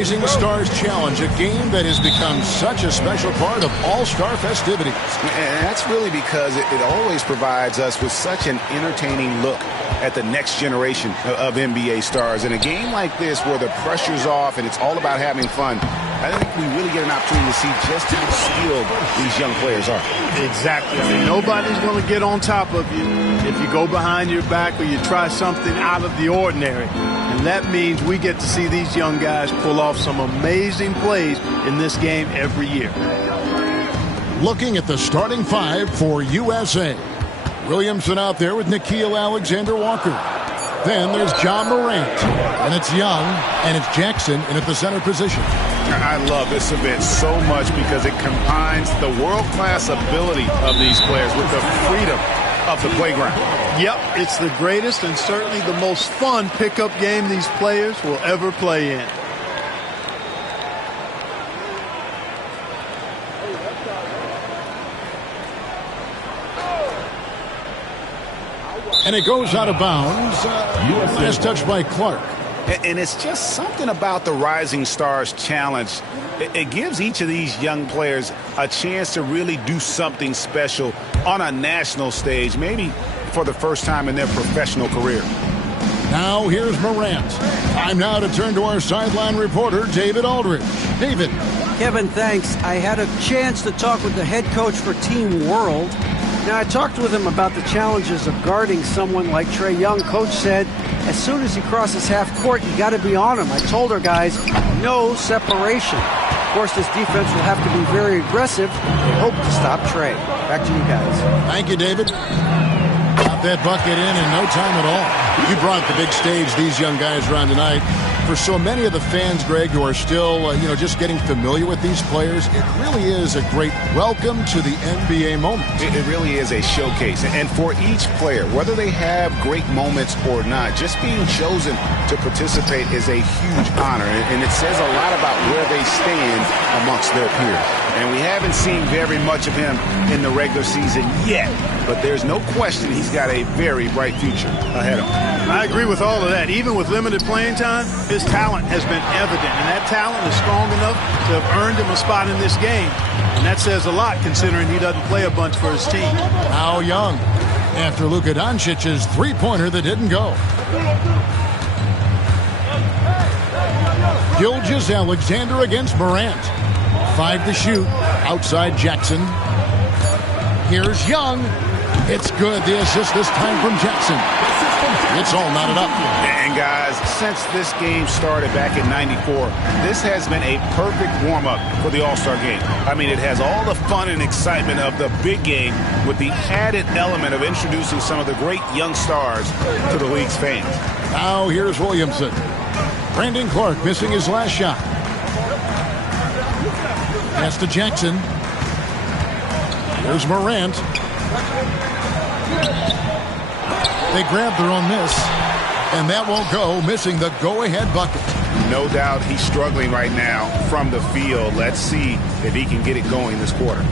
Rising Stars Challenge, a game that has become such a special part of all-star festivities. And that's really because it always provides us with such an entertaining look at the next generation of NBA stars. In a game like this where the pressure's off and it's all about having fun, I think we really get an opportunity to see just how skilled these young players are. Exactly. I mean, nobody's going to get on top of you if you go behind your back or you try something out of the ordinary. And that means we get to see these young guys pull off some amazing plays in this game every year. Looking at the starting five for USA. Williamson out there with Nickeil Alexander-Walker. Then there's John Morant. And it's Young, and it's Jackson in at the center position. I love this event so much because it combines the world-class ability of these players with the freedom of the playground. Yep, it's the greatest and certainly the most fun pickup game these players will ever play in. And it goes out of bounds. Last touch by Clark. And it's just something about the Rising Stars Challenge. It gives each of these young players a chance to really do something special on a national stage, maybe for the first time in their professional career. Now here's Morant. Time now to turn to our sideline reporter, David Aldridge. David. Kevin, thanks. I had a chance to talk with the head coach for Team World. Now, I talked with him about the challenges of guarding someone like Trae Young. Coach said, as soon as he crosses half court, you got to be on him. I told our guys, no separation. Of course, this defense will have to be very aggressive and hope to stop Trae. Back to you guys. Thank you, David. Got that bucket in no time at all. You brought the big stage these young guys around tonight. For so many of the fans, Greg, who are still, just getting familiar with these players, it really is a great welcome to the NBA moment. It really is a showcase. And for each player, whether they have great moments or not, just being chosen to participate is a huge honor. And it says a lot about where they stand amongst their peers. And we haven't seen very much of him in the regular season yet. But there's no question he's got a very bright future ahead of him. I agree with all of that. Even with limited playing time, his talent has been evident. And that talent is strong enough to have earned him a spot in this game. And that says a lot considering he doesn't play a bunch for his team. Now Young, after Luka Doncic's three-pointer that didn't go. Gilgeous Alexander against Morant. 5 to shoot. Outside Jackson. Here's Young. It's good. The assist this time from Jackson. It's all knotted up. And guys, since this game started back in '94, this has been a perfect warm-up for the All-Star game. I mean, it has all the fun and excitement of the big game with the added element of introducing some of the great young stars to the league's fans. Now here's Williamson. Brandon Clark missing his last shot. Pass to Jackson. Here's Morant. They grab their own miss, and that won't go, missing the go-ahead bucket. No doubt he's struggling right now from the field. Let's see if he can get it going this quarter.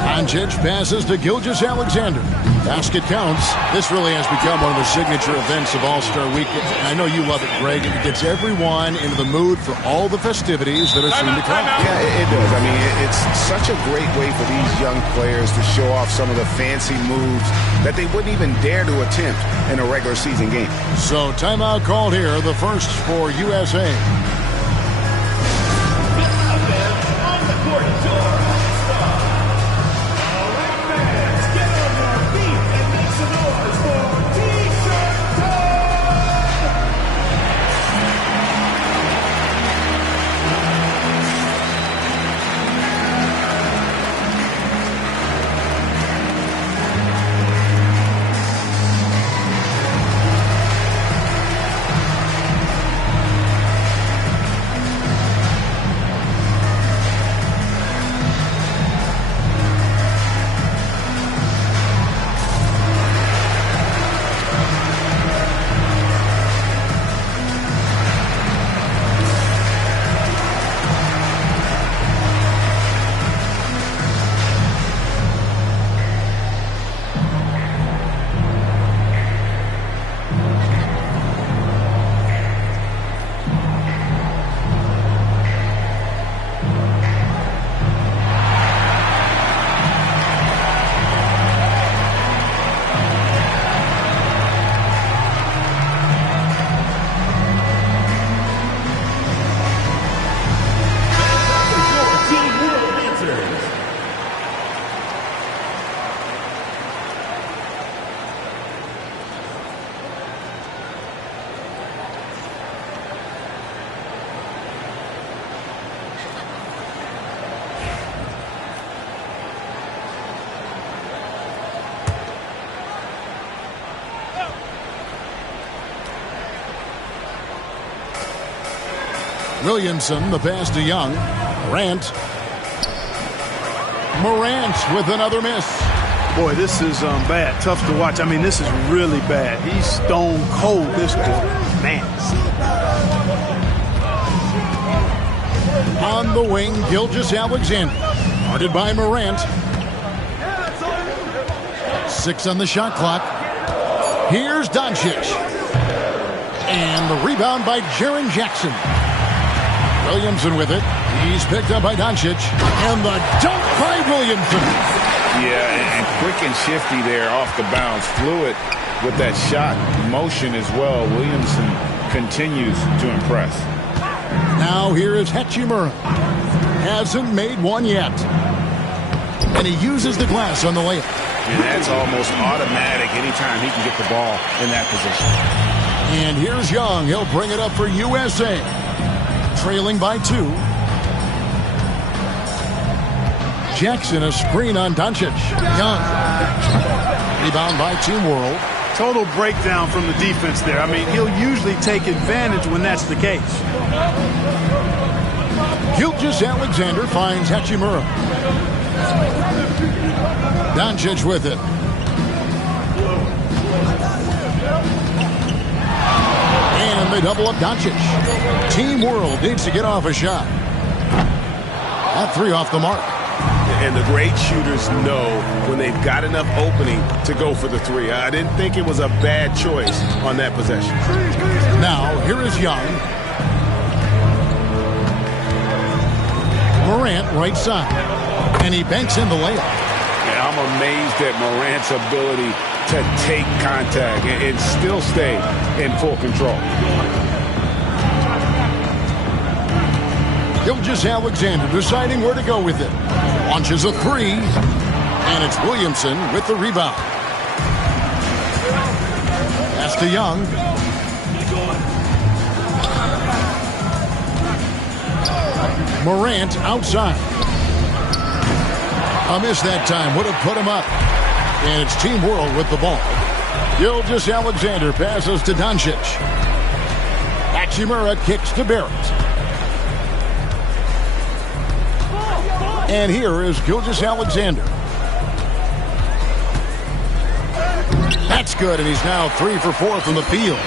Doncic passes to Gilgeous Alexander. Basket counts. This really has become one of the signature events of All-Star Weekend. I know you love it, Greg. It gets everyone into the mood for all the festivities that are soon to come. Yeah, it does. I mean, it's such a great way for these young players to show off some of the fancy moves that they wouldn't even dare to attempt in a regular season game. So timeout called here, the first for USA. Williamson, the pass to Young. Morant with another miss. Boy, this is bad. Tough to watch. I mean, this is really bad. He's stone cold, this quarter. Man. On the wing, Gilgeous-Alexander. Guarded by Morant. 6 on the shot clock. Here's Doncic. And the rebound by Jaren Jackson. Williamson with it. He's picked up by Doncic. And the dunk by Williamson. Yeah, and quick and shifty there off the bounce. Fluid with that shot motion as well. Williamson continues to impress. Now here is Hachimura. Hasn't made one yet. And he uses the glass on the layup. And that's almost automatic anytime he can get the ball in that position. And here's Young. He'll bring it up for USA. Trailing by 2. Jackson, a screen on Doncic. Young. Rebound by Team World. Total breakdown from the defense there. I mean, he'll usually take advantage when that's the case. Gilgeous-Alexander finds Hachimura. Doncic with it. And they double up Doncic. Team World needs to get off a shot. That 3 off the mark. And the great shooters know when they've got enough opening to go for the 3. I didn't think it was a bad choice on that possession. Now, here is Young. Morant, right side. And he banks in the layup. Yeah, I'm amazed at Morant's ability to take contact and still stay in full control. Gilgeous-Alexander deciding where to go with it. Launches a 3. And it's Williamson with the rebound. Pass to Young. Morant outside. A miss that time. Would have put him up. And it's Team World with the ball. Gilgeous-Alexander passes to Doncic. Hachimura kicks to Barrett. And here is Gilgeous-Alexander. That's good, and he's now 3 for 4 from the field.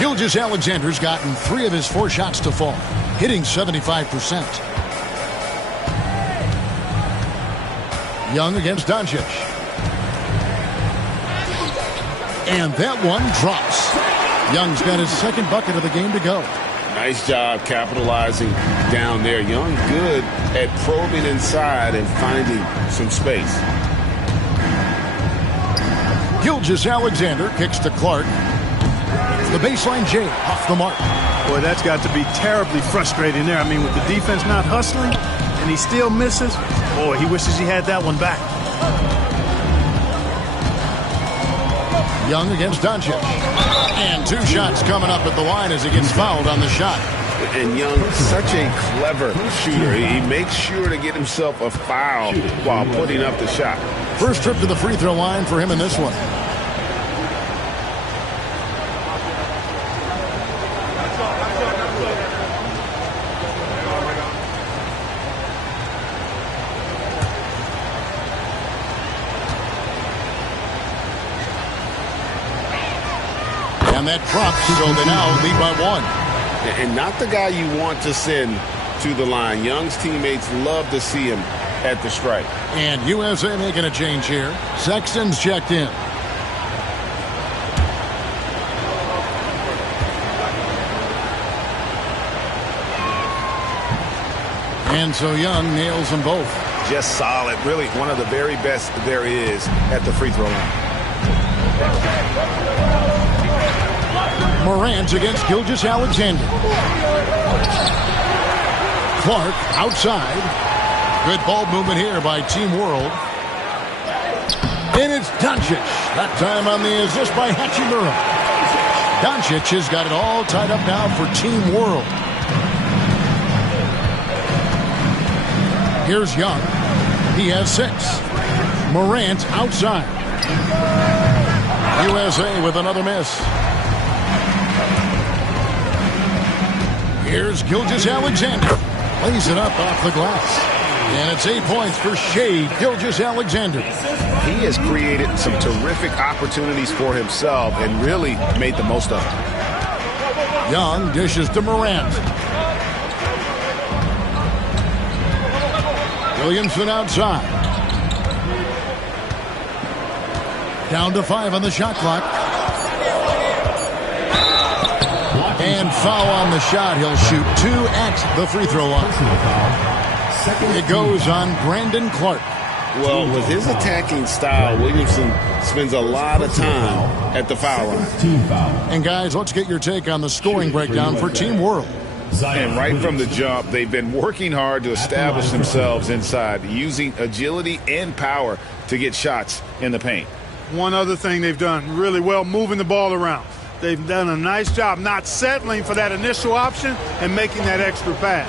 Gilgeous-Alexander's gotten 3 of his 4 shots to fall, hitting 75%. Young against Doncic. And that one drops. Young's got his 2nd bucket of the game to go. Nice job capitalizing down there. Young good at probing inside and finding some space. Gilgeous-Alexander kicks to Clark. The baseline J off the mark. Boy, that's got to be terribly frustrating there. I mean, with the defense not hustling and he still misses, boy, he wishes he had that one back. Young against Doncic. And 2 shots coming up at the line as he gets fouled on the shot. And Young, such a clever shooter. He makes sure to get himself a foul while putting up the shot. First trip to the free throw line for him in this one. And that drops, so they now lead by 1. And not the guy you want to send to the line. Young's teammates love to see him at the stripe. And USA making a change here. Sexton's checked in. And so Young nails them both. Just solid. Really one of the very best there is at the free throw line. Morant against Gilgeous-Alexander. Clark outside. Good ball movement here by Team World. And it's Doncic. That time on the assist by Hachimura. Doncic has got it all tied up now for Team World. Here's Young. He has 6. Morant outside. USA with another miss. Here's Gilgeous-Alexander. Lays it up off the glass. And it's 8 points for Shai Gilgeous-Alexander. He has created some terrific opportunities for himself and really made the most of them. Young dishes to Morant. Williamson outside. Down to 5 on the shot clock. And foul on the shot. He'll shoot 2 at the free throw line. It goes on Brandon Clark. Well, with his attacking style, Williamson spends a lot of time at the foul line. And guys, let's get your take on the scoring breakdown for Team World. And right from the jump, they've been working hard to establish themselves inside, using agility and power to get shots in the paint. One other thing they've done really well, moving the ball around. They've done a nice job not settling for that initial option and making that extra pass.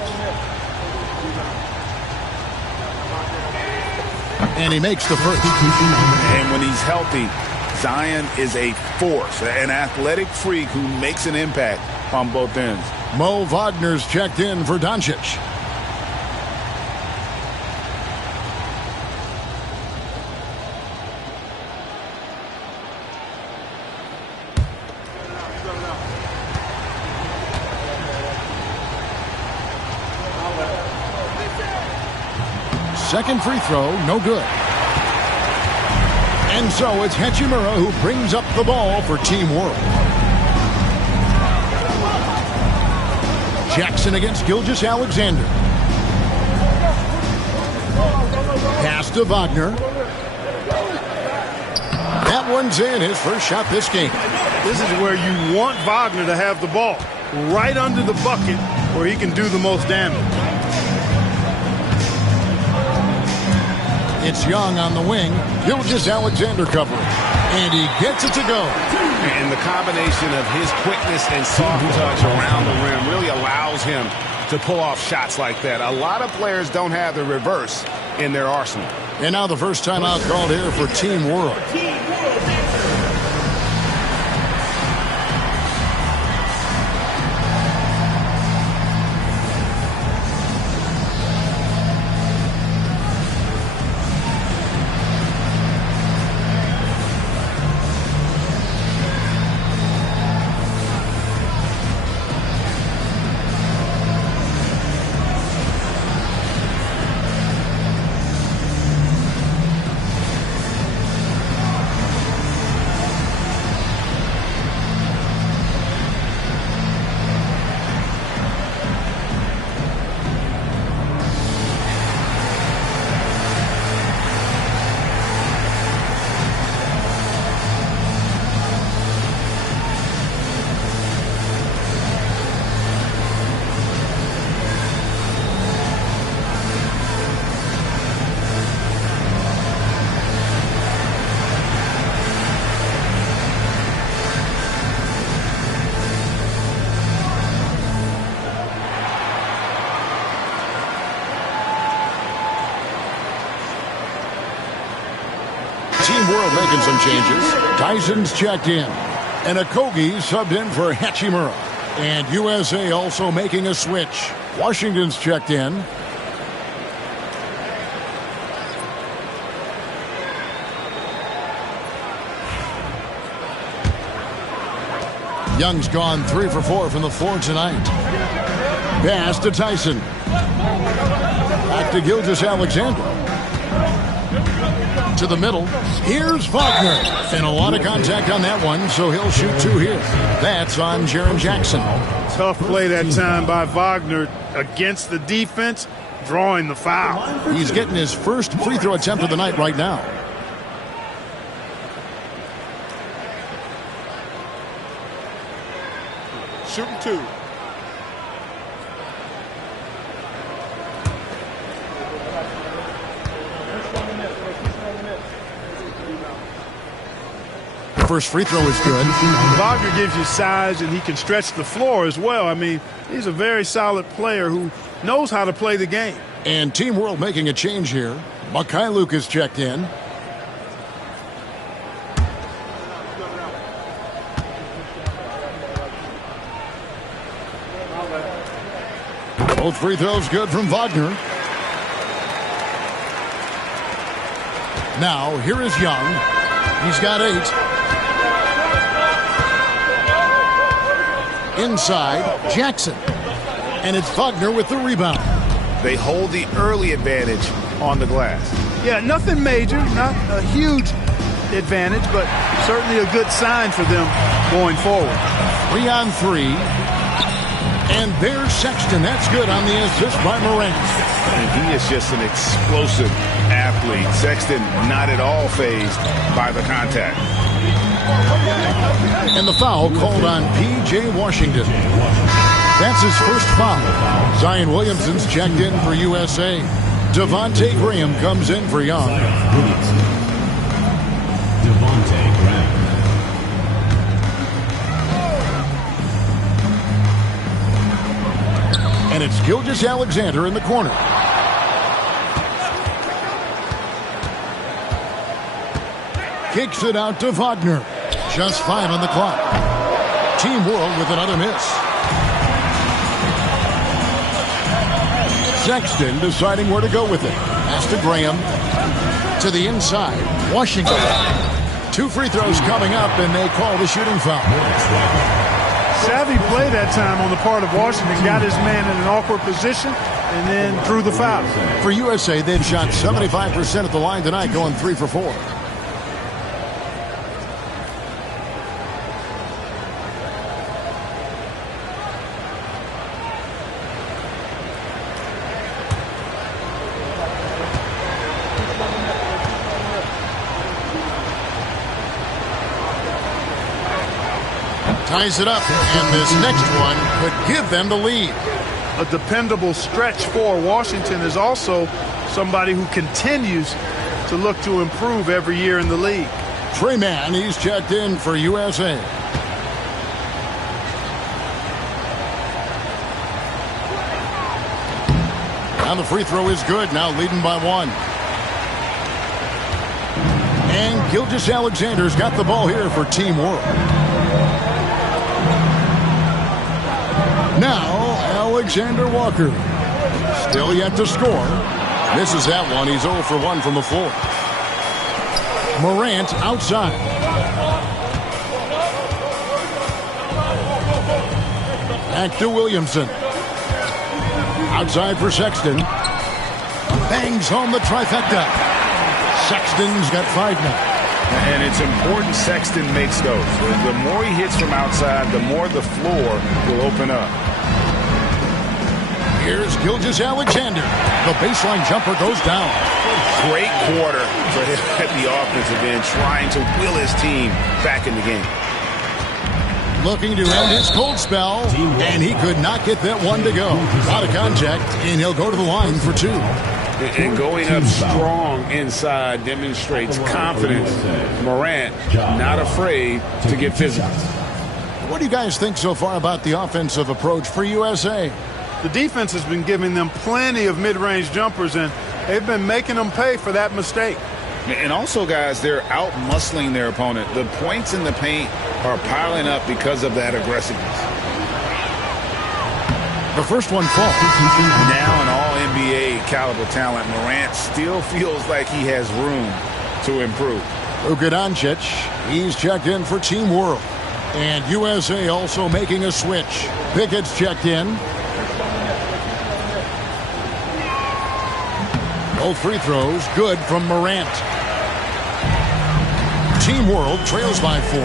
And he makes the first. And when he's healthy, Zion is a force, an athletic freak who makes an impact on both ends. Mo Wagner's checked in for Doncic. Second free throw, no good. And so it's Hachimura who brings up the ball for Team World. Jackson against Gilgeous-Alexander. Pass to Wagner. That one's in, his first shot this game. This is where you want Wagner to have the ball, right under the bucket where he can do the most damage. It's Young on the wing. Gilgeous-Alexander covering. And he gets it to go. And the combination of his quickness and soft touch around the rim really allows him to pull off shots like that. A lot of players don't have the reverse in their arsenal. And now the first timeout called here for Team World. Team World making some changes. Tyson's checked in. And Okogie subbed in for Hachimura. And USA also making a switch. Washington's checked in. Young's gone 3 for 4 from the floor tonight. Pass to Tyson. Back to Gilgeous-Alexander. To the middle. Here's Wagner. And a lot of contact on that one, so he'll shoot 2 here. That's on Jaren Jackson. Tough play that time by Wagner against the defense, drawing the foul. He's getting his first free throw attempt of the night right now. Shooting 2. First free throw is good. Wagner gives you size, and he can stretch the floor as well. I mean, he's a very solid player who knows how to play the game. And Team World making a change here. Mikhailuk is checked in. Both free throws good from Wagner. Now, here is Young. He's got 8. Inside, Jackson. And it's Wagner with the rebound. They hold the early advantage on the glass. Yeah, nothing major, not a huge advantage, but certainly a good sign for them going forward. 3 on 3. And there's Sexton. That's good on the assist by Morant. And he is just an explosive athlete. Sexton not at all fazed by the contact. And the foul called on P.J. Washington. That's his first foul. Zion Williamson's checked in for USA. Devontae Graham comes in for Young. Devontae Graham. And it's Gilgeous-Alexander in the corner. Kicks it out to Wagner. Just 5 on the clock. Team World with another miss. Sexton deciding where to go with it. Pass to Graham. To the inside. Washington. 2 free throws coming up, and they call the shooting foul. Savvy play that time on the part of Washington. Got his man in an awkward position and then drew the foul. For USA, they've shot 75% at the line tonight, going 3 for 4. Ties it up, and this next one could give them the lead. A dependable stretch for Washington is also somebody who continues to look to improve every year in the league. Trey Mann, he's checked in for USA. And the free throw is good, now leading by 1. And Gilgeous-Alexander's got the ball here for Team World. Now, Alexander Walker. Still yet to score. Misses that one. He's 0 for 1 from the floor. Morant outside. Back to Williamson. Outside for Sexton. Bangs home the trifecta. Sexton's got 5 now. And it's important Sexton makes those. The more he hits from outside, the more the floor will open up. Here's Gilgeous-Alexander. The baseline jumper goes down. Great quarter for him at the offensive end, trying to will his team back in the game. Looking to end his cold spell, and he could not get that one to go. Out of contact, and he'll go to the line for 2. And going up strong inside demonstrates confidence. Morant not afraid to get physical. What do you guys think so far about the offensive approach for USA? The defense has been giving them plenty of mid-range jumpers, and they've been making them pay for that mistake. And also, guys, they're out-muscling their opponent. The points in the paint are piling up because of that aggressiveness. The first one falls. Now an all-NBA caliber talent, Morant still feels like he has room to improve. Luka Doncic, he's checked in for Team World. And USA also making a switch. Pickett's checked in. Both free throws good from Morant. Team World trails by 4.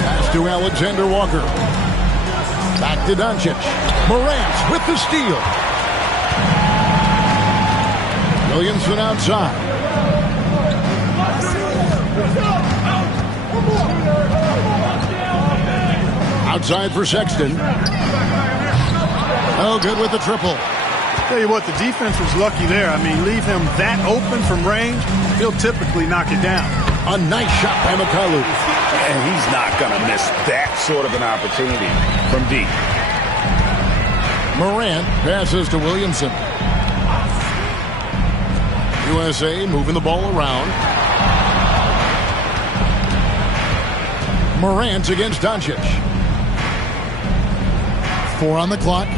Pass to Alexander Walker. Back to Doncic. Morant with the steal. Williamson outside. Outside for Sexton. Oh, good with the triple. Tell you what, the defense was lucky there. I mean, leave him that open from range, he'll typically knock it down. A nice shot by McCullough. And he's not going to miss that sort of an opportunity from deep. Morant passes to Williamson. USA moving the ball around. Morant against Doncic. 4 on the clock.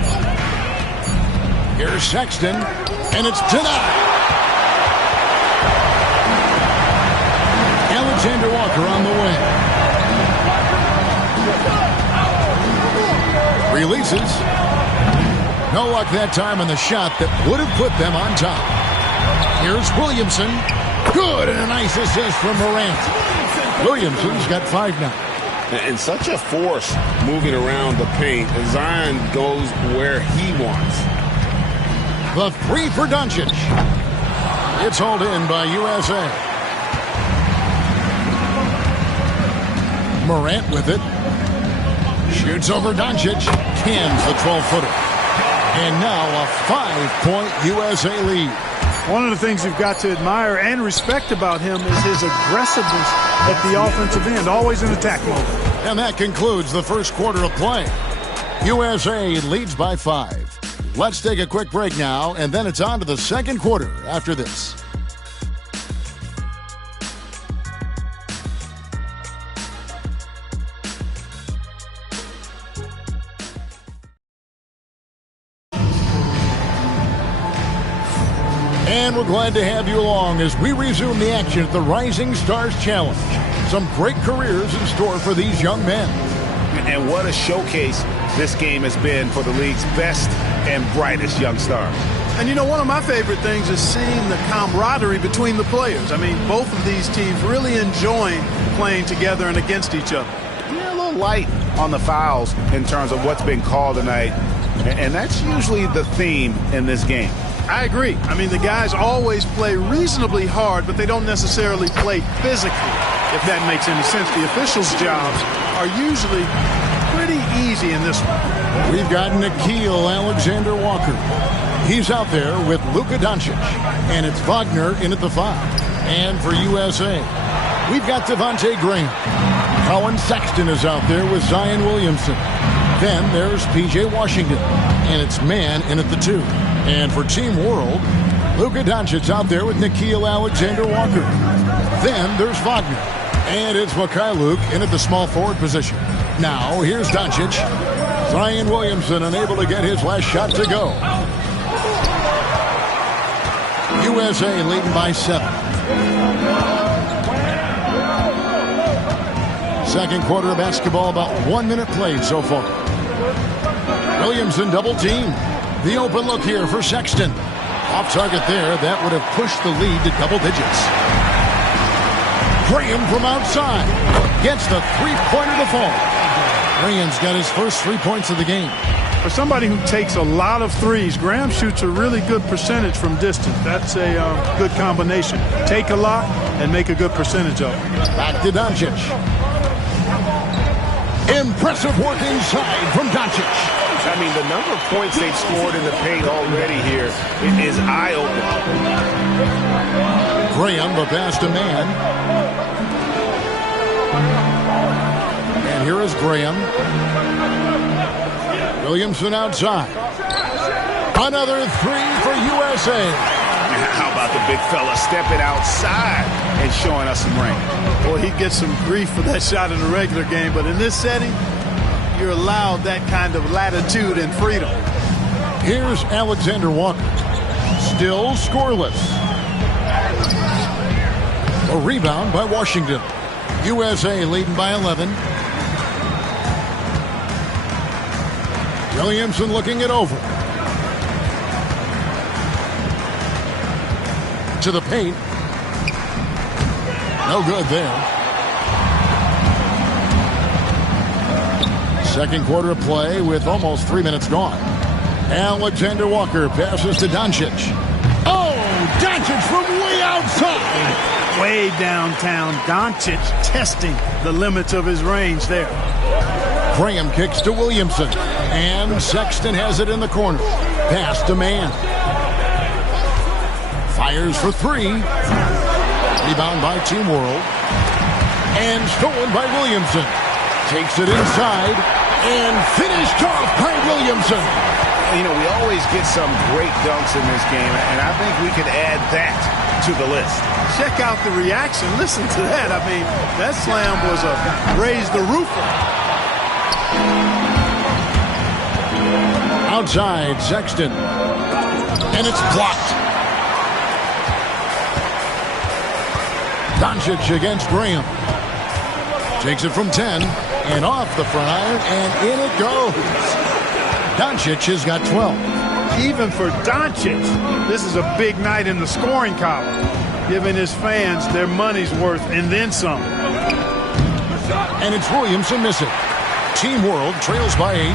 Here's Sexton, and it's denied. Alexander Walker on the wing. Releases. No luck that time on the shot that would have put them on top. Here's Williamson. Good, and a nice assist from Morant. Williamson's got 5 now. And such a force moving around the paint. Zion goes where he wants. The 3 for Doncic. It's hauled in by USA. Morant with it. Shoots over Doncic. Cans the 12-footer. And now a 5-point USA lead. One of the things you've got to admire and respect about him is his aggressiveness at the offensive end, always in attack mode. And that concludes the first quarter of play. USA leads by 5. Let's take a quick break now, and then it's on to the second quarter after this. And we're glad to have you along as we resume the action at the Rising Stars Challenge. Some great careers in store for these young men. And what a showcase this game has been for the league's best and brightest young stars. And you know, one of my favorite things is seeing the camaraderie between the players. I mean, both of these teams really enjoying playing together and against each other. Yeah, a little light on the fouls in terms of what's been called tonight. And that's usually the theme in this game. I agree. I mean, the guys always play reasonably hard, but they don't necessarily play physically, if that makes any sense. The officials' jobs are usually pretty easy in this one. We've got Nickeil Alexander-Walker. He's out there with Luka Doncic, and it's Wagner in at the 5. And for USA, we've got Devontae Graham. Colin Sexton is out there with Zion Williamson. Then there's P.J. Washington, and it's Mann in at the 2. And for Team World, Luka Doncic out there with Nickeil Alexander-Walker. Then there's Wagner. And it's Mikhailuk in at the small forward position. Now, here's Doncic. Zion Williamson unable to get his last shot to go. USA leading by 7. Second quarter of basketball, about 1 minute played so far. Williamson double team. The open look here for Sexton. Off target there. That would have pushed the lead to double digits. Graham from outside. Gets the three-pointer to fall. Graham's got his first 3 points of the game. For somebody who takes a lot of threes, Graham shoots a really good percentage from distance. That's a good combination. Take a lot and make a good percentage of it. Back to Doncic. Impressive work inside from Doncic. I mean, the number of points they've scored in the paint already here is eye-opening. Graham, the pass to Mann. And here is Graham. Williamson outside. Another 3 for USA. How about the big fella stepping outside and showing us some range? Well, he gets some grief for that shot in the regular game, but in this setting, you're allowed that kind of latitude and freedom. Here's Alexander Walker. Still scoreless. A rebound by Washington. USA leading by 11. Williamson looking it over. To the paint. No good there. Second quarter of play with almost 3 minutes gone. Alexander Walker passes to Doncic. Oh, Doncic from way outside. Way downtown, Doncic testing the limits of his range there. Graham kicks to Williamson. And Sexton has it in the corner. Pass to Mann. Fires for 3. Rebound by Team World. And stolen by Williamson. Takes it inside. And finished off by Williamson. You know, we always get some great dunks in this game, and I think we could add that to the list. Check out the reaction. Listen to that. I mean, that slam was a raise the roofer. Outside, Sexton. And it's blocked. Doncic against Graham. Takes it from 10. And off the front iron. And in it goes. Doncic has got 12. Even for Doncic, this is a big night in the scoring column, giving his fans their money's worth and then some. And it's Williamson missing. Team World trails by 8.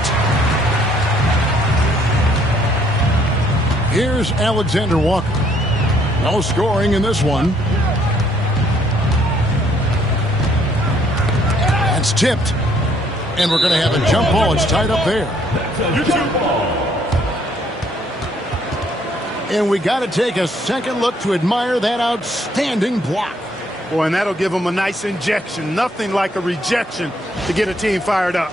Here's Alexander Walker. No scoring in this one. That's tipped. And we're going to have a jump ball. It's tied up there. And we got to take a second look to admire that outstanding block. Boy, and that'll give them a nice injection. Nothing like a rejection to get a team fired up.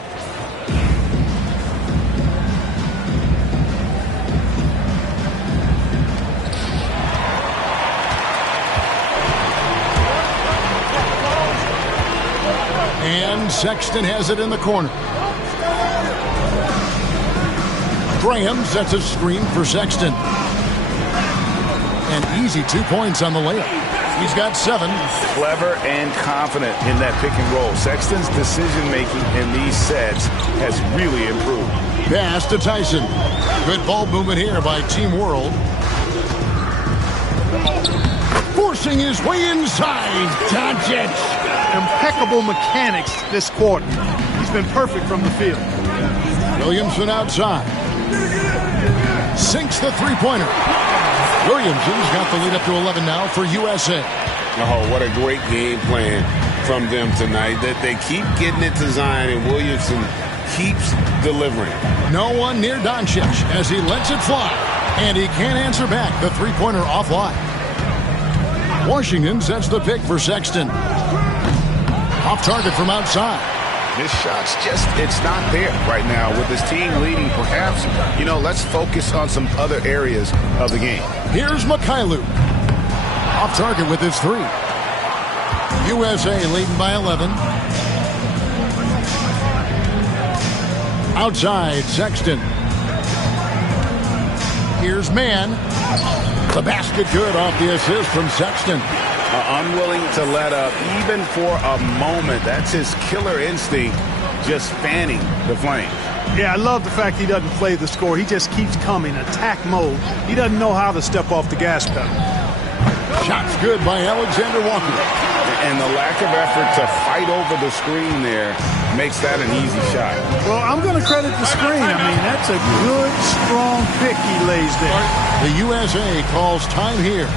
And Sexton has it in the corner. Graham sets a screen for Sexton. An easy 2 points on the layup. He's got 7. Clever and confident in that pick and roll. Sexton's decision-making in these sets has really improved. Pass to Tyson. Good ball movement here by Team World. Forcing his way inside. Doncic. Impeccable mechanics this quarter. He's been perfect from the field. Williamson outside. Sinks the three-pointer. Williamson's got the lead up to 11 now for USA. Oh, what a great game plan from them tonight. That they keep getting it to Zion, and Williamson keeps delivering. No one near Doncic as he lets it fly. And he can't answer back. The three-pointer offline. Washington sets the pick for Sexton. Off target from outside. His shot's just, it's not there right now with his team leading. Perhaps, let's focus on some other areas of the game. Here's Mikhailuk. Off target with his 3. USA leading by 11. Outside, Sexton. Here's Mann. The basket good off the assist from Sexton. Unwilling to let up even for a moment. That's his killer instinct, just fanning the flame. Yeah, I love the fact he doesn't play the score. He just keeps coming, attack mode. He doesn't know how to step off the gas pedal. Shots good by Alexander Walker. And the lack of effort to fight over the screen there makes that an easy shot. Well, I'm going to credit the screen. I mean, that's a good, strong pick he lays there. The USA calls time here.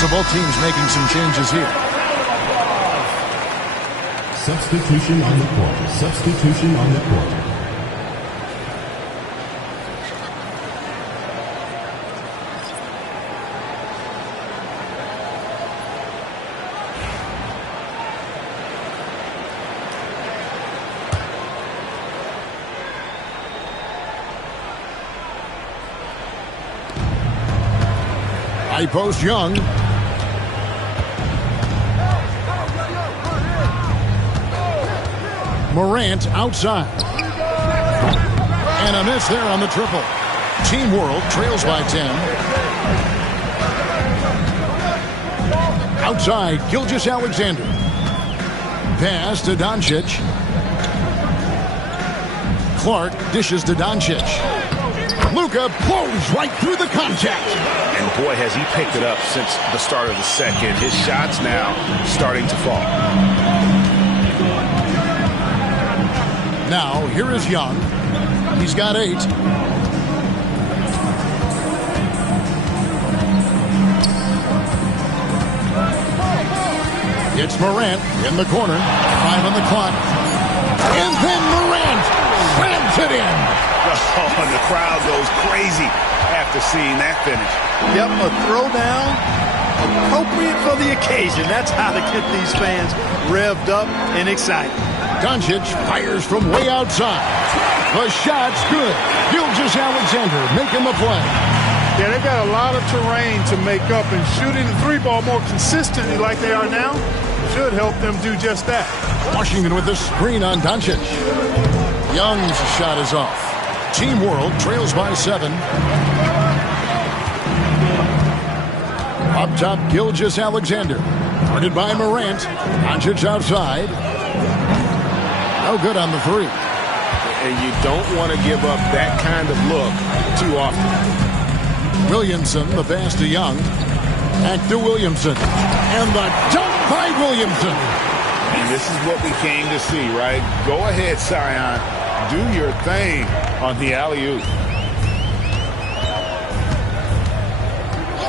So both teams making some changes here. Substitution on the court. Substitution on the court. High post Young. Morant outside. And a miss there on the triple. Team World trails by 10. Outside, Gilgeous-Alexander. Pass to Doncic. Clark dishes to Doncic. Luka blows right through the contact. And boy, has he picked it up since the start of the second. His shots now starting to fall. Now, here is Young. He's got 8. It's Morant in the corner. 5 on the clock. And then Morant slams it in. Oh, and the crowd goes crazy after seeing that finish. Yep, a throwdown appropriate for the occasion. That's how to get these fans revved up and excited. Doncic fires from way outside. The shot's good. Gilgeous-Alexander making the play. Yeah, they've got a lot of terrain to make up, and shooting the 3-ball more consistently like they are now should help them do just that. Washington with the screen on Doncic. Young's shot is off. Team World trails by 7. Up top, Gilgeous-Alexander. Guarded by Morant. Doncic outside. No good on the 3. And you don't want to give up that kind of look too often. Williamson, the pass to Young. Back to Williamson. And the dunk by Williamson. And this is what we came to see, right? Go ahead, Zion. Do your thing on the alley-oop.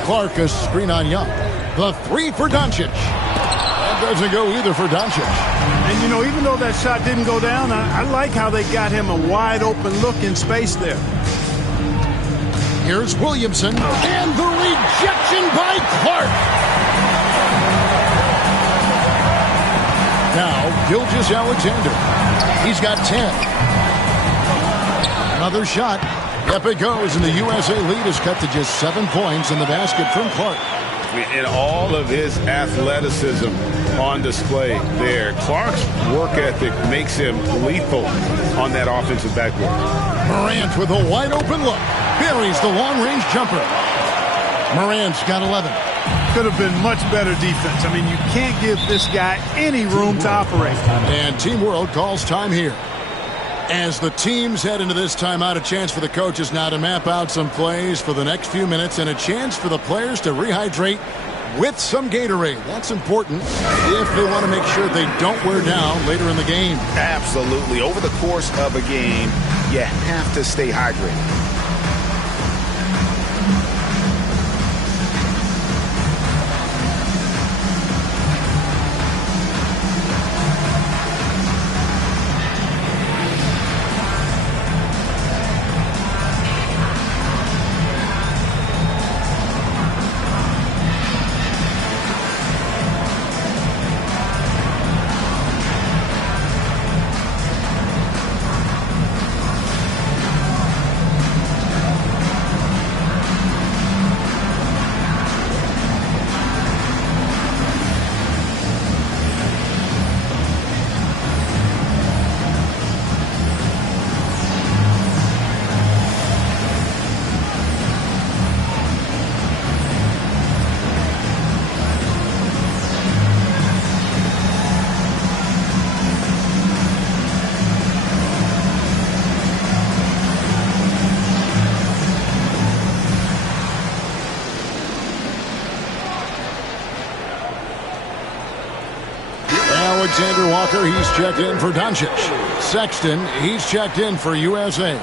Clark, a screen on Young. The 3 for Doncic. That doesn't go either for Doncic. And, you know, even though that shot didn't go down, I like how they got him a wide-open look in space there. Here's Williamson, and the rejection by Clark. Now, Gilgeous-Alexander. He's got 10. Another shot. Up it goes, and the USA lead is cut to just 7 points in the basket from Clark. And all of his athleticism on display there. Clark's work ethic makes him lethal on that offensive backboard. Morant with a wide-open look. Buries the long-range jumper. Morant's got 11. Could have been much better defense. I mean, you can't give this guy any room to operate. And Team World calls time here. As the teams head into this timeout, a chance for the coaches now to map out some plays for the next few minutes and a chance for the players to rehydrate with some Gatorade. That's important if they want to make sure they don't wear down later in the game. Absolutely. Over the course of a game, you have to stay hydrated. Alexander Walker, he's checked in for Doncic. Sexton, he's checked in for USA.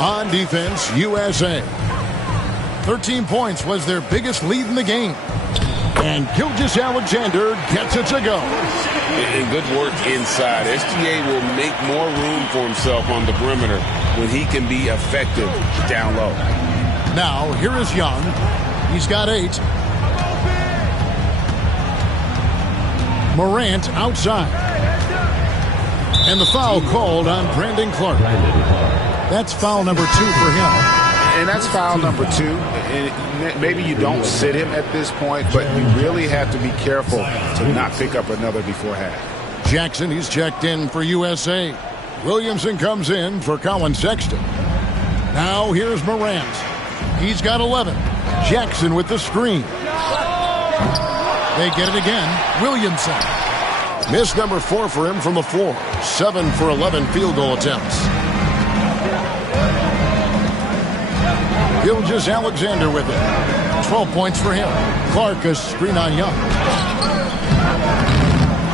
On defense, USA. 13 points was their biggest lead in the game. And Gilgeous-Alexander gets it to go. And good work inside. SGA will make more room for himself on the perimeter when he can be effective down low. Now, here is Young. He's got 8. Morant outside. And the foul called on Brandon Clark. That's foul number 2 for him. And that's foul number 2. And maybe you don't sit him at this point, but you really have to be careful to not pick up another before half. Jackson, he's checked in for USA. Williamson comes in for Colin Sexton. Now here's Morant. He's got 11. Jackson with the screen. They get it again. Williamson. Miss number 4 for him from the floor. 7 for 11 field goal attempts. Gilgeous-Alexander with it. 12 points for him. Clark a screen on Young.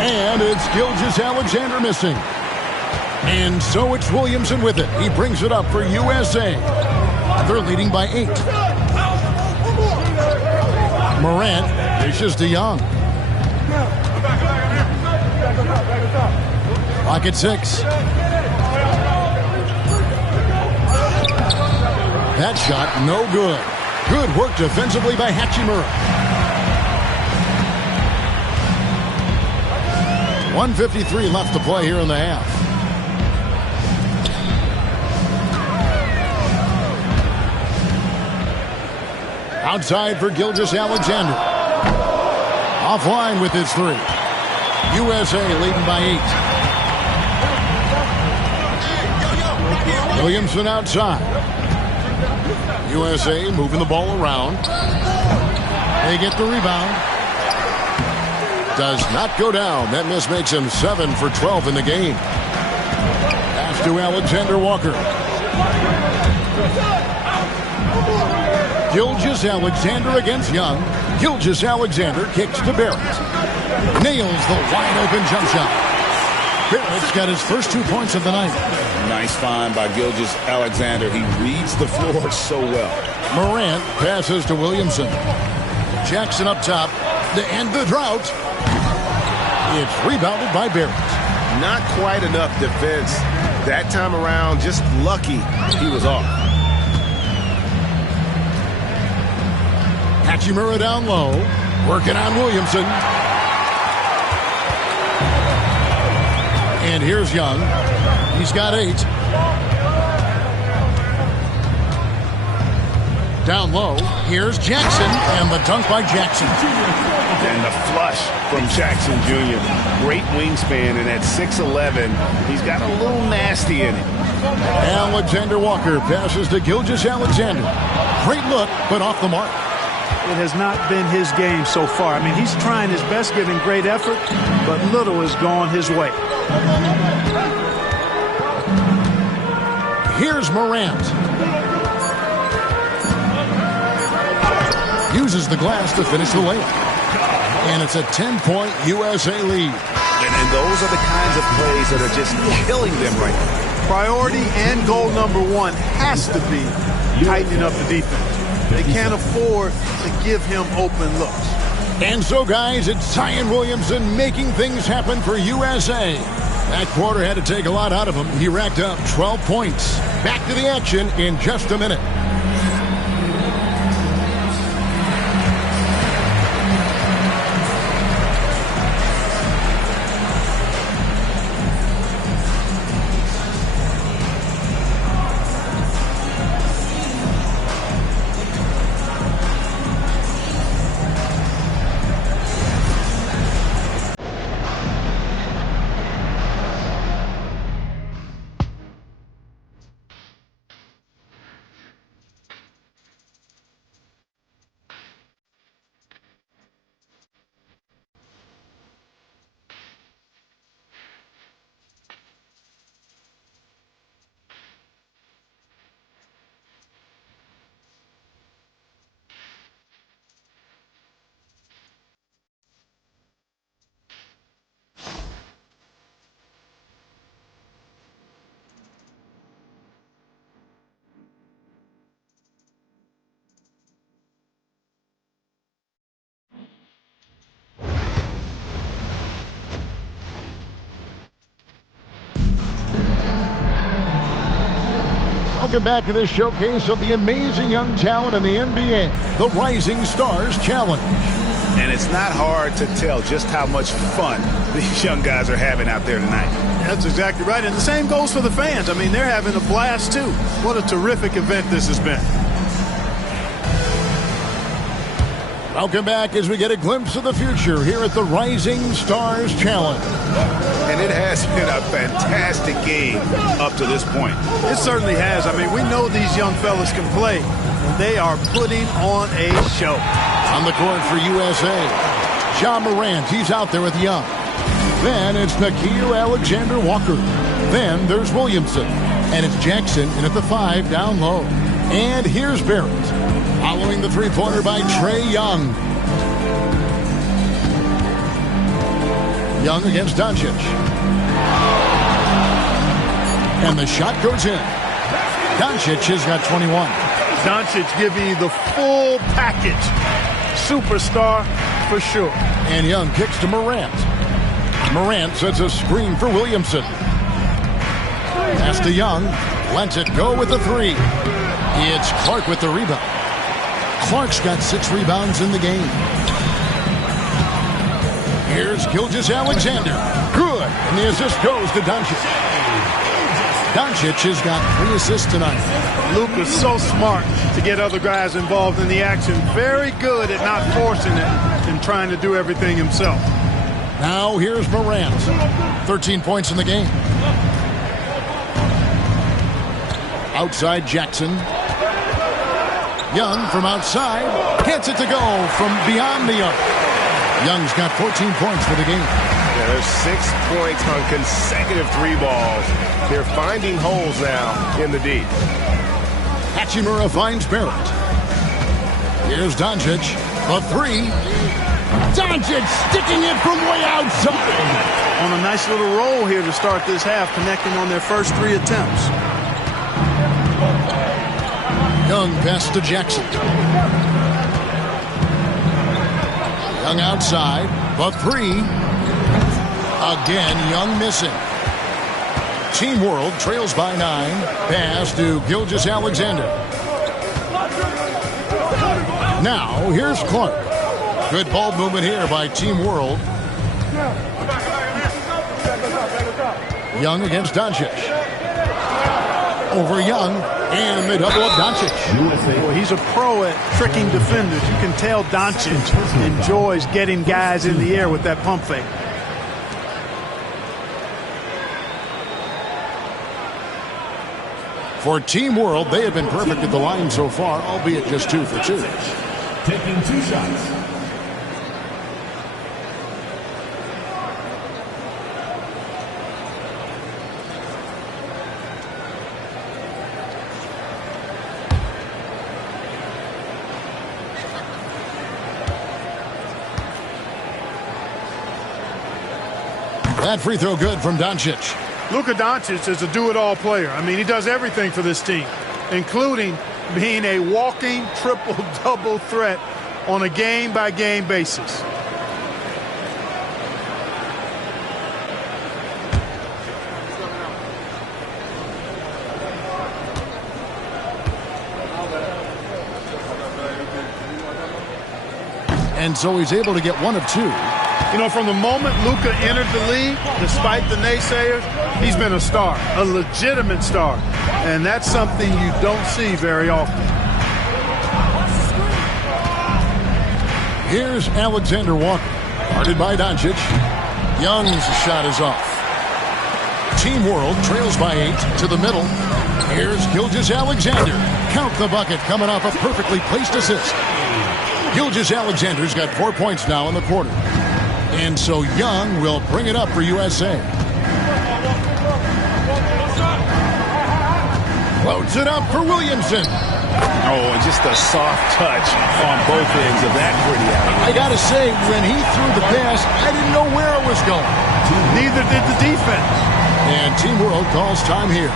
And it's Gilgeous-Alexander missing. And so it's Williamson with it. He brings it up for USA. They're leading by 8. Morant dishes to Young. Clock at 6. That shot, no good. Good work defensively by Hachimura. 1:53 left to play here in the half. Outside for Gilgeous-Alexander. Offline with his 3. USA leading by 8. Williamson outside. USA moving the ball around. They get the rebound. Does not go down. That miss makes him 7 for 12 in the game. Pass to Alexander Walker. Gilgeous-Alexander against Young. Gilgeous-Alexander kicks to Barrett. Nails the wide open jump shot. Barrett's got his first 2 points of the night. Nice find by Gilgeous-Alexander. He reads the floor so well. Morant passes to Williamson. Jackson up top to end the drought. It's rebounded by Barrett. Not quite enough defense that time around. Just lucky he was off. Hachimura down low. Working on Williamson. And here's Young. He's got 8. Down low. Here's Jackson. And the dunk by Jackson. And the flush from Jackson Jr. Great wingspan. And at 6'11", he's got a little nasty in it. Alexander Walker passes to Gilgeous-Alexander. Great look, but off the mark. It has not been his game so far. I mean, he's trying his best, giving great effort, but little has gone his way. Here's Morant. Uses the glass to finish the layup. And it's a 10-point USA lead. And those are the kinds of plays that are just killing them right now. Priority and goal number 1 has to be tightening up the defense. They can't afford to give him open looks. And so, guys, it's Zion Williamson making things happen for USA. That quarter had to take a lot out of him. He racked up 12 points. Back to the action in just a minute. Welcome back to this showcase of the amazing young talent in the NBA, the Rising Stars Challenge. And it's not hard to tell just how much fun these young guys are having out there tonight. That's exactly right. And the same goes for the fans. I mean, they're having a blast, too. What a terrific event this has been. Welcome back as we get a glimpse of the future here at the Rising Stars Challenge. And it has been a fantastic game up to this point. It certainly has. I mean, we know these young fellas can play, and they are putting on a show. On the court for USA, John Morant, he's out there with Young. Then it's Nickeil Alexander-Walker. Then there's Williamson. And it's Jackson in at the 5 down low. And here's Barrett. Following the three-pointer by Trae Young. Young against Doncic. And the shot goes in. Doncic has got 21. Doncic giving you the full package. Superstar for sure. And Young kicks to Morant. Morant sets a screen for Williamson. Pass to Young. Lets it go with the 3. It's Clark with the rebound. Clark's got 6 rebounds in the game. Here's Gilgeous-Alexander. Good. And the assist goes to Doncic. Doncic has got 3 assists tonight. Luka's so smart to get other guys involved in the action. Very good at not forcing it and trying to do everything himself. Now here's Morant. 13 points in the game. Outside Jackson. Young from outside gets it to go from beyond the arc. Young's got 14 points for the game. Yeah, there's 6 points on consecutive 3 balls. They're finding holes now in the D. Hachimura finds Barrett. Here's Doncic. A 3. Doncic sticking it from way outside. On a nice little roll here to start this half, connecting on their first 3 attempts. Young pass to Jackson. Young outside. The 3. Again, Young missing. Team World trails by 9. Pass to Gilgeous-Alexander. Now, here's Clark. Good ball movement here by Team World. Young against Doncic. Over Young. And they double up Doncic. Well, he's a pro at tricking defenders. You can tell Doncic enjoys getting guys in the air with that pump fake. For Team World, they have been perfect at the line so far, albeit just 2 for 2. Taking 2 shots. That free throw good from Doncic. Luka Doncic is a do-it-all player. I mean, he does everything for this team, including being a walking triple-double threat on a game-by-game basis. And so he's able to get 1 of 2. You know, from the moment Luka entered the league, despite the naysayers, he's been a star, a legitimate star. And that's something you don't see very often. Here's Alexander Walker. Guarded by Doncic. Young's shot is off. Team World trails by 8 to the middle. Here's Gilgeous-Alexander. Count the bucket coming off a perfectly placed assist. Gilgeous-Alexander's got 4 points now in the quarter. And so Young will bring it up for USA. Loads it up for Williamson. Oh, and just a soft touch on both ends of that pretty alley. I got to say, when he threw the pass, I didn't know where it was going. Neither did the defense. And Team World calls time here.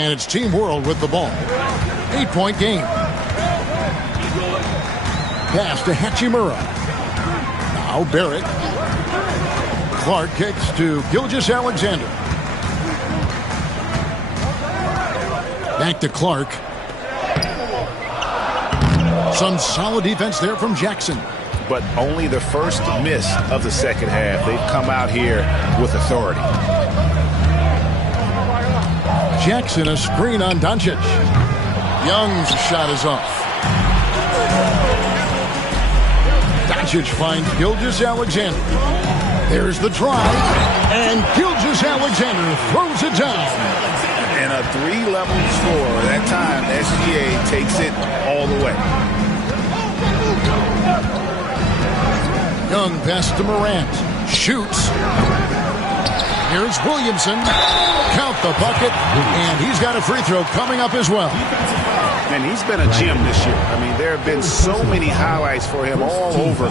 And it's Team World with the ball. 8-point game. Pass to Hachimura. Now Barrett. Clark kicks to Gilgeous-Alexander. Back to Clark. Some solid defense there from Jackson. But only the first miss of the second half. They've come out here with authority. Jackson, a screen on Doncic. Young's shot is off. Doncic finds Gilgeous-Alexander. There's the drive, and Gilgeous-Alexander throws it down. And a three-level score. That time, SGA takes it all the way. Young pass to Morant. Shoots. Here's Williamson. Count the bucket, and he's got a free throw coming up as well. And he's been a gem this year. I mean, there have been so many highlights for him all over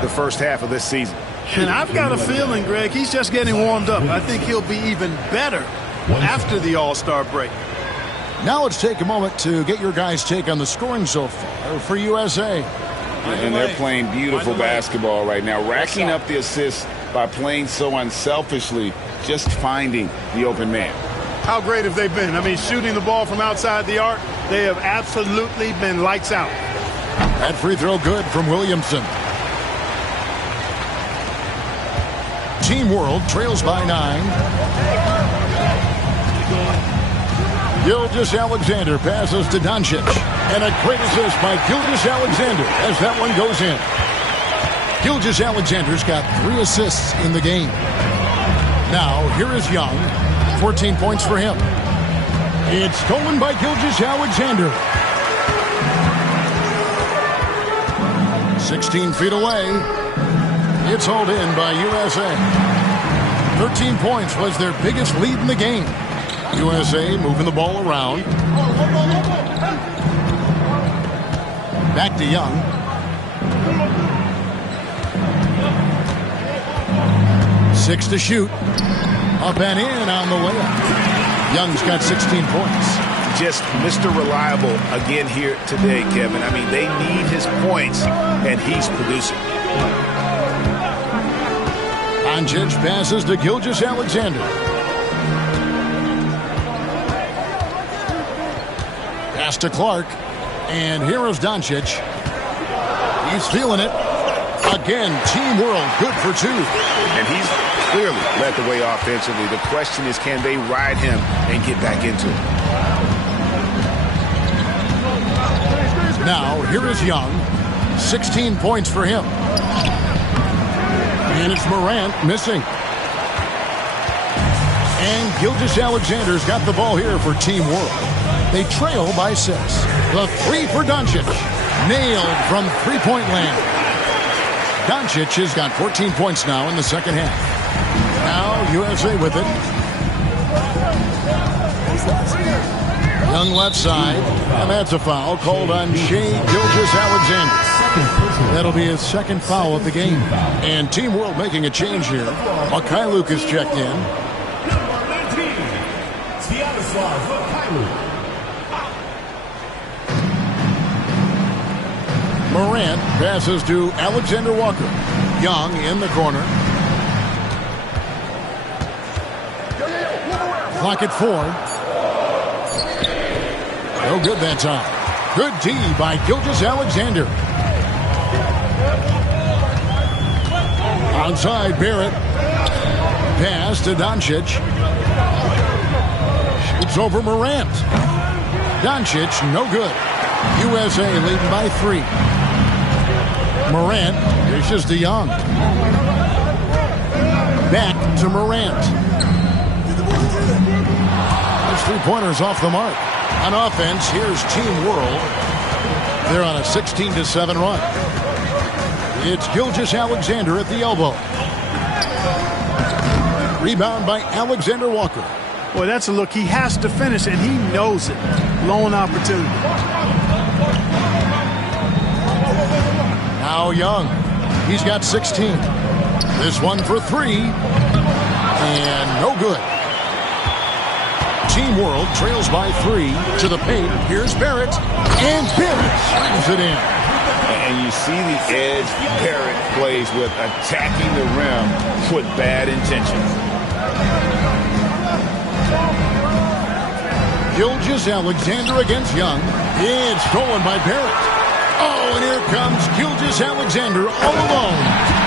the first half of this season. And I've got a feeling, Greg, he's just getting warmed up. I think he'll be even better after the All-Star break. Now let's take a moment to get your guys' take on the scoring so far for USA. And they're playing beautiful basketball right now, racking up the assists by playing so unselfishly, just finding the open man. How great have they been? I mean, shooting the ball from outside the arc, they have absolutely been lights out. That free throw good from Williamson. Team World trails by 9. Gilgeous-Alexander passes to Doncic. And a great assist by Gilgeous-Alexander as that one goes in. Gilgeous-Alexander's got 3 assists in the game. Now, here is Young. 14 points for him. It's stolen by Gilgeous-Alexander. 16 feet away. It's hauled in by USA. 13 points was their biggest lead in the game. USA moving the ball around. Back to Young. Six to shoot. Up and in on the layup. Young's got 16 points. Just Mr. Reliable again here today, Kevin. I mean, they need his points, and he's producing. Doncic passes to Gilgeous-Alexander. Pass to Clark. And here is Doncic. He's feeling it. Again, Team World good for 2. And he's clearly led the way offensively. The question is, can they ride him and get back into it? Now, here is Young. 16 points for him. And it's Morant missing. And Gilgeous-Alexander's got the ball here for Team World. They trail by 6. The 3 for Doncic. Nailed from three-point land. Doncic has got 14 points now in the second half. Now USA with it. Young left side. And that's a foul called on Shai Gilgeous-Alexander. That'll be his second foul of the game. And Team World making a change here. Mikhailuk is checked in. Morant passes to Alexander Walker. Young in the corner. Clock at 4. No good that time. Good D by Gilgeous-Alexander. Outside Barrett. Pass to Doncic. Shoots over Morant. Doncic, no good. USA leading by 3. Morant dishes to Young. Back to Morant. Those 3-pointers off the mark. On offense, here's Team World. They're on a 16-7 run. It's Gilgeous-Alexander at the elbow. Rebound by Alexander Walker. Boy, that's a look. He has to finish, and he knows it. Lone opportunity. Now Young. He's got 16. This one for 3. And no good. Team World trails by 3 to the paint. Here's Barrett. And Barrett slams it in. And you see the edge Barrett plays with, attacking the rim with bad intentions. Gilgeous-Alexander against Young. It's stolen by Barrett. Oh, and here comes Gilgeous-Alexander all alone.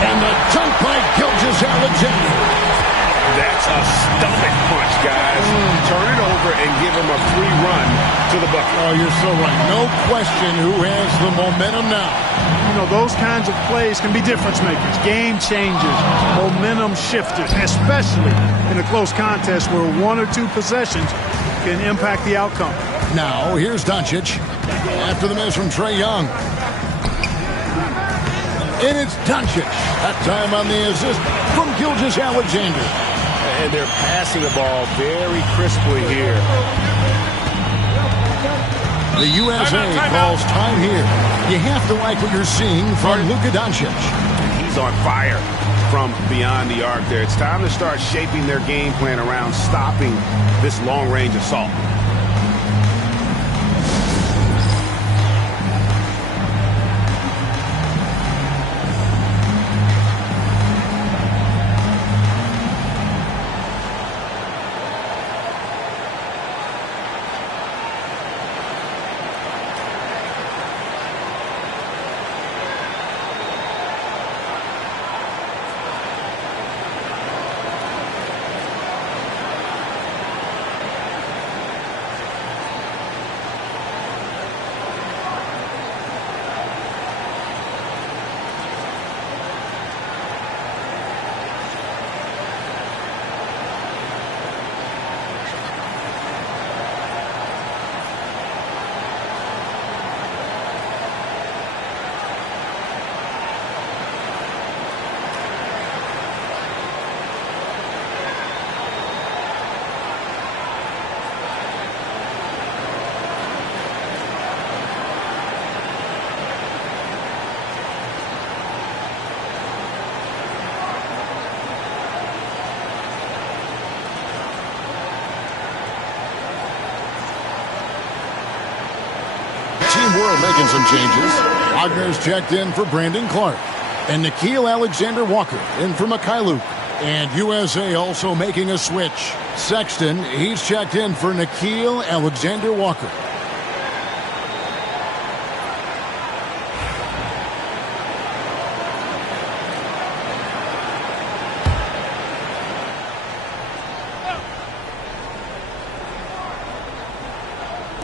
And the dunk by Gilgeous-Alexander. That's a stomach punch, guys. Turn it over and give him a free run to the bucket. Oh, you're so right. No question who has the momentum now. You know, those kinds of plays can be difference makers, game changers, momentum shifters, especially in a close contest where 1 or 2 possessions can impact the outcome. Now, here's Doncic after the miss from Trae Young. And it's Doncic. That time on the assist from Gilgeous-Alexander. And they're passing the ball very crisply here. The USA calls time here. You have to like what you're seeing from Luka Doncic. He's on fire from beyond the arc there. It's time to start shaping their game plan around stopping this long-range assault. Team World making some changes. Wagner's checked in for Brandon Clark. And Nickeil Alexander-Walker in for Mekhi Luke. And USA also making a switch. Sexton, he's checked in for Nickeil Alexander-Walker.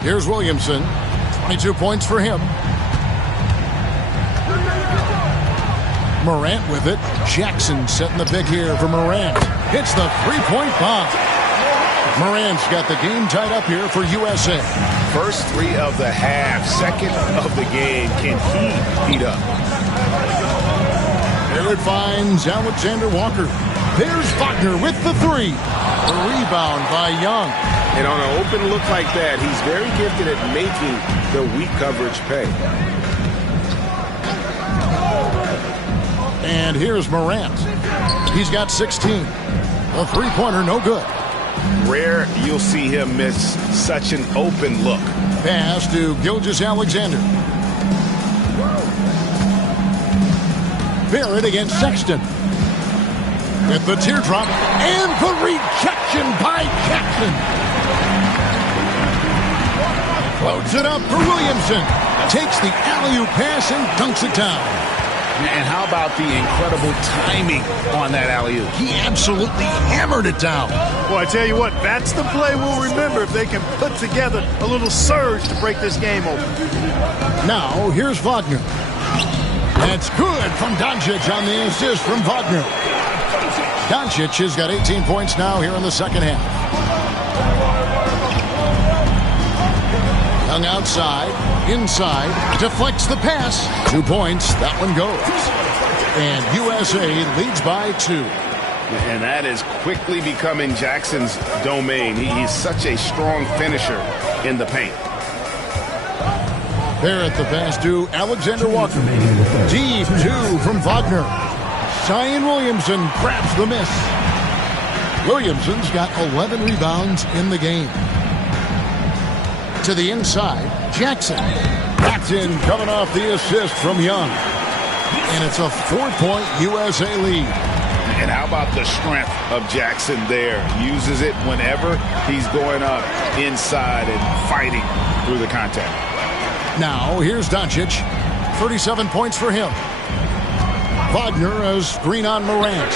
Here's Williamson. 22 points for him. Morant with it. Jackson setting the big here for Morant. Hits the three-point bomb. Morant's got the game tied up here for USA. First 3 of the half, second of the game. Can he heat up? There it finds Alexander Walker. There's Wagner with the 3. The rebound by Young. And on an open look like that, he's very gifted at making the weak coverage pay. And here's Morant. He's got 16. A three-pointer, no good. Rare you'll see him miss such an open look. Pass to Gilgeous-Alexander. Barrett against Sexton. With the teardrop and the rejection by Jackson. Floats it up for Williamson. Takes the alley-oop pass and dunks it down. And how about the incredible timing on that alley-oop? He absolutely hammered it down. Boy, I tell you what, that's the play we'll remember if they can put together a little surge to break this game open. Now, here's Wagner. That's good from Doncic on the assist from Wagner. Doncic has got 18 points now here in the second half. Young outside, inside, deflects the pass. 2 points, that one goes. And USA leads by 2. And that is quickly becoming Jackson's domain. He's such a strong finisher in the paint. Barrett the pass to Alexander Walker. Deep 2 from Wagner. Zion Williamson grabs the miss. Williamson's got 11 rebounds in the game. To the inside, Jackson. Jackson coming off the assist from Young. And it's a 4-point USA lead. And how about the strength of Jackson there? Uses it whenever he's going up inside and fighting through the contact. Now, here's Doncic. 37 points for him. Wagner, a screen on Morant.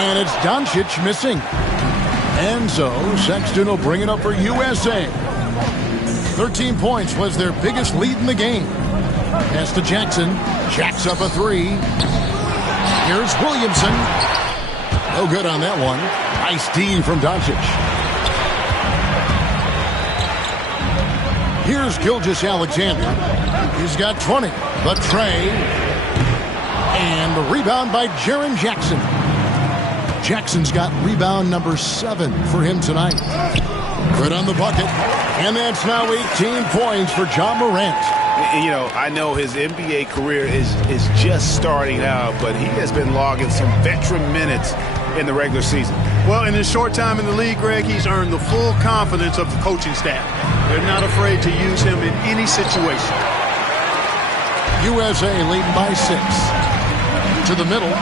And it's Doncic missing. And so Sexton will bring it up for USA. 13 points was their biggest lead in the game. Pass to Jackson. Jacks up a three. Here's Williamson. No good on that one. Nice D from Doncic. Here's Gilgeous-Alexander. He's got 20. The tray. And the rebound by Jaren Jackson. Jackson's got rebound number 7 for him tonight. Good on the bucket. And that's now 18 points for Ja Morant. You know, I know his NBA career is just starting out, but he has been logging some veteran minutes in the regular season. Well, in his short time in the league, Greg, he's earned the full confidence of the coaching staff. They're not afraid to use him in any situation. USA leading by 6. To the middle.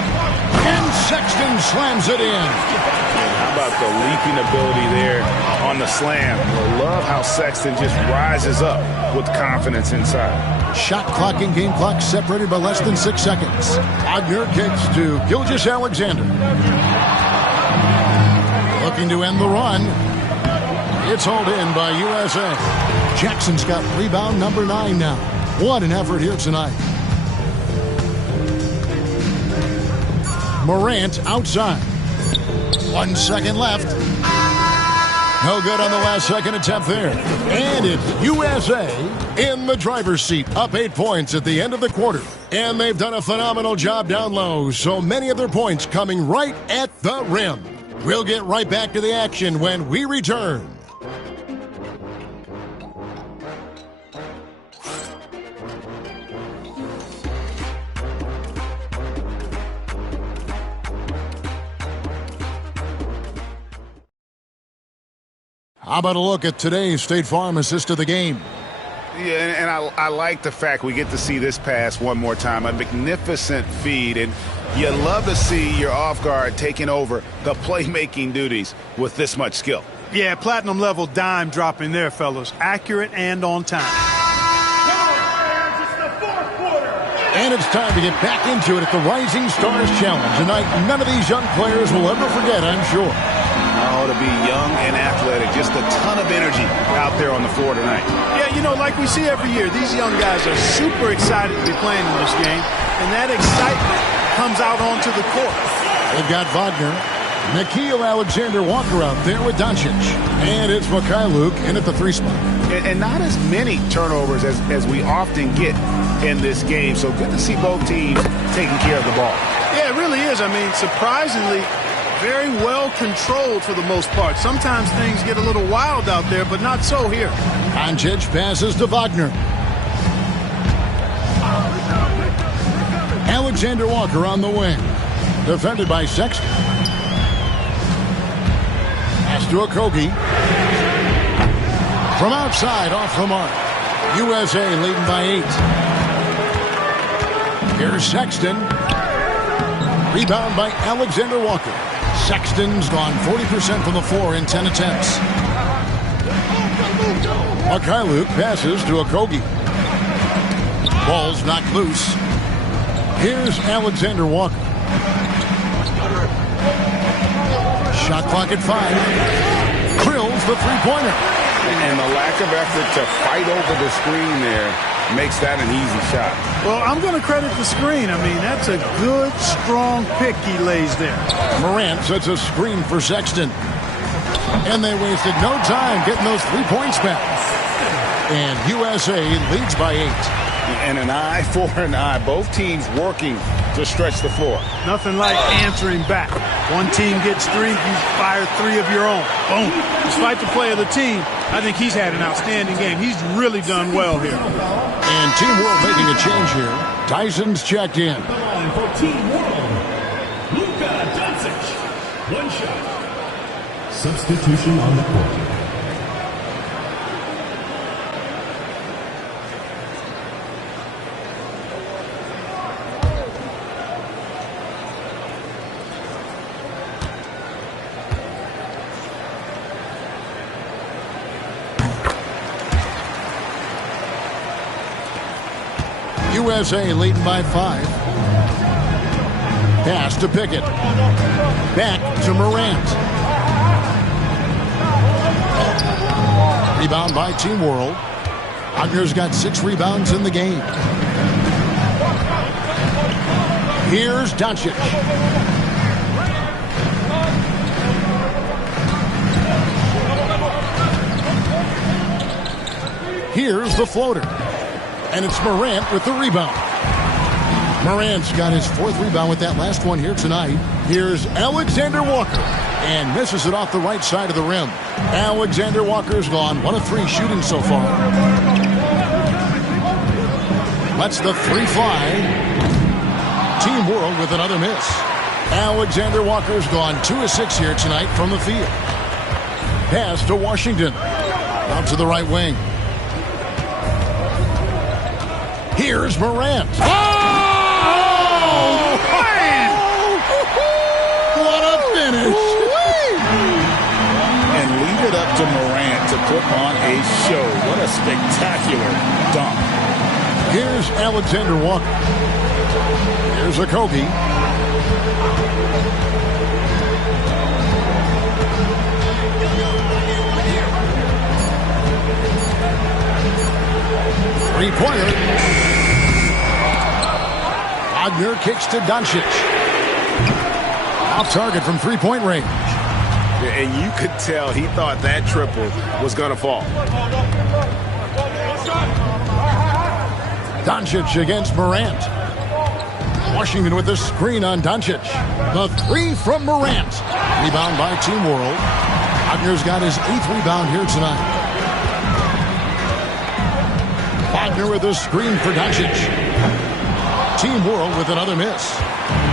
And Sexton slams it in. How about the leaping ability there on the slam? I love how Sexton just rises up with confidence inside. Shot clock and game clock separated by less than 6 seconds. Wagner kicks to Gilgeous-Alexander. Looking to end the run. It's hauled in by USA. Jackson's got rebound number 9 now. What an effort here tonight. Morant outside. 1 second left. No good on the last second attempt there. And it's USA in the driver's seat. Up 8 points at the end of the quarter. And they've done a phenomenal job down low. So many of their points coming right at the rim. We'll get right back to the action when we return. How about a look at today's State Farm assist of the game? Yeah, and I like the fact we get to see this pass one more time. A magnificent feed, and you love to see your off guard taking over the playmaking duties with this much skill. Yeah, platinum level dime dropping there, fellas. Accurate and on time. And it's time to get back into it at the Rising Stars Challenge. Tonight, none of these young players will ever forget, I'm sure. Oh, to be young and athletic. Just a ton of energy out there on the floor tonight. Yeah, you know, like we see every year, these young guys are super excited to be playing in this game, and that excitement comes out onto the court. They've got Wagner, Nickeil Alexander-Walker out there with Doncic. And it's Mikhailuk in at the 3 spot. And not as many turnovers as we often get in this game. So good to see both teams taking care of the ball. Yeah, it really is. I mean, surprisingly, very well controlled for the most part. Sometimes things get a little wild out there, but not so here. Doncic passes to Wagner. Alexander Walker on the wing. Defended by Sexton. Pass to Okogie. From outside, off the mark. USA leading by 8. Here's Sexton. Rebound by Alexander Walker. Sexton's gone 40% from the floor in 10 attempts. Mikhailuk passes to Okogie. Ball's knocked loose. Here's Alexander Walker. Shot clock at 5. Drills the three-pointer. And the lack of effort to fight over the screen there makes that an easy shot. Well, I'm going to credit the screen. I mean, that's a good, strong pick he lays there. Morant sets a screen for Sexton. And they wasted no time getting those 3 points back. And USA leads by 8. And an eye for an eye. Both teams working to stretch the floor. Nothing like answering back. One team gets 3, you fire 3 of your own. Boom. Despite the play of the team, I think he's had an outstanding game. He's really done well here. And Team World making a change here. Tyson's checked in. And for Team World, Luka Doncic. 1 shot. Substitution on the court. USA leading by 5. Pass to Pickett. Back to Morant. Rebound by Team World. Wagner's got 6 rebounds in the game. Here's Doncic. Here's the floater. And it's Morant with the rebound. Morant's got his 4th rebound with that last one here tonight. Here's Alexander Walker. And misses it off the right side of the rim. Alexander Walker's gone 1 of 3 shooting so far. Lets the 3 fly. Team World with another miss. Alexander Walker's gone 2 of 6 here tonight from the field. Pass to Washington. Out to the right wing. Here's Morant. Oh! Man! What a finish. And leave it up to Morant to put on a show. What a spectacular dunk. Here's Alexander Walker. Here's Okogie. Three-pointer. Wagner kicks to Doncic. Off target from three-point range. And you could tell he thought that triple was going to fall. Doncic against Morant. Washington with the screen on Doncic. The 3 from Morant. Rebound by Team World. Wagner's got his 8th rebound here tonight. Wagner with a screen for Doncic. Team World with another miss.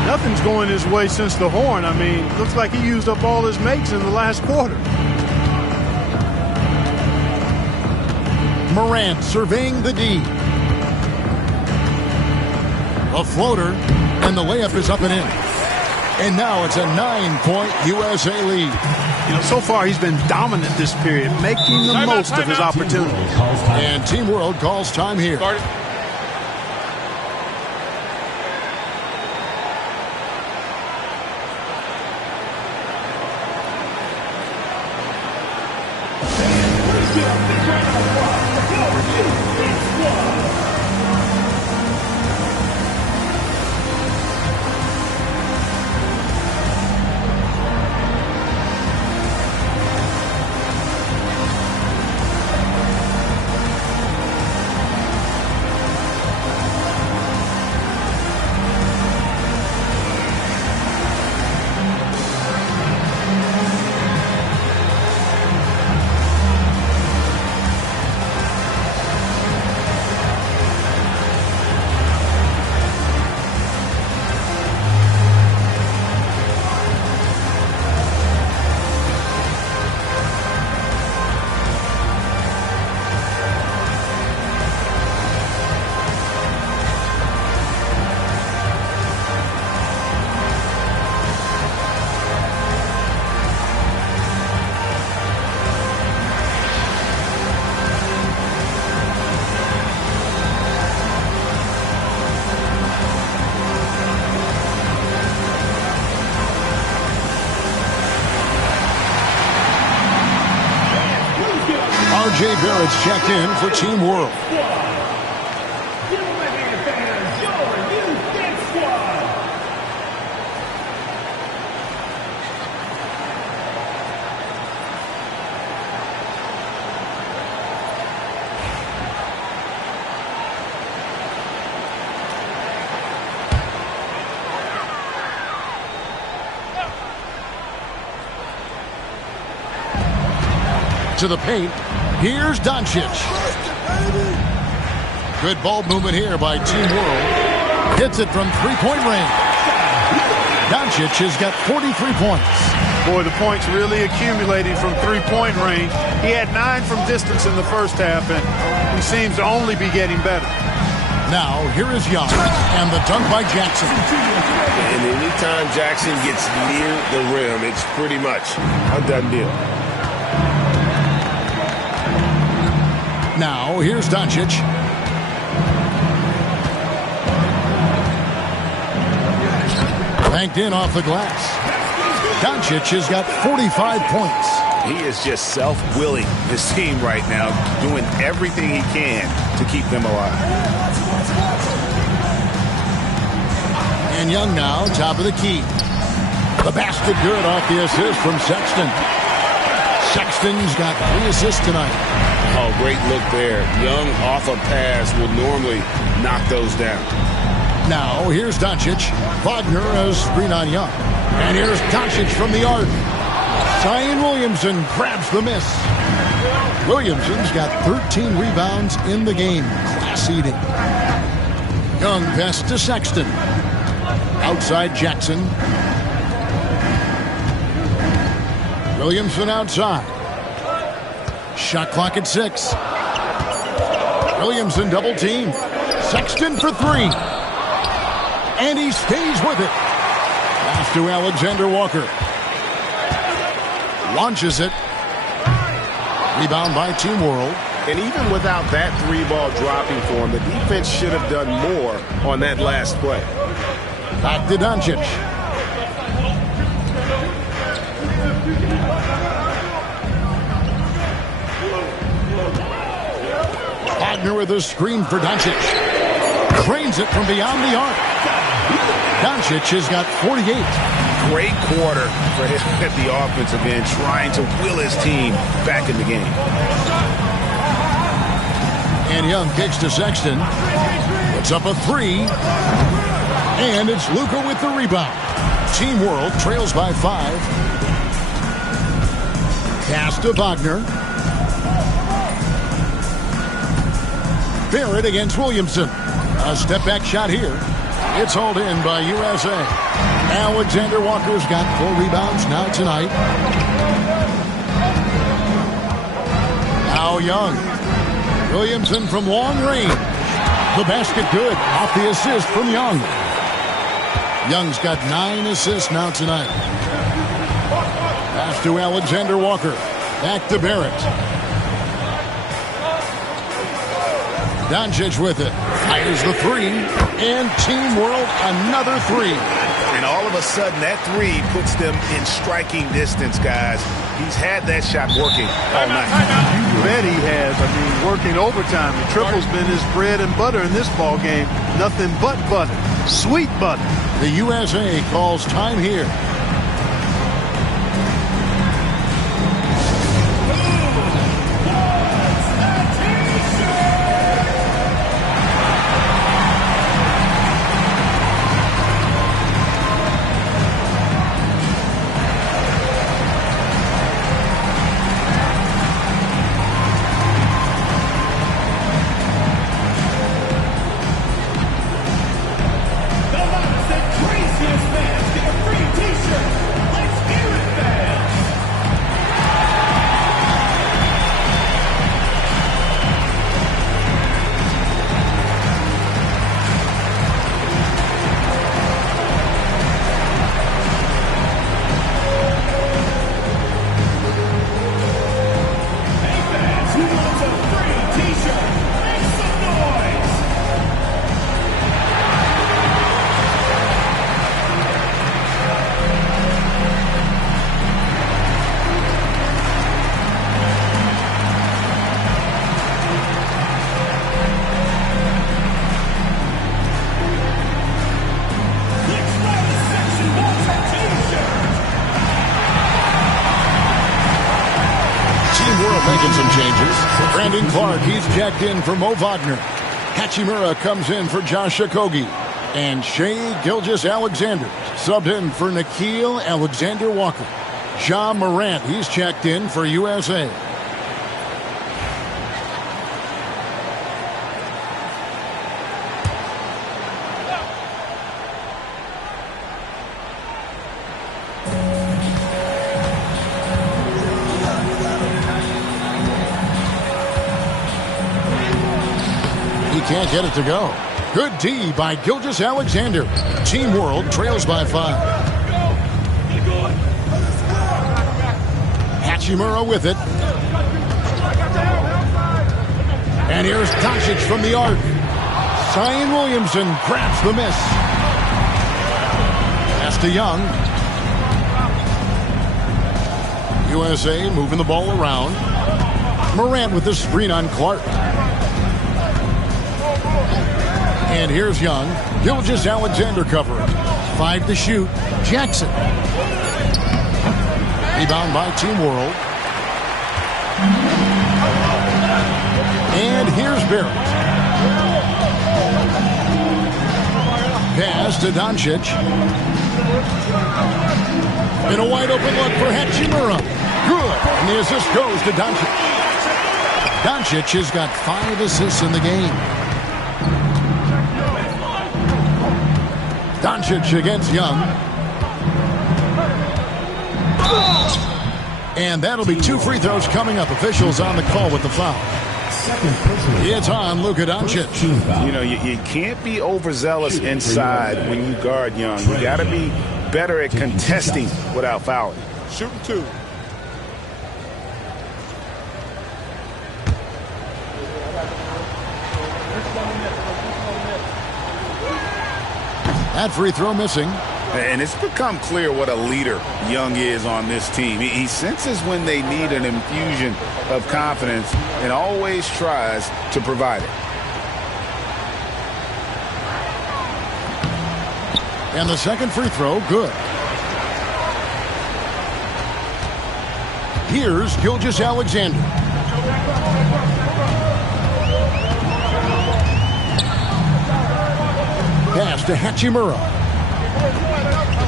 Nothing's going his way since the horn. I mean, looks like he used up all his makes in the last quarter. Morant surveying the D. A floater, and the layup is up and in. And now it's a 9-point USA lead. You know, so far he's been dominant this period, making the most of his opportunities. And Team World calls time here. R.J. Barrett's checked in for Team World. To the paint. Here's Doncic. Good ball movement here by Team World. Hits it from three-point range. Doncic has got 43 points. Boy, the points really accumulating from three-point range. He had 9 from distance in the first half, and he seems to only be getting better. Now, here is Young, and the dunk by Jackson. And anytime Jackson gets near the rim, it's pretty much a done deal. Now, here's Doncic. Banked in off the glass. Doncic has got 45 points. He is just self-willing, this team right now, doing everything he can to keep them alive. And Young now, top of the key. The basket good off the assist from Sexton. Sexton's got 3 assists tonight. Oh, great look there. Young off a pass will normally knock those down. Now, here's Doncic. Wagner has screen on Young. And here's Doncic from the arc. Zion Williamson grabs the miss. Williamson's got 13 rebounds in the game. Class eating. Young pass to Sexton. Outside Jackson. Williamson outside. Shot clock at 6. Williamson double team. Sexton for 3. And he stays with it. Pass to Alexander Walker. Launches it. Rebound by Team World. And even without that 3-ball dropping for him, the defense should have done more on that last play. Back to Doncic. Wagner with a screen for Doncic. Cranes it from beyond the arc. Doncic has got 48. Great quarter for him at the offensive end, trying to will his team back in the game. And Young kicks to Sexton. Puts up a 3. And it's Luka with the rebound. Team World trails by 5. Pass to Wagner. Barrett against Williamson. A step-back shot here. It's hauled in by USA. Alexander Walker's got 4 rebounds now tonight. Now Young. Williamson from long range. The basket good. Off the assist from Young. Young's got 9 assists now tonight. Pass to Alexander Walker. Back to Barrett. Doncic with it. Fires the 3. And Team World another 3. And all of a sudden, that 3 puts them in striking distance, guys. He's had that shot working all night. You bet he has. I mean, working overtime. The triple's been his bread and butter in this ball game. Nothing but butter. Sweet butter. The USA calls time here. Making some changes. Brandon Clark, he's jacked in for Mo Wagner. Hachimura comes in for Josh Okogie. And Shai Gilgeous-Alexander subbed in for Nickeil Alexander-Walker. Ja Morant, he's checked in for USA. Can't get it to go. Good D by Gilgeous-Alexander. Team World trails by 5. Hachimura with it. And here's Doncic from the arc. Zion Williamson grabs the miss. Pass to Young. USA moving the ball around. Morant with the screen on Clark. And here's Young. Gilgeous-Alexander covering. 5 to shoot. Jackson. Rebound by Team World. And here's Barrett. Pass to Doncic. In a wide open look for Hachimura. Good. And the assist goes to Doncic. Doncic has got 5 assists in the game. Doncic against Young. And that'll be 2 free throws coming up. Officials on the call with the foul. It's on Luka Doncic. You know, you can't be overzealous inside when you guard Young. You got to be better at contesting without fouling. Shooting 2. That free throw missing. And it's become clear what a leader Young is on this team. He senses when they need an infusion of confidence and always tries to provide it. And the second free throw, good. Here's Gilgeous-Alexander. Pass to Hachimura.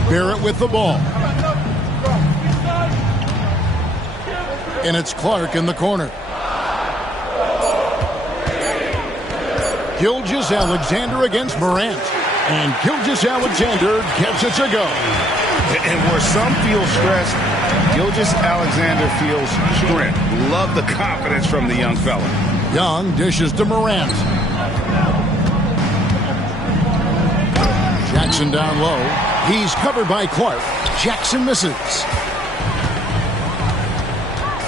Barrett with the ball. And it's Clark in the corner. Gilgeous-Alexander against Morant. And Gilgeous-Alexander gets it to go. And where some feel stressed, Gilgeous-Alexander feels strength. Love the confidence from the young fella. Young dishes to Morant. Jackson down low. He's covered by Clark. Jackson misses.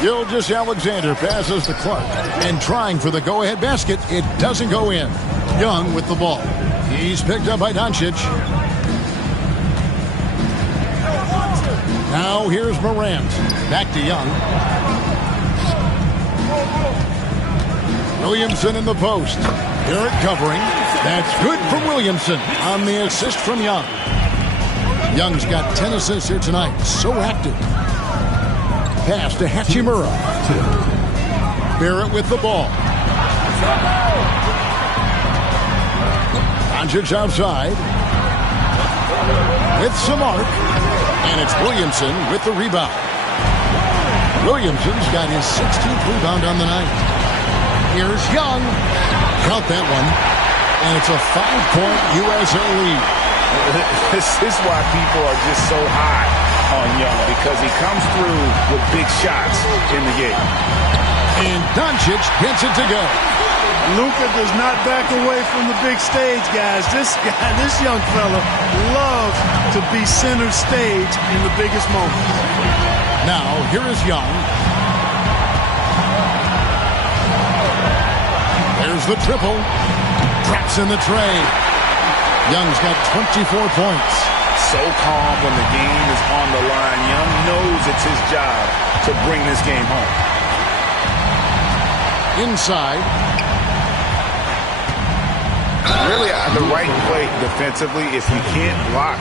Gilgeous-Alexander passes to Clark. And trying for the go-ahead basket, it doesn't go in. Young with the ball. He's picked up by Doncic. Now here's Morant. Back to Young. Williamson in the post. Barrett covering. That's good from Williamson on the assist from Young. Young's got 10 assists here tonight. So active. Pass to Hachimura. Barrett with the ball. Doncic outside. With some arc. And it's Williamson with the rebound. Williamson's got his 16th rebound on the night. Here's Young. Count that one. And it's a 5-point USA lead. This is why people are just so high on Young, because he comes through with big shots in the game. And Doncic gets it to go. Luka does not back away from the big stage, guys. This young fella loves to be center stage in the biggest moments. Now, here is Young. There's the triple. Traps in the tray. Young's got 24 points. So calm when the game is on the line. Young knows it's his job to bring this game home. Inside. Really the right play defensively. If you can't block,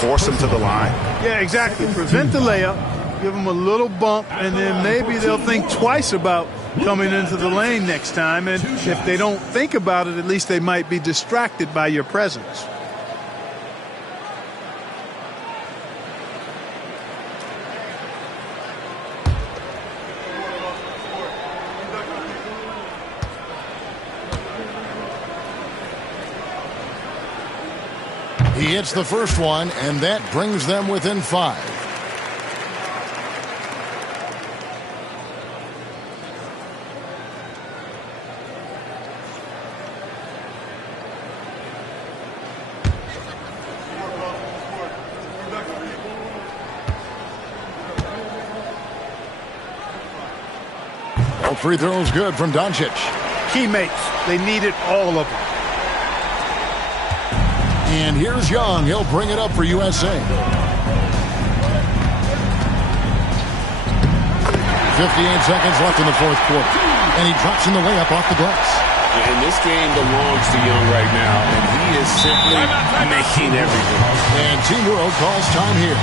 force him to the line. Yeah, exactly. Prevent the layup. Give them a little bump, and then maybe they'll think twice about coming into the lane next time. And if they don't think about it, at least they might be distracted by your presence. He hits the first one, and that brings them within 5. All free throws good from Doncic. Teammates, they needed all of them. And here's Young. He'll bring it up for USA. 58 seconds left in the fourth quarter. And he drops in the layup off the glass. And this game belongs to Young right now, and he is simply making everything. And Team World calls time here.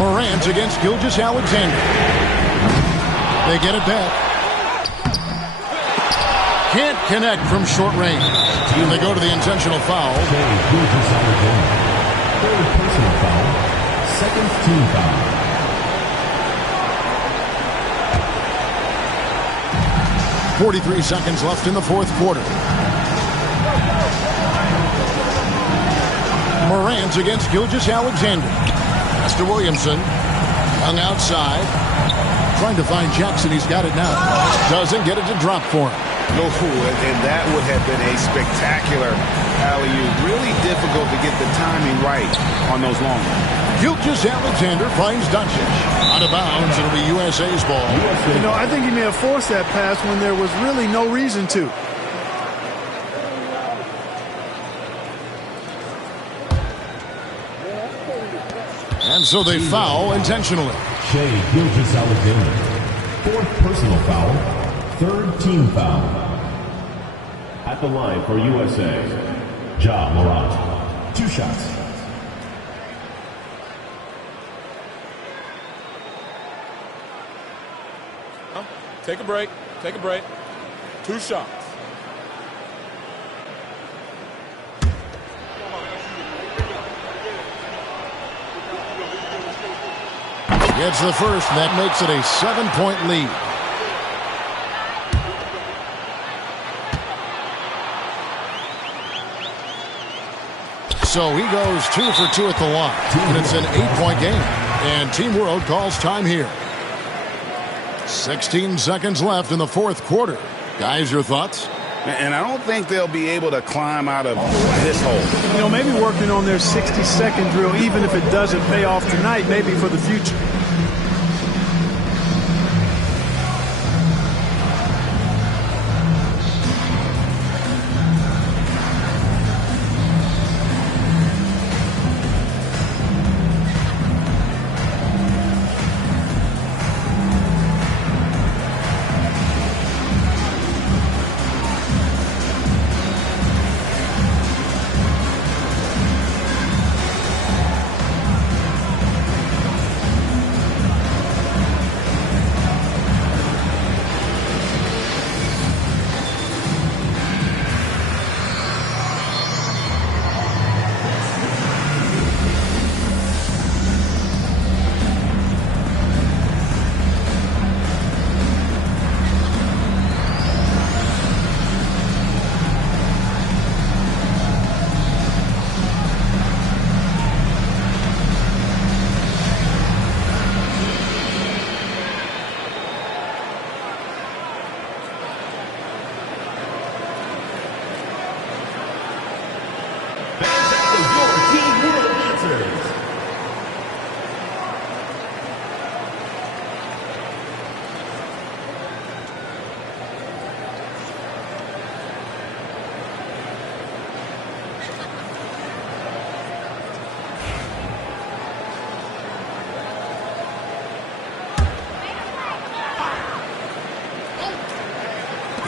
Morant against Gilgeous-Alexander. They get it back. Can't connect from short range. And they go to the intentional foul. Gilgeous-Alexander. Third personal foul. Second team foul. .43 seconds left in the fourth quarter. Morant against Gilgeous-Alexander. Pass to Williamson. Young outside. Trying to find Jackson. He's got it now. Doesn't get it to drop for him. No, and that would have been a spectacular alley-oop. Really difficult to get the timing right on those long ones. Gilgeous-Alexander finds Doncic. Out of bounds. It'll be USA's ball. You know, I think he may have forced that pass when there was really no reason to. And so they foul intentionally. Shea Gilgeous-Alexander. Fourth personal foul. Third team foul. At the line for USA, Ja Morant. 2 shots. Take a break. Take a break. 2 shots. Gets the first, and that makes it a 7-point lead. So he goes 2 for 2 at the line, and it's an 8-point game. And Team World calls time here. 16 seconds left in the fourth quarter. Guys, your thoughts? And I don't think they'll be able to climb out of this hole. You know, maybe working on their 60-second drill, even if it doesn't pay off tonight, maybe for the future.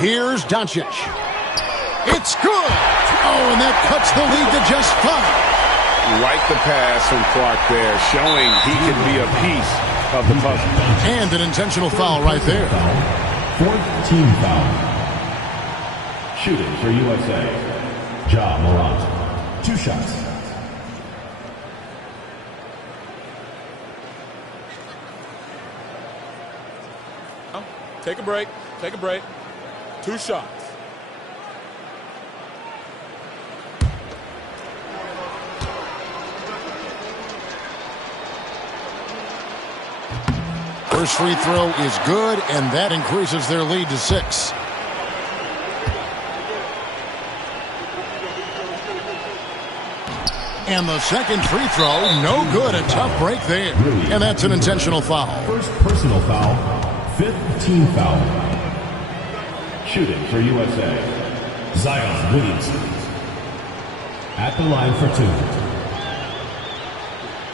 Here's Doncic. It's good. Oh, and that cuts the lead to just 5. Like the pass from Clark there, showing he can be a piece of the puzzle. And an intentional foul right there. 4th team foul. Shooting for USA. Ja Morant. 2 shots. Take a break. Take a break. 2 shots. First free throw is good, and that increases their lead to 6. And the second free throw, no good. A tough break there. And that's an intentional foul. First personal foul. 5th team foul. Shooting for USA. Zion Williamson. At the line for 2.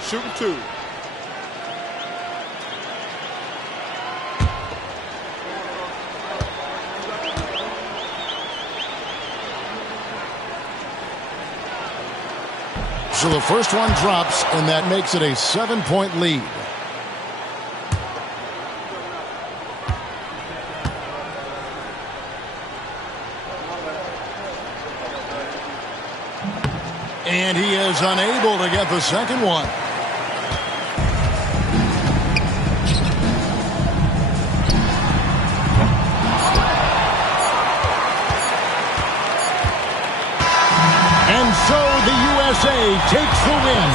Shooting 2. So the first one drops, and that makes it a 7-point lead. And he is unable to get the second one. And so the USA takes the win.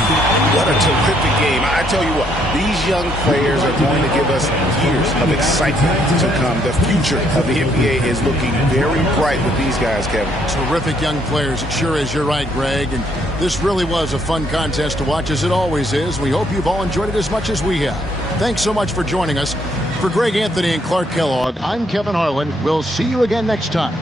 What a terrific game. I tell you what, these young players are going to give us years of excitement to come. The future of the NBA is looking very bright with these guys, Kevin. Terrific young players. It sure is. You're right, Greg. And this really was a fun contest to watch, as it always is. We hope you've all enjoyed it as much as we have. Thanks so much for joining us. For Greg Anthony and Clark Kellogg, I'm Kevin Harlan. We'll see you again next time.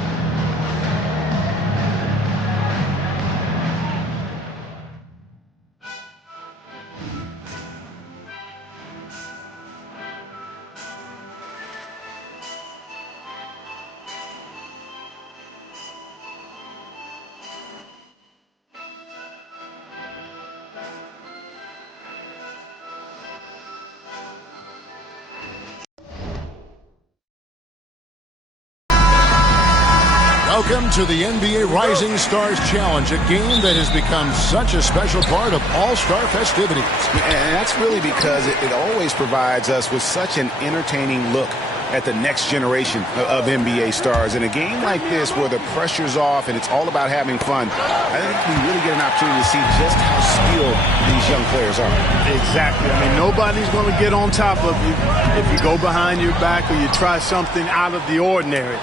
Welcome to the NBA Rising Stars Challenge, a game that has become such a special part of all-star festivities. And that's really because it always provides us with such an entertaining look at the next generation of NBA stars. In a game like this where the pressure's off and it's all about having fun, I think we really get an opportunity to see just how skilled these young players are. Exactly. I mean, nobody's going to get on top of you if you go behind your back or you try something out of the ordinary.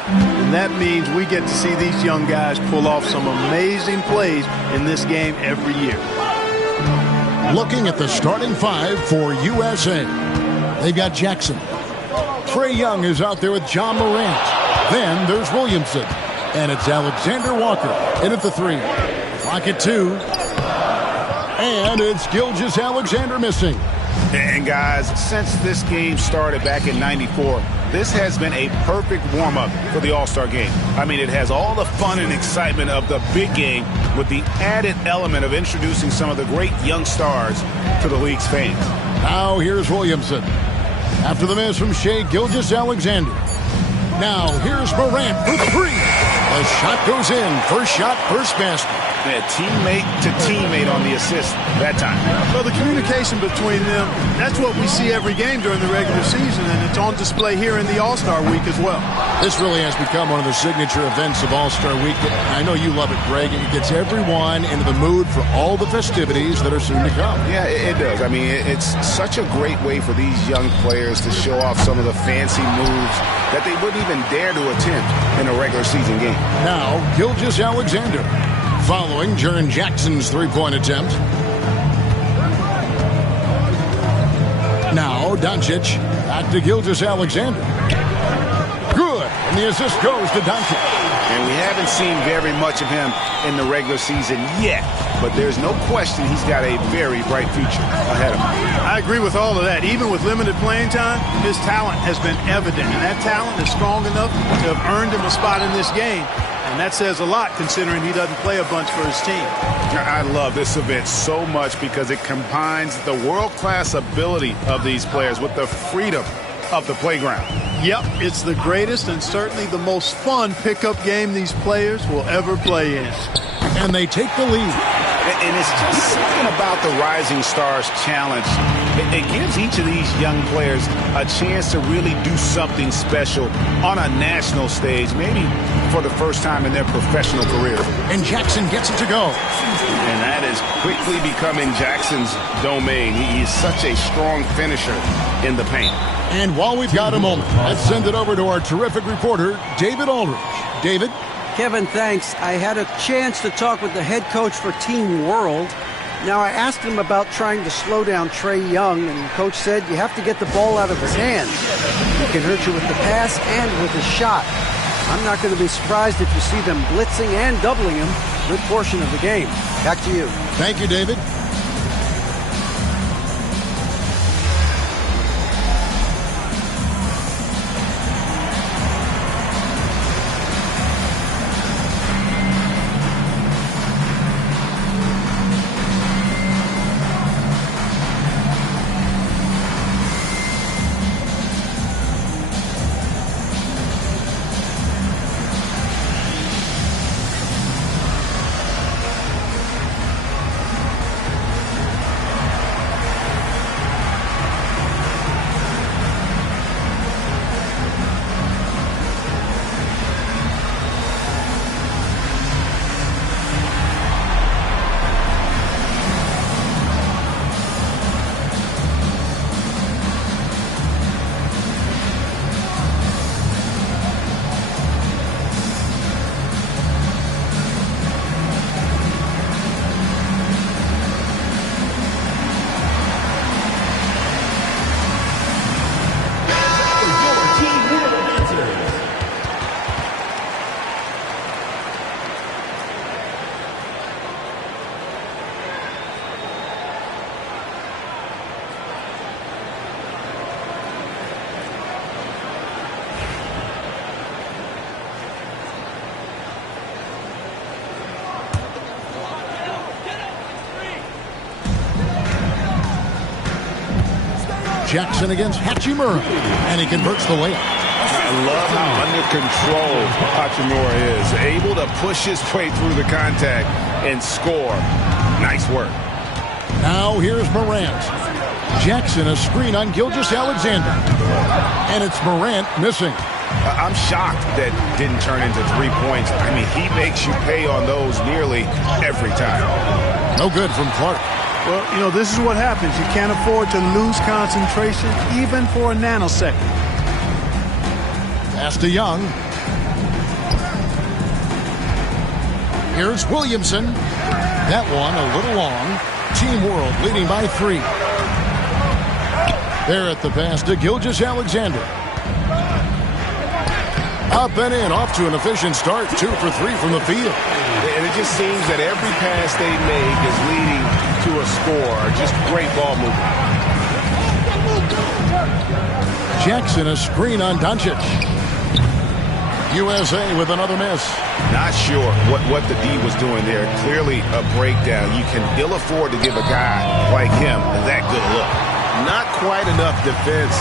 And that means we get to see these young guys pull off some amazing plays in this game every year. Looking at the starting 5 for USA. They've got Jackson. Trae Young is out there with Ja Morant. Then there's Williamson. And it's Alexander Walker in at the 3. Clock at 2. And it's Gilgeous-Alexander missing. And guys, since this game started back in '94, this has been a perfect warm-up for the All-Star game. I mean, it has all the fun and excitement of the big game with the added element of introducing some of the great young stars to the league's fans. Now here's Williamson. After the miss from Shai Gilgeous-Alexander. Now here's Morant for 3. The shot goes in. First shot, first basket. Yeah, teammate to teammate on the assist that time. Well, the communication between them, that's what we see every game during the regular season, and it's on display here in the All-Star Week as well. This really has become one of the signature events of All-Star Week. I know you love it, Greg. It gets everyone into the mood for all the festivities that are soon to come. Yeah, it does. I mean, it's such a great way for these young players to show off some of the fancy moves that they wouldn't even dare to attempt in a regular season game. Now, Gilgeous-Alexander, following Jaren Jackson's three-point attempt. Now, Doncic, back to Gilgeous-Alexander. Good, and the assist goes to Doncic. And we haven't seen very much of him in the regular season yet. But there's no question he's got a very bright future ahead of him. I agree with all of that. Even with limited playing time, his talent has been evident. And that talent is strong enough to have earned him a spot in this game. And that says a lot considering he doesn't play a bunch for his team. I love this event so much because it combines the world-class ability of these players with the freedom of the playground. Yep, it's the greatest and certainly the most fun pickup game these players will ever play in. And they take the lead. And it's just something about the Rising Stars Challenge. It gives each of these young players a chance to really do something special on a national stage, maybe for the first time in their professional career. And Jackson gets it to go. And that is quickly becoming Jackson's domain. He is such a strong finisher in the paint. And while we've got a moment, let's send it over to our terrific reporter, David Aldridge. David? Kevin, thanks. I had a chance to talk with the head coach for Team World. Now, I asked him about trying to slow down Trae Young, and the coach said you have to get the ball out of his hands. He can hurt you with the pass and with his shot. I'm not going to be surprised if you see them blitzing and doubling him a good portion of the game. Back to you. Thank you, David. Jackson against Hachimura, and he converts the layup. I love how under control Hachimura is. Able to push his way through the contact and score. Nice work. Now here's Morant. Jackson a screen on Gilgeous-Alexander. And it's Morant missing. I'm shocked that didn't turn into 3 points. I mean, he makes you pay on those nearly every time. No good from Clark. Well, you know, this is what happens. You can't afford to lose concentration even for a nanosecond. Pass to Young. Here's Williamson. That one a little long. Team World leading by 3. There at the pass to Gilgeous-Alexander. Up and in, off to an efficient start. 2 for 3 from the field. And it just seems that every pass they make is leading to a score. Just great ball movement. Jackson a screen on Doncic. USA with another miss. Not sure what the D was doing there. Clearly a breakdown. You can ill afford to give a guy like him that good look. Not quite enough defense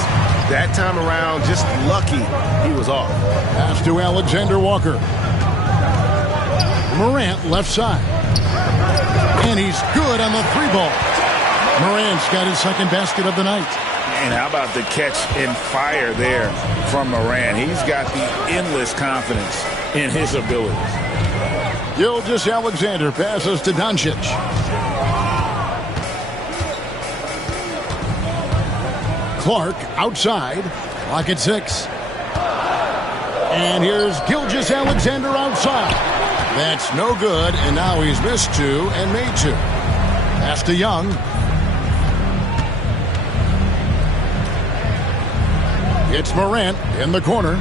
that time around. Just lucky he was off. Pass to Alexander Walker. Morant left side. And he's good on the 3-ball. Morant's got his second basket of the night. And how about the catch and fire there from Morant? He's got the endless confidence in his abilities. Gilgeous-Alexander passes to Doncic. Clark outside. Clock at 6. And here's Gilgeous-Alexander outside. That's no good, and now he's missed 2 and made 2. Pass to Young. It's Morant in the corner.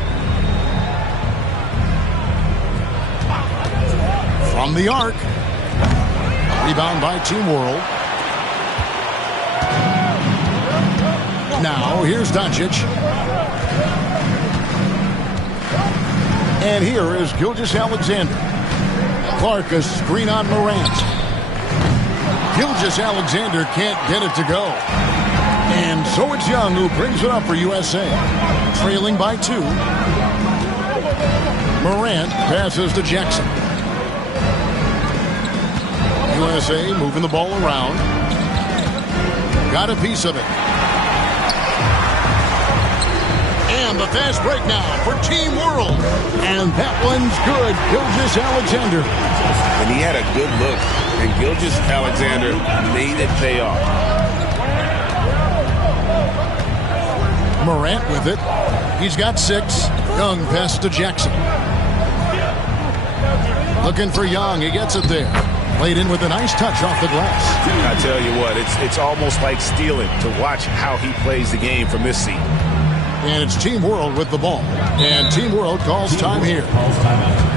From the arc. Rebound by Team World. Now, here's Doncic. And here is Gilgeous-Alexander. Clark, a screen on Morant. Gilgeous-Alexander can't get it to go. And so it's Young who brings it up for USA. Trailing by 2. Morant passes to Jackson. USA moving the ball around. Got a piece of it. And the fast break now for Team World. And that one's good. Gilgeous-Alexander. And he had a good look. And Gilgeous-Alexander made it pay off. Morant with it. He's got 6. Young passes to Jackson. Looking for Young. He gets it there. Played in with a nice touch off the glass. I tell you what, it's almost like stealing to watch how he plays the game from this seat. And it's Team World with the ball. And Team World calls time here. Calls timeout.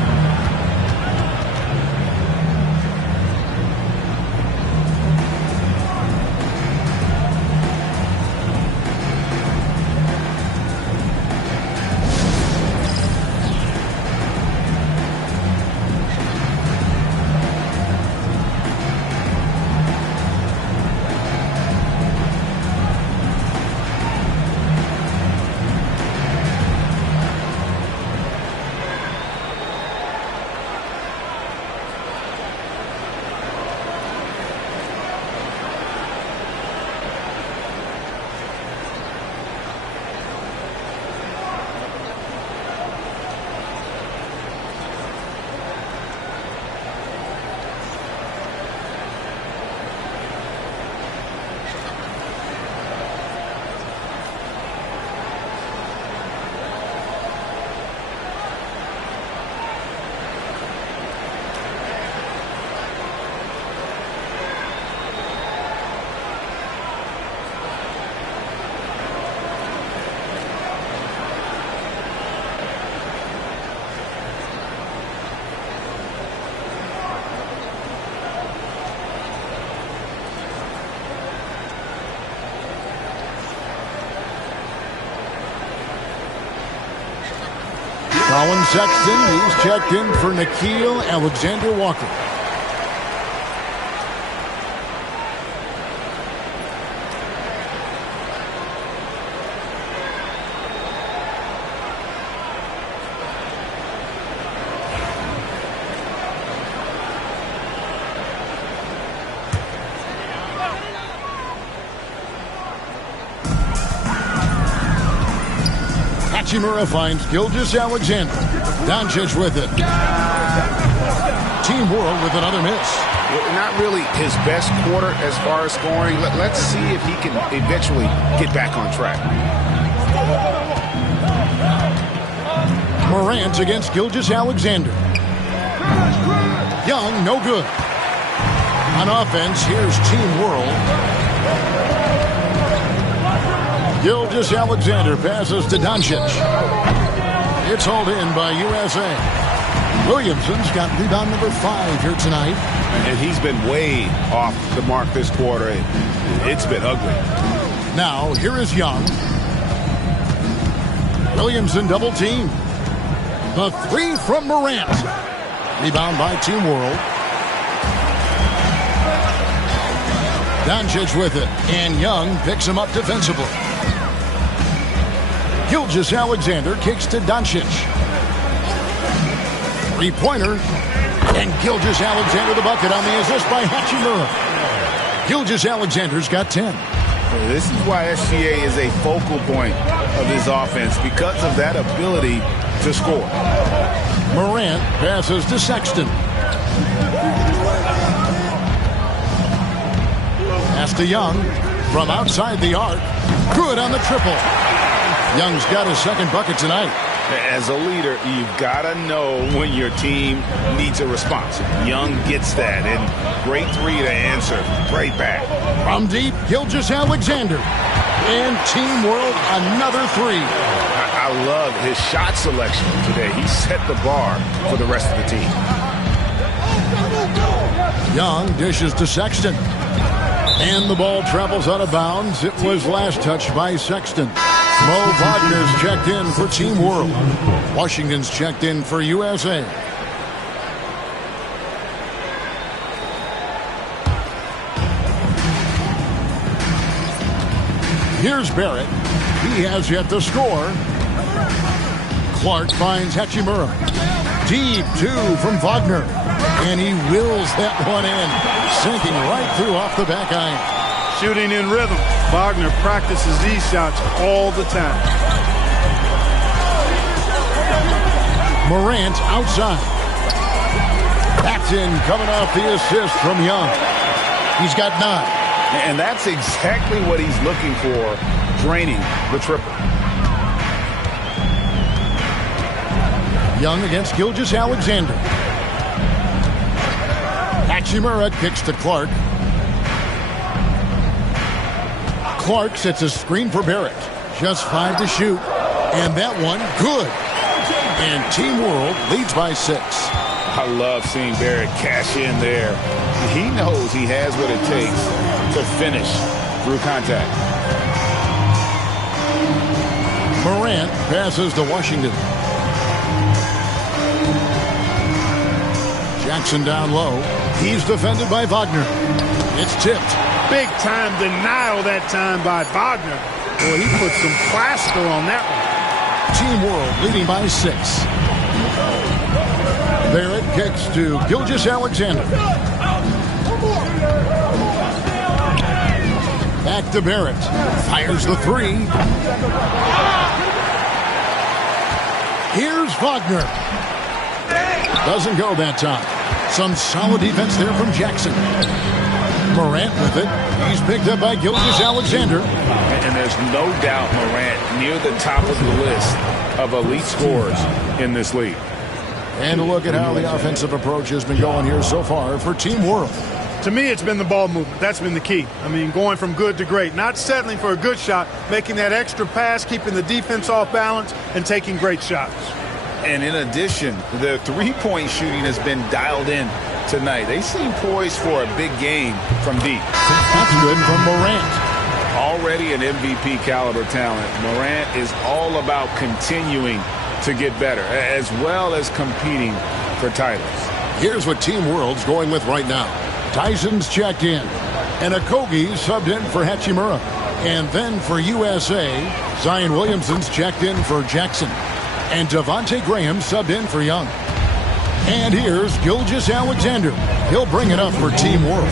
Colin Sexton, he's checked in for Nickeil Alexander-Walker. Hachimura finds Gilgeous-Alexander. Doncic with it. Team World with another miss. Not really his best quarter as far as scoring. Let's see if he can eventually get back on track. Morant against Gilgeous-Alexander. Young, no good. On offense, here's Team World. Gilgeous-Alexander passes to Doncic. It's hauled in by USA. Williamson's got rebound number 5 here tonight. And he's been way off the mark this quarter. It's been ugly. Now, here is Young. Williamson double team. The 3 from Morant. Rebound by Team World. Doncic with it. And Young picks him up defensively. Gilgeous-Alexander kicks to Doncic. Three-pointer. And Gilgeous-Alexander the bucket on the assist by Hachimura. Gilgeous-Alexander's got 10. This is why SGA is a focal point of his offense, because of that ability to score. Morant passes to Sexton. Pass to Young from outside the arc. Good on the triple. Young's got his second bucket tonight. As a leader, you've got to know when your team needs a response. Young gets that, and great 3 to answer right back. From deep, Gilgeous-Alexander. And Team World, another 3. I love his shot selection today. He set the bar for the rest of the team. Young dishes to Sexton. And the ball travels out of bounds. It was last touched by Sexton. Mo Wagner's checked in for Team World. Washington's checked in for USA. Here's Barrett. He has yet to score. Clark finds Hachimura. Deep two from Wagner. And he wills that one in. Sinking right through off the back iron. Shooting in rhythm. Wagner practices these shots all the time. Morant outside. Paxton coming off the assist from Young. He's got 9. And that's exactly what he's looking for, draining the triple. Young against Gilgeous-Alexander. Hachimura kicks to Clark. Clark sets a screen for Barrett. Just 5 to shoot. And that one, good. And Team World leads by 6. I love seeing Barrett cash in there. He knows he has what it takes to finish through contact. Morant passes to Washington. Jackson down low. He's defended by Wagner. It's tipped. Big time denial that time by Wagner. Boy, he put some plaster on that one. Team World leading by 6. Barrett kicks to Gilgeous-Alexander. Back to Barrett. Fires the 3. Here's Wagner. Doesn't go that time. Some solid defense there from Jackson. Morant with it. He's picked up by Gilgeous-Alexander. And there's no doubt Morant near the top of the list of elite scorers in this league. And a look at how the offensive approach has been going here so far for Team World. To me, it's been the ball movement. That's been the key. I mean, going from good to great. Not settling for a good shot, making that extra pass, keeping the defense off balance, and taking great shots. And in addition, the three-point shooting has been dialed in tonight. They seem poised for a big game from deep. That's good from Morant. Already an MVP caliber talent, Morant is all about continuing to get better, as well as competing for titles. Here's what Team World's going with right now. Tyson's checked in. And Okogie subbed in for Hachimura. And then for USA, Zion Williamson's checked in for Jackson. And Devontae Graham subbed in for Young. And here's Gilgeous-Alexander. He'll bring it up for Team World.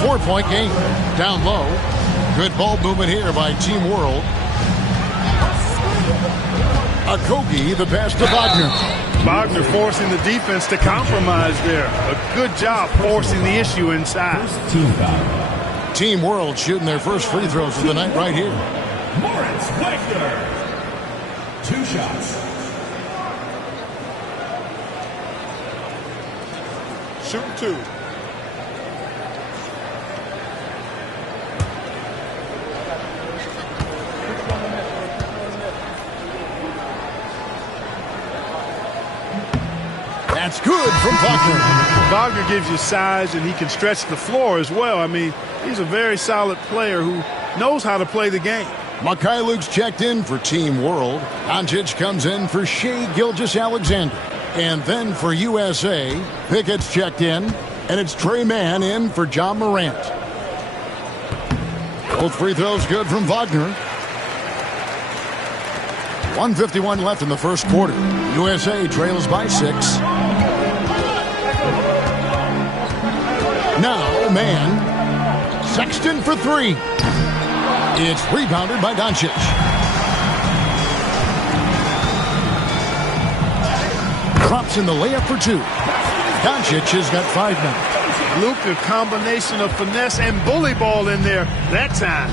4-point game. Down low. Good ball movement here by Team World. Okogie, the pass to Wagner. Wagner forcing the defense to compromise there. A good job forcing the issue inside. Team foul. Team World shooting their first free throws of the night right here. Moritz Wagner. 2 shots. Shoot 2. That's good from Wagner. Wagner gives you size, and he can stretch the floor as well. I mean, he's a very solid player who knows how to play the game. Luke's checked in for Team World. Doncic comes in for Shai Gilgeous-Alexander. And then for USA, Pickett's checked in. And it's Trey Mann in for John Morant. Both free throws good from Wagner. 1:51 left in the first quarter. USA trails by 6. Now, Mann. Sexton for 3. It's rebounded by Doncic. Drops in the layup for 2. Doncic has got 5 now. Luke, a combination of finesse and bully ball in there that time.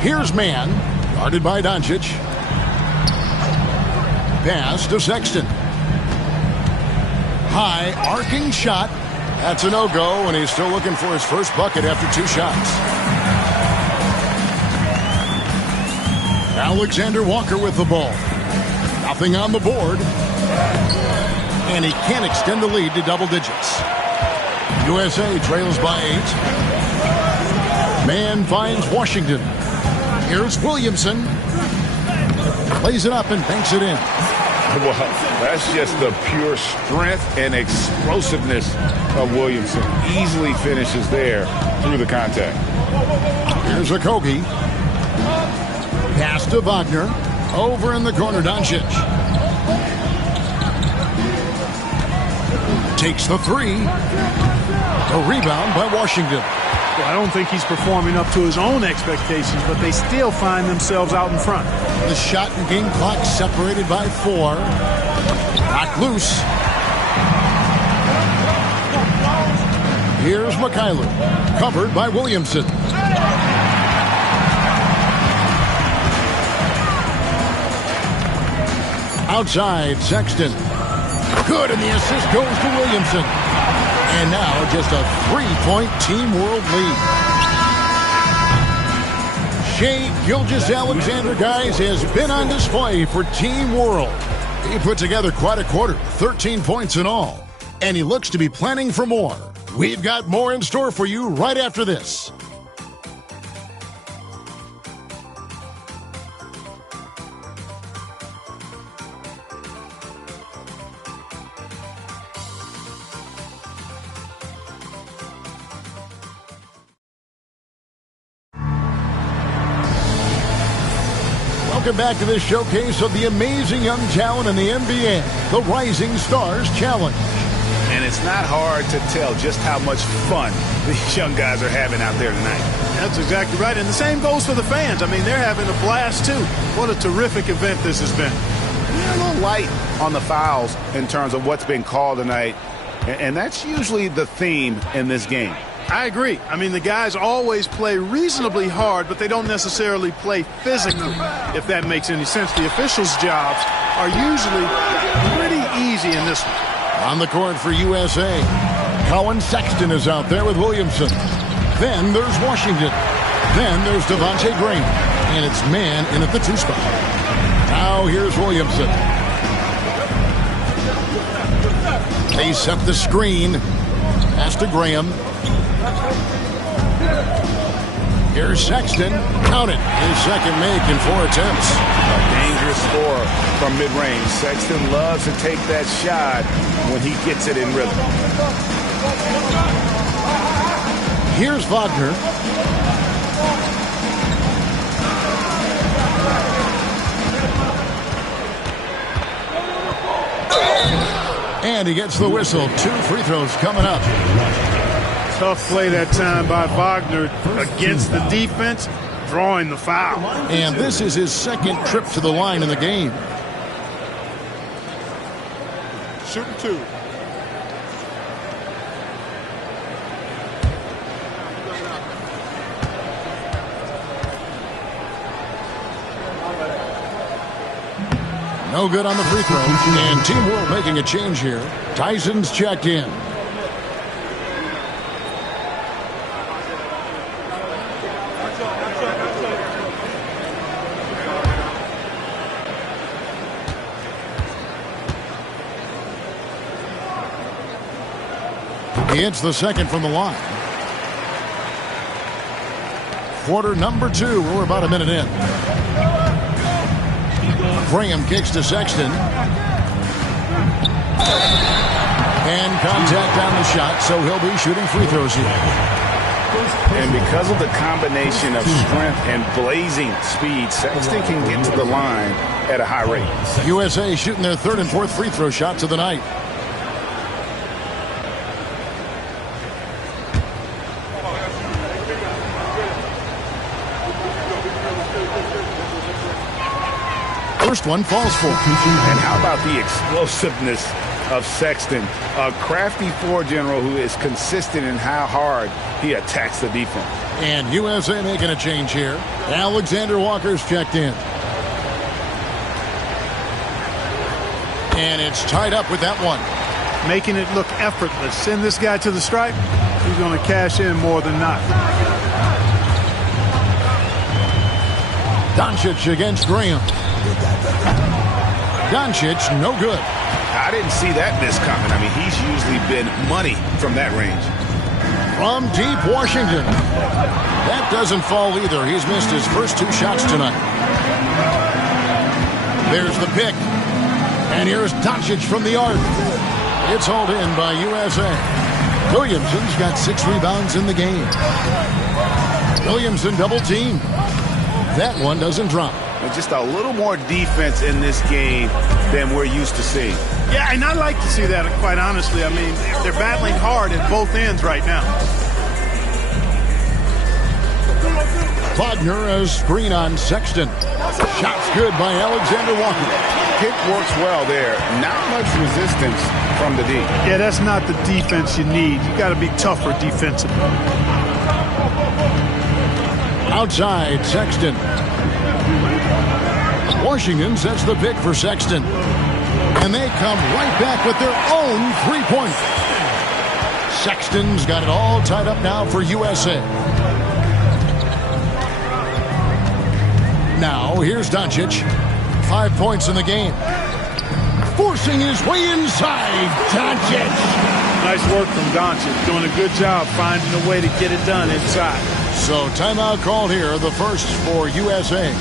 Here's Mann, guarded by Doncic. Pass to Sexton. High arcing shot. That's a no-go, and he's still looking for his first bucket after 2 shots. Alexander Walker with the ball. Nothing on the board. And he can't extend the lead to double digits. USA trails by 8. Man finds Washington. Here's Williamson. Plays it up and banks it in. Well, that's just the pure strength and explosiveness of Williamson. Easily finishes there through the contact. Here's Okogie. Pass to Wagner. Over in the corner, Doncic. Takes the 3. A rebound by Washington. Well, I don't think he's performing up to his own expectations, but they still find themselves out in front. The shot and game clock separated by 4. Knocked loose. Here's Mikhailuk. Covered by Williamson. Outside, Sexton. Good, and the assist goes to Williamson. And now just a 3-point Team World lead. Shai Gilgeous-Alexander, guys, has been on display for Team World. He put together quite a quarter, 13 points in all. And he looks to be planning for more. We've got more in store for you right after this. Welcome back to this showcase of the amazing young talent in the NBA, the Rising Stars Challenge. And it's not hard to tell just how much fun these young guys are having out there tonight. That's exactly right. And the same goes for the fans. I mean, they're having a blast, too. What a terrific event this has been. We're a little light on the fouls in terms of what's been called tonight. And that's usually the theme in this game. I agree. I mean, the guys always play reasonably hard, but they don't necessarily play physically, if that makes any sense. The officials' jobs are usually pretty easy in this one. On the court for USA, Colin Sexton is out there with Williamson. Then there's Washington. Then there's Devontae Graham. And it's man in at the 2 spot. Now here's Williamson. They set the screen. Pass to Graham. Here's Sexton. Count it. His second make in 4 attempts. A dangerous score from mid-range. Sexton loves to take that shot when he gets it in rhythm. Here's Wagner. And he gets the whistle. 2 free throws coming up. Tough play that time by Wagner against the defense, drawing the foul. And this is his second trip to the line in the game. Shooting 2. No good on the free throw. And Team World making a change here. Tyson's checked in. He hits the second from the line. Quarter number 2. We're about a minute in. Graham kicks to Sexton. And contact on the shot, so he'll be shooting free throws here. And because of the combination of strength and blazing speed, Sexton can get to the line at a high rate. USA shooting their 3rd and 4th free throw shots of the night. First one falls for. And how about the explosiveness of Sexton? A crafty floor general who is consistent in how hard he attacks the defense. And USA making a change here. Alexander Walker's checked in. And it's tied up with that one. Making it look effortless. Send this guy to the stripe. He's going to cash in more than not. Doncic against Graham. Doncic, no good. I didn't see that miss coming. I mean, he's usually been money from that range. From deep Washington. That doesn't fall either. He's missed his first 2 shots tonight. There's the pick. And here's Doncic from the arc. It's hauled in by USA. Williamson's got 6 rebounds in the game. Williamson double team. That one doesn't drop. Just a little more defense in this game than we're used to seeing. Yeah, and I like to see that, quite honestly. I mean, they're battling hard at both ends right now. Wagner a screen on Sexton. Shots good by Alexander Walker. Pick works well there. Not much resistance from the D. Yeah, that's not the defense you need. You got to be tougher defensively. Outside, Sexton. Washington sets the pick for Sexton. And they come right back with their own 3-pointer. Sexton's got it all tied up now for USA. Now, here's Doncic. 5 points in the game. Forcing his way inside. Doncic. Nice work from Doncic. Doing a good job finding a way to get it done inside. So, timeout called here. The first for USA.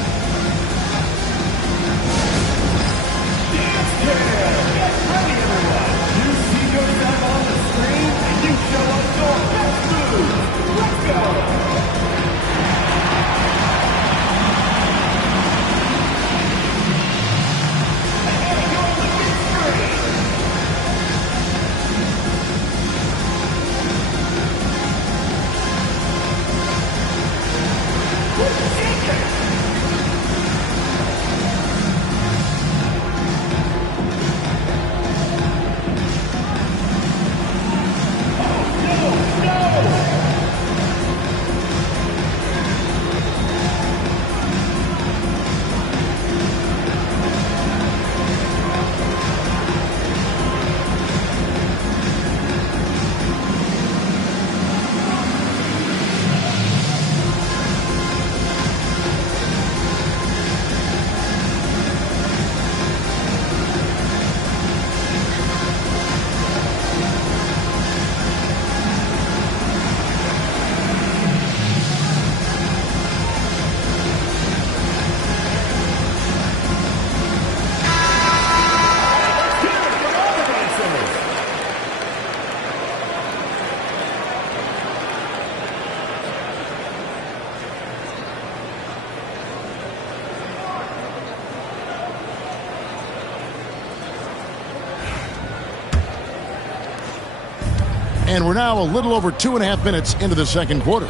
And we're now a little over 2.5 minutes into the second quarter.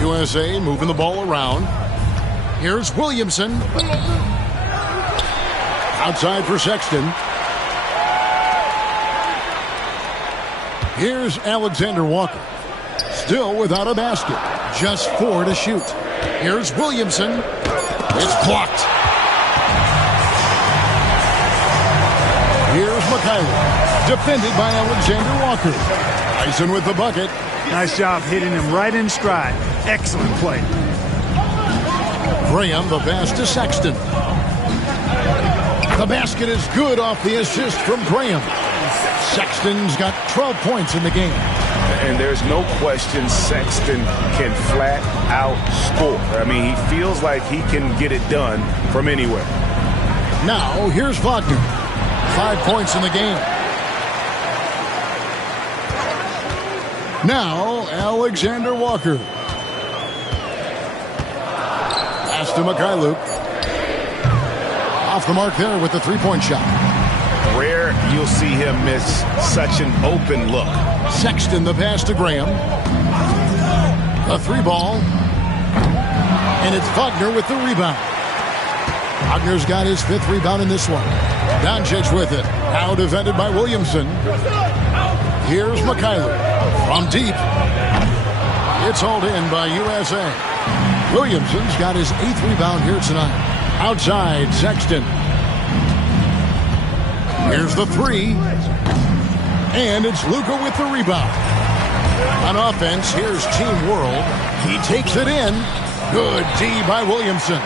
USA moving the ball around. Here's Williamson. Outside for Sexton. Here's Alexander Walker. Still without a basket. Just 4 to shoot. Here's Williamson. It's blocked. Here's Mikhailov, defended by Alexander Walker. Tyson with the bucket. Nice job hitting him right in stride. Excellent play. Graham, the pass to Sexton. The basket is good off the assist from Graham. Sexton's got 12 points in the game. And there's no question Sexton can flat out score. I mean, he feels like he can get it done from anywhere. Now, here's Wagner. 5 points in the game. Now, Alexander Walker. Pass to Mikhailov. Off the mark there with the 3-point shot. Rare you'll see him miss such an open look. Sexton, the pass to Graham. The 3-ball. And it's Wagner with the rebound. Wagner's got his 5th rebound in this one. Doncic with it. Now defended by Williamson. Here's Mikhailov from deep. It's hauled in by USA. Williamson's got his 8th rebound here tonight. Outside, Sexton. Here's the 3. And it's Luka with the rebound. On offense, here's Team World. He takes it in. Good D by Williamson.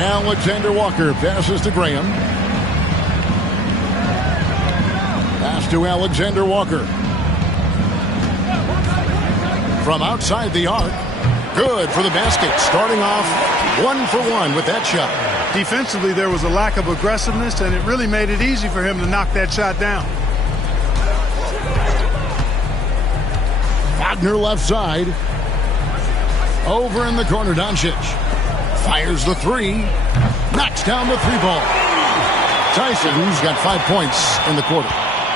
Alexander Walker passes to Graham. Pass to Alexander Walker. From outside the arc. Good for the basket. Starting off 1 for 1 with that shot. Defensively, there was a lack of aggressiveness, and it really made it easy for him to knock that shot down. Wagner left side. Over in the corner, Doncic. Fires the three. Knocks down the three ball. Tyson's got 5 points in the quarter.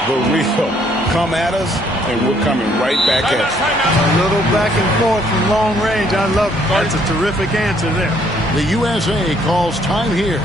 The real come at us, and we're coming right back at you. A little back and forth from long range. I love it. That's a terrific answer there. The USA calls time here.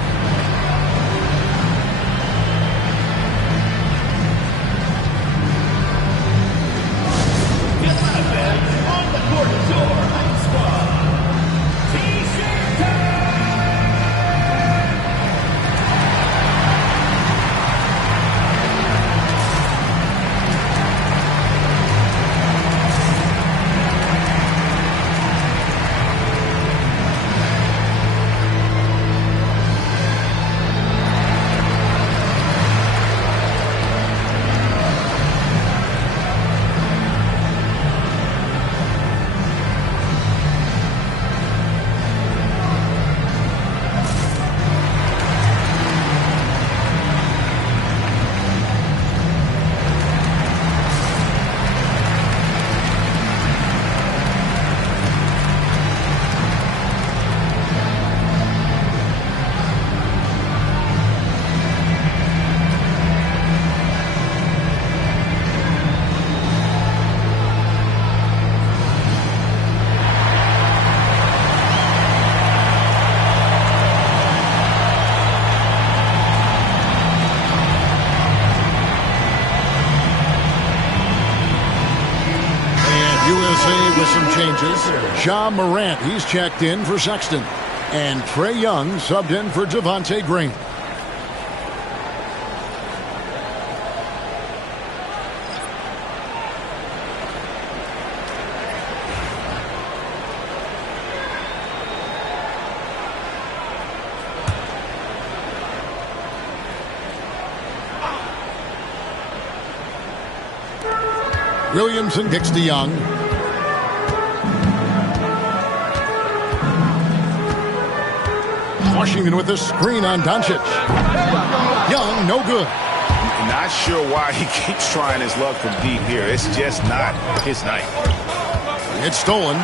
With some changes. Ja Morant, he's checked in for Sexton. And Trae Young subbed in for Devontae Green. Williamson kicks to Young. Washington with a screen on Doncic. Young, no good. Not sure why he keeps trying his luck from deep here. It's just not his night. It's stolen.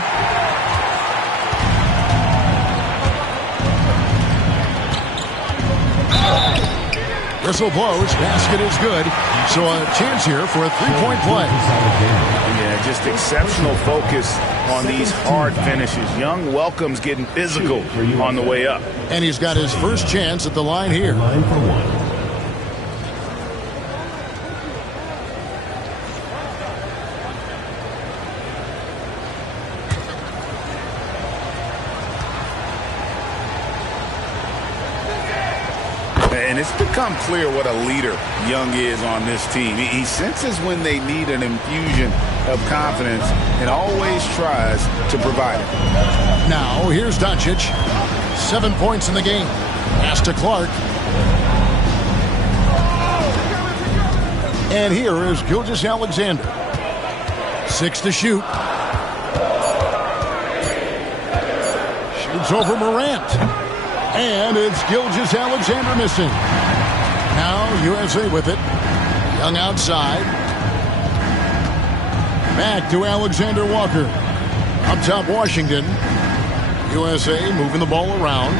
Whistle blows. Basket is good. So a chance here for a three-point play. Yeah, just exceptional focus on these hard finishes. Young welcomes getting physical on the way up. And he's got his first chance at the line here. 9 for 1. And it's become clear what a leader Young is on this team. He senses when they need an infusion of confidence and always tries to provide it. Now, here's Doncic. 7 points in the game. Pass to Clark. And here is Gilgeous-Alexander. 6 to shoot. Shoots over Morant. And it's Gilgeous-Alexander missing. Now USA with it. Young outside. Back to Alexander Walker. Up top Washington. USA moving the ball around.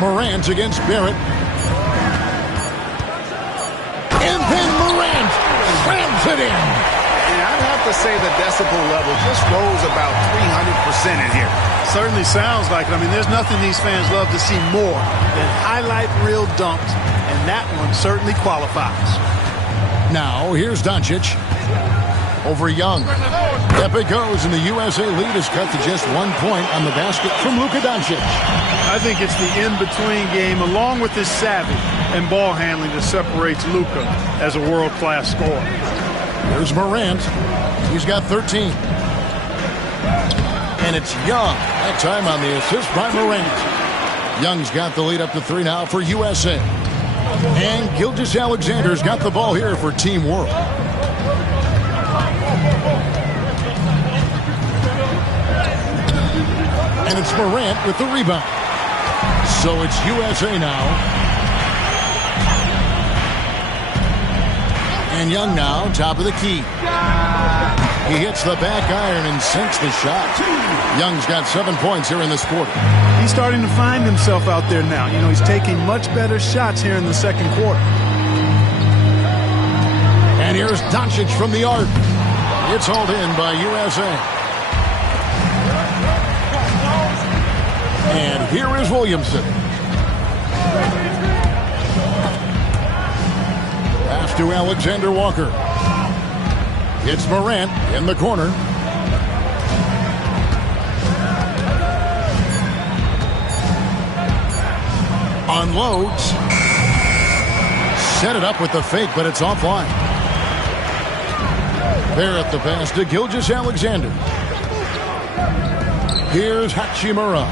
Morant against Barrett. And then Morant slams it in. And I'd have to say the decibel level just rose about 300% in here. Certainly sounds like it. I mean, there's nothing these fans love to see more than highlight reel dunks, and that one certainly qualifies. Now, here's Doncic. Over Young. Up it goes, and the USA lead is cut to just 1 point on the basket from Luka Doncic. I think it's the in-between game, along with his savvy and ball handling, that separates Luka as a world-class scorer. There's Morant. He's got 13. And it's Young. That time on the assist by Morant. Young's got the lead up to 3 now for USA. And Gilgeous-Alexander's got the ball here for Team World. And it's Morant with the rebound. So it's USA now. And Young now, top of the key. He hits the back iron and sinks the shot. Young's got 7 points here in this quarter. He's starting to find himself out there now. You know, he's taking much better shots here in the second quarter. And here's Doncic from the arc. It's hauled in by USA. And here is Williamson. Pass to Alexander Walker. It's Morant in the corner. Unloads. Set it up with the fake, but it's offline. Barrett the pass to Gilgeous-Alexander. Here's Hachimura.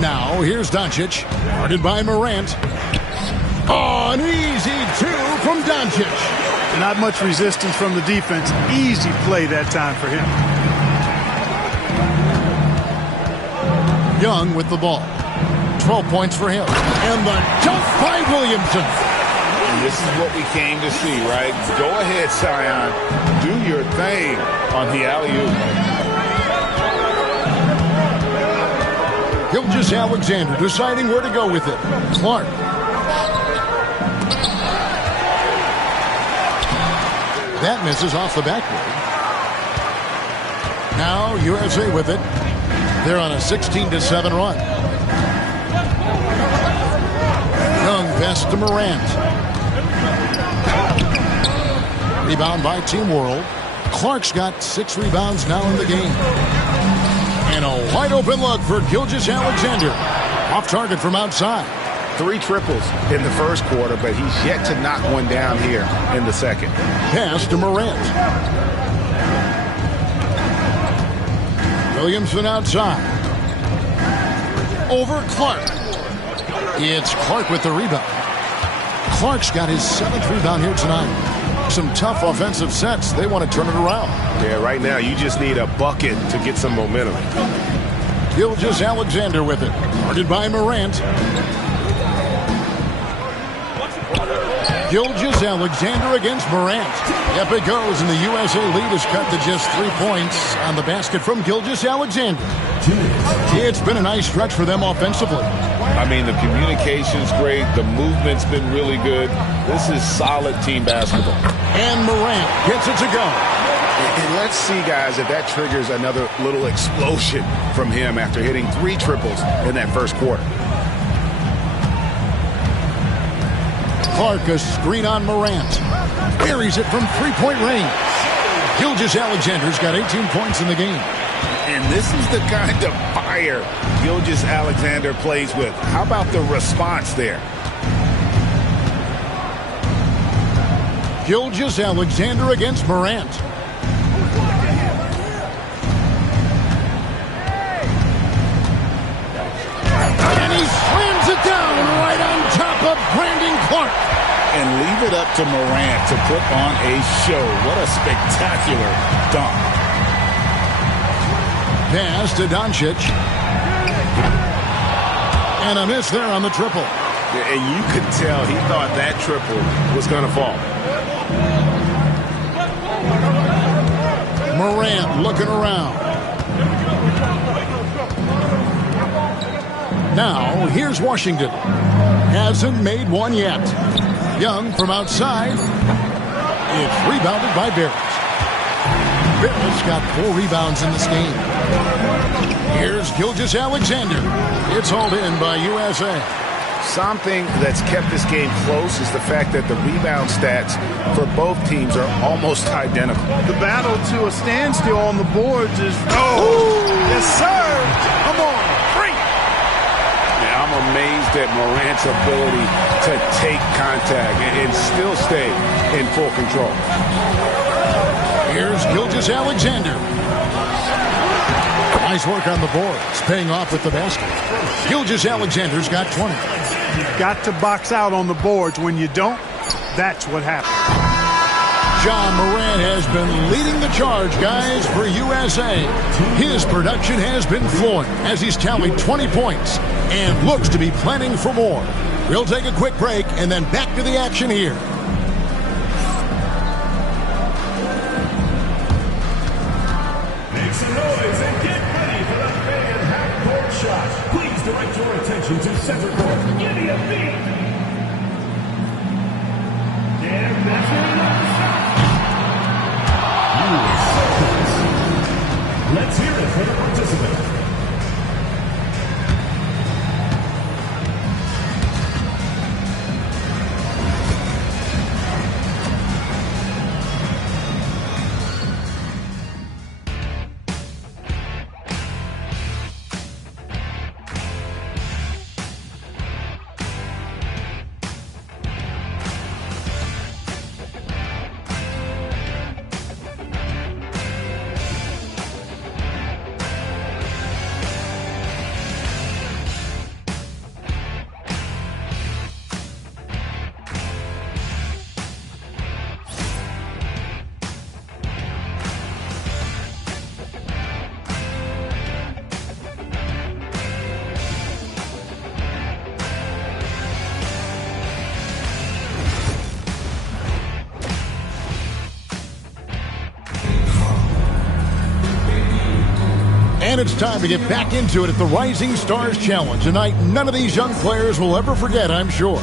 Now here's Doncic. Guarded by Morant. Oh, an easy 2 from Doncic. Not much resistance from the defense. Easy play that time for him. Young with the ball. 12 points for him. And the dunk by Williamson. And this is what we came to see, right? Go ahead, Zion. Do your thing on the alley-oop. Gilgeous-Alexander deciding where to go with it. Clark. That misses off the backboard. Now USA with it. They're on a 16-7 run. Young pass to Morant. Rebound by Team World. Clark's got 6 rebounds now in the game. And a wide open look for Gilgeous-Alexander. Off target from outside. 3 triples in the first quarter, but he's yet to knock one down here in the second. Pass to Morant. Williamson outside. Over Clark. It's Clark with the rebound. Clark's got his 7th rebound here tonight. Some tough offensive sets. They want to turn it around. Yeah, right now you just need a bucket to get some momentum. Gilgeous-Alexander with it. Guarded by Morant. Gilgeous-Alexander against Morant. Yep, it goes, and the USA lead is cut to just 3 points on the basket from Gilgeous-Alexander. It's been a nice stretch for them offensively. I mean, the communication's great. The movement's been really good. This is solid team basketball. And Morant gets it to go. And let's see, guys, if that triggers another little explosion from him after hitting 3 triples in that first quarter. Clark, a screen on Morant. Buries it from 3-point range. Gilgeous-Alexander's got 18 points in the game. And this is the kind of fire Gilgeous-Alexander plays with. How about the response there? Gilgeous-Alexander against Morant. And he slams it down right on top of Brandon Clark. And leave it up to Morant to put on a show. What a spectacular dunk. Pass to Doncic. And a miss there on the triple. And you could tell he thought that triple was going to fall. Morant looking around. Now, here's Washington. Hasn't made one yet. Young from outside. It's rebounded by Barrett. Barrett's got 4 rebounds in this game. Here's Gilgeous-Alexander. It's hauled in by USA. Something that's kept this game close is the fact that the rebound stats for both teams are almost identical. The battle to a standstill on the boards is... Oh! Yes, sir! Come on, break! Now, I'm amazed at Morant's ability to take contact and still stay in full control. Here's Gilgeous-Alexander. Nice work on the boards, paying off with the basket. Gilgeous-Alexander's got 20. You've got to box out on the boards. When you don't, that's what happens. John Morant has been leading the charge, guys, for USA. His production has been flowing as he's tallied 20 points and looks to be planning for more. We'll take a quick break and then back to the action here. Make some noise and get ready for the big half-court shot. Please direct your attention to center court. Give me a beat. And that's good enough to stop. Let's hear it for the participant. And it's time to get back into it at the Rising Stars Challenge. A night none of these young players will ever forget, I'm sure.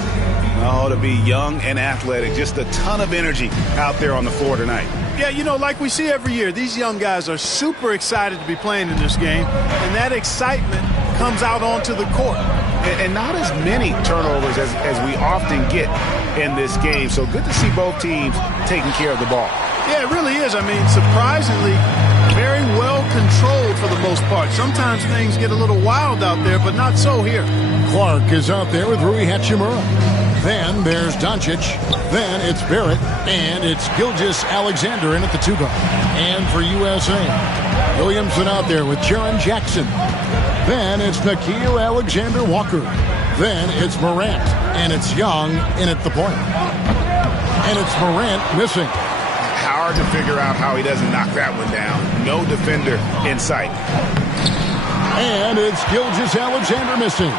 Oh, to be young and athletic, just a ton of energy out there on the floor tonight. Yeah, you know, like we see every year, these young guys are super excited to be playing in this game, and that excitement comes out onto the court. And not as many turnovers as we often get in this game, so good to see both teams taking care of the ball. Yeah, it really is. I mean, surprisingly, very well controlled for the most part. Sometimes things get a little wild out there, but not so here. Clark is out there with Rui Hachimura. Then there's Doncic. Then it's Barrett. And it's Gilgeous-Alexander in at the 2-guard. And for USA, Williamson out there with Jaren Jackson. Then it's Nickeil Alexander-Walker. Then it's Morant. And it's Young in at the point. And it's Morant missing. Hard to figure out how he doesn't knock that one down. No defender in sight. And it's Gilgeous-Alexander missing.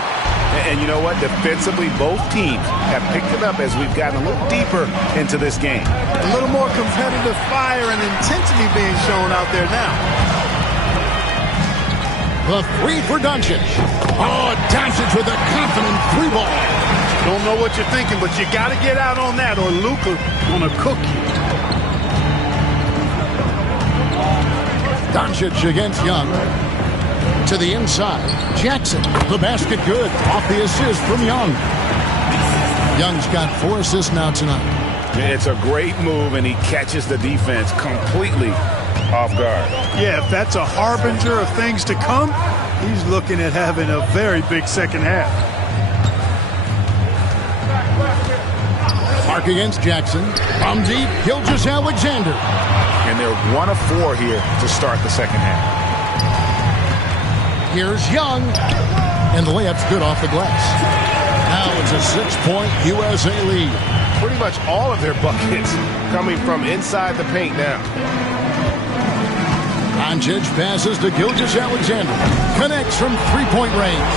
And you know what? Defensively, both teams have picked it up as we've gotten a little deeper into this game. A little more competitive fire and intensity being shown out there now. The three for Doncic. Oh, Doncic with a confident three ball. Don't know what you're thinking, but you got to get out on that or Luka gonna cook you. Doncic against Young. To the inside. Jackson. The basket good. Off the assist from Young. Young's got 4 assists now tonight. It's a great move, and he catches the defense completely off guard. Yeah, if that's a harbinger of things to come, he's looking at having a very big second half. Clark against Jackson. From deep, Gilgeous-Alexander. And they're 1 of 4 here to start the second half. Here's Young. And the layup's good off the glass. Now it's a 6-point USA lead. Pretty much all of their buckets coming from inside the paint now. Doncic passes to Gilgeous-Alexander. Connects from 3-point range.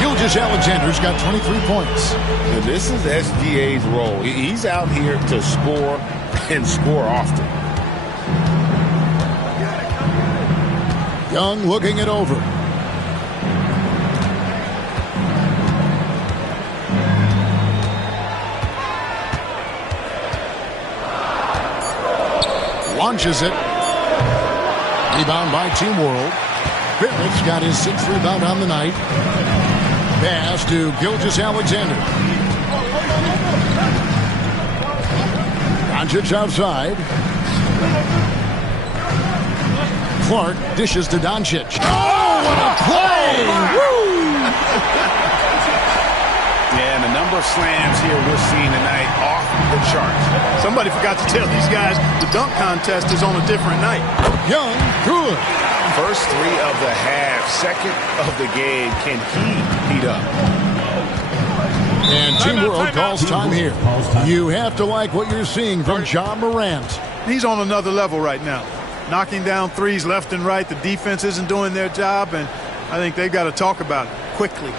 Gilgeous-Alexander's got 23 points. And this is SGA's role. He's out here to score and score often. Young looking it over. Launches it. Rebound by Team World. Barrett's got his 6th rebound on the night. Pass to Gilgeous-Alexander. Doncic outside. Clark dishes to Doncic. Oh, what a play! Woo! Yeah, and the number of slams here we're seeing tonight off the charts. Somebody forgot to tell these guys the dunk contest is on a different night. Young, good. First three of the half, second of the game. Can he heat up? And Team World calls time here. You have to like what you're seeing from Ja Morant. He's on another level right now. Knocking down threes left and right. The defense isn't doing their job, and I think they've got to talk about it quickly.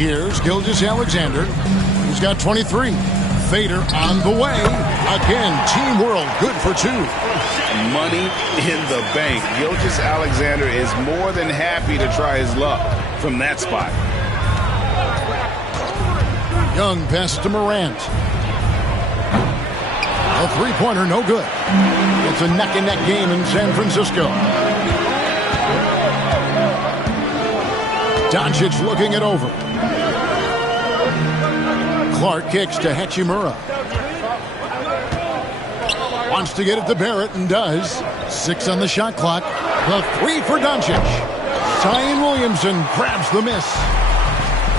Here's Gilgeous-Alexander. He's got 23. Fader on the way. Again, Team World good for two. Money in the bank. Gilgeous-Alexander is more than happy to try his luck from that spot. Young pass to Morant. A three-pointer, no good. It's a neck-and-neck game in San Francisco. Doncic looking it over. Clark kicks to Hachimura. Wants to get it to Barrett and does. 6 on the shot clock. The three for Doncic. Zion Williamson grabs the miss.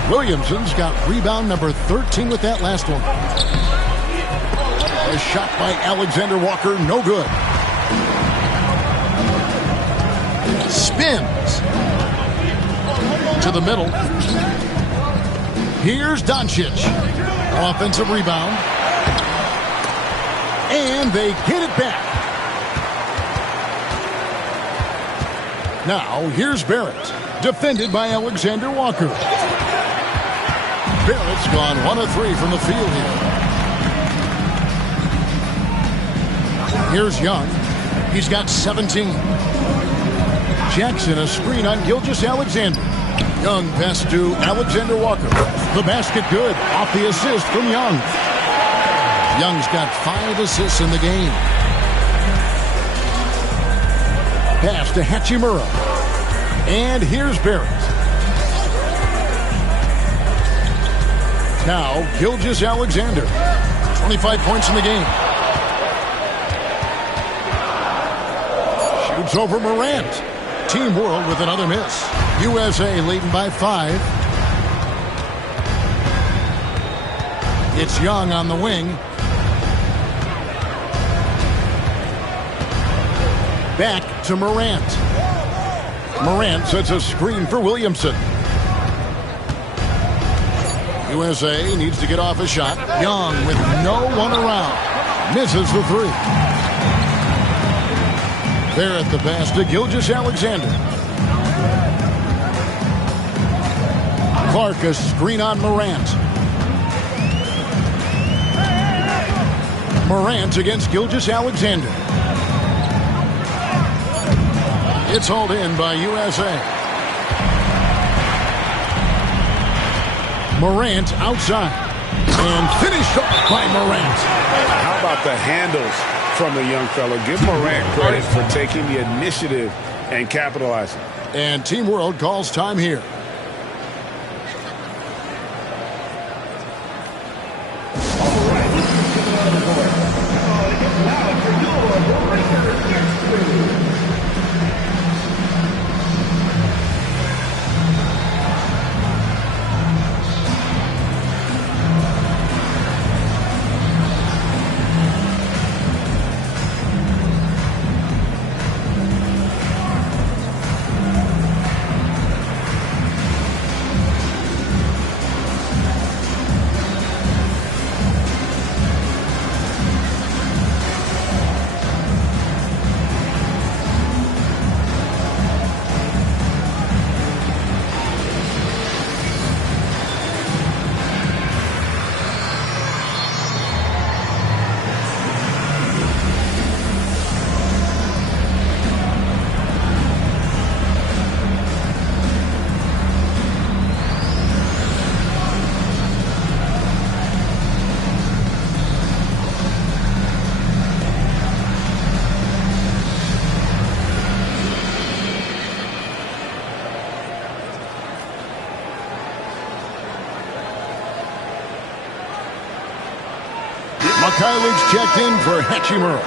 Williamson's got rebound number 13 with that last one. A shot by Alexander Walker, no good. Spins to the middle. Here's Doncic. Offensive rebound. And they get it back. Now, here's Barrett. Defended by Alexander Walker. Barrett's gone 1 of 3 from the field here. Here's Young. He's got 17. Jackson, a screen on Gilgeous-Alexander. Young pass to Alexander Walker. The basket good. Off the assist from Young. Young's got 5 assists in the game. Pass to Hachimura. And here's Barrett. Now, Gilgeous-Alexander. 25 points in the game. Shoots over Morant. Team World with another miss. USA leading by 5. It's Young on the wing. Back to Morant. Morant sets a screen for Williamson. USA needs to get off a shot. Young with no one around. Misses the 3. Barrett the pass to Gilgeous-Alexander. Clark a screen on Morant. Morant against Gilgeous-Alexander. It's hauled in by USA. Morant outside. And finished off by Morant. How about the handles from the young fellow? Give Morant credit for taking the initiative and capitalizing. And Team World calls time here. Mikhailuk's checked in for Hachimura.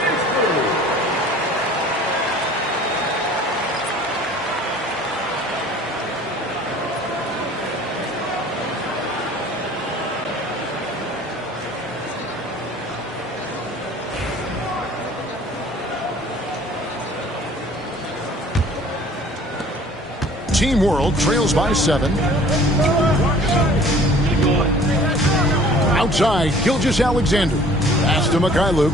Team World trails by 7. Outside, Gilgeous-Alexander. Pass to Mikhailuk.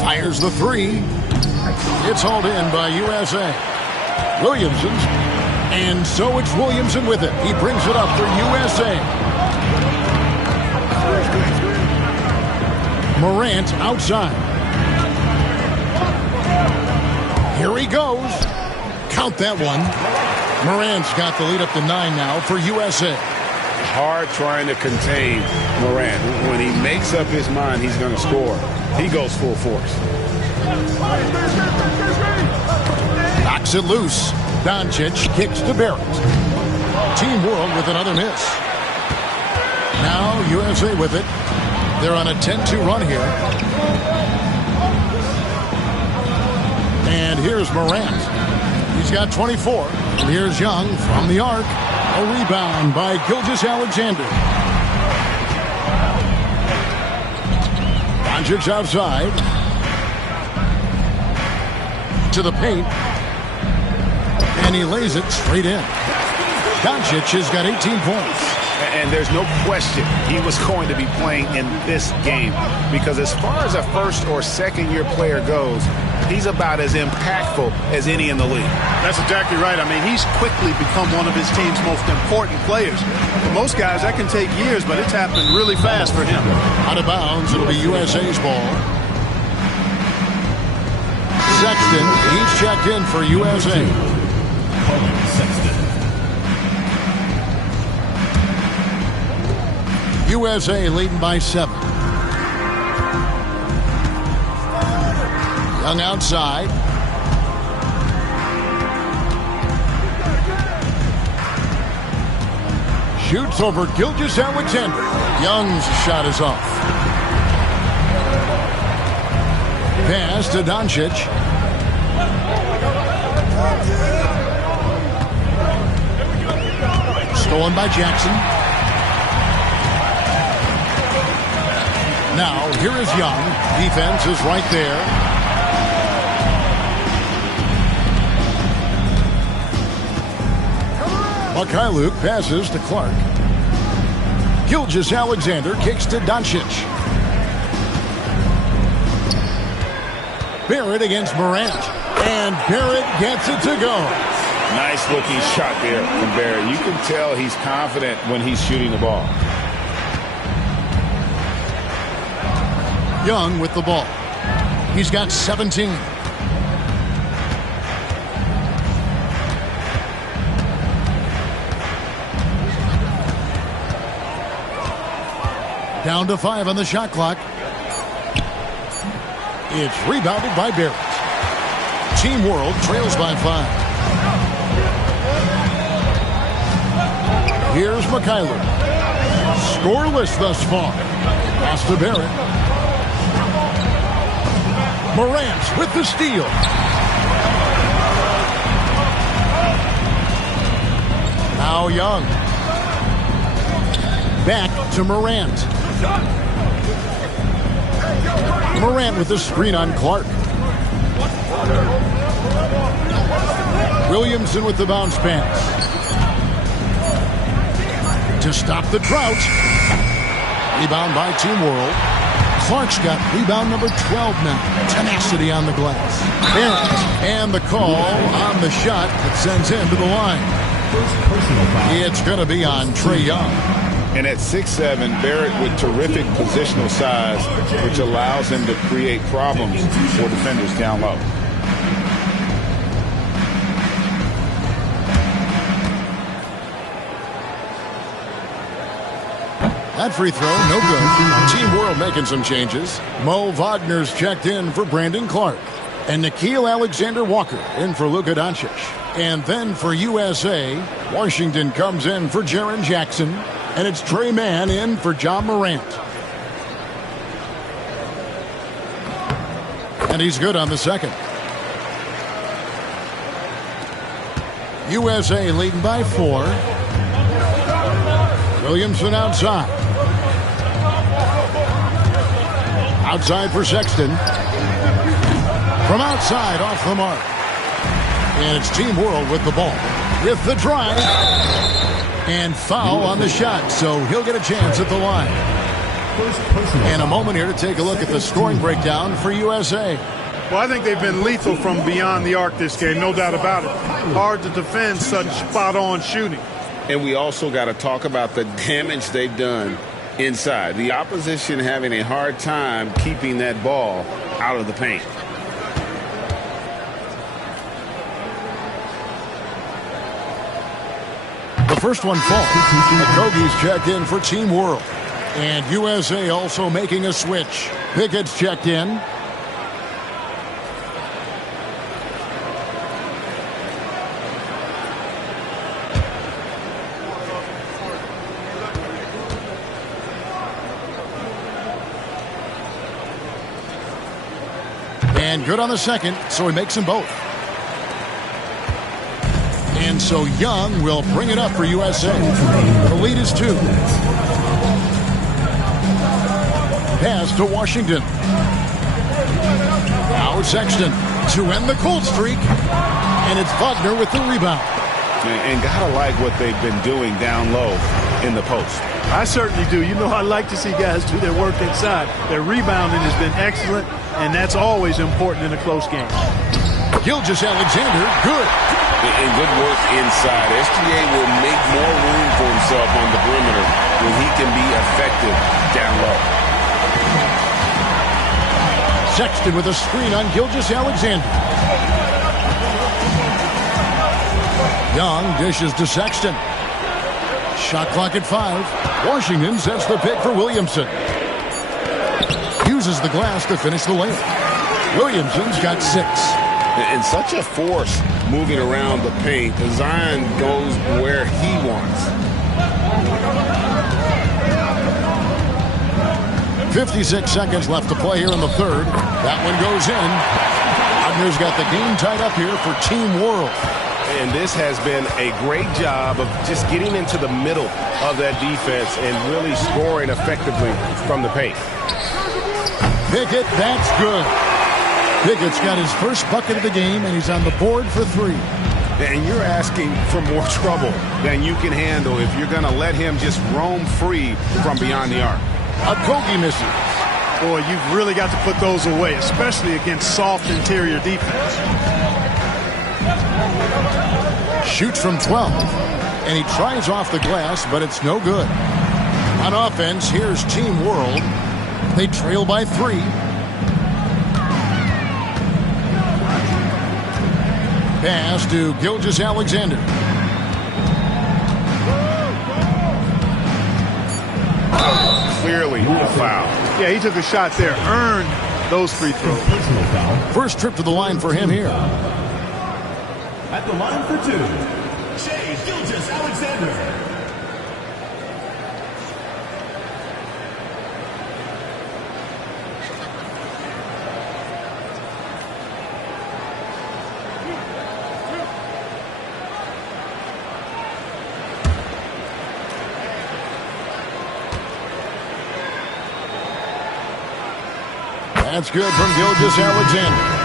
Fires the 3. It's hauled in by USA. Williamson. And so it's Williamson with it. He brings it up for USA. Morant outside. Here he goes. Count that one. Morant's got the lead up to 9 now for USA. Hard trying to contain Morant. When he makes up his mind he's going to score, he goes full force. Knocks it loose. Doncic kicks to Barrett. Team World with another miss. Now USA with it. They're on a 10-2 run here. And here's Morant. He's got 24. And here's Young from the arc. A rebound by Gilgeous-Alexander. Doncic outside. To the paint. And he lays it straight in. Doncic has got 18 points. And there's no question he was going to be playing in this game, because as far as a first or second year player goes, he's about as impactful as any in the league. That's exactly right. I mean, he's quickly become one of his team's most important players. For most guys, that can take years, but it's happened really fast for him. Out of bounds, it'll be USA's ball. Sexton, he's checked in for USA. USA leading by 7. Young outside. Shoots over Gilgeous-Alexander. Young's shot is off. Pass to Doncic. Stolen by Jackson. Now, here is Young. Defense is right there. Mikhailuk passes to Clark. Gilgeous-Alexander kicks to Doncic. Barrett against Morant. And Barrett gets it to go. Nice looking shot there from Barrett. You can tell he's confident when he's shooting the ball. Young with the ball. He's got 17. Down to 5 on the shot clock. It's rebounded by Barrett. Team World trails by 5. Here's McKyler. Scoreless thus far. Pass to Barrett. Morant with the steal. Now Young. Back to Morant. Morant with the screen on Clark. Williamson with the bounce pass. To stop the drought. Rebound by Team World. Clark's got rebound number 12 now. Tenacity on the glass. And the call on the shot that sends him to the line. It's going to be on Trae Young. And at 6'7", Barrett with terrific positional size, which allows him to create problems for defenders down low. That free throw, no good. Team World making some changes. Mo Wagner's checked in for Brandon Clark. And Nickeil Alexander-Walker in for Luka Doncic. And then for USA, Washington comes in for Jaren Jackson. And it's Tre Mann in for John Morant. And he's good on the second. USA leading by 4. Williamson outside. Outside for Sexton. From outside, off the mark. And it's Team World with the ball. With the drive. And foul on the shot, so he'll get a chance at the line. And a moment here to take a look at the scoring breakdown for USA. Well, I think they've been lethal from beyond the arc this game, no doubt about it. Hard to defend such spot-on shooting. And we also got to talk about the damage they've done inside. The opposition having a hard time keeping that ball out of the paint. The first one falls. Okogie's checked in for Team World. And USA also making a switch. Pickett's checked in. And good on the second, so he makes them both. And so Young will bring it up for USA. The lead is 2. Pass to Washington. Now Sexton to end the cold streak. And it's Wagner with the rebound. And gotta like what they've been doing down low in the post. I certainly do. You know, I like to see guys do their work inside. Their rebounding has been excellent, and that's always important in a close game. Gilgeous-Alexander, good. And good work inside. SGA will make more room for himself on the perimeter when he can be effective down low. Sexton with a screen on Gilgeous-Alexander. Young dishes to Sexton. Shot clock at 5. Washington sets the pick for Williamson. Uses the glass to finish the lane. Williamson's got 6. And such a force moving around the paint. Zion goes where he wants. 56 seconds left to play here in the third. That one goes in. Wagner's got the game tied up here for Team World. And this has been a great job of just getting into the middle of that defense and really scoring effectively from the paint. Pickett, that's good. Pickett's got his first bucket of the game, and he's on the board for 3. And you're asking for more trouble than you can handle if you're going to let him just roam free from beyond the arc. Okogie misses. Boy, you've really got to put those away, especially against soft interior defense. Shoots from 12. And he tries off the glass, but it's no good. On offense, here's Team World. They trail by 3. Pass to Gilgeous-Alexander. Clearly a foul. Yeah, he took a shot there, earned those free throws. First trip to the line for him here. At the line for two, Shai Gilgeous-Alexander. That's good from Gilgeous-Alexander.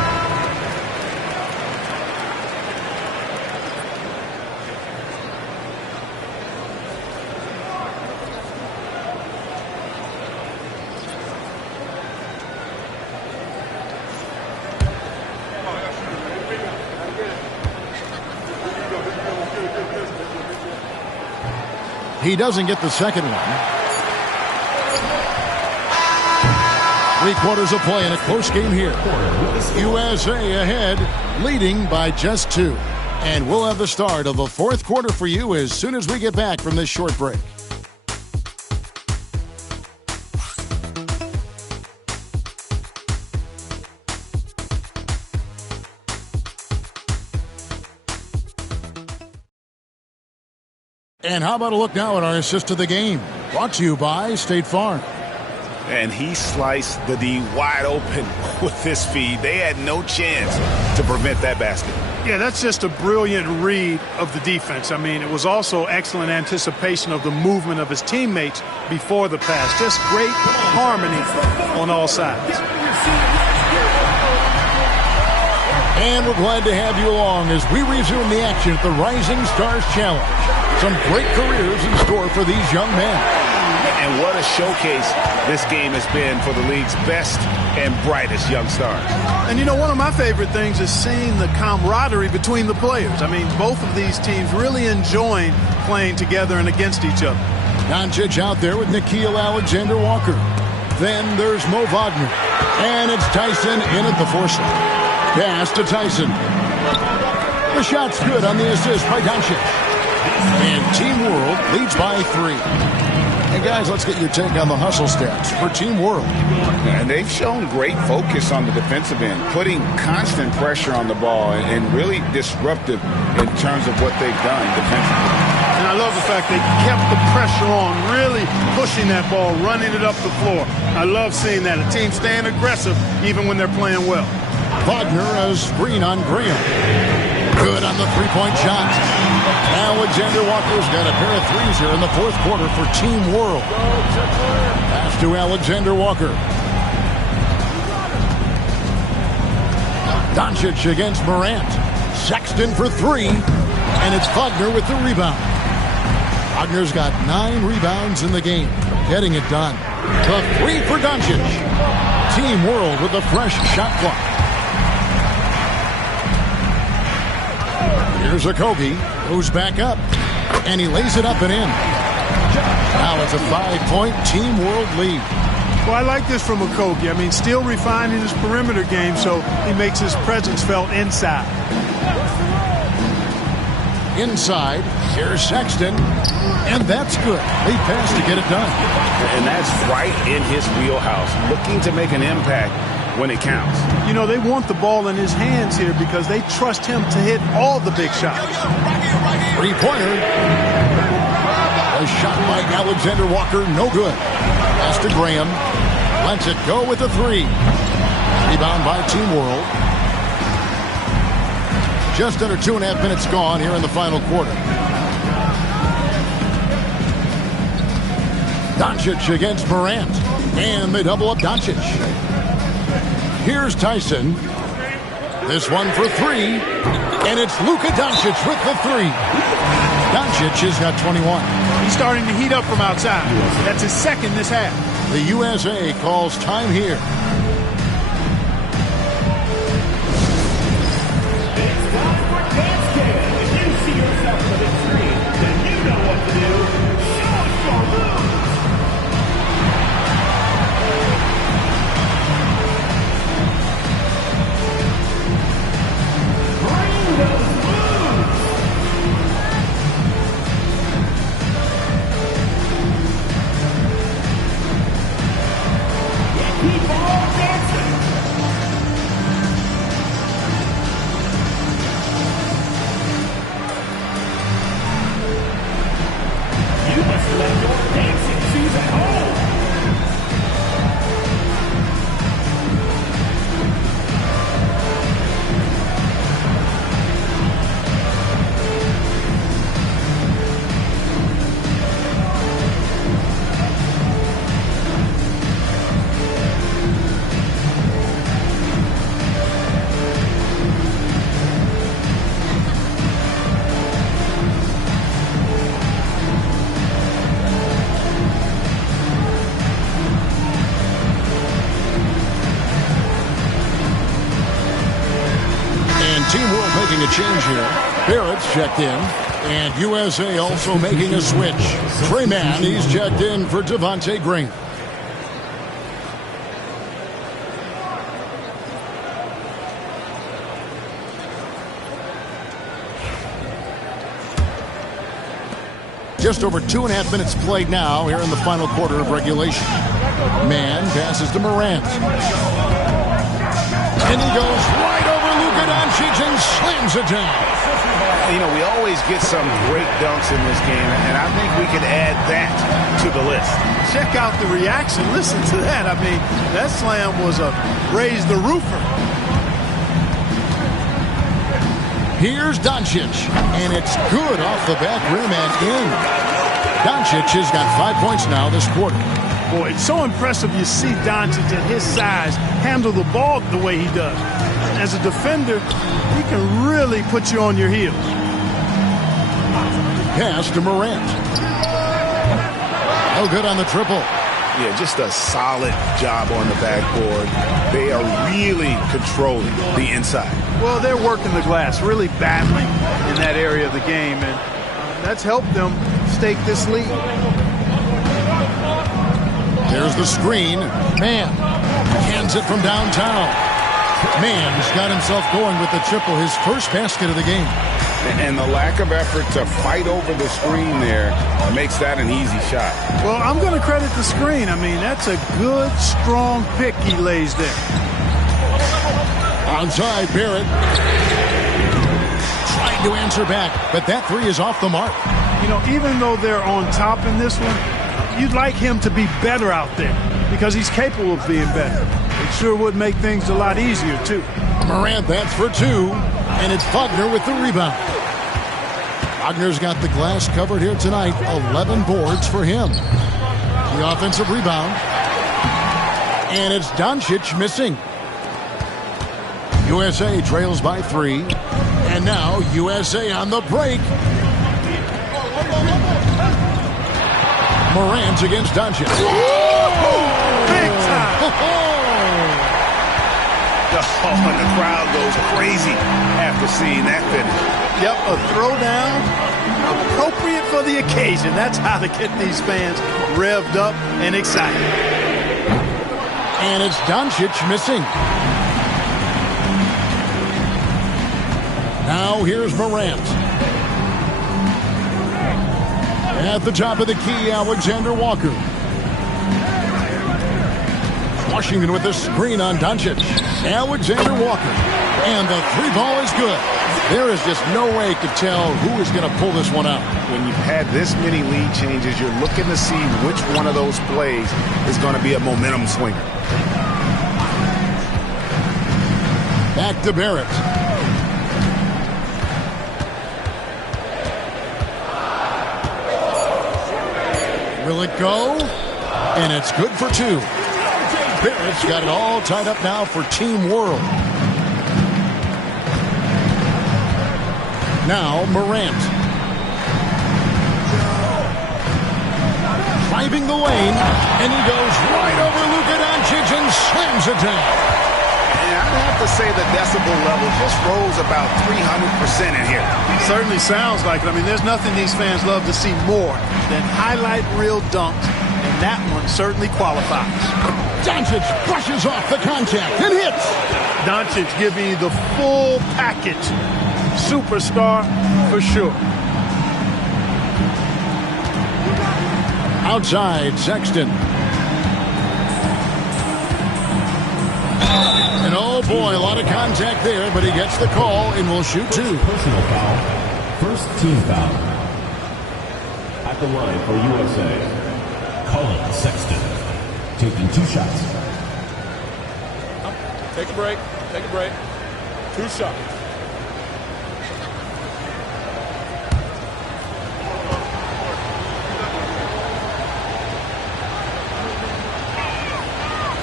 He doesn't get the second one. 3 quarters of play in a close game here. USA ahead, leading by just 2. And we'll have the start of the 4th quarter for you as soon as we get back from this short break. And how about a look now at our assist of the game? Brought to you by State Farm. And he sliced the D wide open with this feed. They had no chance to prevent that basket. Yeah, that's just a brilliant read of the defense. I mean, it was also excellent anticipation of the movement of his teammates before the pass. Just great harmony on all sides. And we're glad to have you along as we resume the action at the Rising Stars Challenge. Some great careers in store for these young men. And what a showcase this game has been for the league's best and brightest young stars. And, you know, one of my favorite things is seeing the camaraderie between the players. I mean, both of these teams really enjoying playing together and against each other. Doncic out there with Nickeil Alexander-Walker. Then there's Mo Wagner. And it's Tyson in at the forcing. Pass to Tyson. The shot's good on the assist by Doncic. And Team World leads by 3. And guys, let's get your take on the hustle stats for Team World. And they've shown great focus on the defensive end, putting constant pressure on the ball and really disruptive in terms of what they've done defensively. And I love the fact they kept the pressure on, really pushing that ball, running it up the floor. I love seeing that. A team staying aggressive even when they're playing well. Wagner as screen on Graham. Good on the three-point shot. Alexander-Walker's got a pair of threes here in the 4th quarter for Team World. Pass to Alexander-Walker. Doncic against Morant. Sexton for 3. And it's Wagner with the rebound. Wagner's got 9 rebounds in the game. Getting it done. The 3 for Doncic. Team World with a fresh shot clock. Here's Okogie, who's back up, and he lays it up and in. Now it's a 5-point Team World lead. Well, I like this from Okogie. I mean, still refining his perimeter game so he makes his presence felt inside. Inside, here's Sexton, and that's good. They pass to get it done. And that's right in his wheelhouse, looking to make an impact when it counts. You know, they want the ball in his hands here because they trust him to hit all the big shots. Three-pointer. A shot by Alexander-Walker, no good. Pass to Graham. Lets it go with the 3. Rebound by Team World. Just under 2.5 minutes gone here in the final quarter. Doncic against Morant. And they double up Doncic. Here's Tyson. This one for 3. And it's Luka Doncic with the 3. Doncic has got 21. He's starting to heat up from outside. That's his second this half. The USA calls time here. It's time for dance game. If you see yourself on the big screen, then you know what to do. Show us your moves. Bring those moves. Team World making a change here. Barrett's checked in. And USA also making a switch. Trey Mann, he's checked in for Devontae Green. Just over 2.5 minutes played now here in the final quarter of regulation. Mann passes to Morant. And he goes right over Luka Doncic and slams it down. You know, we always get some great dunks in this game, and I think we can add that to the list. Check out the reaction. Listen to that. I mean, that slam was a raise the roofer. Here's Doncic, and it's good off the back rim and in. Doncic has got 5 points now this quarter. Boy, it's so impressive you see Doncic at his size handle the ball the way he does. As a defender, he can really put you on your heels. Pass to Morant. Oh, good on the triple. Yeah, just a solid job on the backboard. They are really controlling the inside. Well, they're working the glass, really battling in that area of the game, and that's helped them stake this lead. There's the screen. Mann hands it from downtown. Mann's got himself going with the triple, his first basket of the game. And the lack of effort to fight over the screen there makes that an easy shot. Well, I'm going to credit the screen. I mean, that's a good, strong pick he lays there. Onside, Barrett. Trying to answer back, but that three is off the mark. You know, even though they're on top in this one, you'd like him to be better out there because he's capable of being better. It sure would make things a lot easier, too. Morant, that's for two, and it's Wagner with the rebound. Wagner's got the glass covered here tonight. 11 boards for him. The offensive rebound. And it's Doncic missing. USA trails by 3. And now USA on the break. Morant against Doncic. Big time! Oh, and the crowd goes crazy after seeing that finish. Yep, a throwdown appropriate for the occasion. That's how to get these fans revved up and excited. And it's Doncic missing. Now here's Morant. At the top of the key, Alexander Walker. Washington with the screen on Doncic. Alexander Walker. And the three ball is good. There is just no way to tell who is going to pull this one out. When you've had this many lead changes, you're looking to see which one of those plays is going to be a momentum swinger. Back to Barrett. Will it go? And it's good for two. Barrett's got it all tied up now for Team World. Now Morant. Driving the lane, and he goes right over Luka Doncic and slams it down. And I'd have to say the decibel level just rose about 300% in here. Certainly sounds like it. I mean, there's nothing these fans love to see more than highlight reel dunks, and that one certainly qualifies. Doncic brushes off the contact and hits. Doncic giving you the full package. Superstar for sure. Outside, Sexton. And oh boy, a lot of contact there, but he gets the call and will shoot two. Personal foul. First team foul. At the line for USA, Colin Sexton. Taking 2 shots. Take a break. Take a break. 2 shots.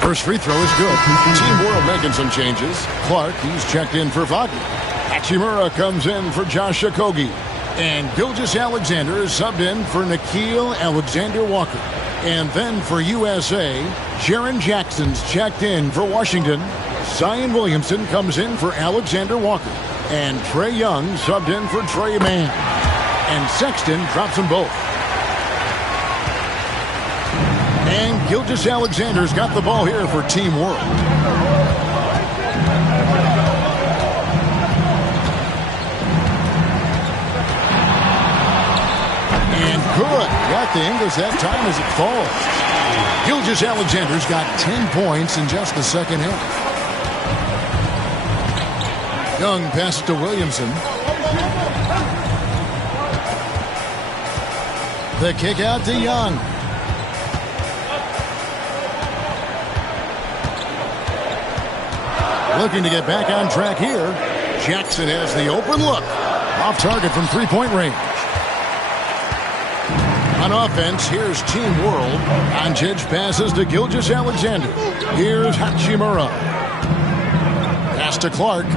First free throw is good. Team World making some changes. Clark, he's checked in for Wagner. Hachimura comes in for Josh Okogie. And Gilgeous-Alexander is subbed in for Nickeil Alexander-Walker. And then for USA, Jaren Jackson's checked in for Washington. Zion Williamson comes in for Alexander Walker. And Trae Young subbed in for Trey Mann. And Sexton drops them both. And Gilgeous-Alexander's got the ball here for Team World. And good. Got the Ingles that time as it falls. Gilgeous-Alexander's got 10 points in just the second half. Young passes to Williamson. The kick out to Young. Looking to get back on track here. Jackson has the open look. Off target from three-point range. On offense, here's Team World. Doncic passes to Gilgeous-Alexander. Here's Hachimura. Pass to Clark.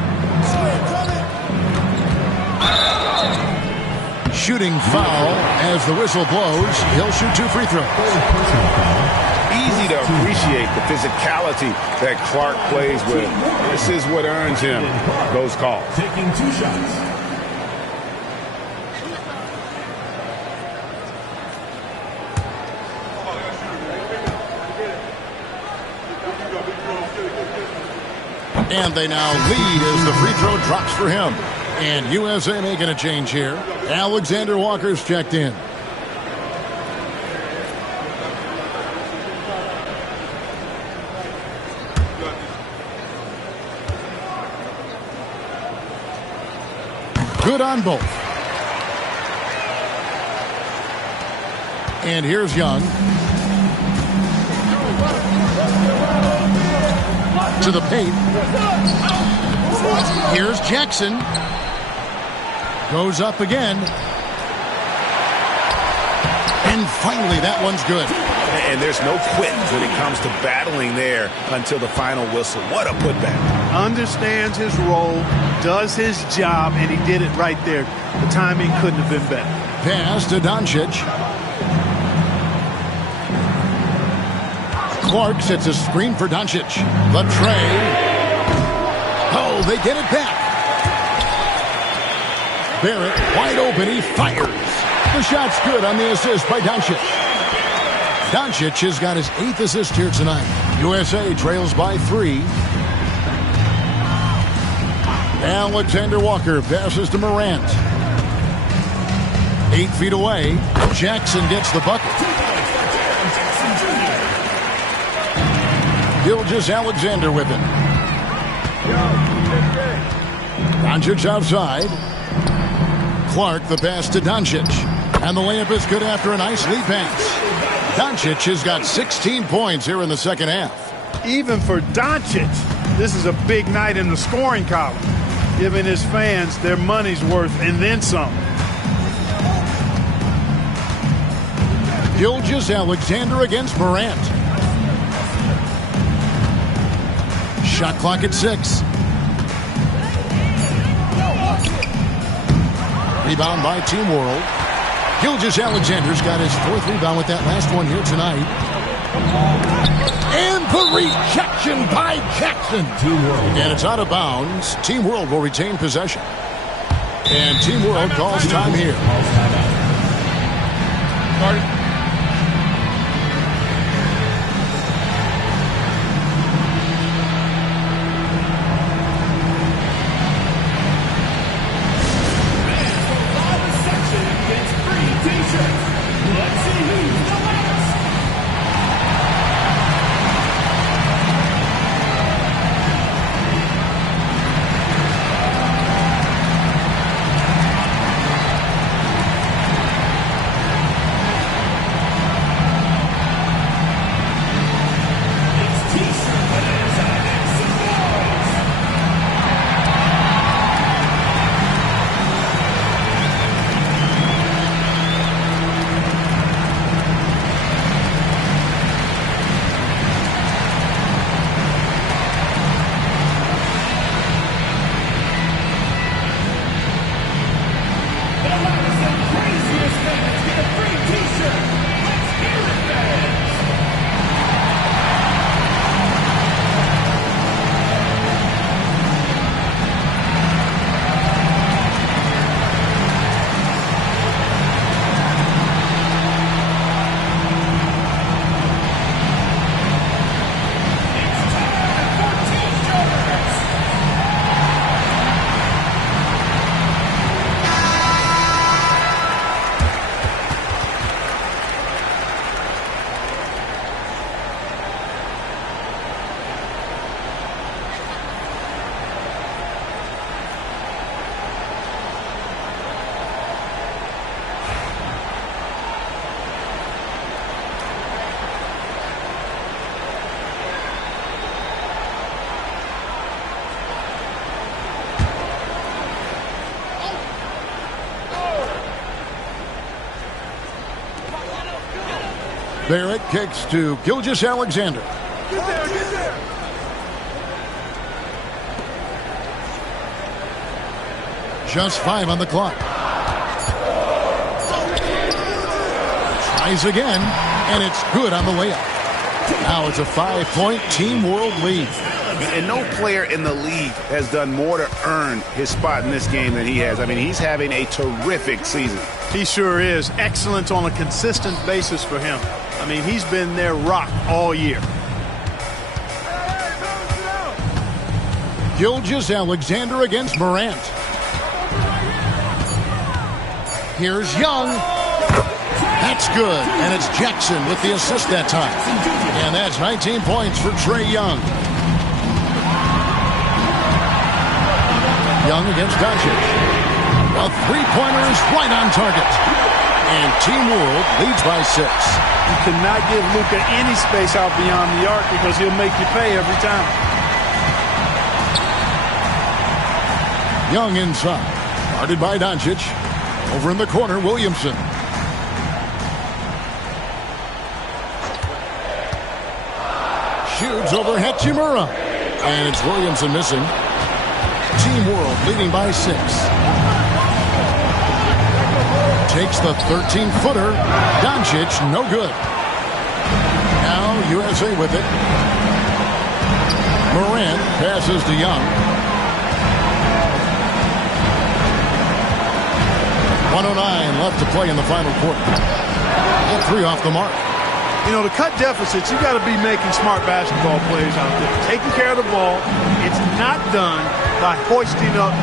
Shooting foul as the whistle blows. He'll shoot 2 free throws. Easy to appreciate the physicality that Clark plays with. This is what earns him those calls. Taking 2 shots. And they now lead as the free throw drops for him. And USA making a change here. Alexander Walker's checked in. Good on both. And here's Young. To the paint. Here's Jackson. Goes up again. And finally, that one's good. And there's no quit when it comes to battling there until the final whistle. What a putback. Understands his role, does his job, and he did it right there. The timing couldn't have been better. Pass to Doncic. Clark sets a screen for Doncic. The tray. Oh, they get it back. Barrett wide open. He fires. The shot's good on the assist by Doncic. Doncic has got his 8th assist here tonight. USA trails by 3. Alexander Walker passes to Morant. 8 feet away. Jackson gets the bucket. Gilgeous-Alexander with it. Doncic outside. Clark the pass to Doncic. And the layup is good after a nice lead pass. Doncic has got 16 points here in the second half. Even for Doncic, this is a big night in the scoring column, giving his fans their money's worth and then some. Gilgeous-Alexander against Morant. Shot clock at 6. Rebound by Team World. Gilgeous-Alexander's got his 4th rebound with that last one here tonight. And the rejection by Jackson. And it's out of bounds. Team World will retain possession. And Team World calls time here. Barrett kicks to Gilgeous-Alexander. Get there, get there. Just 5 on the clock. Tries again, and it's good on the layup. Now it's a 5-point Team World lead. And no player in the league has done more to earn his spot in this game than he has. I mean, he's having a terrific season. He sure is. Excellence on a consistent basis for him. I mean, he's been their rock all year. Gilgeous-Alexander against Morant. Here's Young. That's good. And it's Jackson with the assist that time. And that's 19 points for Trae Young. Young against Doncic. A three-pointer is right on target. And Team World leads by 6. You cannot give Luka any space out beyond the arc because he'll make you pay every time. Young inside. Guarded by Doncic. Over in the corner, Williamson. Shoots over Hachimura. And it's Williamson missing. Team World leading by 6. Takes the 13-footer. Doncic, no good. Now USA with it. Morant passes to Young. 109 left to play in the final quarter. All 3 off the mark. You know, to cut deficits, you got to be making smart basketball plays out there. Taking care of the ball. It's not done by hoisting up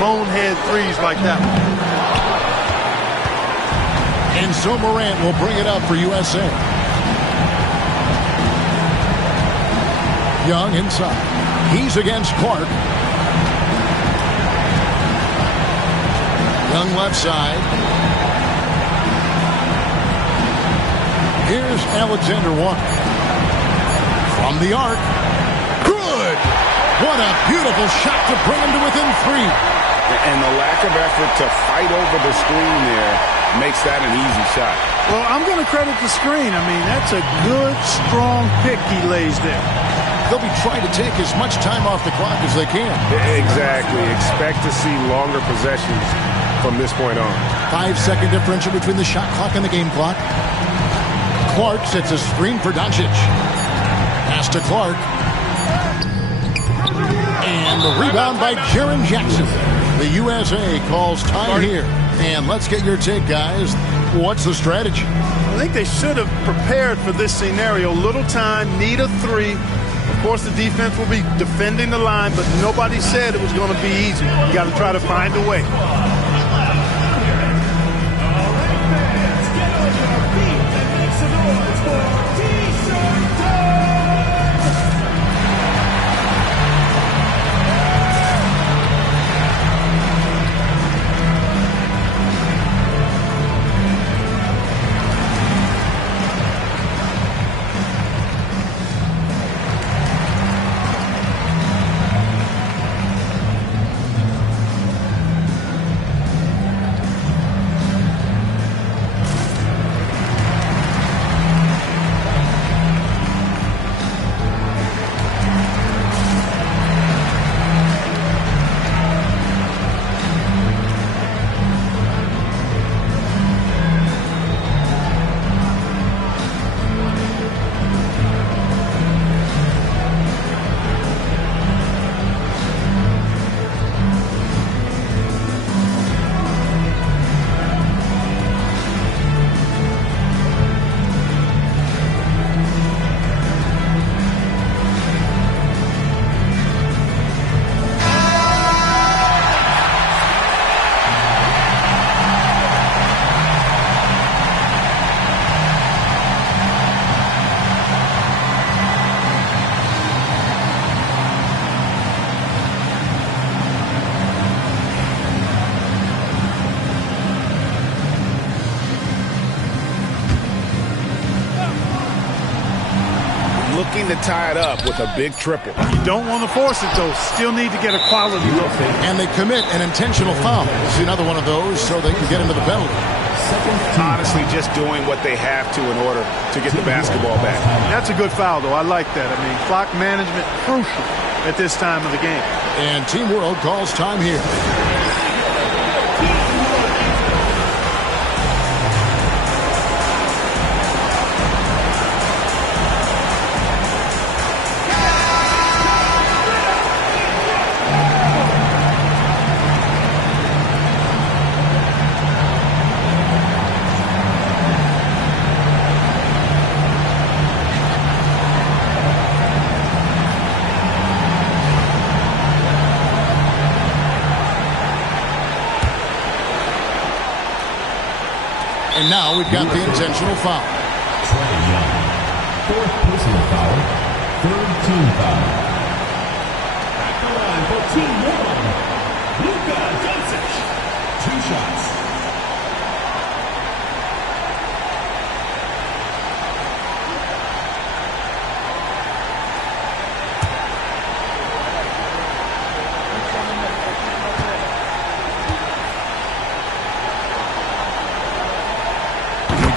bonehead threes like that. And so Morant will bring it up for USA. Young inside. He's against Clark. Young left side. Here's Alexander Walker. From the arc. Good! What a beautiful shot to bring him to within 3. And the lack of effort to fight over the screen there makes that an easy shot. Well, I'm going to credit the screen. I mean, that's a good, strong pick he lays there. They'll be trying to take as much time off the clock as they can. Exactly. Expect to see longer possessions from this point on. 5-second differential between the shot clock and the game clock. Clark sets a screen for Doncic. Pass to Clark. And the rebound by Jaren Jackson. The USA calls time here. And let's get your take, guys. What's the strategy? I think they should have prepared for this scenario. Little time, need a 3. Of course, the defense will be defending the line, but nobody said it was going to be easy. You got to try to find a way. Looking to tie it up with a big triple. You don't want to force it, though. Still need to get a quality look. And they commit an intentional foul. This is another one of those so they can get into the penalty. Honestly, just doing what they have to in order to get the basketball back. That's a good foul, though. I like that. I mean, clock management, crucial at this time of the game. And Team World calls time here. And now we've got the intentional foul. Trey Young. Fourth personal foul. Third team foul. At the line for Team 1, Luka Doncic. 2 shots.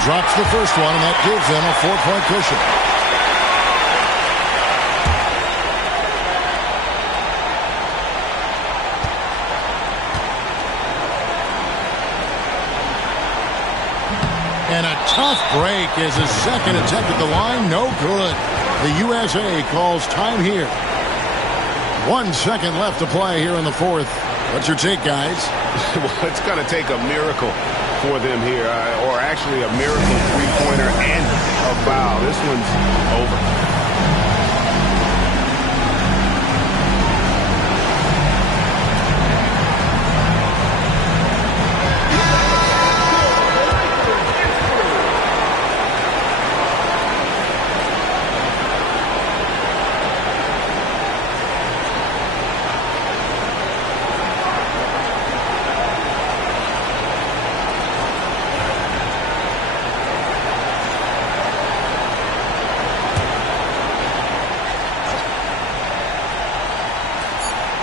Drops the first one, and that gives them a 4-point cushion. And a tough break as his second attempt at the line, no good. The USA calls time here. 1 second left to play here in the fourth. What's your take, guys? Well, it's going to take a miracle for them here, or actually a miracle three-pointer and a foul. This one's over.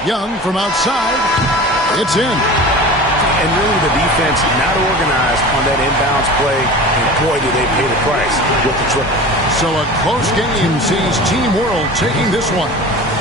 Young from outside. It's in. And really the defense not organized on that inbounds play. And boy, did they pay the price with the triple. So a close game sees Team World taking this one.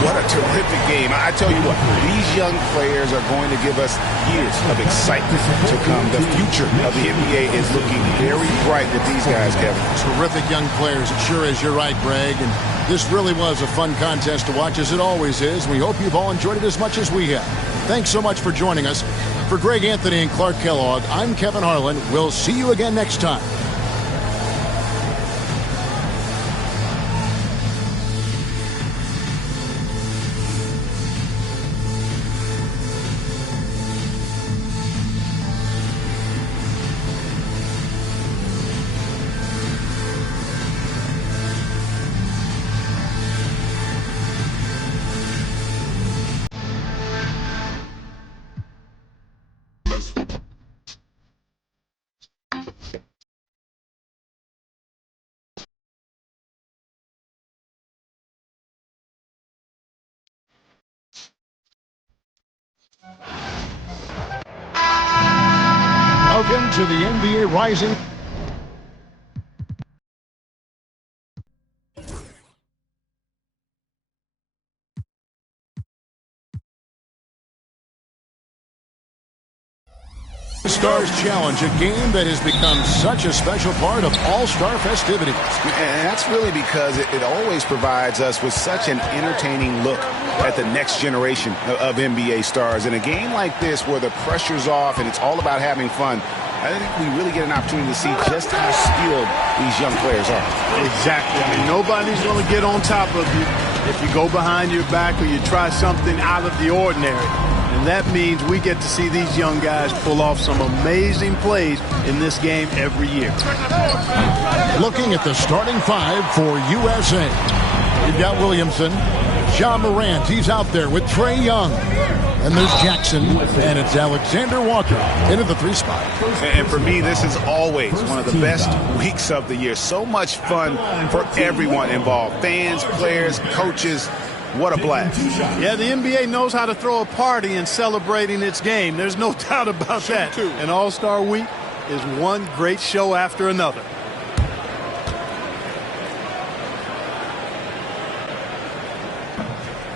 What a terrific game. I tell you what, these young players are going to give us years of excitement to come. The future of the NBA is looking very bright with these guys, Kevin. Terrific young players. It sure is. You're right, Greg. And this really was a fun contest to watch, as it always is. We hope you've all enjoyed it as much as we have. Thanks so much for joining us. For Greg Anthony and Clark Kellogg, I'm Kevin Harlan. We'll see you again next time. Welcome to the NBA Rising. Stars Challenge, a game that has become such a special part of all-star festivities. And that's really because it always provides us with such an entertaining look at the next generation of NBA stars. In a game like this where the pressure's off and it's all about having fun, I think we really get an opportunity to see just how skilled these young players are. Exactly. I mean, nobody's going to get on top of you if you go behind your back or you try something out of the ordinary. And that means we get to see these young guys pull off some amazing plays in this game every year. Looking at the starting five for USA. We've got Williamson, Ja Morant, he's out there with Trey Young. And there's Jackson, and it's Alexander Walker into the 3 spot. And for me, this is always one of the best weeks of the year. So much fun for everyone involved. Fans, players, coaches. What a blast. Yeah, the NBA knows how to throw a party in celebrating its game. There's no doubt about that. An all-star week, is one great show after another.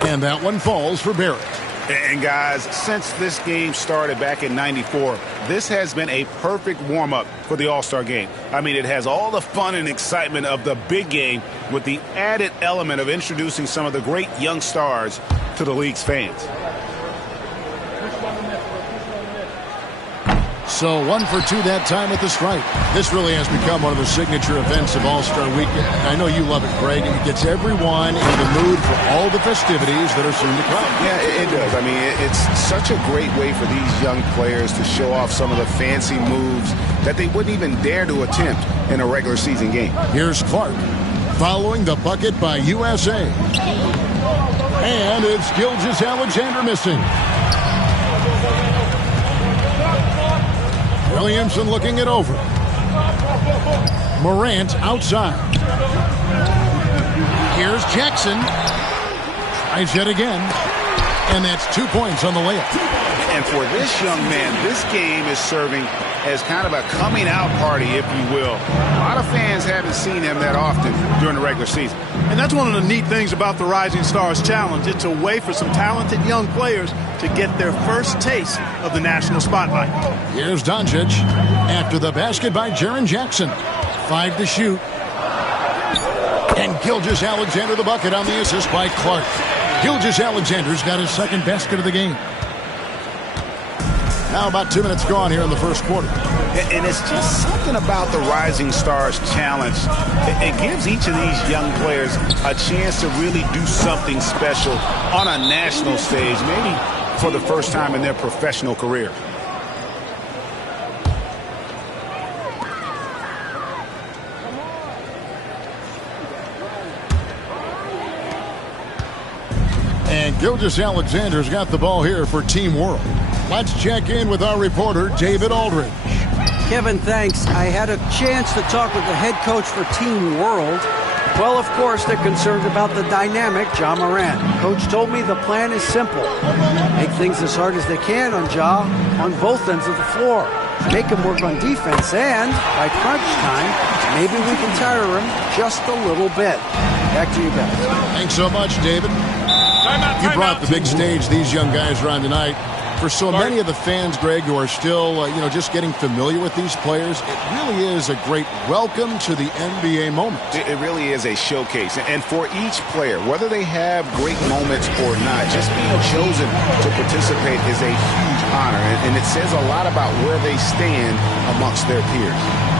And that one falls for Barrett. And guys, since this game started back in '94, this has been a perfect warm-up for the All-Star game. I mean, it has all the fun and excitement of the big game with the added element of introducing some of the great young stars to the league's fans. So 1 for 2 that time at the stripe. This really has become one of the signature events of All-Star Weekend. I know you love it, Greg, and it gets everyone in the mood for all the festivities that are soon to come. Yeah, it does. I mean, it's such a great way for these young players to show off some of the fancy moves that they wouldn't even dare to attempt in a regular season game. Here's Clark following the bucket by USA. And it's Gilgeous-Alexander missing. Williamson looking it over. Morant outside. Here's Jackson. Tries yet again. And that's 2 points on the layup. And for this young man, this game is serving as kind of a coming out party, if you will. A lot of fans haven't seen him that often during the regular season. And that's one of the neat things about the Rising Stars Challenge. It's a way for some talented young players to get their first taste of the national spotlight. Here's Doncic after the basket by Jaren Jackson. 5 to shoot. And Gilgeous-Alexander the bucket on the assist by Clark. Gilgeous-Alexander's got his second basket of the game. Now about 2 minutes gone here in the first quarter. And it's just something about the Rising Stars Challenge. It gives each of these young players a chance to really do something special on a national stage, maybe for the first time in their professional career. And Gilgeous-Alexander's got the ball here for Team World. Let's check in with our reporter, David Aldridge. Kevin, thanks. I had a chance to talk with the head coach for Team World. Well, of course, they're concerned about the dynamic Ja Morant. Coach told me the plan is simple. Make things as hard as they can on Ja on both ends of the floor. Make him work on defense, and by crunch time, maybe we can tire him just a little bit. Back to you guys. Thanks so much, David. You brought the big stage these young guys are on tonight. For so many of the fans, Greg, who are still, just getting familiar with these players, it really is a great welcome to the NBA moment. It really is a showcase. And for each player, whether they have great moments or not, just being chosen to participate is a huge honor. And it says a lot about where they stand amongst their peers.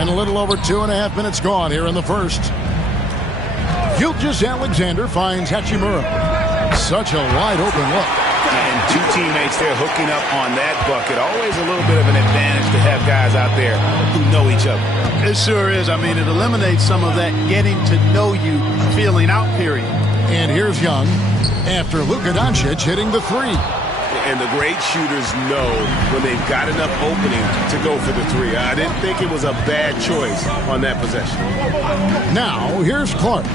And a little over 2.5 minutes gone here in the first. Gilgeous-Alexander finds Hachimura. Such a wide open look. And two teammates there hooking up on that bucket. Always a little bit of an advantage to have guys out there who know each other. It sure is. I mean, it eliminates some of that getting to know you feeling out period. And here's Young. after Luka Doncic hitting the three. And the great shooters know when they've got enough opening to go for the three. I didn't think it was a bad choice on that possession. Now, here's Clark.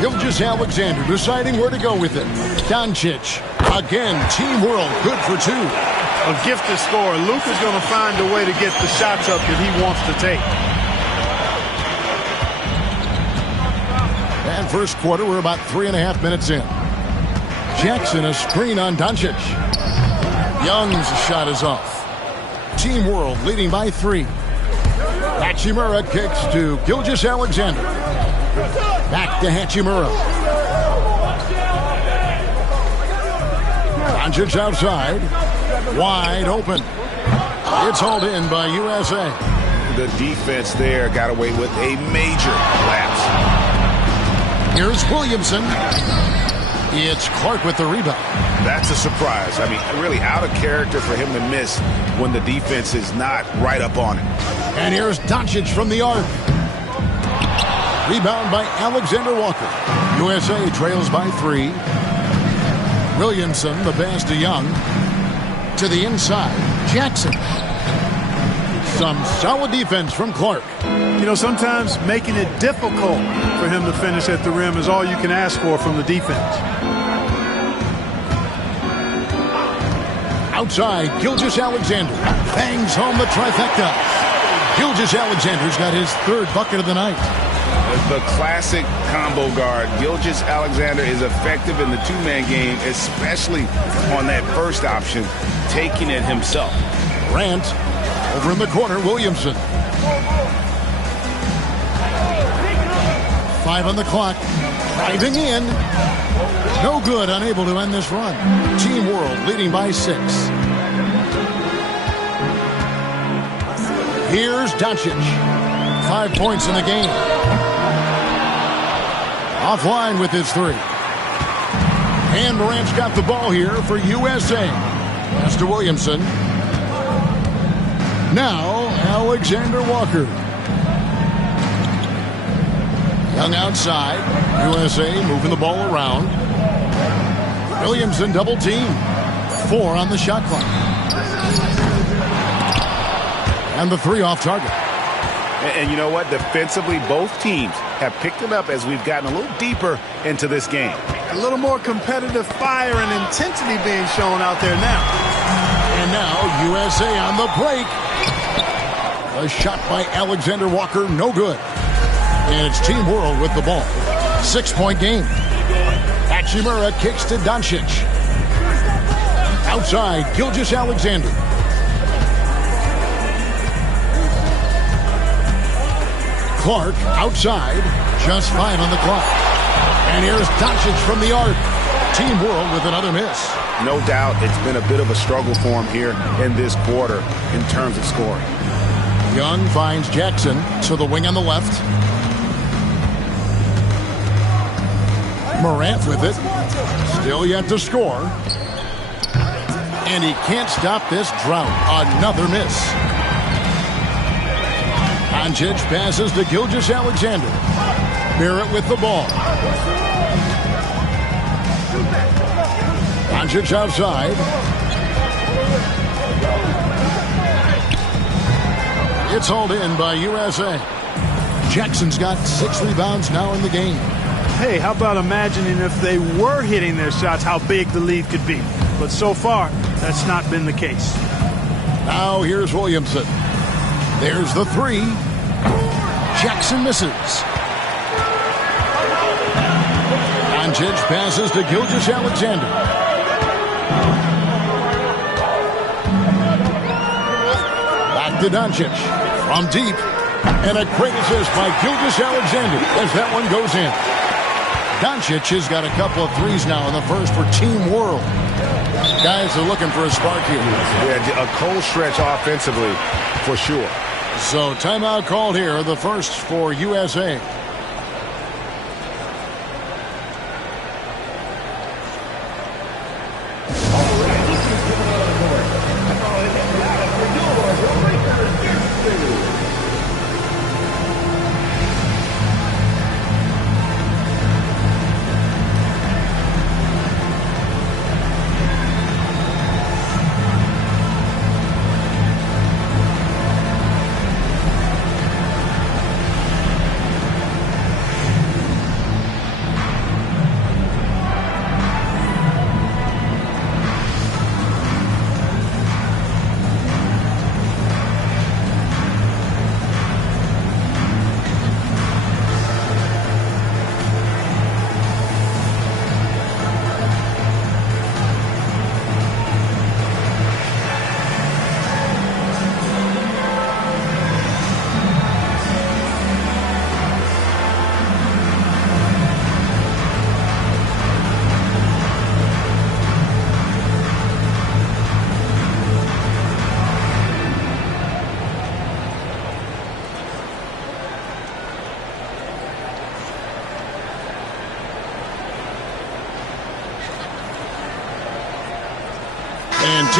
Gilgeous-Alexander deciding where to go with it. Doncic. Again, Team World, good for two. A gifted scorer. Luka's going to find a way to get the shots up that he wants to take. And first quarter, we're about 3.5 minutes in. Jackson, a screen on Doncic. Young's shot is off. Team World leading by 3. Hachimura kicks to Gilgeous-Alexander. Back to Hachimura. Doncic outside. Wide open. It's hauled in by USA. The defense there got away with a major lapse. Here's Williamson. It's Clark with the rebound. That's a surprise. I mean, really out of character for him to miss when the defense is not right up on him. And here's Doncic from the arc. Rebound by Alexander Walker. USA trails by 3. Williamson, the pass to Young. To the inside. Jackson. Some solid defense from Clark. You know, sometimes making it difficult for him to finish at the rim is all you can ask for from the defense. Outside, Gilgeous-Alexander bangs home the trifecta. Gilgeous-Alexander's got his 3rd bucket of the night. The classic combo guard. Gilgeous-Alexander is effective in the two-man game, especially on that first option, taking it himself. Grant over in the corner, Williamson. 5 on the clock. Driving in. No good, unable to end this run. Team World leading by 6. Here's Doncic. 5 points in the game. Offline with his 3. And Morant's got the ball here for USA. Pass to Williamson. Now, Alexander Walker. Young outside. USA moving the ball around. Williamson double team. 4 on the shot clock. And the 3 off target. And you know what? Defensively, both teams have picked it up as we've gotten a little deeper into this game. A little more competitive fire and intensity being shown out there now. And now USA on the break. A shot by Alexander Walker, no good. And it's Team World with the ball. 6-point game. Hachimura kicks to Doncic. Outside, Gilgeous-Alexander. Clark outside, just 5 on the clock. And here's Doncic from the arc. Team World with another miss. No doubt it's been a bit of a struggle for him here in this quarter in terms of scoring. Young finds Jackson to the wing on the left. Morant with it. Still yet to score. And he can't stop this drought. Another miss. Doncic passes to Gilgeous-Alexander. Barrett with the ball. Doncic outside. It's hauled in by USA. Jackson's got 6 rebounds now in the game. Hey, how about imagining if they were hitting their shots, how big the lead could be. But so far, that's not been the case. Now here's Williamson. There's the 3. Jackson misses. Doncic passes to Gilgeous-Alexander. Back to Doncic. From deep. And a great assist by Gilgeous-Alexander as that one goes in. Doncic has got a couple of 3s now in the first for Team World. Guys are looking for a spark here. Yeah, a cold stretch offensively for sure. So timeout called here, the first for USA.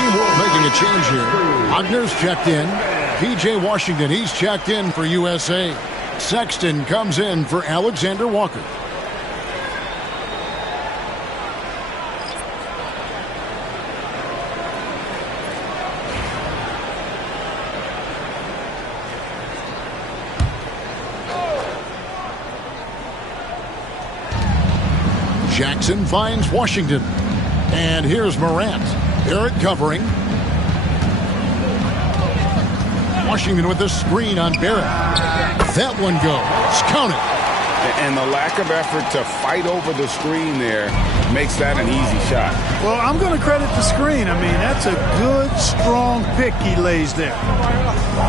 Team World making a change here. Wagner's checked in. P.J. Washington, he's checked in for USA. Sexton comes in for Alexander Walker. Jackson finds Washington. And here's Morant. Barrett covering. Washington with the screen on Barrett. That one goes. Count it. And the lack of effort to fight over the screen there makes that an easy shot. Well, I'm going to credit the screen. I mean, that's a good, strong pick he lays there.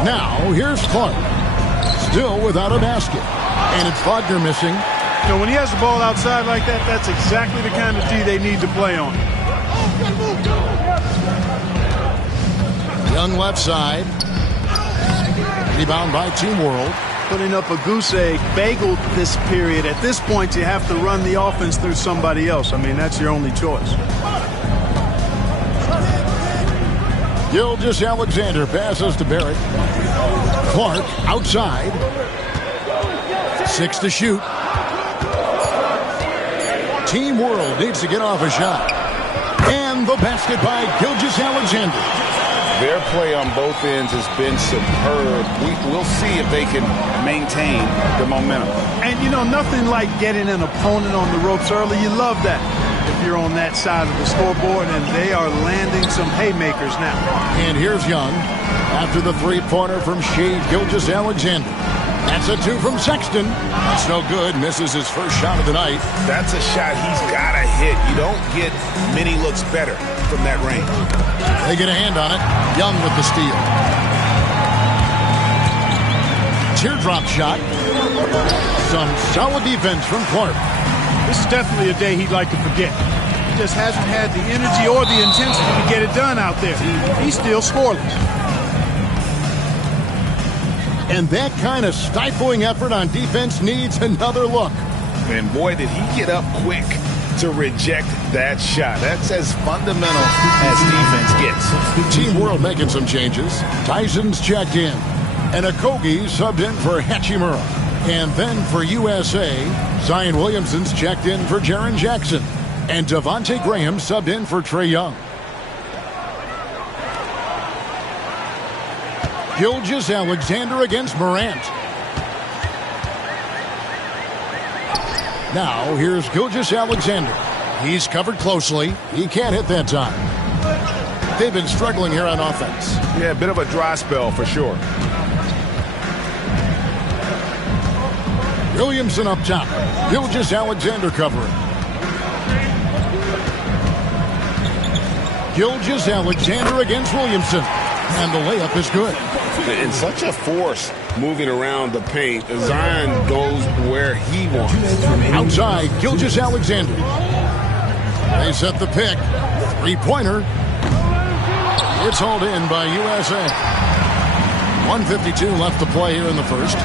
Now, here's Clark. Still without a basket. And it's Wagner missing. You know, when he has the ball outside like that, that's exactly the kind of D they need to play on. Young left side. Rebound by Team World. Putting up a goose egg bagel this period. At this point, you have to run the offense through somebody else. I mean, that's your only choice. Gilgeous-Alexander passes to Barrett. Clark outside. 6 to shoot. Team World needs to get off a shot. And the basket by Gilgeous-Alexander. Their play on both ends has been superb. We'll see if they can maintain the momentum. And, you know, nothing like getting an opponent on the ropes early. You love that if you're on that side of the scoreboard, and they are landing some haymakers now. And here's Young after the three-pointer from Shea Gilgeous-Alexander. That's a 2 from Sexton. It's no good. Misses his first shot of the night. That's a shot he's got to hit. You don't get many looks better from that range. They get a hand on it. Young with the steal. Teardrop shot. Some solid defense from Clark. This is definitely a day he'd like to forget. He just hasn't had the energy or the intensity to get it done out there. He's still scoreless. And that kind of stifling effort on defense needs another look. And boy, did he get up quick to reject that shot. That's as fundamental as defense gets. Team World making some changes. Tyson's checked in. And Okogie subbed in for Hachimura. And then for USA, Zion Williamson's checked in for Jaren Jackson. And Devontae Graham subbed in for Trae Young. Gilgeous-Alexander against Morant. Now, here's Gilgeous-Alexander. He's covered closely. He can't hit that time. They've been struggling here on offense. Yeah, a bit of a dry spell for sure. Williamson up top. Gilgeous-Alexander covering. Gilgeous-Alexander against Williamson. And the layup is good. And such a force moving around the paint. Zion goes where he wants. Outside, Gilgeous-Alexander. They set the pick. Three-pointer. It's hauled in by USA. 1:52 left to play here in the first.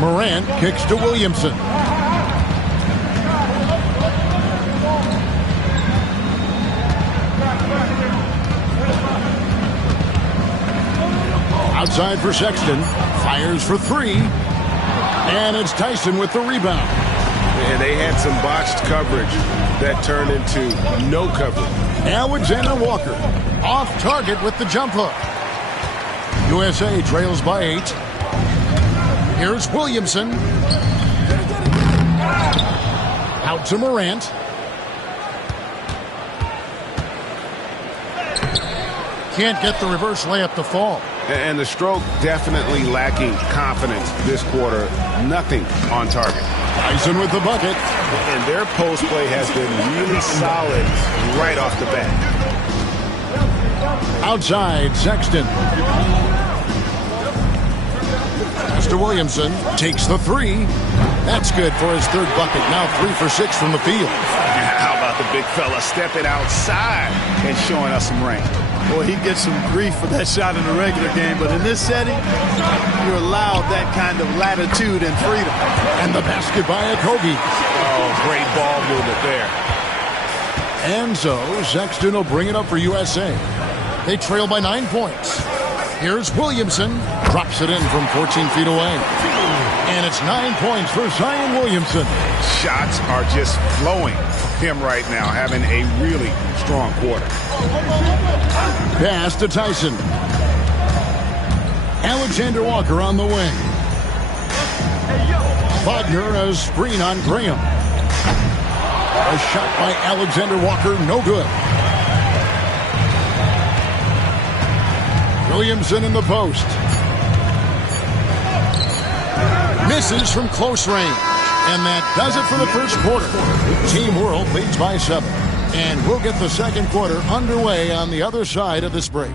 Morant kicks to Williamson. Outside for Sexton. Fires for 3. And it's Tyson with the rebound. And they had some botched coverage that turned into no coverage. Alexander Walker off target with the jump hook. USA trails by 8. Here's Williamson. Out to Morant. Can't get the reverse layup to fall. And the stroke definitely lacking confidence this quarter. Nothing on target. Tyson with the bucket. And their post play has been really solid right off the bat. Outside, Sexton. Pass to Williamson. Takes the 3. That's good for his third bucket. Now 3 for 6 from the field. How about the big fella stepping outside and showing us some range? Boy, he gets some grief for that shot in the regular game, but in this setting, you're allowed that kind of latitude and freedom. And the basket by Okogie. Oh, great ball movement there. And so Sexton will bring it up for USA. They trail by 9 points. Here's Williamson. Drops it in from 14 feet away. And it's 9 points for Zion Williamson. Shots are just flowing him right now, having a really strong quarter. Pass to Tyson. Alexander Walker on the wing. Wagner a screen on Graham. A shot by Alexander Walker, no good. Williamson in the post. Misses from close range. And that does it for the first quarter. Team World leads by 7. And we'll get the second quarter underway on the other side of this break.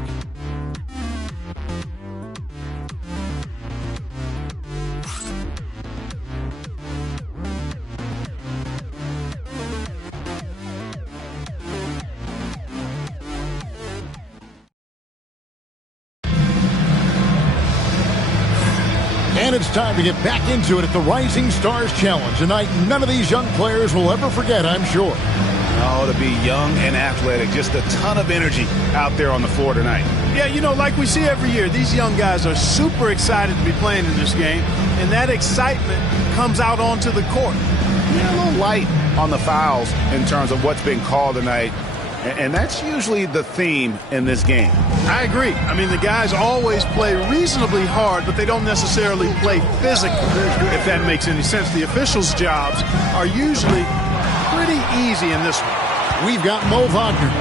And it's time to get back into it at the Rising Stars Challenge. A night none of these young players will ever forget, I'm sure. Oh, to be young and athletic. Just a ton of energy out there on the floor tonight. Yeah, you know, like we see every year, these young guys are super excited to be playing in this game. And that excitement comes out onto the court. Yeah, a little light on the fouls in terms of what's been called tonight. And that's usually the theme in this game. I agree. I mean, the guys always play reasonably hard, but they don't necessarily play physically, if that makes any sense. The officials' jobs are usually pretty easy in this one. We've got Mo Wagner.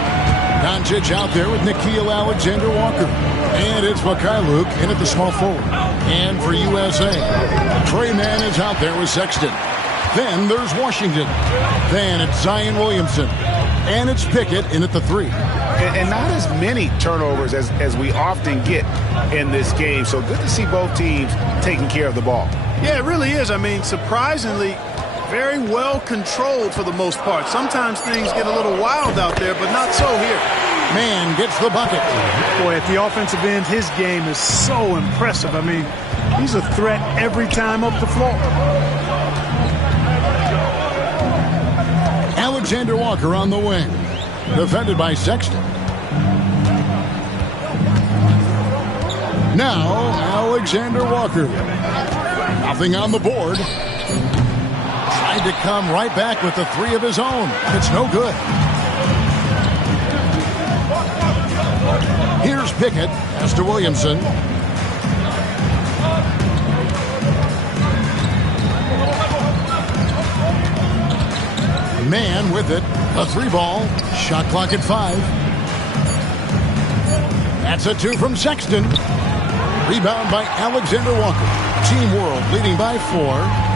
Doncic out there with Nickeil Alexander-Walker. And it's Mikhailuk in at the small forward. And for USA, Trey Mann is out there with Sexton. Then there's Washington. Then it's Zion Williamson. And it's Pickett in at the 3. And not as many turnovers as we often get in this game. So good to see both teams taking care of the ball. Yeah, it really is. I mean, surprisingly, very well controlled for the most part. Sometimes things get a little wild out there, but not so here. Mann gets the bucket. Boy, at the offensive end, his game is so impressive. I mean, he's a threat every time up the floor. Alexander Walker on the wing. Defended by Sexton. Now, Alexander Walker. Nothing on the board. Tried to come right back with the 3 of his own. It's no good. Here's Pickett. Pass to Williamson. Mann with it. A 3 ball. Shot clock at 5. That's a 2 from Sexton. Rebound by Alexander Walker. Team World leading by 4.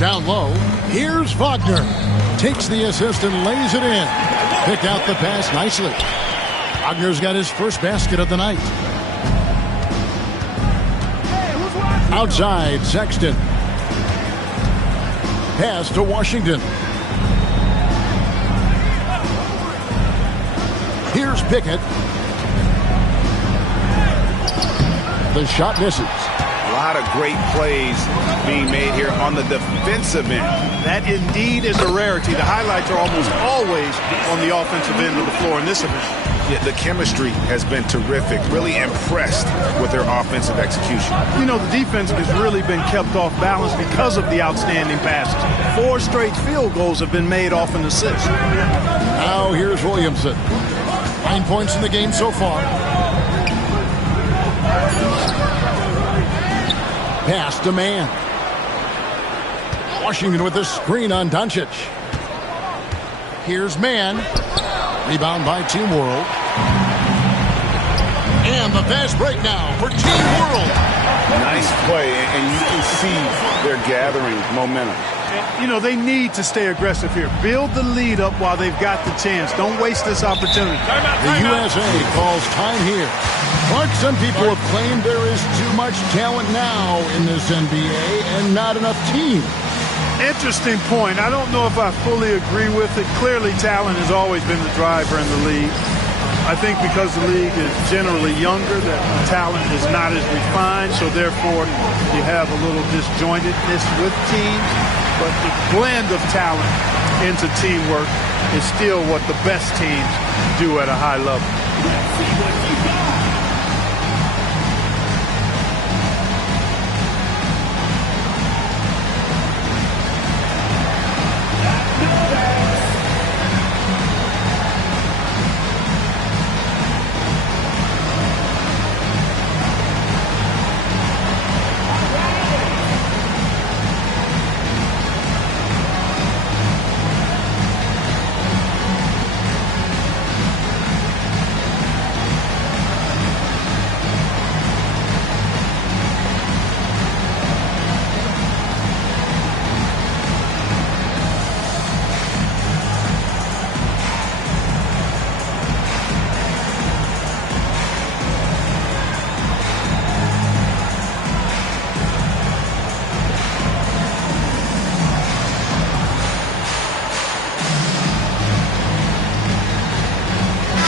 Down low. Here's Wagner. Takes the assist and lays it in. Picked out the pass nicely. Wagner's got his first basket of the night. Outside, Sexton. Pass to Washington. Here's Pickett. The shot misses. A lot of great plays being made here on the defensive end. That indeed is a rarity. The highlights are almost always on the offensive end of the floor in this event. Yeah, the chemistry has been terrific. Really impressed with their offensive execution. You know, the defense has really been kept off balance because of the outstanding passes. 4 straight field goals have been made off an assist. Now here's Williamson. 9 points in the game so far. Pass to Mann. Washington with a screen on Doncic. Here's Mann. Rebound by Team World. And the fast break now for Team World. Nice play, and you can see they're gathering momentum. You know, they need to stay aggressive here. Build the lead up while they've got the chance. Don't waste this opportunity. The USA calls time here. But some people have claimed there is too much talent now in this NBA and not enough team. Interesting point. I don't know if I fully agree with it. Clearly, talent has always been the driver in the league. I think because the league is generally younger, that the talent is not as refined, so therefore you have a little disjointedness with teams. But the blend of talent into teamwork is still what the best teams do at a high level. Let's see what you got.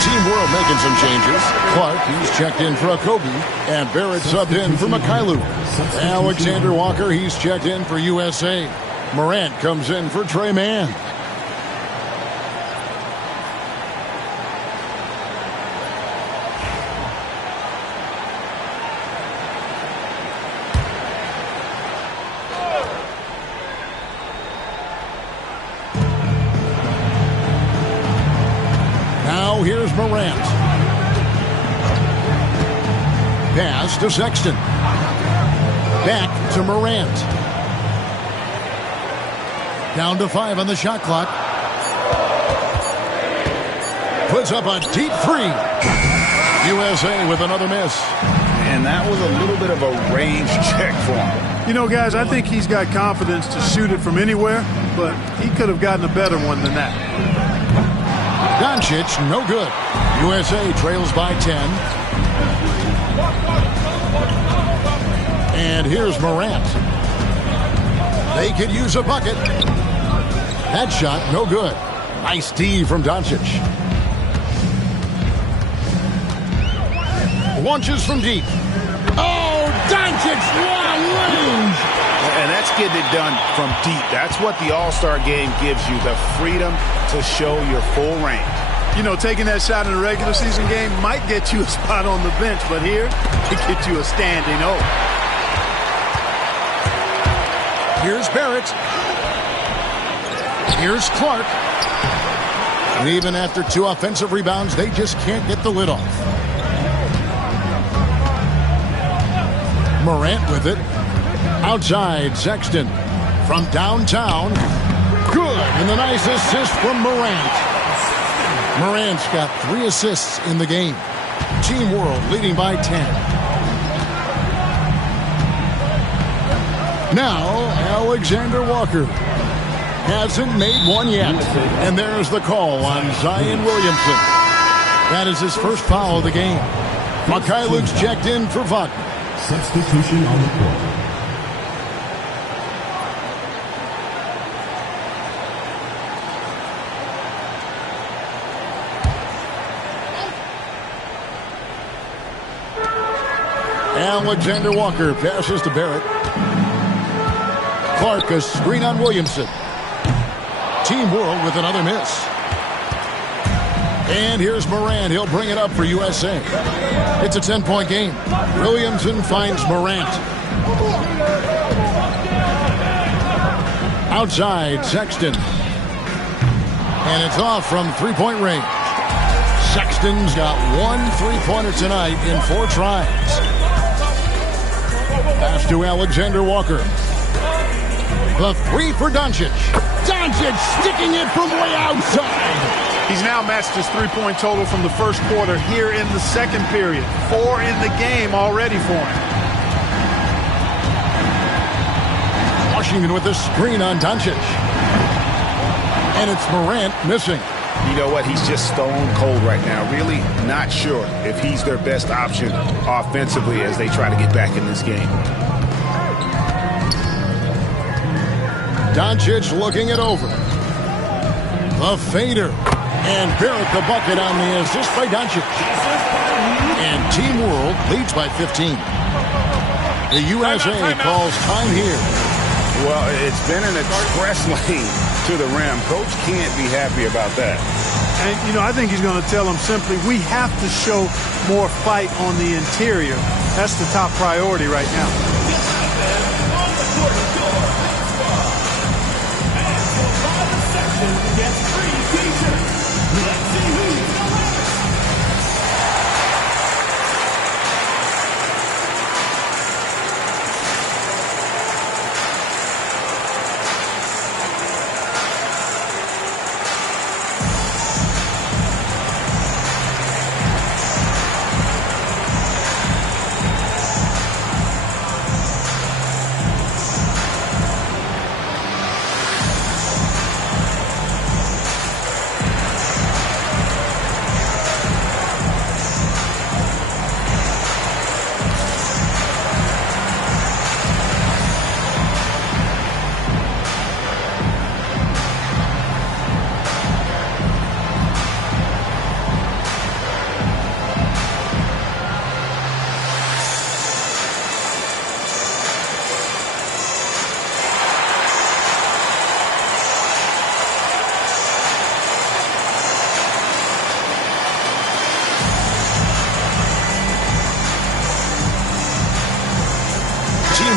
Team World making some changes. Clark, he's checked in for Kobe, and Barrett subbed in for Mikhailuk. Alexander Walker, he's checked in for USA. Morant comes in for Trey Mann. Now here's Morant. Pass to Sexton. Back to Morant. Down to 5 on the shot clock. Puts up a deep three. USA with another miss. And that was a little bit of a range check for him. You know, guys, I think he's got confidence to shoot it from anywhere, but he could have gotten a better one than that. Doncic, no good. USA trails by 10. And here's Morant. They could use a bucket. That shot, no good. Nice D from Doncic. Launches from deep. Oh, Doncic, what a range! And that's getting it done from deep. That's what the All-Star game gives you, the freedom to show your full range. You know, taking that shot in a regular season game might get you a spot on the bench, but here, it gets you a standing O. Here's Barrett. Here's Clark. And even after 2 offensive rebounds, they just can't get the lid off. Morant with it. Outside, Sexton. From downtown. Good. And the nice assist from Morant. Morant's got 3 assists in the game. Team World leading by 10. Now, Alexander Walker. Hasn't made one yet. And there's the call on Zion Williamson. That is his first foul of the game. Mikhailuk's checked in for Wagner. Substitution on the court. Alexander Walker passes to Barrett. Clark, a screen on Williamson. Team World with another miss. And here's Morant. He'll bring it up for USA. It's a 10-point game. Williamson finds Morant. Outside, Sexton. And it's off from three-point range. Sexton's got 1 3-pointer tonight in 4 tries. Pass to Alexander Walker. The 3 for Doncic. Doncic sticking it from way outside. He's now matched his 3-point total from the first quarter here in the second period. 4 in the game already for him. Washington with the screen on Doncic. And it's Morant missing. You know what? He's just stone cold right now. Really not sure if he's their best option offensively as they try to get back in this game. Doncic looking it over. The fader. And Barrett the bucket on the assist by Doncic. And Team World leads by 15. The USA calls time here. Well, it's been an express lane to the rim. Coach can't be happy about that. And, you know, I think he's going to tell them simply, we have to show more fight on the interior. That's the top priority right now.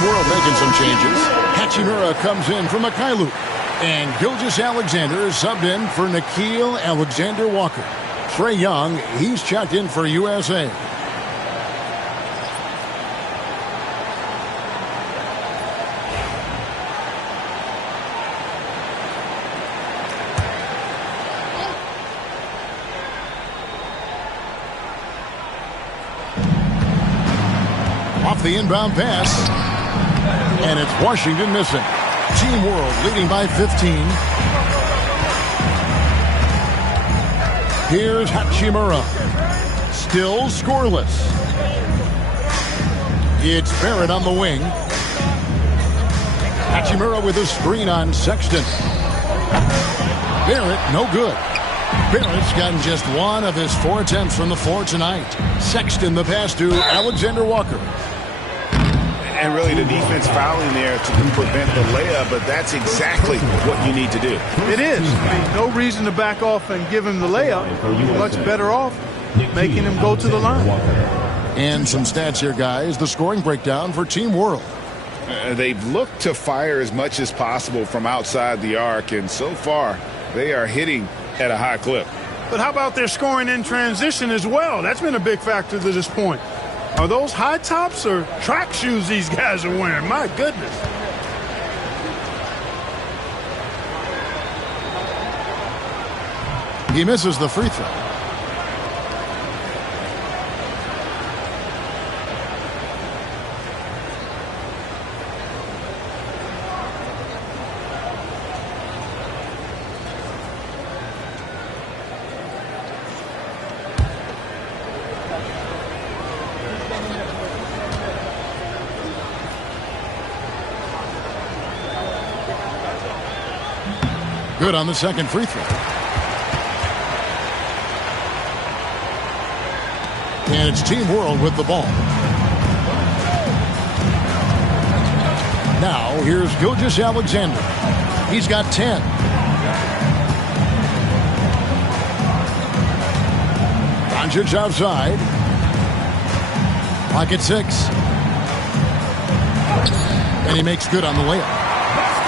World making some changes. Hachimura comes in for Mikhailuk. And Gilgeous-Alexander is subbed in for Nickeil Alexander-Walker. Trae Young, he's checked in for USA. Off the inbound pass. And it's Washington missing. Team World leading by 15. Here's Hachimura. Still scoreless. It's Barrett on the wing. Hachimura with a screen on Sexton. Barrett, no good. Barrett's gotten just one of his 4 attempts from the floor tonight. Sexton the pass to Alexander-Walker. And really the defense fouling there to prevent the layup, but that's exactly what you need to do. It is. I mean, no reason to back off and give him the layup. You're much better off making him go to the line. And some stats here, guys. The scoring breakdown for Team World. They've looked to fire as much as possible from outside the arc, and so far they are hitting at a high clip. But how about their scoring in transition as well? That's been a big factor to this point. Are those high tops or track shoes these guys are wearing? My goodness. He misses the free throw. Good on the second free throw. And it's Team World with the ball. Now, here's Gilgeous-Alexander. He's got 10. Doncic outside. Pocket 6. And he makes good on the layup.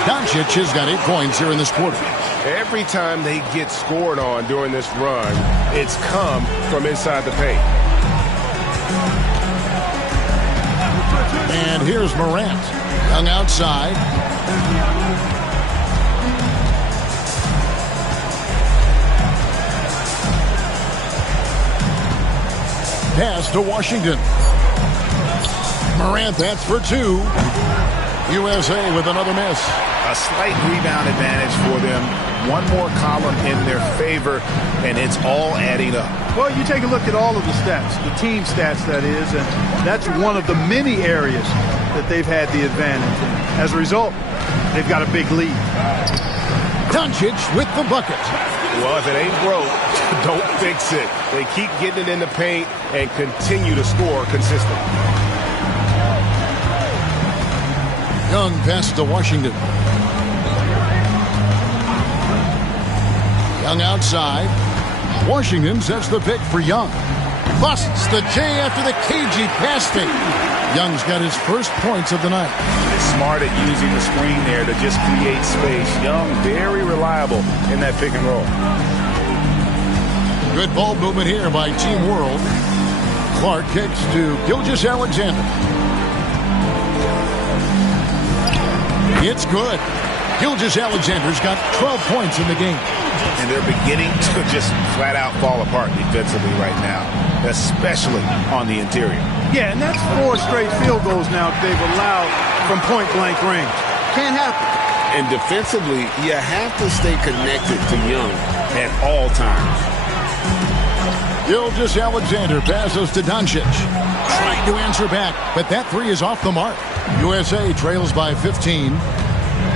Doncic has got 8 points here in this quarter. Every time they get scored on during this run, it's come from inside the paint. And here's Morant. Young outside. Pass to Washington. Morant, that's for 2. USA with another miss. A slight rebound advantage for them. One more column in their favor, and it's all adding up. Well, you take a look at all of the stats, the team stats, that is, and that's one of the many areas that they've had the advantage. And as a result, they've got a big lead. Doncic with the bucket. Well, if it ain't broke, don't fix it. They keep getting it in the paint and continue to score consistently. Young pass to Washington. Young outside. Washington sets the pick for Young. Busts the J after the cagey pass fake. Young's got his first points of the night. He's smart at using the screen there to just create space. Young, very reliable in that pick and roll. Good ball movement here by Team World. Clark kicks to Gilgeous-Alexander. It's good. Gilgeous-Alexander's got 12 points in the game. And they're beginning to just flat out fall apart defensively right now, especially on the interior. Yeah, and that's 4 straight field goals now they've allowed from point-blank range. Can't happen. And defensively, you have to stay connected to Young at all times. Gilgeous-Alexander passes to Doncic. Trying to answer back, but that three is off the mark. USA trails by 15.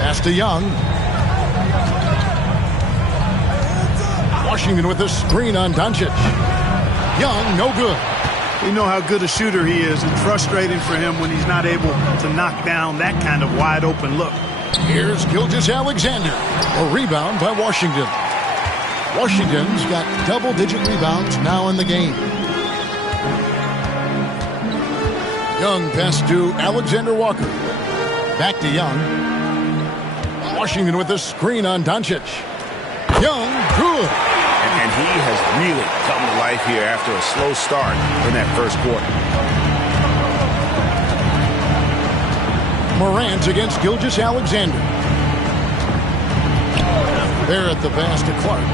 Pass to Young. Washington with a screen on Doncic. Young, no good. We know how good a shooter he is, and frustrating for him when he's not able to knock down that kind of wide-open look. Here's Gilgeous-Alexander. A rebound by Washington. Washington's got double-digit rebounds now in the game. Young pass to Alexander Walker. Back to Young. Washington with a screen on Doncic. Young, good. And he has really come to life here after a slow start in that first quarter. Morant against Gilgeous-Alexander. There at the pass to Clark.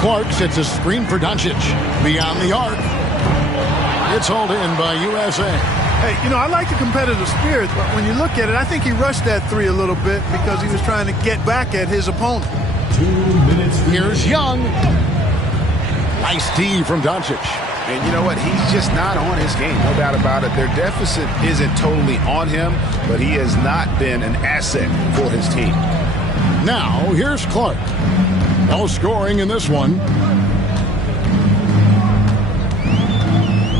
Clark sets a screen for Doncic. Beyond the arc. It's hauled in by USA. Hey, you know, I like the competitive spirit, but when you look at it, I think he rushed that three a little bit because he was trying to get back at his opponent. 2 minutes. Here's Young. Nice D from Doncic. And you know what? He's just not on his game, no doubt about it. Their deficit isn't totally on him, but he has not been an asset for his team. Now, here's Clark. No scoring in this one.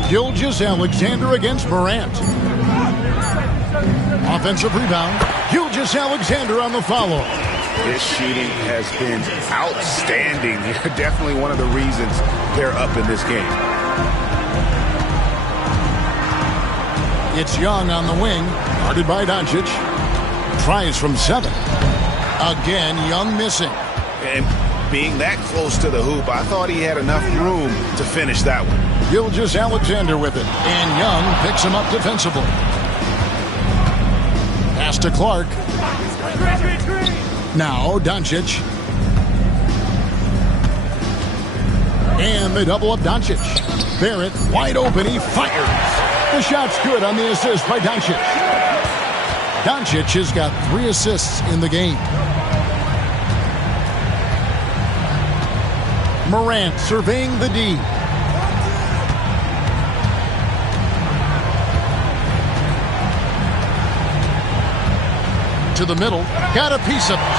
Gilgeous-Alexander against Morant. Offensive rebound. Gilgeous-Alexander on the follow. His shooting has been outstanding. Definitely one of the reasons they're up in this game. It's Young on the wing. Guarded by Doncic. Tries from 7. Again, Young missing. And being that close to the hoop, I thought he had enough room to finish that one. Gilgeous-Alexander with it. And Young picks him up defensively. Pass to Clark. Now Doncic. And they double up Doncic. Barrett wide open. He fires. The shot's good on the assist by Doncic. Doncic has got 3 assists in the game. Morant surveying the D. To the middle. Got a piece of it.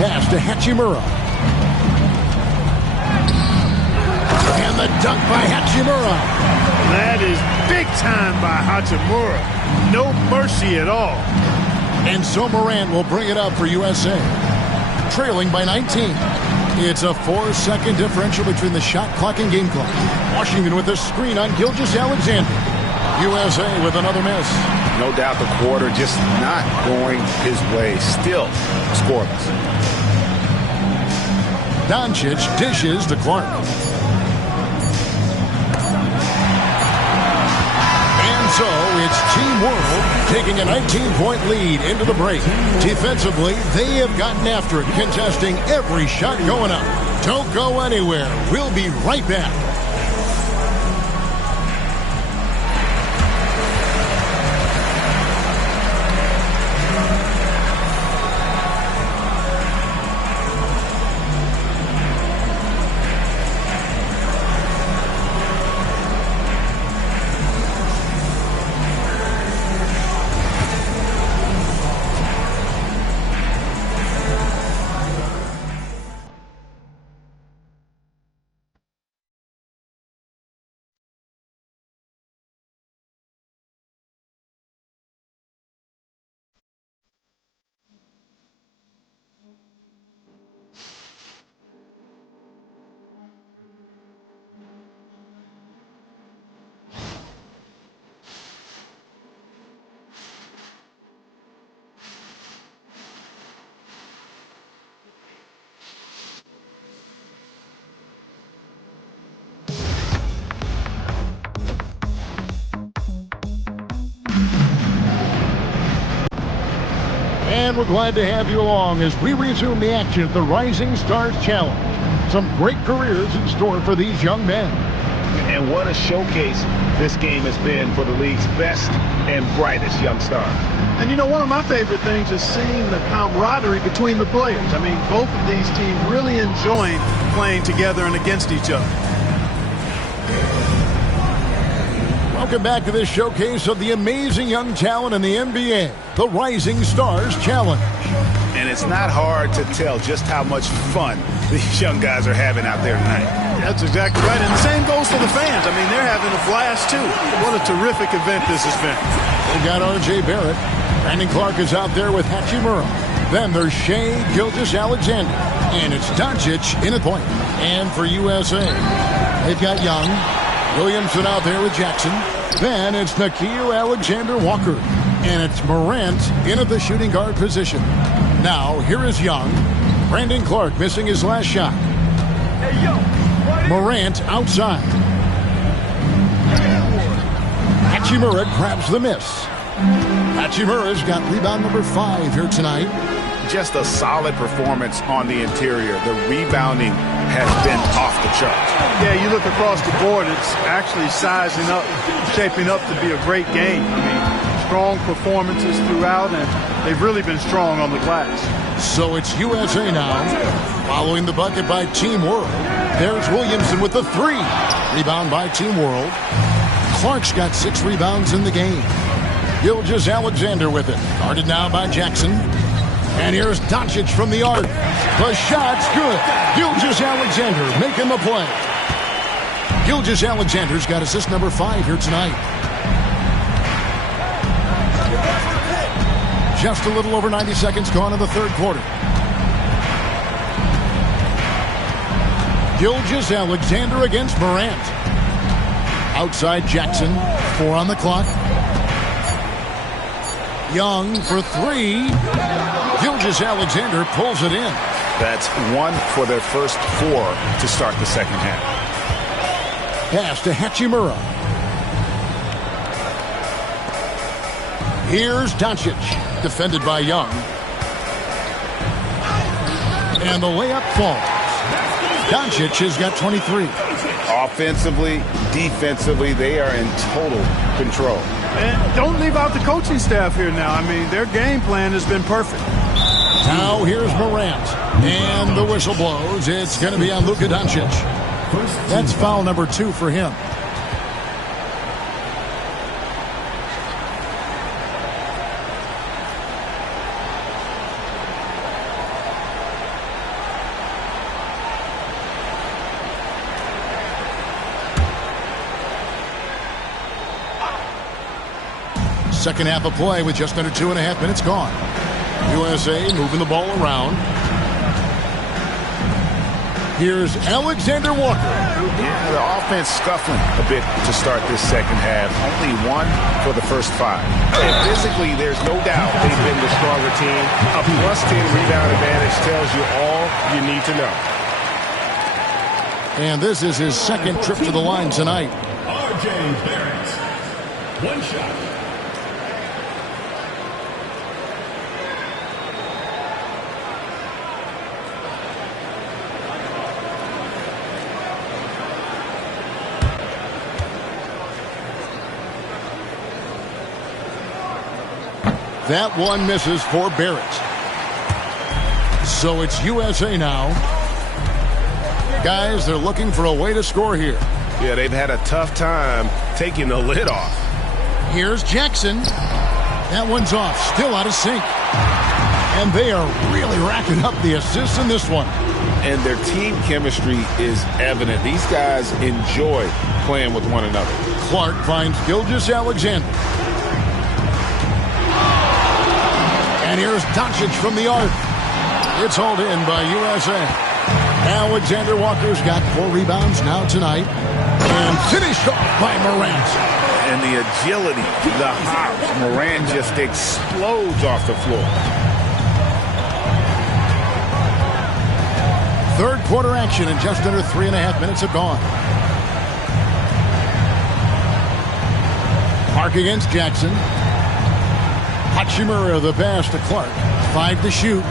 Pass to Hachimura. And the dunk by Hachimura. That is big time by Hachimura. No mercy at all. And so Morant will bring it up for USA. Trailing by 19. It's a 4-second differential between the shot clock and game clock. Washington with a screen on Gilgeous-Alexander. USA with another miss. No doubt the quarter just not going his way. Still scoreless. Doncic dishes to Clark. And so it's Team World taking a 19-point lead into the break. Defensively, they have gotten after it, contesting every shot going up. Don't go anywhere. We'll be right back. And we're glad to have you along as we resume the action at the Rising Stars Challenge. Some great careers in store for these young men. And what a showcase this game has been for the league's best and brightest young stars. And you know, one of my favorite things is seeing the camaraderie between the players. I mean, both of these teams really enjoying playing together and against each other. Welcome back to this showcase of the amazing young talent in the NBA, the Rising Stars Challenge. And it's not hard to tell just how much fun these young guys are having out there tonight. That's exactly right. And the same goes for the fans. I mean, they're having a blast, too. What a terrific event this has been. They got R.J. Barrett. Brandon Clark is out there with Hachimura. Then there's Shea Gilgeous-Alexander. And it's Doncic in at point. And for USA, they've got Young. Williamson out there with Jackson. Then it's Nickeil Alexander-Walker. And it's Morant in at the shooting guard position. Now, here is Young. Brandon Clark missing his last shot. Morant outside. Hachimura grabs the miss. Hachimura's got rebound number 5 here tonight. Just a solid performance on the interior. The rebounding has been off the charts. Yeah, you look across the board, it's actually sizing up, shaping up to be a great game. I mean, strong performances throughout, and they've really been strong on the glass. So it's USA now, following the bucket by Team World. There's Williamson with the 3. Rebound by Team World. Clark's got 6 rebounds in the game. Gilgeous-Alexander with it. Guarded now by Jackson. And here's Doncic from the arc. The shot's good. Gilgeous-Alexander making the play. Gilgeous-Alexander's got assist number 5 here tonight. Just a little over 90 seconds gone in the third quarter. Gilgeous-Alexander against Morant. Outside Jackson. 4 on the clock. Young for 3. Gilgeous-Alexander pulls it in. That's 1 for their first 4 to start the second half. Pass to Hachimura. Here's Doncic, defended by Young. And the layup falls. Doncic has got 23. Offensively, defensively, they are in total control. And don't leave out the coaching staff here now. I mean, their game plan has been perfect. Now here's Morant. And the whistle blows. It's going to be on Luka Doncic. That's foul number 2 for him. Second half of play with just under 2.5 minutes gone. USA moving the ball around. Here's Alexander Walker. Yeah, the offense scuffling a bit to start this second half. Only 1 for the first 5. And physically, there's no doubt they've been the stronger team. A +10 rebound advantage tells you all you need to know. And this is his second trip to the line tonight. R.J. Barrett. 1 shot. That one misses for Barrett. So it's USA now. Guys, they're looking for a way to score here. Yeah, they've had a tough time taking the lid off. Here's Jackson. That one's off. Still out of sync. And they are really racking up the assists in this one. And their team chemistry is evident. These guys enjoy playing with one another. Clark finds Gilgeous-Alexander. And here's Doncic from the arc. It's hauled in by USA. Alexander Walker's got 4 rebounds now tonight. And finished off by Morant. And the agility, the hops. Morant just explodes off the floor. Third quarter action and just under 3.5 minutes have gone. Clark against Jackson. Hachimura the pass to Clark. 5 to shoot.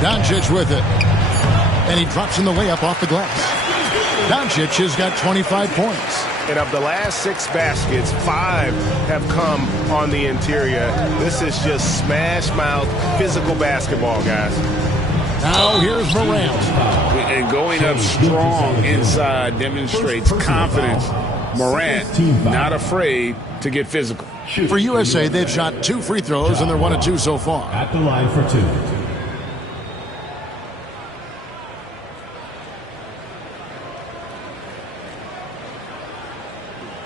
Doncic with it. And he drops in the layup off the glass. Doncic has got 25 points. And of the last 6 baskets, 5 have come on the interior. This is just smash-mouth physical basketball, guys. Now here's Morant. And going up strong inside demonstrates confidence. Morant not afraid to get physical. For USA, they've shot 2 free throws, and they're 1 of 2 so far. At the line for 2.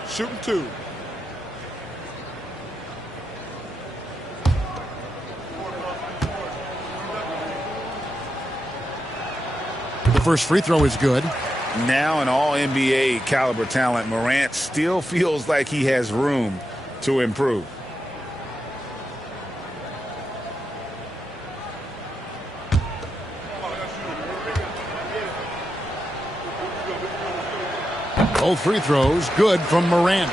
Shooting 2. The first free throw is good. Now an all-NBA caliber talent, Morant still feels like he has room to improve. Both free throws good from Morant.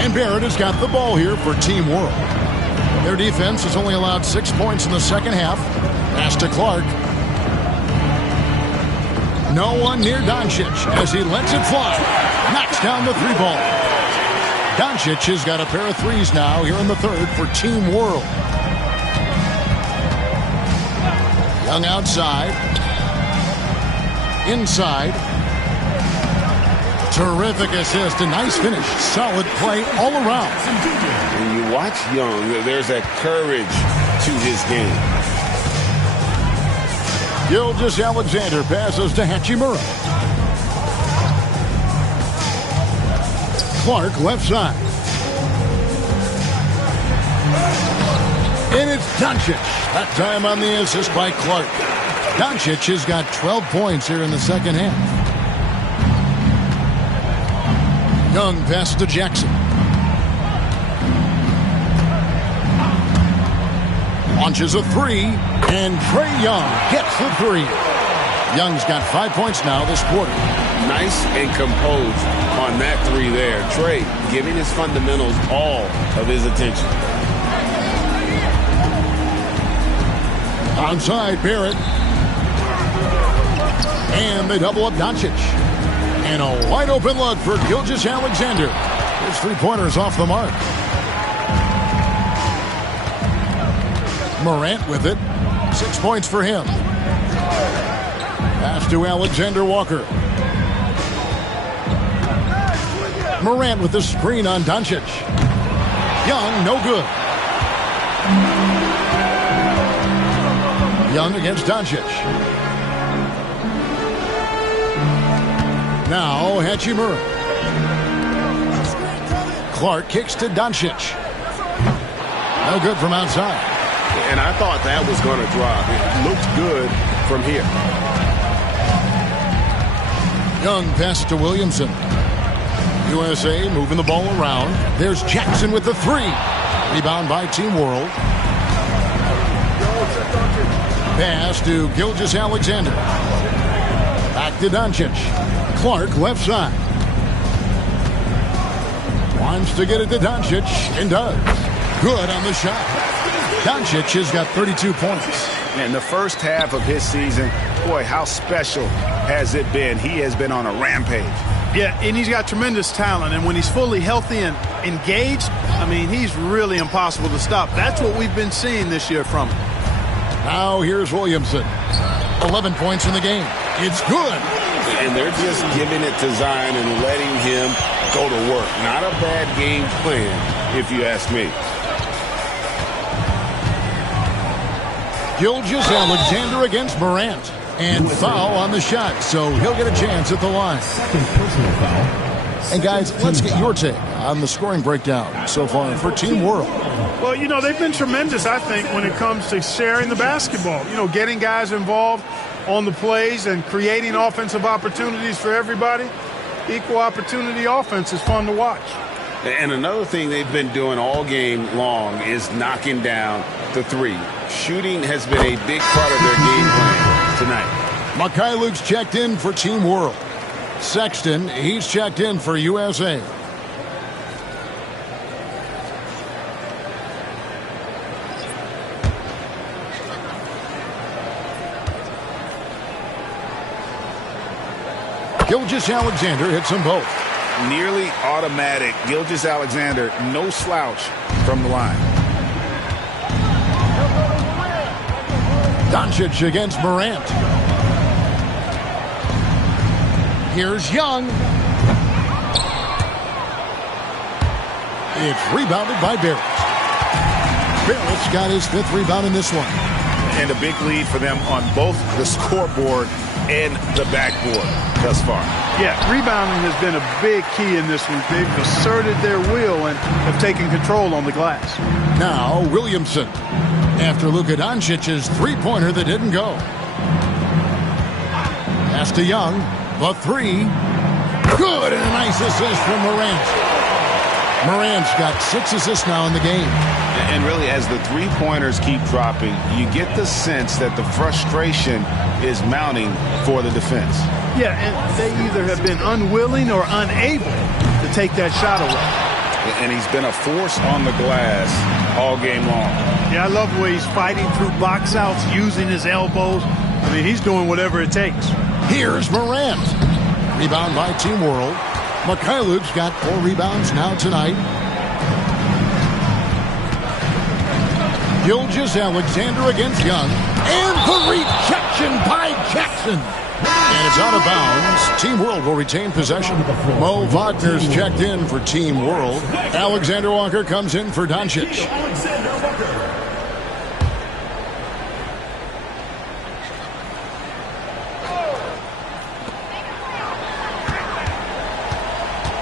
And Barrett has got the ball here for Team World. Their defense has only allowed 6 points in the second half. Pass to Clark. No one near Doncic as he lets it fly. Knocks down the 3-ball. Doncic has got a pair of threes now here in the third for Team World. Young outside. Inside. Terrific assist. A nice finish. Solid play all around. When you watch Young, there's a courage to his game. Gilgeous-Alexander passes to Hachimura. Clark left side. And it's Doncic. That time on the assist by Clark. Doncic has got 12 points here in the second half. Young pass to Jackson. Launches a 3, and Trae Young gets the 3. Young's got 5 points now this quarter. Nice and composed on that 3 there. Trae giving his fundamentals all of his attention. Onside, Barrett. And they double up Doncic. And a wide open look for Gilgeous-Alexander. His 3-pointer's off the mark. Morant with it. 6 points for him. Pass to Alexander Walker. Morant with the screen on Doncic. Young, no good. Young against Doncic. Now Hachimura. Clark kicks to Doncic. No good from outside. And I thought that was going to drop. It looked good from here. Young pass to Williamson. USA moving the ball around. There's Jackson with the 3. Rebound by Team World. Pass to Gilgeous-Alexander. Back to Doncic. Clark left side. Wants to get it to Doncic and does. Good on the shot. Doncic has got 32 points. And the first half of his season, boy, how special has it been? He has been on a rampage. Yeah, and he's got tremendous talent. And when he's fully healthy and engaged, I mean, he's really impossible to stop. That's what we've been seeing this year from him. Now here's Williamson. 11 points in the game. It's good. And they're just giving it to Zion and letting him go to work. Not a bad game plan, if you ask me. Gilgeous-Alexander against Morant. And foul on the shot, so he'll get a chance at the line. Second personal foul. And guys, let's get your take on the scoring breakdown so far for Team World. Well, you know, they've been tremendous, I think, when it comes to sharing the basketball. You know, getting guys involved on the plays and creating offensive opportunities for everybody. Equal opportunity offense is fun to watch. And another thing they've been doing all game long is knocking down the 3. Shooting has been a big part of their game plan tonight. Mikhailuk's checked in for Team World. Sexton, he's checked in for USA. Gilgeous-Alexander hits them both. Nearly automatic. Gilgeous-Alexander, no slouch from the line. Doncic against Morant. Here's Young. It's rebounded by Barrett. Barrett's got his 5th rebound in this one. And a big lead for them on both the scoreboard and the backboard thus far. Yeah, rebounding has been a big key in this one. They've asserted their will and have taken control on the glass. Now Williamson. After Luka Doncic's three-pointer that didn't go. Pass to Young. The 3. Good, and a nice assist from Morant. Morant's got 6 assists now in the game. And really, as the three-pointers keep dropping, you get the sense that the frustration is mounting for the defense. Yeah, and they either have been unwilling or unable to take that shot away. And he's been a force on the glass all game long. Yeah, I love the way he's fighting through box outs, using his elbows. I mean, he's doing whatever it takes. Here's Morant. Rebound by Team World. Mikhailuk's got 4 rebounds now tonight. Gilgeous-Alexander against Young. And the rejection by Jackson. And it's out of bounds. Team World will retain possession. Mo Wagner's checked in for Team World. Alexander Walker comes in for Doncic.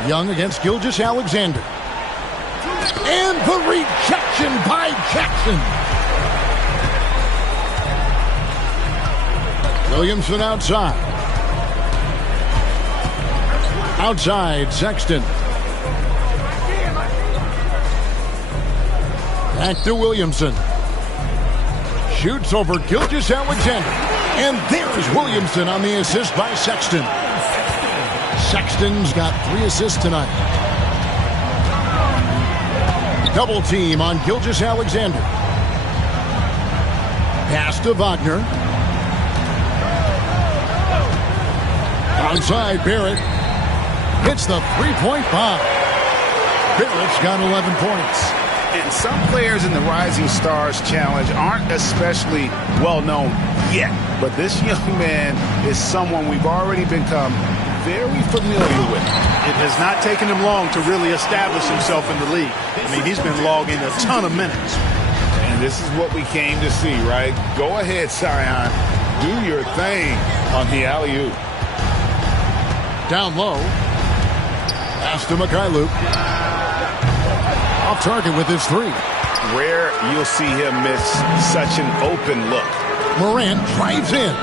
Young against Gilgeous-Alexander. And the rejection by Jackson. Williamson outside. Outside, Sexton. Back to Williamson. Shoots over Gilgeous-Alexander. And there's Williamson on the assist by Sexton. Sexton's got 3 assists tonight. Double team on Gilgeous-Alexander. Pass to Wagner. Outside, Barrett. Hits the three-point bomb. Barrett's got 11 points. And some players in the Rising Stars Challenge aren't especially well-known yet. But this young man is someone we've already become very familiar with. It has not taken him long to really establish himself in the league. I mean, he's been logging a ton of minutes. And this is what we came to see, right? Go ahead, Sion. Do your thing on the alley-oop. Down low. Pass to Mikhailuk. Off target with his 3. Rare you'll see him miss such an open look. Morant drives in.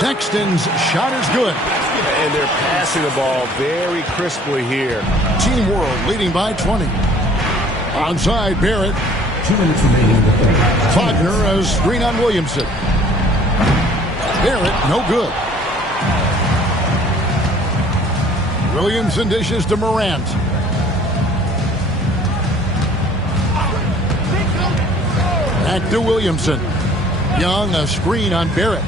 Sexton's shot is good. And they're passing the ball very crisply here. Team World leading by 20. Onside, Barrett. 2 minutes remaining in the third. Wagner, a screen on Williamson. Barrett, no good. Williamson dishes to Morant. Back to Williamson. Young, a screen on Barrett.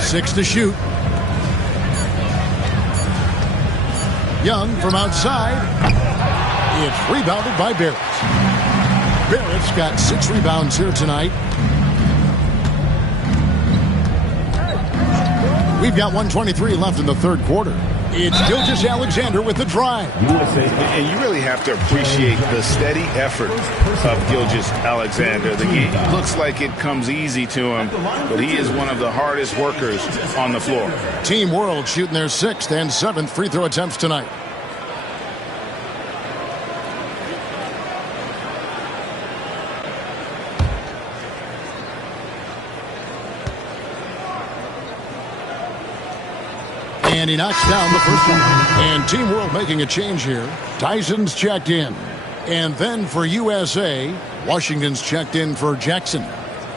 6 to shoot. Young from outside. It's rebounded by Barrett. Barrett's got 6 rebounds here tonight. We've got 1:23 left in the third quarter. It's Gilgeous-Alexander with the drive. And you really have to appreciate the steady effort of Gilgeous-Alexander. The game looks like it comes easy to him, but he is one of the hardest workers on the floor. Team World shooting their 6th and 7th free throw attempts tonight. And he knocks down the first one. And Team World making a change here. Tyson's checked in. And then for USA, Washington's checked in for Jackson.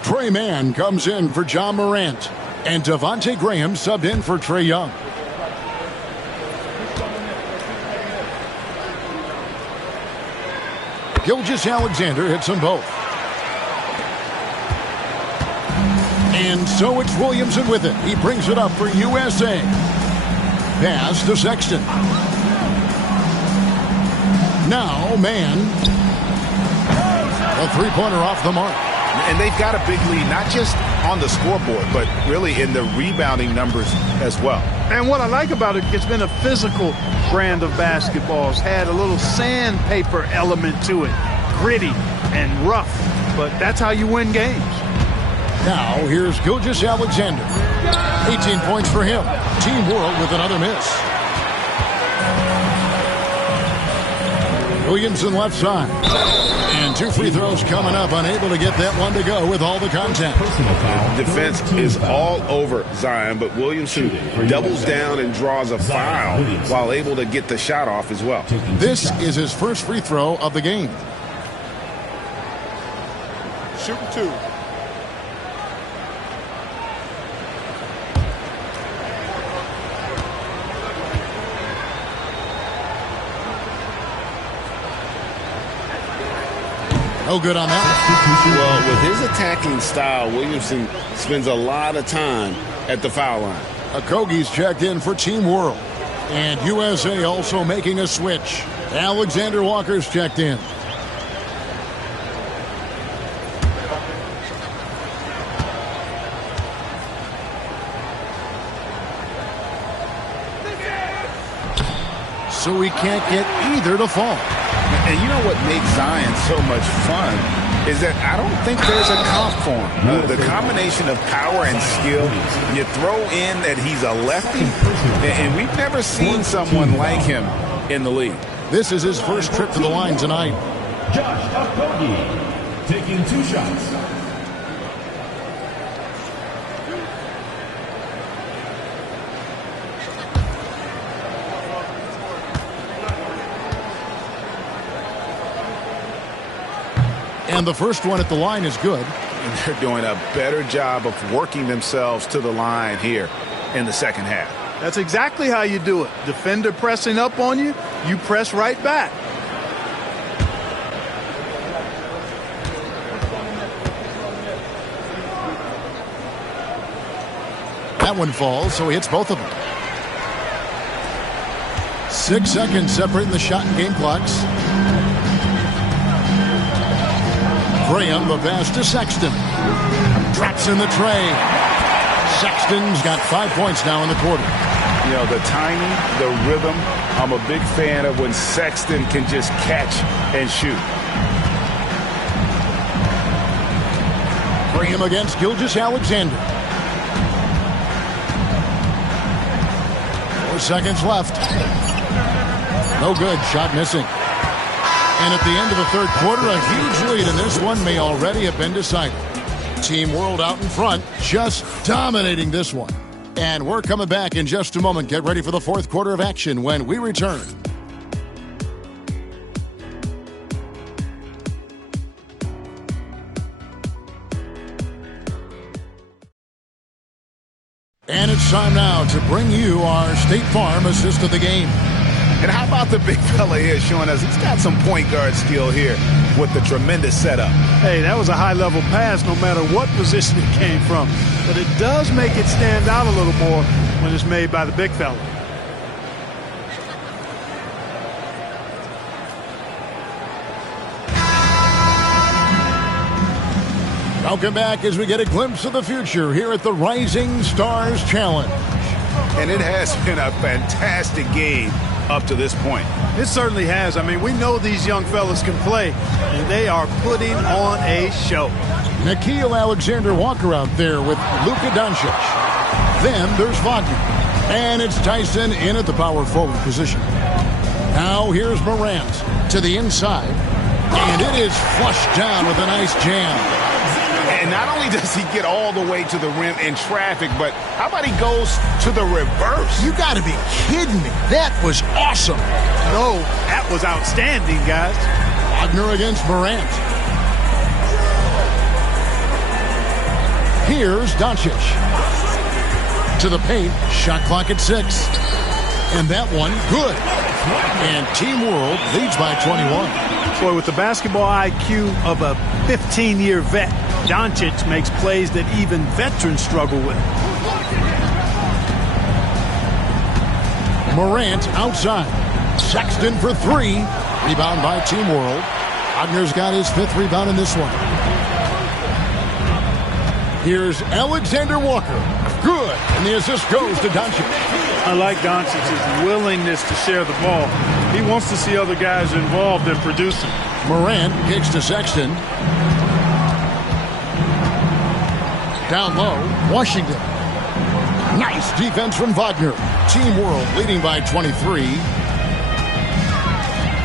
Trey Mann comes in for John Morant. And Devontae Graham subbed in for Trae Young. Gilgeous-Alexander hits them both. And so it's Williamson with it. He brings it up for USA. Pass to Sexton. Now, man. A three-pointer off the mark. And they've got a big lead, not just on the scoreboard, but really in the rebounding numbers as well. And what I like about it, it's been a physical brand of basketball. It's had a little sandpaper element to it. Gritty and rough, but that's how you win games. Now, here's Gilgeous-Alexander. 18 points for him. Team World with another miss. Williamson left side. And two free throws coming up. Unable to get that one to go with all the contact. Defense is all over Zion, but Williamson doubles down and draws a foul while able to get the shot off as well. This is his first free throw of the game. Shooting two. No good on that. Well, with his attacking style, Williamson spends a lot of time at the foul line. Okogie's checked in for Team World. And USA also making a switch. Alexander Walker's checked in. So we can't get either to fall. And you know what makes Zion so much fun is that I don't think there's a comp for him. The combination of power and skill, you throw in that he's a lefty, and we've never seen someone like him in the league. This is his first trip to the line tonight. Josh Okogie taking 2 shots. And the first one at the line is good. And they're doing a better job of working themselves to the line here in the second half. That's exactly how you do it. Defender pressing up on you, you press right back. That one falls, so he hits both of them. 6 seconds separating the shot and game clocks. Graham, the pass to Sexton. Drops in the tray. Sexton's got 5 points now in the quarter. You know, the timing, the rhythm, I'm a big fan of when Sexton can just catch and shoot. Graham against Gilgeous-Alexander. 4 seconds left. No good. Shot missing. And at the end of the third quarter, a huge lead, and this one may already have been decided. Team World out in front, just dominating this one. And we're coming back in just a moment. Get ready for the fourth quarter of action when we return. And it's time now to bring you our State Farm assist of the game. And how about the big fella here showing us he's got some point guard skill here with the tremendous setup. Hey, that was a high-level pass no matter what position it came from. But it does make it stand out a little more when it's made by the big fella. Welcome back as we get a glimpse of the future here at the Rising Stars Challenge. And it has been a fantastic game up to this point. It certainly has. I mean, we know these young fellas can play, and they are putting on a show. Nickeil Alexander-Walker out there with Luka Doncic. Then there's Wagner. And it's Tyson in at the power forward position. Now here's Morant to the inside. And it is flushed down with a nice jam. And not only does he get all the way to the rim in traffic, but how about he goes to the reverse? You got to be kidding me. That was awesome. No, that was outstanding, guys. Wagner against Morant. Here's Doncic. To the paint. Shot clock at 6. And that one, good. And Team World leads by 21. Boy, with the basketball IQ of a 15-year vet, Doncic makes plays that even veterans struggle with. Morant outside. Sexton for three. Rebound by Team World. Wagner's got his 5th rebound in this one. Here's Alexander Walker. Good. And the assist goes to Doncic. I like Doncic's willingness to share the ball. He wants to see other guys involved in producing. Morant kicks to Sexton. Down low, Washington. Nice defense from Wagner. Team World leading by 23.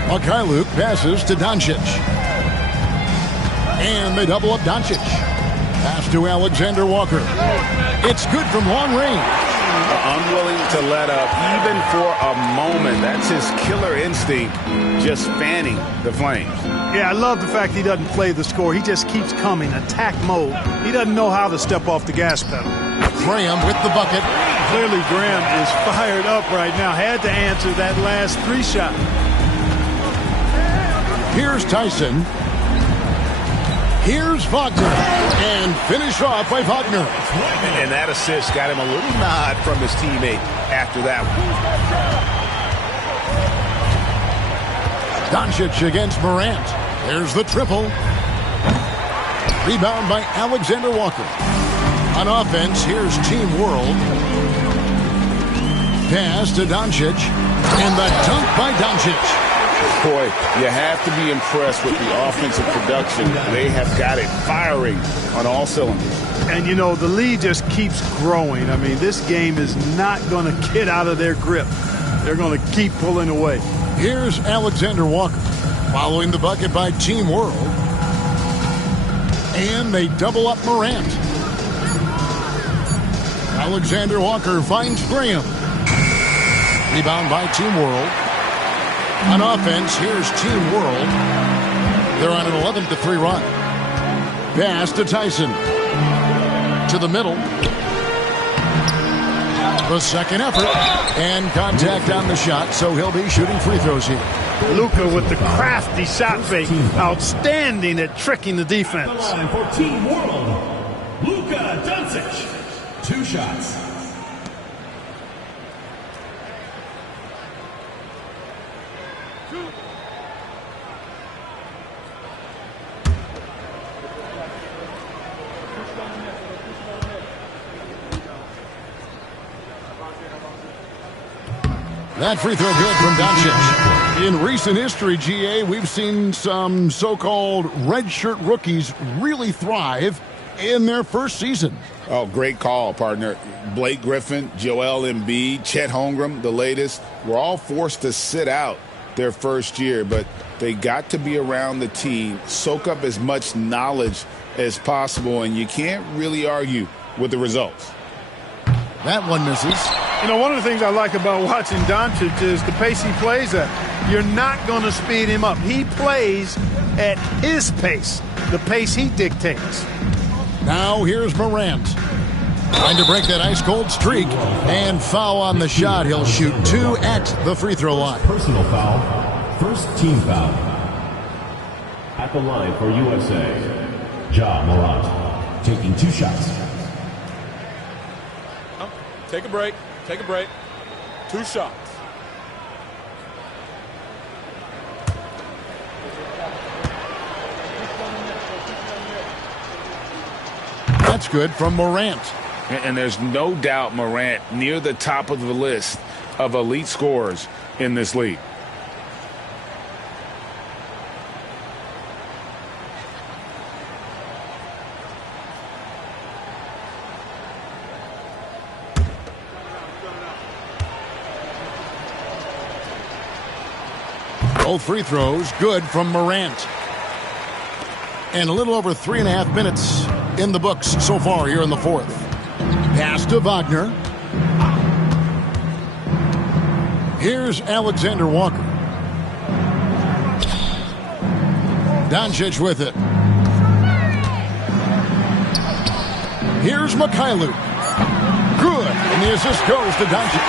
Mikhailuk passes to Doncic. And they double up Doncic. Pass to Alexander Walker. It's good from long range. Unwilling to let up even for a moment. That's his killer instinct, just fanning the flames. Yeah, I love the fact he doesn't play the score. He just keeps coming, attack mode. He doesn't know how to step off the gas pedal. Graham with the bucket. Clearly Graham is fired up right now. Had to answer that last 3 shot. Here's Tyson. Here's Wagner. And finished off by Wagner. And that assist got him a little nod from his teammate after that one. Doncic against Morant. There's the triple. Rebound by Alexander Walker. On offense, here's Team World. Pass to Doncic. And the dunk by Doncic. Boy, you have to be impressed with the offensive production. They have got it firing on all cylinders. And, you know, the lead just keeps growing. I mean, this game is not going to get out of their grip. They're going to keep pulling away. Here's Alexander Walker following the bucket by Team World. And they double up Morant. Alexander Walker finds Graham. Rebound by Team World. On offense, here's Team World. They're on an 11-3 run. Pass to Tyson. To the middle. The second effort. And contact on the shot, so he'll be shooting free throws here. Luka with the crafty shot fake. Outstanding at tricking the defense. For Team World, Luka Doncic. 2 shots. That free throw good from Doncic. In recent history, GA, we've seen some so-called redshirt rookies really thrive in their first season. Oh, great call, partner. Blake Griffin, Joel Embiid, Chet Holmgren, the latest, were all forced to sit out their first year, but they got to be around the team, soak up as much knowledge as possible, and you can't really argue with the results. That one misses. You know, one of the things I like about watching Doncic is the pace he plays at. You're not going to speed him up. He plays at his pace, the pace he dictates. Now here's Morant. Trying to break that ice-cold streak. And foul on the shot. He'll shoot 2 at the free throw line. Personal foul. First team foul. At the line for USA, Ja Morant. Taking 2 shots. Take a break. Take a break. 2 shots. That's good from Morant. And there's no doubt Morant near the top of the list of elite scorers in this league. Both free throws good from Morant. And a little over 3.5 minutes in the books so far here in the fourth. Pass to Wagner. Here's Alexander Walker. Doncic with it. Here's Mikhailuk. Good. And the assist goes to Doncic.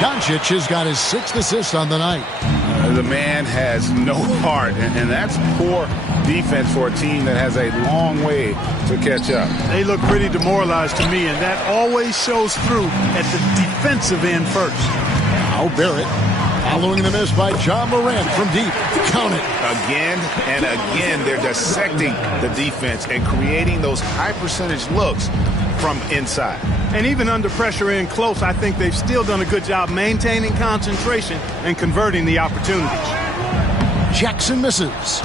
Doncic has got his 6th assist on the night. The man has no heart, and that's poor defense for a team that has a long way to catch up. They look pretty demoralized to me, and that always shows through at the defensive end first. Now Barrett following the miss by John Morant from deep. Count it. Again and again, they're dissecting the defense and creating those high-percentage looks from inside. And even under pressure in close, I think they've still done a good job maintaining concentration and converting the opportunities. Jackson misses.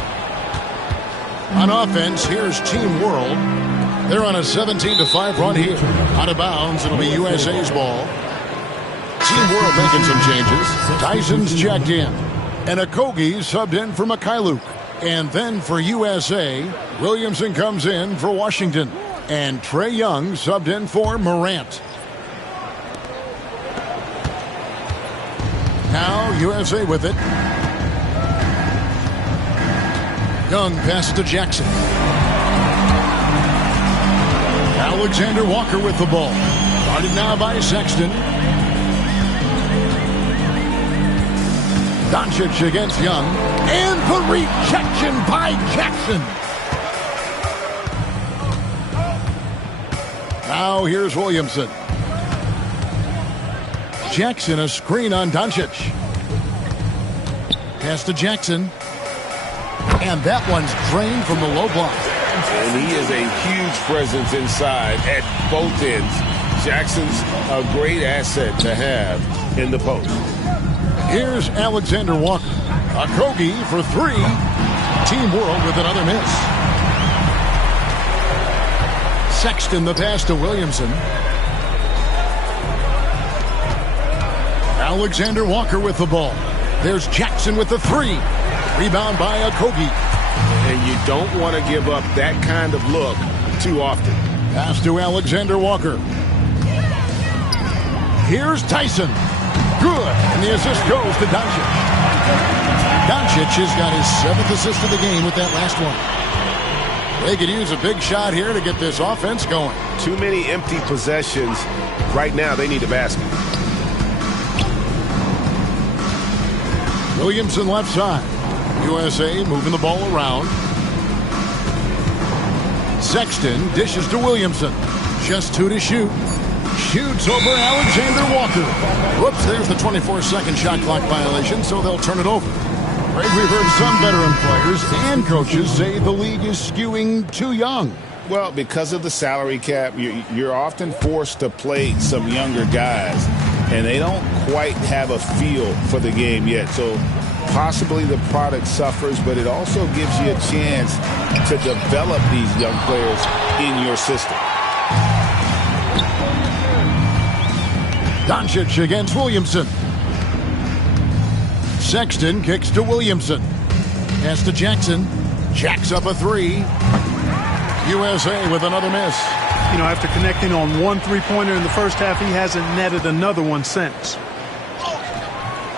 On offense, here's Team World. They're on a 17-5 run here. Out of bounds, it'll be USA's ball. Team World making some changes. Tyson's checked in. And Okogie subbed in for Mikhailuk. And then for USA, Williamson comes in for Washington. And Trae Young subbed in for Morant. Now USA with it. Young passes to Jackson. Alexander Walker with the ball. Guarded now by Sexton. Doncic against Young. And the rejection by Jackson. Now here's Williamson. Jackson, a screen on Doncic. Pass to Jackson. And that one's drained from the low block. And he is a huge presence inside at both ends. Jackson's a great asset to have in the post. Here's Alexander Walker. Okogie for three. Team World with another miss. Sexton the pass to Williamson. Alexander Walker with the ball. There's Jackson with the three. Rebound by Okogie. And you don't want to give up that kind of look too often. Pass to Alexander Walker. Here's Tyson. Good. And the assist goes to Doncic. Doncic has got his 7th assist of the game with that last one. They could use a big shot here to get this offense going. Too many empty possessions. Right now, they need a basket. Williamson left side. USA moving the ball around. Sexton dishes to Williamson. Just 2 to shoot. Shoots over Alexander Walker. Whoops, there's the 24-second shot clock violation, so they'll turn it over. Greg, we've heard some veteran players and coaches say the league is skewing too young. Well, because of the salary cap, you're often forced to play some younger guys, and they don't quite have a feel for the game yet. So possibly the product suffers, but it also gives you a chance to develop these young players in your system. Doncic against Williamson. Sexton kicks to Williamson. Pass to Jackson. Jacks up a three. USA with another miss. You know, after connecting on one three-pointer in the first half, he hasn't netted another one since.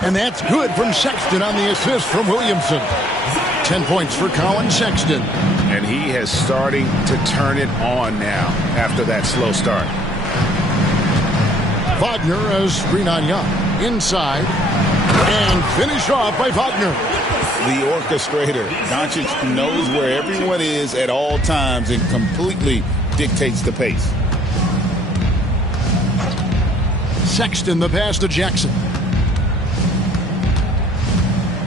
And that's good from Sexton on the assist from Williamson. 10 points for Colin Sexton. And he is starting to turn it on now after that slow start. Wagner, a screen on Young. Inside. And finished off by Wagner. The orchestrator. Doncic knows where everyone is at all times and completely dictates the pace. Sexton the pass to Jackson.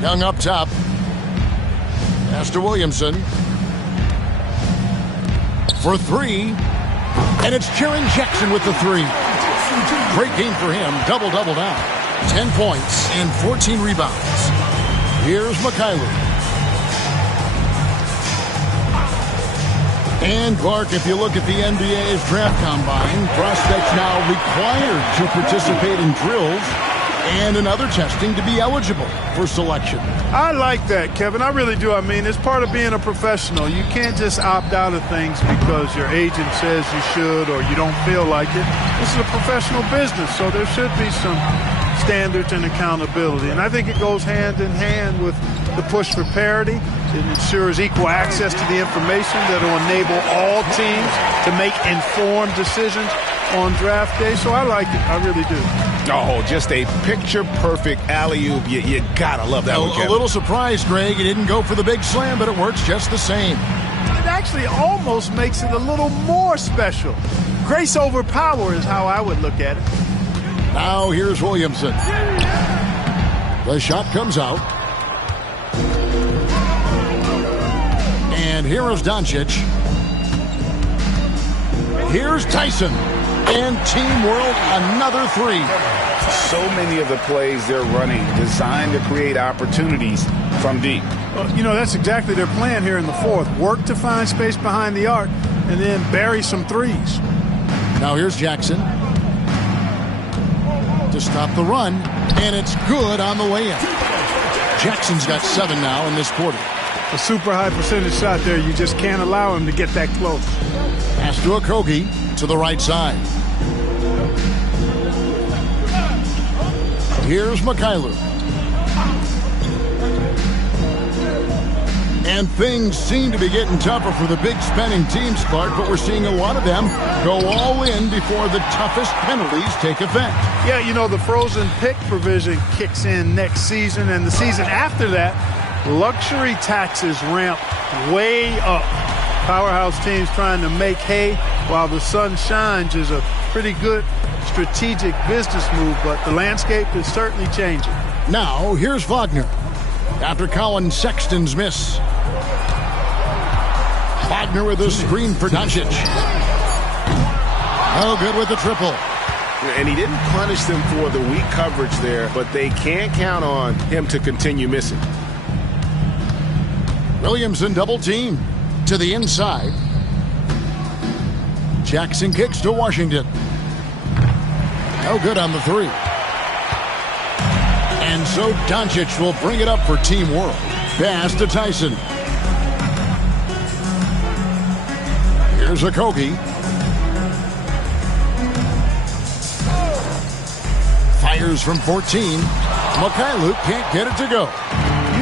Young up top. Pass to Williamson. For three. And it's Jaren Jackson with the three. Great game for him. Double-double now. 10 points and 14 rebounds. Here's Mikhailuk. And Clark, if you look at the NBA's draft combine, prospects now required to participate in drills and in other testing to be eligible for selection. I like that, Kevin. I really do. I mean, it's part of being a professional. You can't just opt out of things because your agent says you should or you don't feel like it. This is a professional business, so there should be some standards and accountability. And I think it goes hand in hand with the push for parity. It ensures equal access to the information that will enable all teams to make informed decisions. on draft day, so I like it. I really do. Oh, just a picture-perfect alley-oop. You gotta love that one, Kevin. A little surprised, Greg. He didn't go for the big slam, but it works just the same. It actually almost makes it a little more special. Grace over power is how I would look at it. Now here's Williamson. The shot comes out. And here is Doncic. Here's Tyson. And Team World, another three. So many of the plays they're running designed to create opportunities from deep. Well, you know, that's exactly their plan here in the fourth. Work to find space behind the arc and then bury some threes. Now here's Jackson to stop the run, and it's good on the way in. Jackson's got 7 now in this quarter. A super high percentage shot there. You just can't allow him to get that close. Pass to Okogie to the right side. Here's Mikhailuk. And things seem to be getting tougher for the big spending teams, Clark, but we're seeing a lot of them go all in before the toughest penalties take effect. Yeah, you know, the frozen pick provision kicks in next season, and the season after that, luxury taxes ramp way up. Powerhouse teams trying to make hay while the sun shines is a pretty good strategic business move, but the landscape is certainly changing. Now, here's Wagner. After Colin Sexton's miss. Wagner with a screen for Doncic. Oh, good with the triple. And he didn't punish them for the weak coverage there, but they can't count on him to continue missing. Williamson double team to the inside. Jackson kicks to Washington. No good on the three. And so Doncic will bring it up for Team World. Pass to Tyson. Here's Okogie. Fires from 14. Mikhailuk can't get it to go.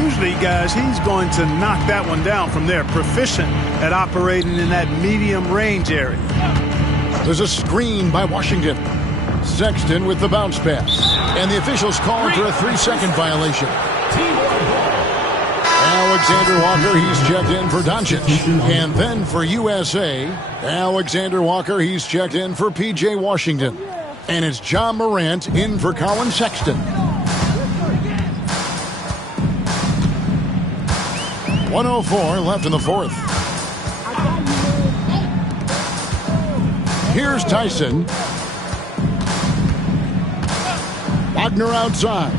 Usually, guys, he's going to knock that one down from there. Proficient at operating in that medium range area. There's a screen by Washington. Sexton with the bounce pass. And the officials calling for a 3-second violation. Alexander Walker, he's checked in for Doncic. And then for USA, Alexander Walker, he's checked in for P.J. Washington. And it's John Morant in for Colin Sexton. 1:04 left in the fourth. Here's Tyson. Wagner outside.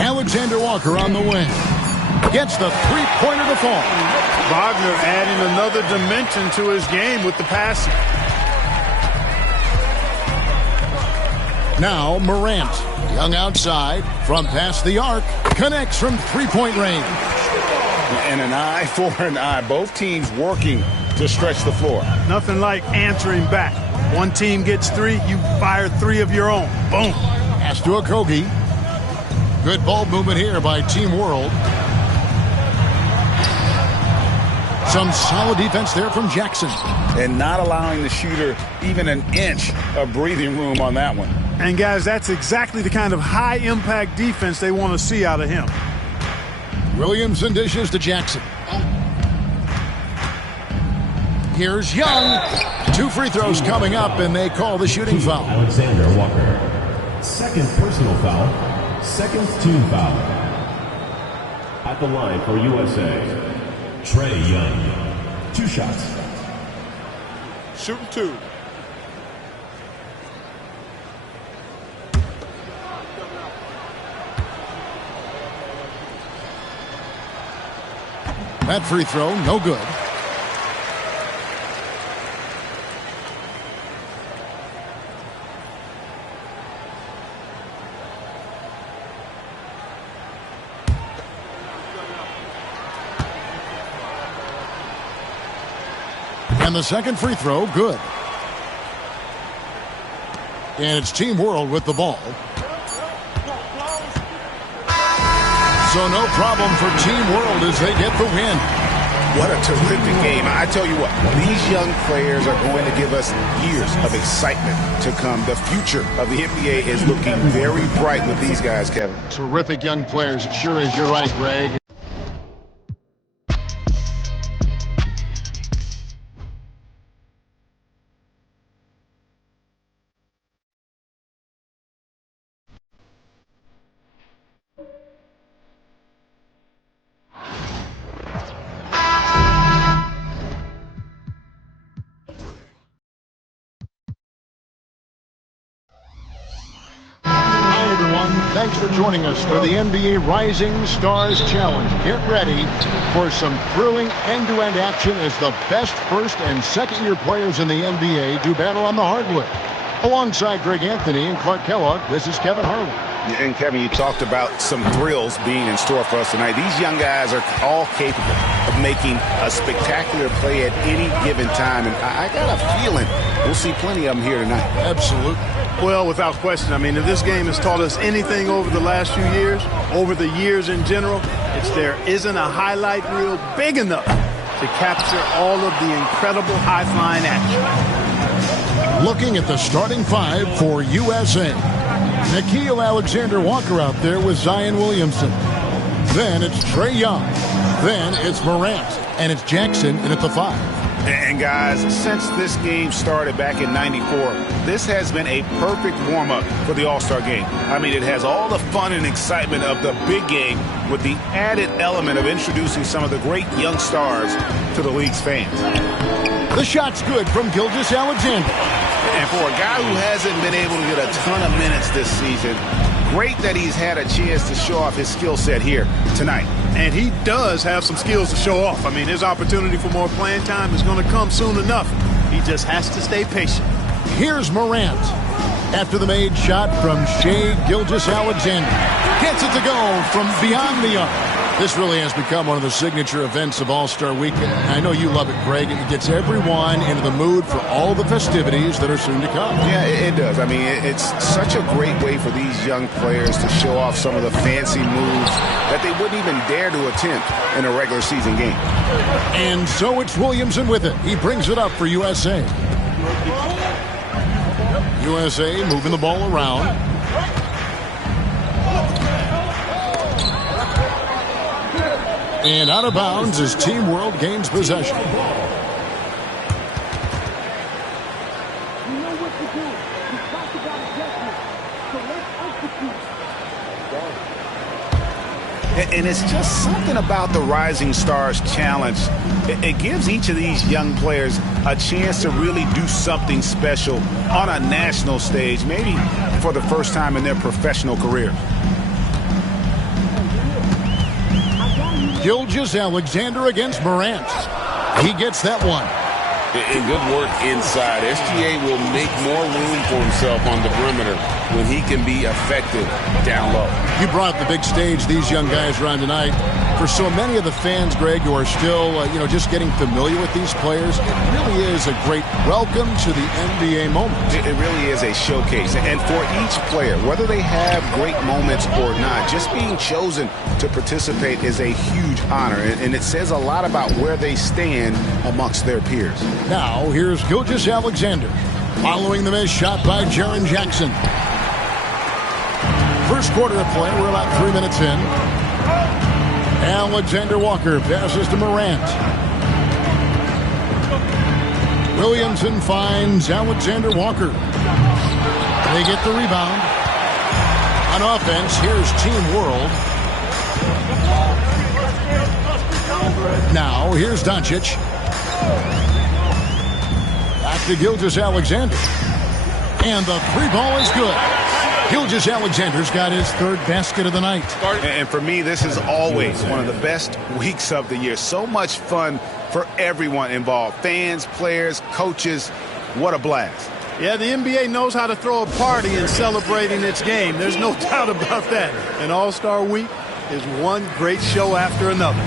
Alexander Walker on the wing. Gets the three-pointer to fall. Wagner adding another dimension to his game with the passing. Now Morant. Young outside from past the arc. Connects from three-point range. And an eye for an eye. Both teams working to stretch the floor. Nothing like answering back. One team gets 3, you fire 3 of your own. Boom. Pass to Okogie. Good ball movement here by Team World. Some solid defense there from Jackson. And not allowing the shooter even an inch of breathing room on that one. And, guys, that's exactly the kind of high-impact defense they want to see out of him. Williamson dishes to Jackson. Here's Young. 2 free throws coming up, and they call the shooting foul. Alexander Walker. Second personal foul. Second team foul. At the line for USA, Trae Young. 2 shots. Shooting 2. That free throw, no good. And the second free throw, good. And it's Team World with the ball. So no problem for Team World as they get the win. What a terrific game. I tell you what, these young players are going to give us years of excitement to come. The future of the NBA is looking very bright with these guys, Kevin. Terrific young players. It sure is. You're right, Greg. Thanks for joining us for the NBA Rising Stars Challenge. Get ready for some thrilling end-to-end action as the best first and second-year players in the NBA do battle on the hardwood. Alongside Greg Anthony and Clark Kellogg, this is Kevin Harlan. And Kevin, you talked about some thrills being in store for us tonight. These young guys are all capable of making a spectacular play at any given time. And I got a feeling we'll see plenty of them here tonight. Absolutely. Well, without question. I mean, if this game has taught us anything over the last few years, over the years in general, it's there isn't a highlight reel big enough to capture all of the incredible high-flying action. Looking at the starting five for USA. Nickeil Alexander-Walker out there with Zion Williamson. Then it's Trae Young. Then it's Morant. And it's Jackson in at the 5. And guys, since this game started back in '94, this has been a perfect warm-up for the All-Star game. I mean, it has all the fun and excitement of the big game with the added element of introducing some of the great young stars to the league's fans. The shot's good from Gilgeous-Alexander. And for a guy who hasn't been able to get a ton of minutes this season, great that he's had a chance to show off his skill set here tonight. And he does have some skills to show off. I mean, his opportunity for more playing time is going to come soon enough. He just has to stay patient. Here's Morant. After the made shot from Shai Gilgeous-Alexander. Gets it to go from beyond the arc. This really has become one of the signature events of All-Star Weekend. I know you love it, Greg. It gets everyone into the mood for all the festivities that are soon to come. Yeah, it does. I mean, it's such a great way for these young players to show off some of the fancy moves that they wouldn't even dare to attempt in a regular season game. And so it's Williamson with it. He brings it up for USA. USA moving the ball around. And out of bounds as Team World gains possession. And it's just something about the Rising Stars Challenge. It gives each of these young players a chance to really do something special on a national stage, maybe for the first time in their professional career. Gilgeous-Alexander against Morant. He gets that one. And good work inside. SGA will make more room for himself on the perimeter when he can be effective down low. You brought the big stage these young guys are on tonight. For so many of the fans, Greg, who are still, just getting familiar with these players, it really is a great welcome to the NBA moment. It really is a showcase. And for each player, whether they have great moments or not, just being chosen to participate is a huge honor. And it says a lot about where they stand amongst their peers. Now, here's Gilgeous-Alexander following the missed shot by Jaren Jackson. First quarter of play, we're about 3 minutes in. Alexander Walker passes to Morant. Williamson finds Alexander Walker. They get the rebound. On offense, here's Team World. Now, here's Doncic. Back to Gilgeous-Alexander. And the three ball is good. Gilgeous-Alexander's got his third basket of the night. And for me, this is always one of the best weeks of the year. So much fun for everyone involved. Fans, players, coaches. What a blast. Yeah, the NBA knows how to throw a party in celebrating its game. There's no doubt about that. And All-Star Week is one great show after another.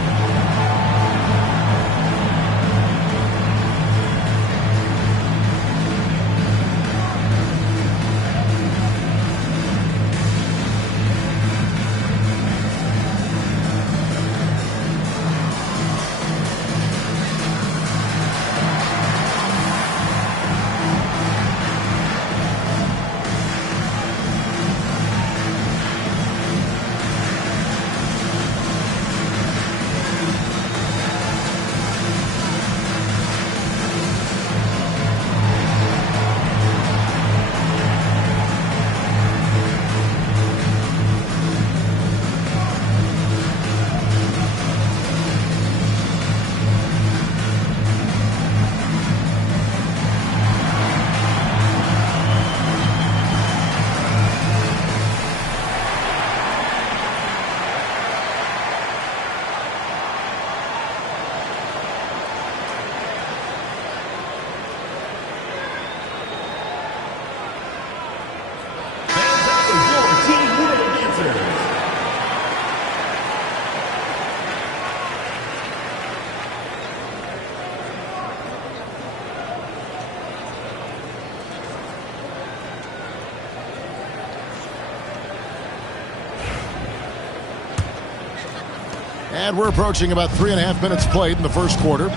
And we're approaching about 3.5 minutes played in the first quarter.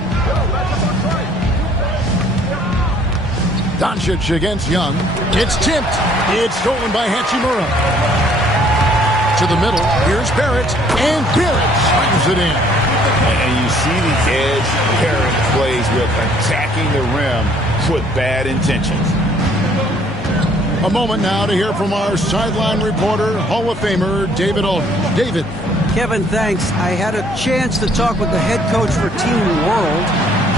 Doncic against Young. It's tipped. It's stolen by Hachimura. To the middle. Here's Barrett. And Barrett slams it in. And you see the edge Barrett plays with, attacking the rim with bad intentions. A moment now to hear from our sideline reporter, Hall of Famer David Aldridge. David. Kevin, thanks. I had a chance to talk with the head coach for Team World.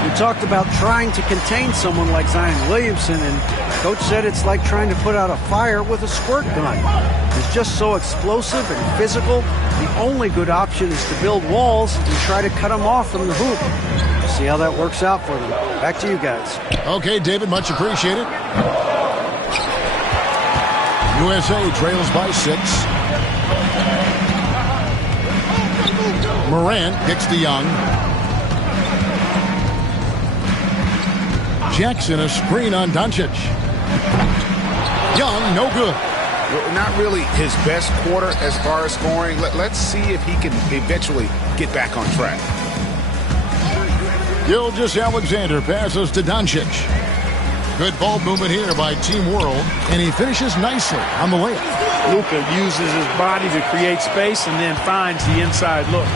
We talked about trying to contain someone like Zion Williamson, and Coach said it's like trying to put out a fire with a squirt gun. He's just so explosive and physical. The only good option is to build walls and try to cut him off from the hoop. We'll see how that works out for them. Back to you guys. Okay, David, much appreciated. USA trails by 6. Morant kicks to Young. Jackson, a screen on Doncic. Young, no good. Not really his best quarter as far as scoring. Let's see if he can eventually get back on track. Gilgeous-Alexander passes to Doncic. Good ball movement here by Team World, and he finishes nicely on the layup. Luka uses his body to create space and then finds the inside look.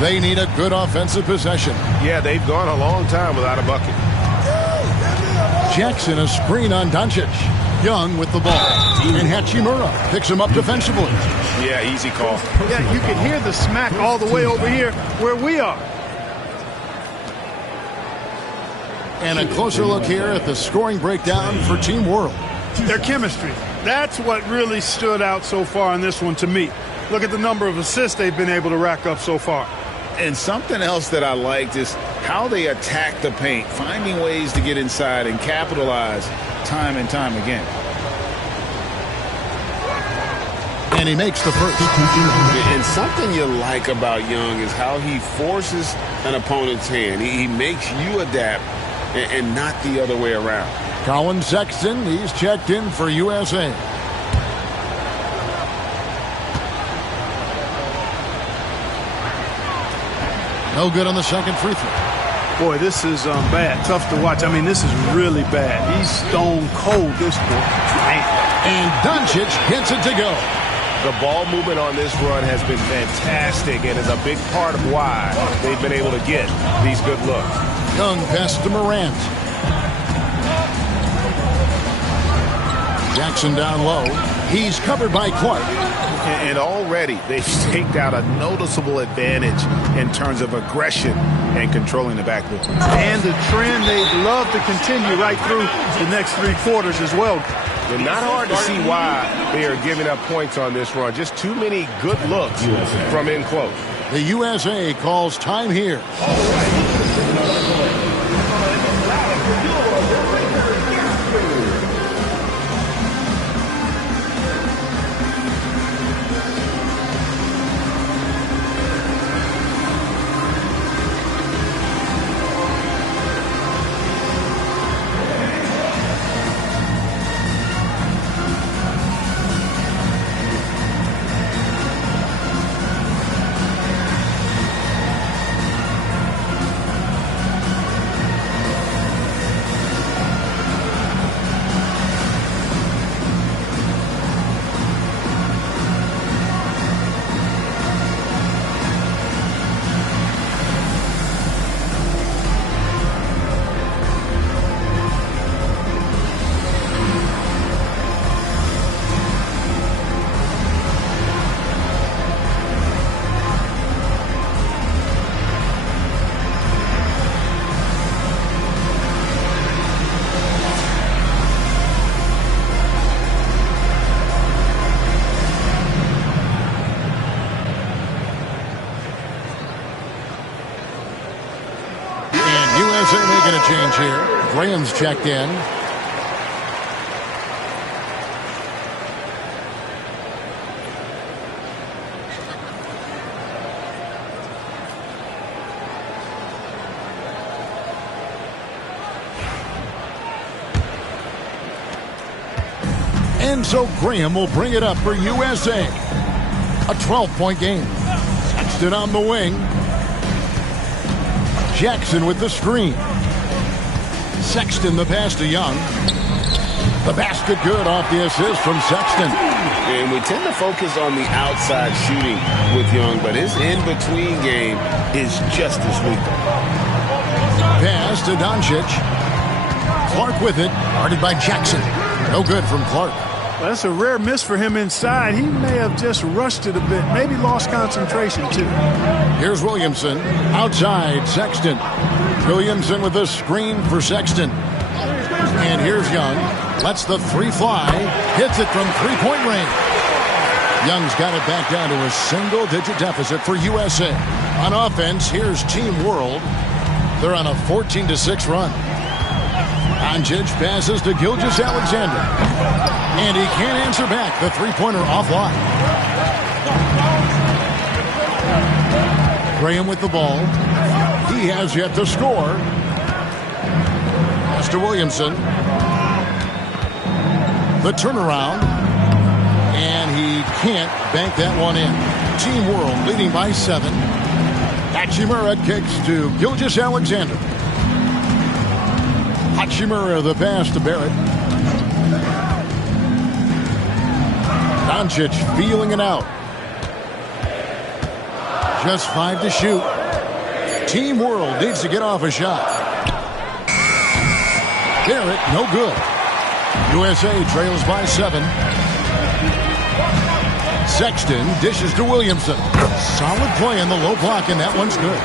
They need a good offensive possession. Yeah, they've gone a long time without a bucket. Jackson, a screen on Doncic. Young with the ball. And Hachimura picks him up defensively. Yeah, easy call. Yeah, you can hear the smack all the way over here where we are. And a closer look here at the scoring breakdown for Team World. Their chemistry. That's what really stood out so far in this one to me. Look at the number of assists they've been able to rack up so far. And something else that I liked is how they attack the paint, finding ways to get inside and capitalize time and time again. And he makes the first. And something you like about Young is how he forces an opponent's hand. He makes you adapt and not the other way around. Colin Sexton, he's checked in for USA. No good on the second free throw. Boy, this is bad. Tough to watch. I mean, this is really bad. He's stone cold, this boy. Man. And Doncic gets it to go. The ball movement on this run has been fantastic and is a big part of why they've been able to get these good looks. Young pass to Morant. Jackson down low. He's covered by Clark. And already they've staked out a noticeable advantage in terms of aggression and controlling the backcourt. And the trend they'd love to continue right through the next 3 quarters as well. And not hard to see why they are giving up points on this run. Just too many good looks from in close. The USA calls time here. Making a change here. Graham's checked in. And so Graham will bring it up for USA. A 12-point game. Sexton on the wing. Jackson with the screen. Sexton the pass to Young. The basket good off the assist from Sexton. And we tend to focus on the outside shooting with Young, but his in-between game is just as lethal. Pass to Doncic. Clark with it. Guarded by Jackson. No good from Clark. Well, that's a rare miss for him inside. He may have just rushed it a bit. Maybe lost concentration, too. Here's Williamson. Outside, Sexton. Williamson with a screen for Sexton. And here's Young. Lets the three fly. Hits it from three-point range. Young's got it back down to a single-digit deficit for USA. On offense, here's Team World. They're on a 14-6 run. Doncic passes to Gilgeous-Alexander. And he can't answer back. The three-pointer offline. Graham with the ball. He has yet to score. Pass to Williamson. The turnaround, and he can't bank that one in. Team World leading by 7. Hachimura kicks to Gilgeous-Alexander. Hachimura the pass to Barrett. Doncic feeling it out. Just 5 to shoot. Team World needs to get off a shot. Barrett, no good. USA trails by 7. Sexton dishes to Williamson. Solid play in the low block, and that one's good.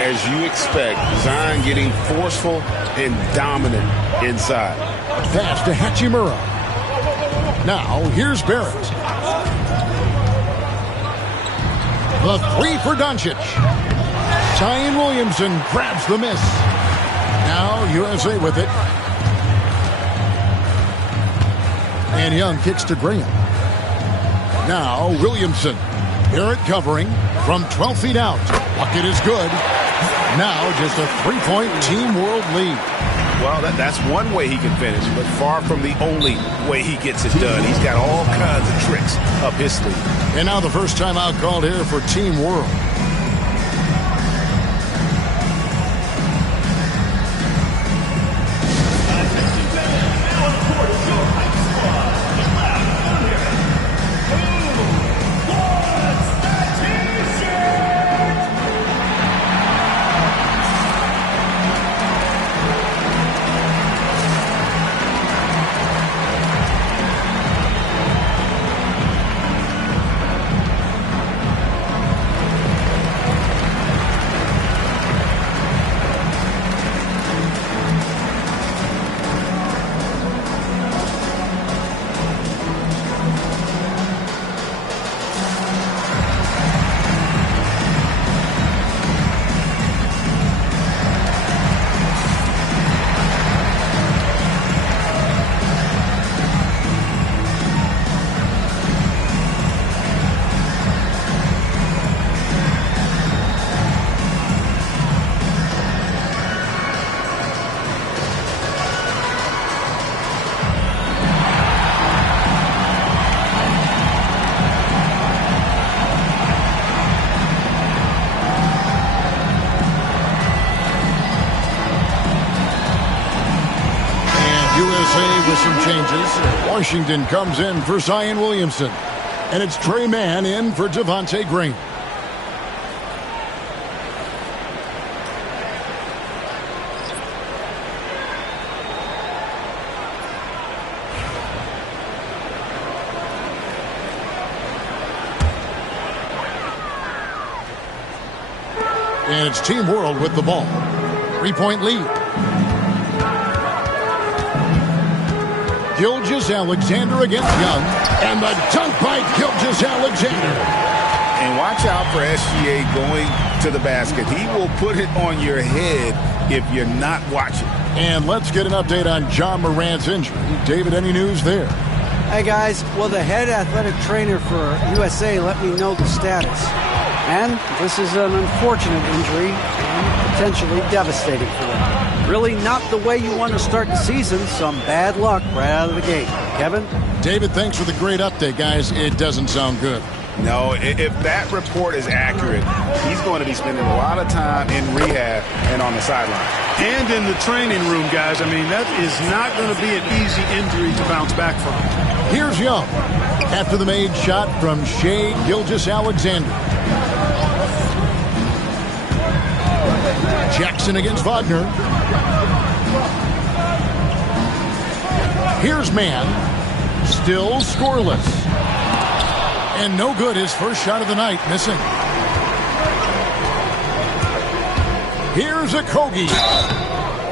As you expect, Zion getting forceful and dominant inside. Pass to Hachimura. Now, here's Barrett. The three for Doncic. Zion Williamson grabs the miss. Now, USA with it. And Young kicks to Graham. Now, Williamson. Barrett covering from 12 feet out. Bucket is good. Now, just a three-point Team World lead. Well, that's one way he can finish, but far from the only way he gets it done. He's got all kinds of tricks up his sleeve. And now the first time out called here for Team World. With some changes, Washington comes in for Zion Williamson. And it's Trey Mann in for Devontae Green. And it's Team World with the ball. 3-point lead. Gilgeous-Alexander against Young. And the dunk by Gilgeous-Alexander. And watch out for SGA going to the basket. He will put it on your head if you're not watching. And let's get an update on John Morant's injury. David, any news there? Hey, guys. Well, the head athletic trainer for USA let me know the status. And this is an unfortunate injury and potentially devastating for them. Really not the way you want to start the season. Some bad luck right out of the gate. Kevin? David, thanks for the great update, guys. It doesn't sound good. No, if that report is accurate, he's going to be spending a lot of time in rehab and on the sideline. And in the training room, guys. I mean, that is not going to be an easy injury to bounce back from. Here's Young after the made shot from Shea Gilgeous-Alexander. Jackson against Wagner. Here's Mann. Still scoreless. And no good, his first shot of the night, missing. Here's a Kogi.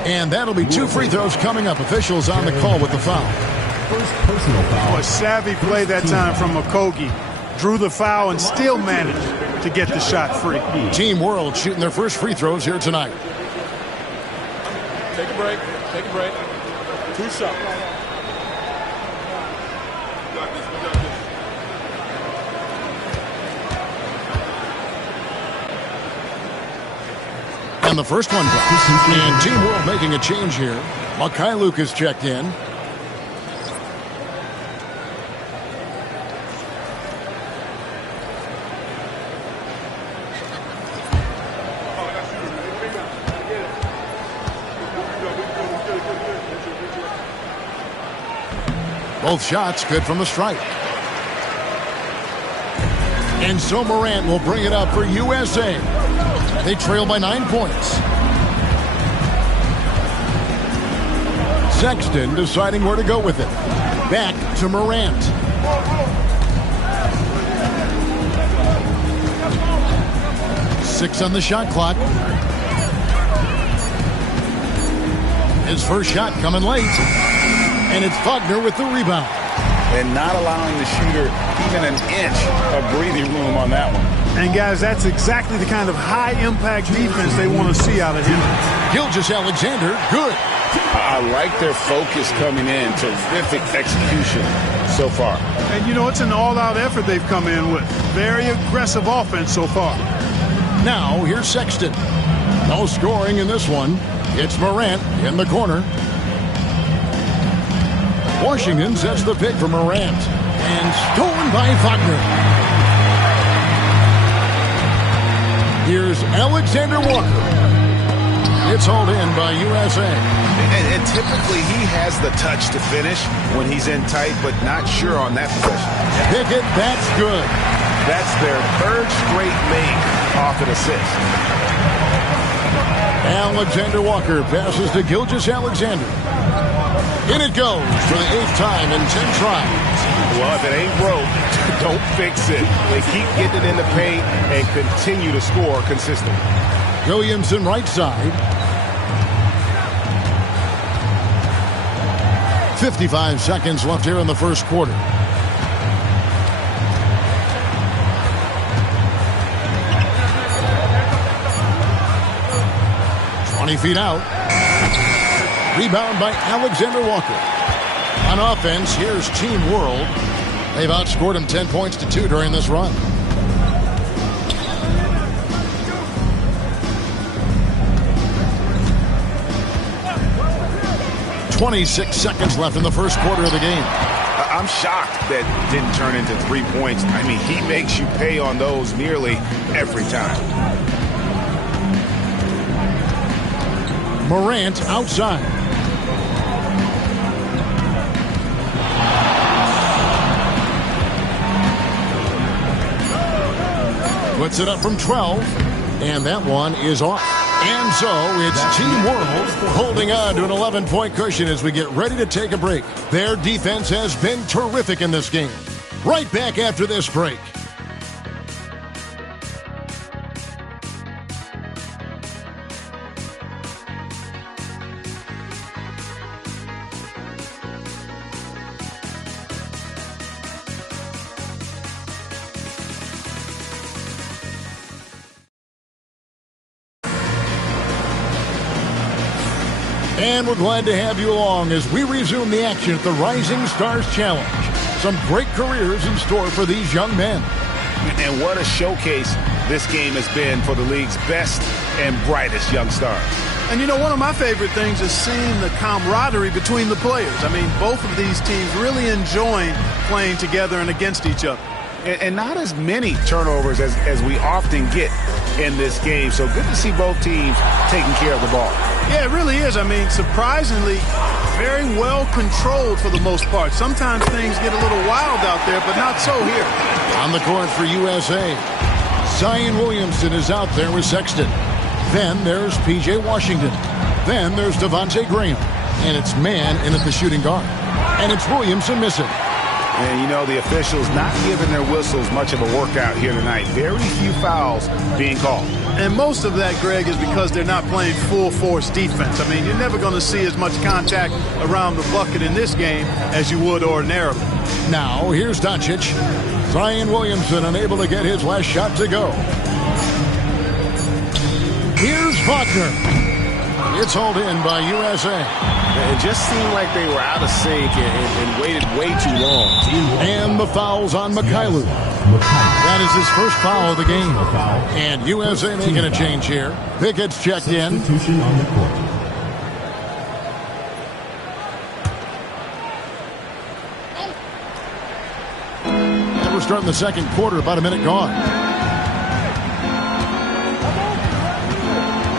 And that'll be 2 free throws coming up. Officials on the call with the foul. First personal foul. A savvy play that time from Kogi. Drew the foul and still managed to get the shot free. Team World shooting their first free throws here tonight. Take a break. Take a break. 2 shots. And the first one goes. And Team World making a change here. Mikhailuk is checked in. Both shots good from the strike. And so Morant will bring it up for USA. They trail by 9 points. Sexton deciding where to go with it. Back to Morant. Six on the shot clock. His first shot coming late. And it's Wagner with the rebound. And not allowing the shooter even an inch of breathing room on that one. And, guys, that's exactly the kind of high-impact defense they want to see out of him. Gilgeous-Alexander, good. I like their focus coming in. Terrific execution so far. And, you know, it's an all-out effort they've come in with. Very aggressive offense so far. Now, here's Sexton. No scoring in this one. It's Morant in the corner. Washington sets the pick for Morant. And stolen by Wagner. Here's Alexander Walker. It's hauled in by USA. And typically he has the touch to finish when he's in tight, but not sure on that possession. Pickett, that's good. That's their third straight make off an assist. Alexander Walker passes to Gilgeous-Alexander. In it goes for the 8th time in 10 tries. Well, if it ain't broke, don't fix it. They keep getting it in the paint and continue to score consistently. Williamson right side. 55 seconds left here in the first quarter. Feet out. Rebound by Alexander Walker. On offense, here's Team World. They've outscored him 10 points to 2 during this run. .26 seconds left in the first quarter of the game. I'm shocked that didn't turn into 3 points. I mean, he makes you pay on those nearly every time. Morant outside. Puts it up from 12. And that one is off. And so it's Team World holding on to an 11-point cushion as we get ready to take a break. Their defense has been terrific in this game. Right back after this break. And we're glad to have you along as we resume the action at the Rising Stars Challenge. Some great careers in store for these young men. And what a showcase this game has been for the league's best and brightest young stars. And, you know, one of my favorite things is seeing the camaraderie between the players. I mean, both of these teams really enjoying playing together and against each other. and not as many turnovers as we often get in this game. So good to see both teams taking care of the ball. Yeah, it really is. I mean, surprisingly, very well controlled for the most part. Sometimes things get a little wild out there, but not so here. On the court for USA, Zion Williamson is out there with Sexton. Then there's P.J. Washington. Then there's Devontae Graham. And it's man in at the shooting guard. And it's Williamson missing. And, you know, the officials not giving their whistles much of a workout here tonight. Very few fouls being called. And most of that, Greg, is because they're not playing full-force defense. I mean, you're never going to see as much contact around the bucket in this game as you would ordinarily. Now, here's Doncic. Zion Williamson unable to get his last shot to go. Here's Faulkner. It's hauled in by USA. It just seemed like they were out of sync and waited way too long. And the foul's on Mikhailuk. That is his first foul of the game. And USA making a change here. Pickett's checked in. Substitution on the court. And we're starting the second quarter, about a minute gone.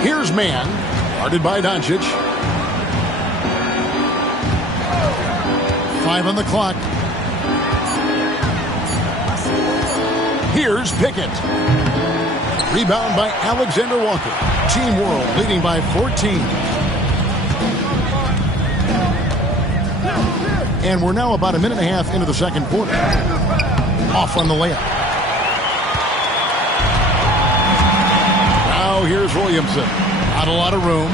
Here's man, guarded by Doncic. 5 on the clock. Here's Pickett. Rebound by Alexander Walker. Team World leading by 14. And we're now about a minute and a half into the second quarter. Off on the layup. Now here's Williamson. Not a lot of room.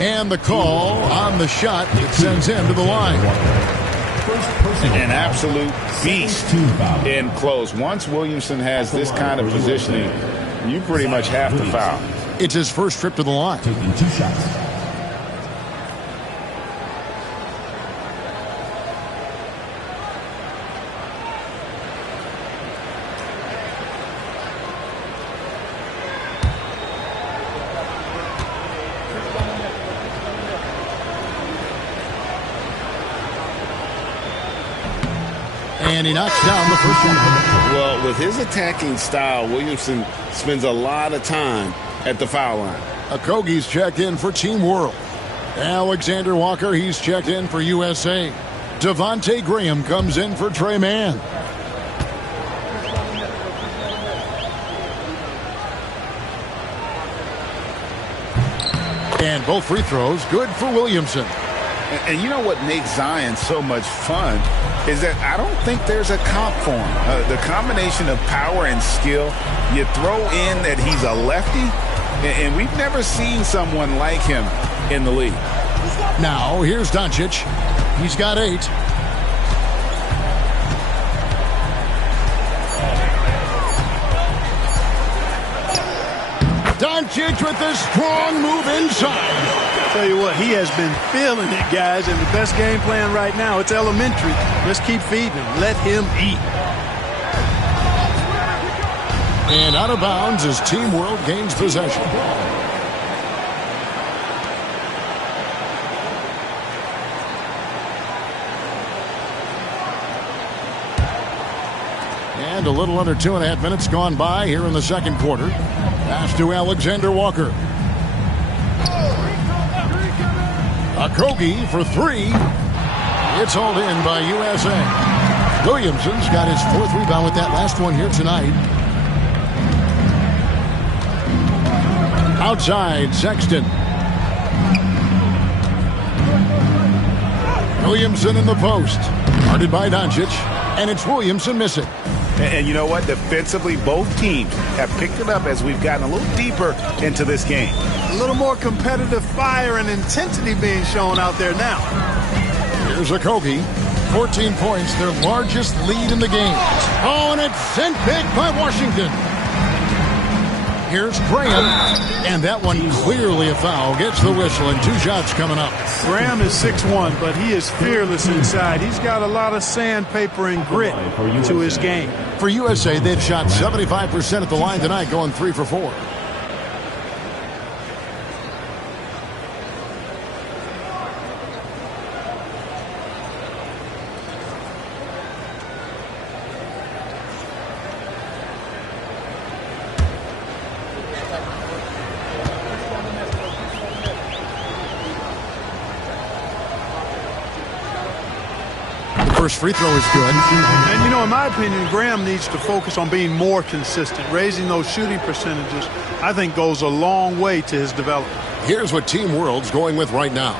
And the call on the shot that sends him to the line. An absolute beast in close. Once Williamson has this kind of positioning, you pretty much have to foul. It's his first trip to the line. Taking 2 shots. And he knocks down the first one. Well, with his attacking style, Williamson spends a lot of time at the foul line. Okogie's checked in for Team World. Alexander Walker, he's checked in for USA. Devontae Graham comes in for Trey Mann. And both free throws good for Williamson. And you know what makes Zion so much fun is that I don't think there's a comp for him. The combination of power and skill, you throw in that he's a lefty, and we've never seen someone like him in the league. Now, here's Doncic. He's got 8. Doncic with a strong move inside. Tell you what, he has been feeling it, guys, and the best game plan right now, it's elementary. Let's keep feeding him. Let him eat. And out of bounds as Team World gains possession. And a little under 2.5 minutes gone by here in the second quarter. Pass to Alexander Walker. Okogie for 3. It's hauled in by USA. Williamson's got his 4th rebound with that last one here tonight. Outside, Sexton. Williamson in the post. Guarded by Doncic. And it's Williamson missing. And you know what? Defensively, both teams have picked it up as we've gotten a little deeper into this game. A little more competitive fire and intensity being shown out there now. Here's Okogie. 14 points, their largest lead in the game. Oh, and it's sent back by Washington. Here's Graham, and that one clearly a foul. Gets the whistle, and 2 shots coming up. Graham is 6'1", but he is fearless inside. He's got a lot of sandpaper and grit to his game. For USA, they've shot 75% at the line tonight, going 3 for 4. first free throw is good. And, you know, in my opinion, Graham needs to focus on being more consistent. Raising those shooting percentages, I think, goes a long way to his development. Here's what Team World's going with right now.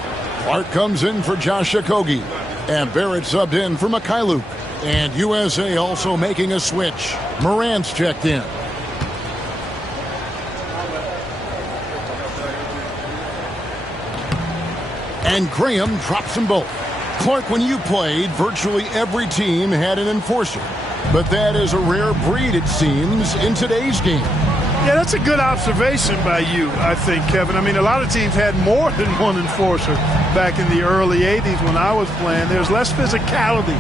Clark comes in for Josh Okogie. And Barrett subbed in for Mikhailuk. And USA also making a switch. Morant's checked in. And Graham drops them both. Clark, when you played, virtually every team had an enforcer. But that is a rare breed, it seems, in today's game. Yeah, that's a good observation by you, I think, Kevin. I mean, a lot of teams had more than one enforcer back in the early 80s when I was playing. There's less physicality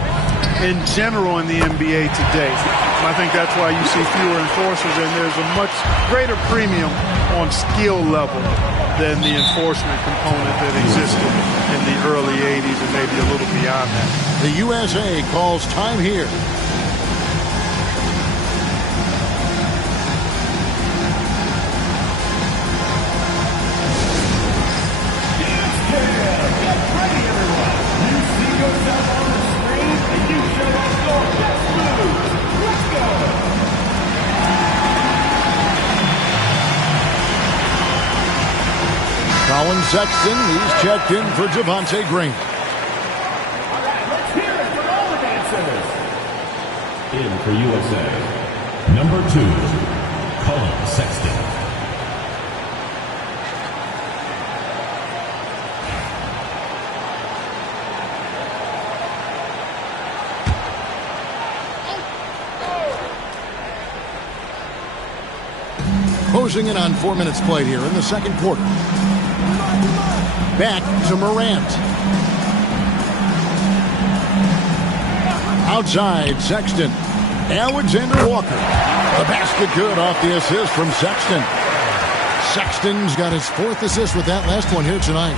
in general in the NBA today. I think that's why you see fewer enforcers, and there's a much greater premium on skill level than the enforcement component that existed in the early 80s and maybe a little beyond that. The USA calls time here. Colin Sexton, he's checked in for Javonte Green. Let's hear it for all the dancers. In for USA, number 2, Colin Sexton. Closing in on 4 minutes played here in the second quarter. Back to Morant. Outside, Sexton. Alexander Walker. The basket good off the assist from Sexton. Sexton's got his 4th assist with that last one here tonight.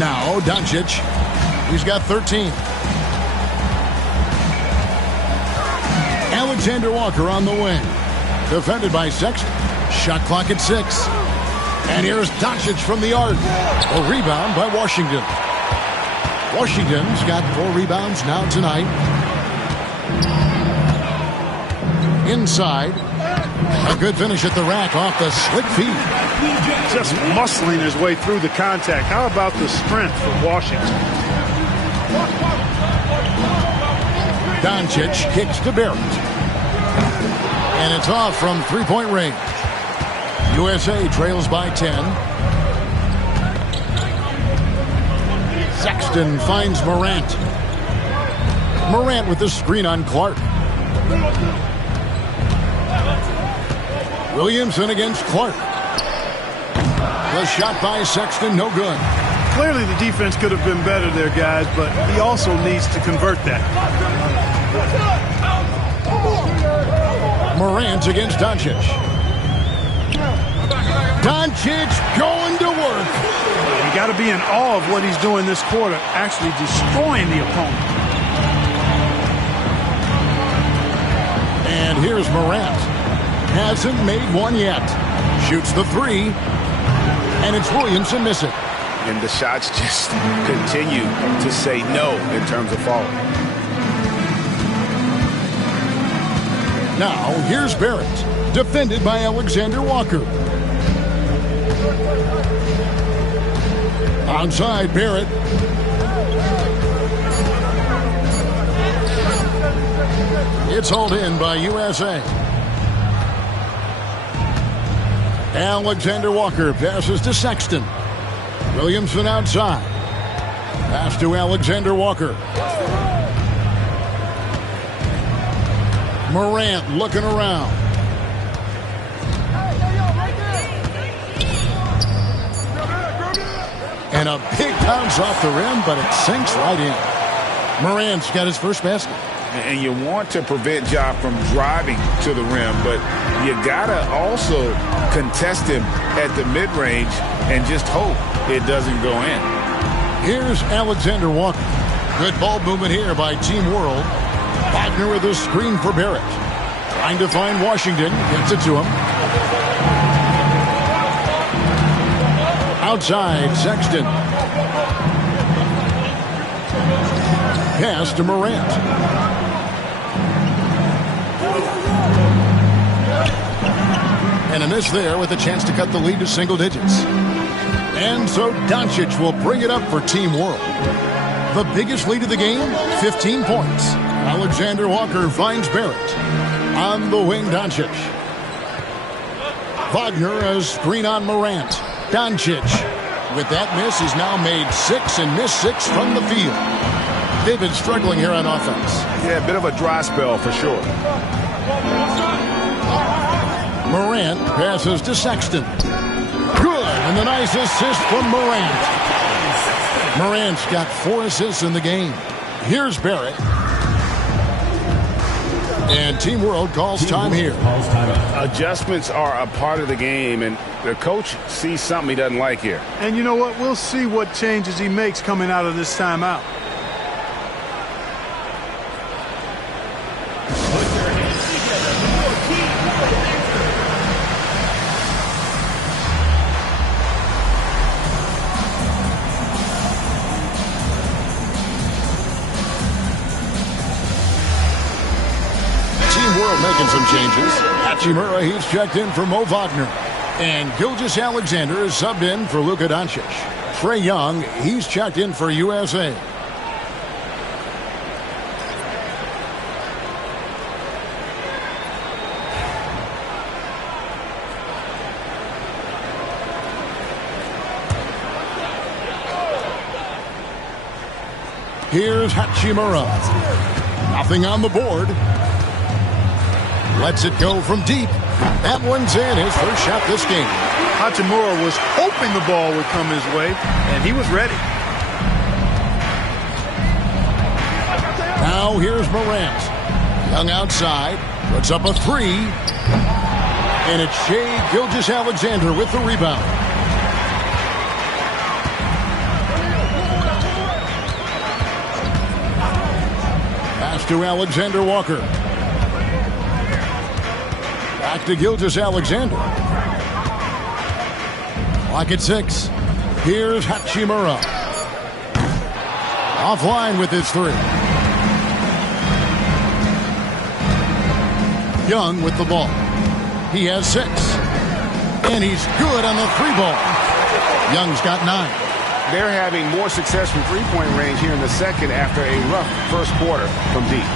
Now, Doncic. He's got 13. Alexander Walker on the wing. Defended by Sexton. Shot clock at 6. And here's Doncic from the arc. A rebound by Washington. Washington's got 4 rebounds now tonight. Inside. A good finish at the rack off the slick feet. Just muscling his way through the contact. How about the strength from Washington? Doncic kicks to Barrett. And it's off from three-point range. USA trails by 10. Sexton finds Morant. Morant with the screen on Clark. Williamson against Clark. The shot by Sexton, no good. Clearly the defense could have been better there, guys, but he also needs to convert that. Morant against Doncic. Doncic going to work. You got to be in awe of what he's doing this quarter, actually destroying the opponent. And here's Morant. Hasn't made one yet. Shoots the 3. And it's Williamson missing. And the shots just continue to say no in terms of falling. Now, here's Barrett. Defended by Alexander Walker. Onside, Barrett. It's hauled in by USA. Alexander Walker passes to Sexton. Williamson outside. Pass to Alexander Walker. Morant looking around. And a big bounce off the rim, but it sinks right in. Morant's got his first basket. And you want to prevent Ja from driving to the rim, but you got to also contest him at the mid-range and just hope it doesn't go in. Here's Alexander Walker. Good ball movement here by Team World. Wagner with a screen for Barrett. Trying to find Washington. Gets it to him. Outside, Sexton. Pass to Morant. And a miss there with a chance to cut the lead to single digits. And so Doncic will bring it up for Team World. The biggest lead of the game, 15 points. Alexander Walker finds Barrett. On the wing, Doncic. Wagner has screen on Morant. Doncic, with that miss, he's now made 6 and missed 6 from the field. They've been struggling here on offense. Yeah, a bit of a dry spell for sure. Morant passes to Sexton. Good, and the nice assist from Morant. Morant's got 4 assists in the game. Here's Barrett. And Team World calls time here. Adjustments are a part of the game, and the coach sees something he doesn't like here. And you know what? We'll see what changes he makes coming out of this timeout. World making some changes. Hachimura, he's checked in for Mo Wagner. And Gilgeous-Alexander is subbed in for Luka Doncic. Trae Young, he's checked in for USA. Here's Hachimura. Nothing on the board. Lets it go from deep. That one's in, his first shot this game. Hachimura was hoping the ball would come his way, and he was ready. Now here's Morant. Young outside, puts up a 3. And it's Shai Gilgeous-Alexander with the rebound. Pass to Alexander Walker. Back to Gilgeous-Alexander. Clock at 6. Here's Hachimura. Offline with his 3. Young with the ball. He has 6. And he's good on the 3-ball. Young's got 9. They're having more success from three-point range here in the second after a rough first quarter from deep.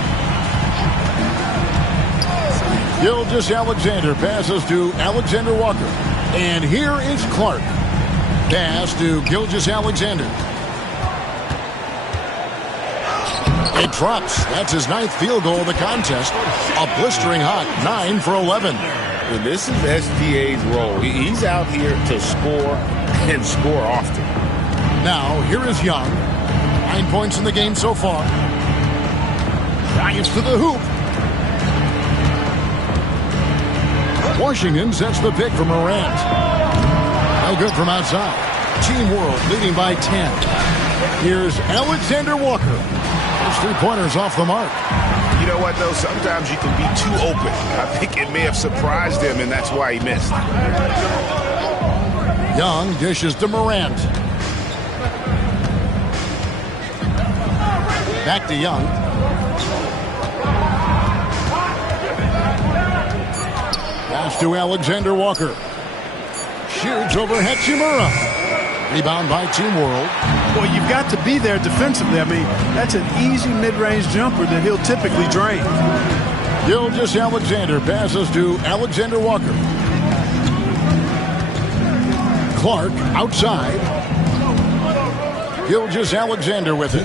Gilgeous-Alexander passes to Alexander Walker. And here is Clark. Pass to Gilgeous-Alexander. It drops. That's his 9th field goal of the contest. A blistering hot 9 for 11. And this is SGA's role. He's out here to score and score often. Now, here is Young. 9 points in the game so far. Giants to the hoop. Washington sets the pick for Morant. No good from outside. Team World leading by 10. Here's Alexander Walker. His 3-pointers off the mark. You know what, though? Sometimes you can be too open. I think it may have surprised him, and that's why he missed. Young dishes to Morant. Back to Young. Pass to Alexander Walker. Shoots over Hachimura. Rebound by Team World. Well, you've got to be there defensively. I mean, that's an easy mid-range jumper that he'll typically drain. Gilgeous-Alexander passes to Alexander Walker. Clark outside. Gilgeous-Alexander with it.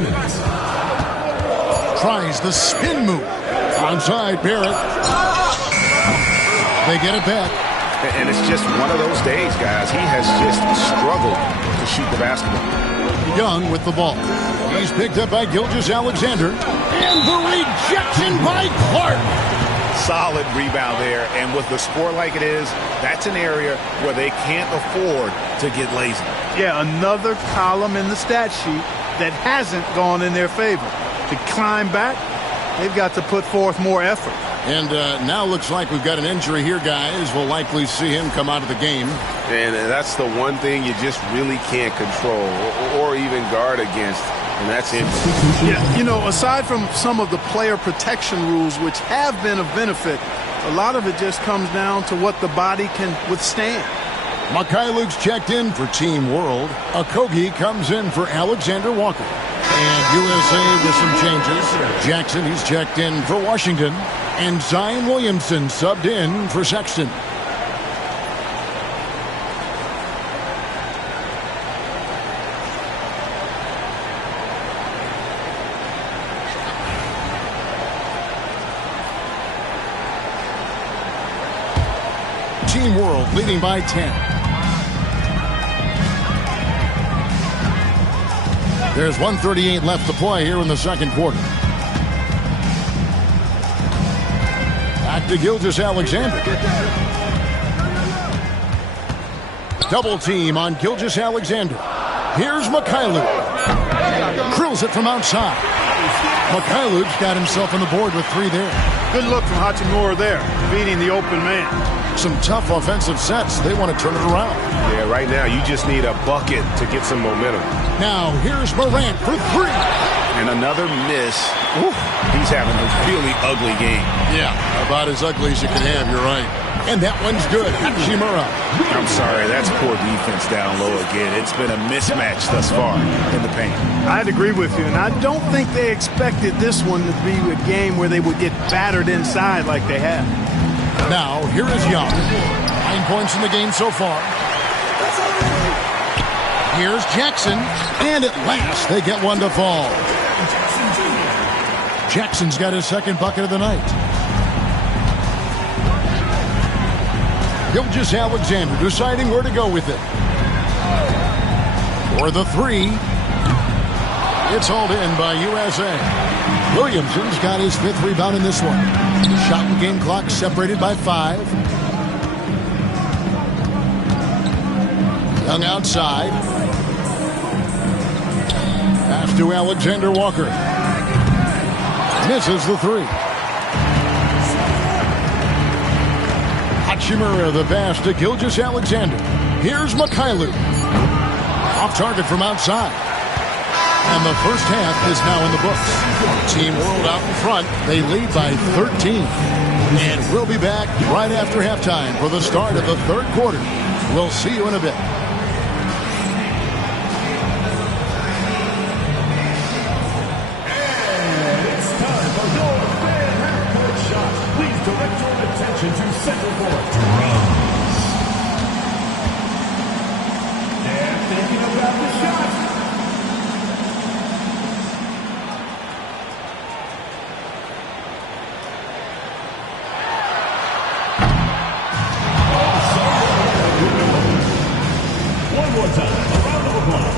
Tries the spin move. Outside Barrett. They get it back. And it's just one of those days, guys. He has just struggled to shoot the basketball. Young with the ball. He's picked up by Gilgeous-Alexander. And the rejection by Clark. Solid rebound there. And with the score like it is, that's an area where they can't afford to get lazy. Yeah, another column in the stat sheet that hasn't gone in their favor. To climb back, they've got to put forth more effort. And now looks like we've got an injury here, guys. We'll likely see him come out of the game. And that's the one thing you just really can't control or even guard against. and that's it. Yeah, you know, aside from some of the player protection rules, which have been of benefit, a lot of it just comes down to what the body can withstand. Mikhailuk's checked in for Team World. Okogie comes in for Alexander Walker. And USA with some changes. Jackson, he's checked in for Washington. And Zion Williamson subbed in for Sexton. Team World leading by 10. There's 1:38 left to play here in the second quarter. Back to Gilgeous-Alexander. Double team on Gilgeous-Alexander. Here's Mikhailuk. Drills it from outside. Mikhailuk's got himself on the board with 3 there. Good look from Hachimura there, beating the open man. Some tough offensive sets. They want to turn it around. Yeah, right now you just need a bucket to get some momentum. Now here's Morant for 3. And another miss. Ooh, he's having a really ugly game. Yeah, about as ugly as you can have. You're right. And that one's good. Hachimura. I'm sorry, that's poor defense down low again. It's been a mismatch thus far in the paint. I'd agree with you, and I don't think they expected this one to be a game where they would get battered inside like they have. Now, here is Young. 9 points in the game so far. Here's Jackson. And at last, they get one to fall. Jackson's got his second bucket of the night. Gilgeous-Alexander deciding where to go with it. For the 3. It's hauled in by USA. Williamson's got his 5th rebound in this one. Shot and game clock separated by 5. Young outside. Pass to Alexander Walker. Misses the 3. Hachimura the pass to Gilgeous-Alexander. Here's Mikhailuk. Off target from outside. And the first half is now in the books. Team World out in front. They lead by 13. And we'll be back right after halftime for the start of the third quarter. We'll see you in a bit. And it's time for your fan half-court shot. Please direct your attention to center court. Drums. And thinking about the shot. One more time, a round of applause.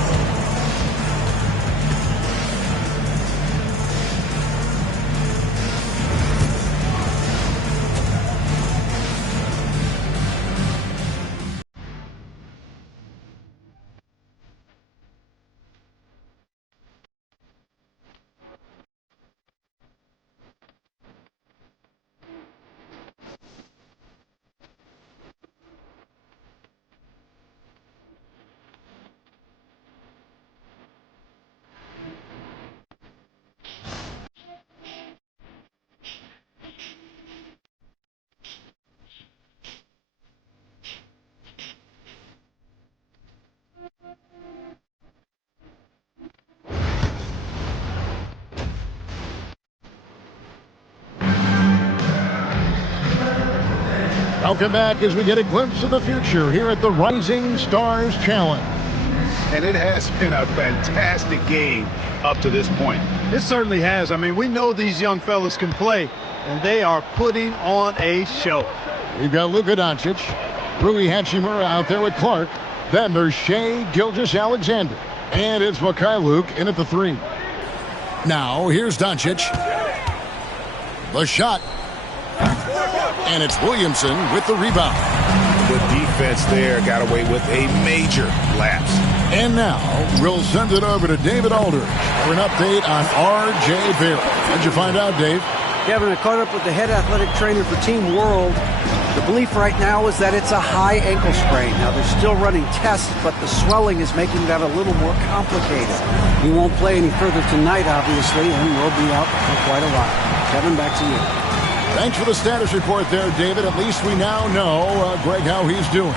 Welcome back as we get a glimpse of the future here at the Rising Stars Challenge. And it has been a fantastic game up to this point. It certainly has. I mean, we know these young fellas can play, and they are putting on a show. We've got Luka Doncic, Rui Hachimura out there with Clark. Then there's Shai Gilgeous-Alexander. And it's Mikhailuk in at the 3. Now, here's Doncic. The shot. And it's Williamson with the rebound. The defense there got away with a major lapse. And now, we'll send it over to David Aldridge for an update on R.J. Barrett. What'd you find out, Dave? Kevin, I caught up with the head athletic trainer for Team World. The belief right now is that it's a high ankle sprain. Now, they're still running tests, but the swelling is making that a little more complicated. He won't play any further tonight, obviously, and will be out for quite a while. Kevin, back to you. Thanks for the status report there, David. At least we now know, Greg, how he's doing.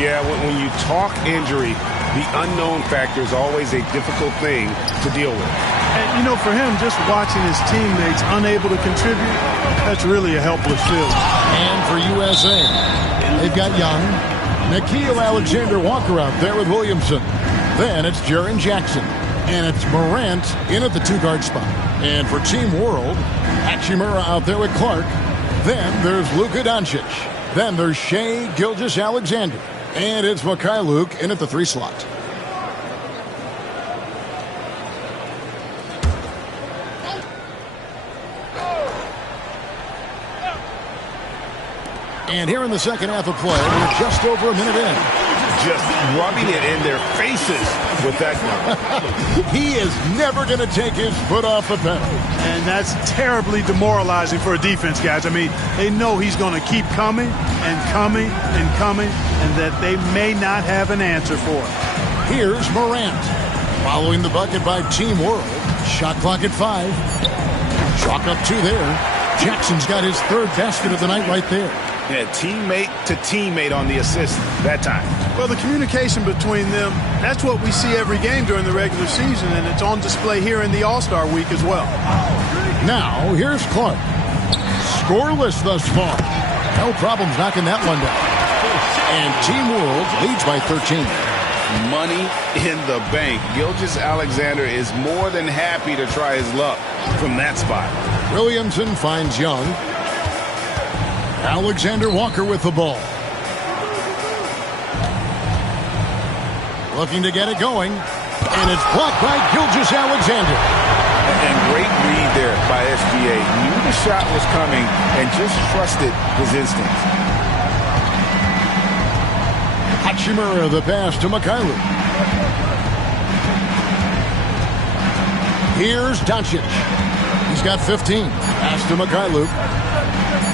Yeah, when you talk injury, the unknown factor is always a difficult thing to deal with. And, you know, for him, just watching his teammates unable to contribute, that's really a helpless feeling. And for USA, they've got Young, Nickeil Alexander-Walker out there with Williamson. Then it's Jaren Jackson. And it's Morant in at the two-guard spot. And for Team World, Hachimura out there with Clark. Then there's Luka Doncic. Then there's Shai Gilgeous-Alexander. And it's Mikhailuk in at the 3 slot. And here in the second half of play, we're just over a minute in. Just rubbing it in their faces with that one. He is never going to take his foot off the pedal. And that's terribly demoralizing for a defense, guys. I mean, they know he's going to keep coming and coming and coming, and that they may not have an answer for it. Here's Morant. Following the bucket by Team World. Shot clock at 5. Chalk up 2 there. Jackson's got his 3rd basket of the night right there. Yeah, teammate to teammate on the assist that time. Well, the communication between them, that's what we see every game during the regular season, and it's on display here in the All-Star week as well. Now, here's Clark. Scoreless thus far. No problems knocking that one down. And Team World leads by 13. Money in the bank. Gilgeous-Alexander is more than happy to try his luck from that spot. Williamson finds Young. Alexander Walker with the ball. Looking to get it going. And it's blocked by Gilgeous-Alexander. And great read there by SGA. Knew the shot was coming and just trusted his instincts. Hachimura the pass to Mikhailuk. Here's Doncic. He's got 15. Pass to Mikhailuk.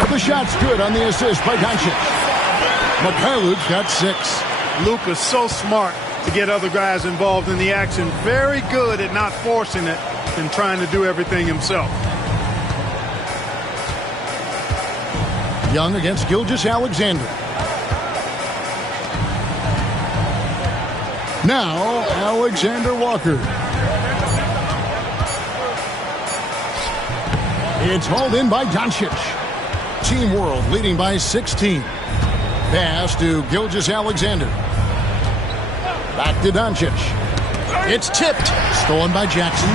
The shot's good on the assist by Doncic. Mikhailuk's got 6. Luka's so smart to get other guys involved in the action. Very good at not forcing it and trying to do everything himself. Young against Gilgeous-Alexander. Now, Alexander Walker. It's hauled in by Doncic. Team World leading by 16. Pass to Gilgeous-Alexander. Back to Doncic. It's tipped. Stolen by Jackson.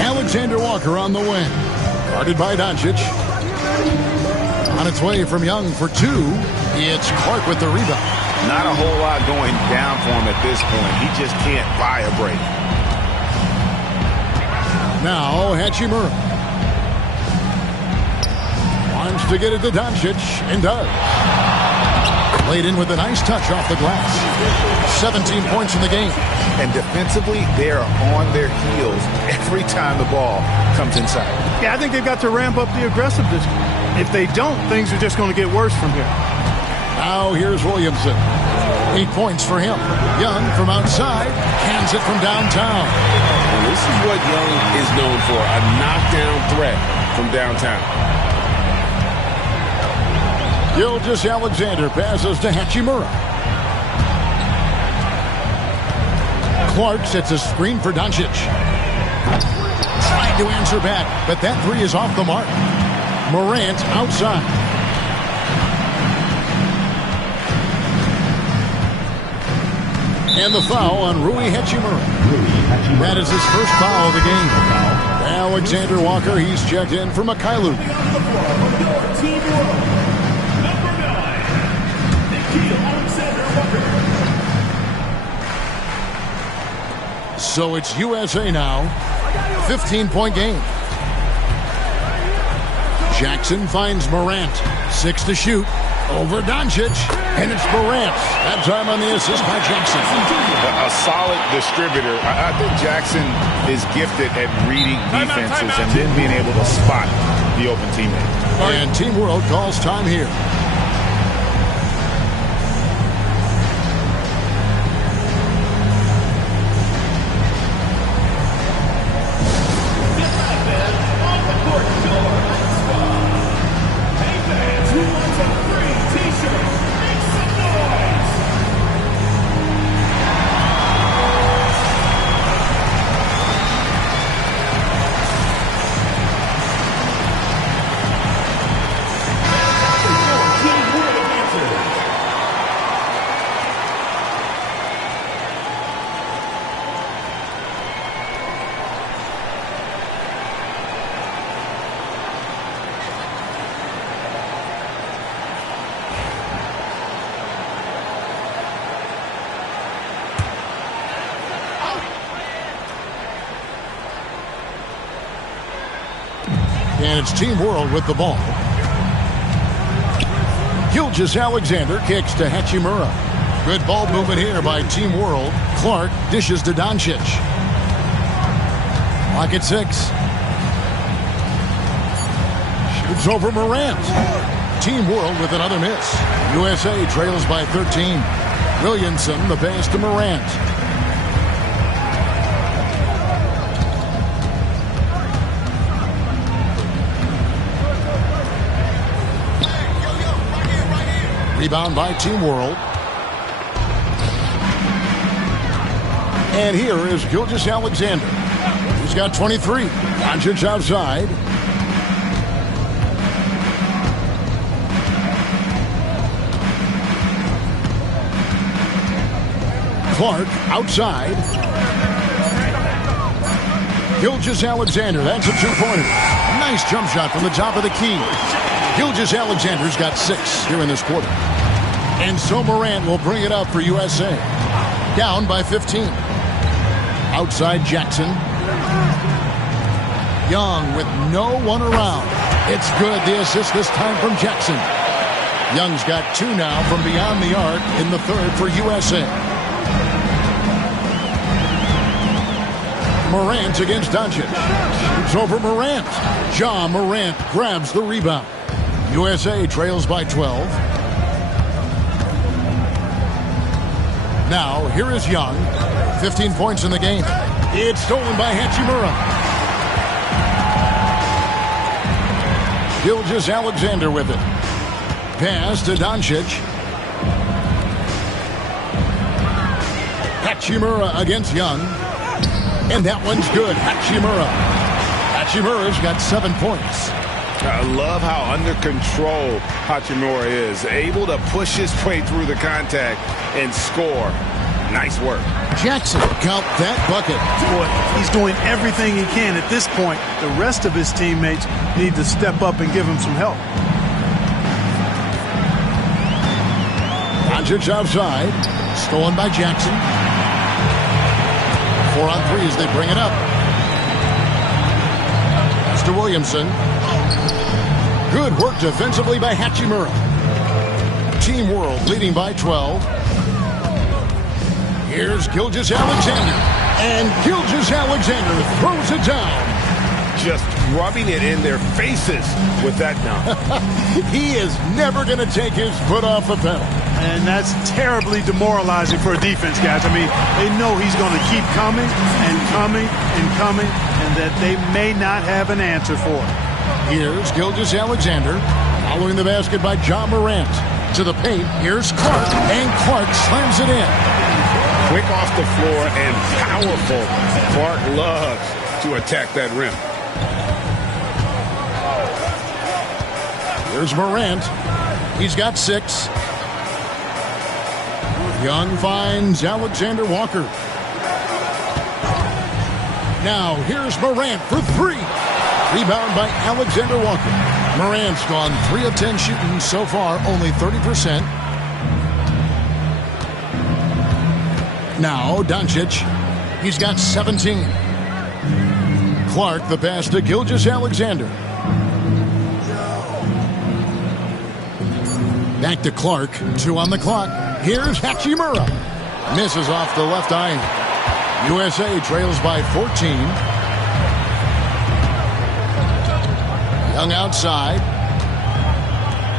Alexander Walker on the wing. Guarded by Doncic. On its way from Young for 2. It's Clark with the rebound. Not a whole lot going down for him at this point. He just can't buy a break. Now Hachimura. Wants to get it to Doncic, and does. Played in with a nice touch off the glass. 17 points in the game. And defensively, they are on their heels every time the ball comes inside. Yeah, I think they've got to ramp up the aggressiveness. If they don't, things are just going to get worse from here. Now here's Williamson. 8 points for him. Young from outside, hands it from downtown. And this is what Young is known for, a knockdown threat from downtown. Gilgeous-Alexander passes to Hachimura. Clark sets a screen for Doncic. Trying to answer back, but that 3 is off the mark. Morant outside. And the foul on Rui Hachimura. That is his first foul of the game. Alexander Walker, he's checked in for Mikhailuk. So it's USA now. 15-point game. Jackson finds Morant. 6 to shoot. Over Doncic. And it's Morant. That time on the assist by Jackson. A solid distributor. I think Jackson is gifted at reading defenses and then being able to spot the open teammate. And Team World calls time here. And it's Team World with the ball. Gilgeous-Alexander kicks to Hachimura. Good ball movement here by Team World. Clark dishes to Doncic. Lock at 6. Shoots over Morant. Team World with another miss. USA trails by 13. Williamson the pass to Morant. Rebound by Team World. And here is Gilgeous-Alexander. He's got 23. Doncic outside. Clark outside. Gilgeous-Alexander, that's a two-pointer. Nice jump shot from the top of the key. Gilgeous-Alexander's got 6 here in this quarter. And so Morant will bring it up for USA. Down by 15. Outside Jackson. Young with no one around. It's good. The assist this time from Jackson. Young's got 2 now from beyond the arc in the third for USA. Morant against Doncic. Shoots over Morant. Ja Morant grabs the rebound. USA trails by 12. Now, here is Young. 15 points in the game. It's stolen by Hachimura. Gilgeous-Alexander with it. Pass to Doncic. Hachimura against Young. And that one's good. Hachimura. Hachimura's got 7 points. I love how under control Hachimura is. Able to push his way through the contact and score. Nice work. Jackson, count that bucket. Boy, he's doing everything he can at this point. The rest of his teammates need to step up and give him some help. Doncic outside. Stolen by Jackson. 4 on 3 as they bring it up. Pass to Williamson. Good work defensively by Hachimura. Team World leading by 12. Here's Gilgeous-Alexander. And Gilgeous-Alexander throws it down. Just rubbing it in their faces with that dunk. He is never going to take his foot off the pedal. And that's terribly demoralizing for a defense, guys. I mean, they know he's going to keep coming and coming and coming, and that they may not have an answer for it. Here's Gilgeous-Alexander following the basket by Ja Morant. To the paint, here's Clark, and Clark slams it in. Quick off the floor and powerful. Clark loves to attack that rim. Here's Morant. He's got 6. Young finds Alexander Walker. Now here's Morant for 3. Rebound by Alexander Walker. Morant's gone 3 of 10 shooting so far, only 30%. Now Doncic. He's got 17. Clark the pass to Gilgeous-Alexander. Back to Clark. 2 on the clock. Here's Hachimura. Misses off the left eye. USA trails by 14. Young outside.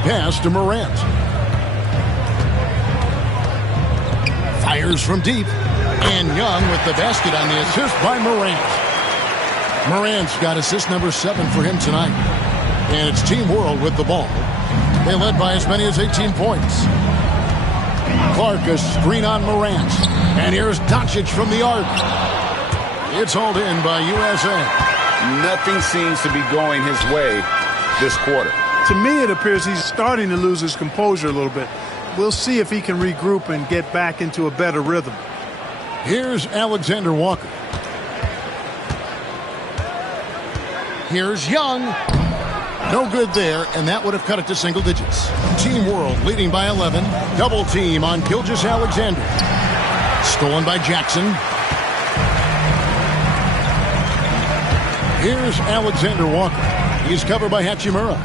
Pass to Morant. Fires from deep. And Young with the basket on the assist by Morant. Morant's got assist number 7 for him tonight. And it's Team World with the ball. They led by as many as 18 points. Clark a screen on Morant. And here's Doncic from the arc. It's hauled in by USA. Nothing seems to be going his way this quarter. To me, it appears he's starting to lose his composure a little bit. We'll see if he can regroup and get back into a better rhythm. Here's Alexander Walker. Here's Young. No good there, and that would have cut it to single digits. Team World leading by 11. Double team on Gilgeous-Alexander. Stolen by Jackson. Here's Alexander Walker. He's covered by Hachimura.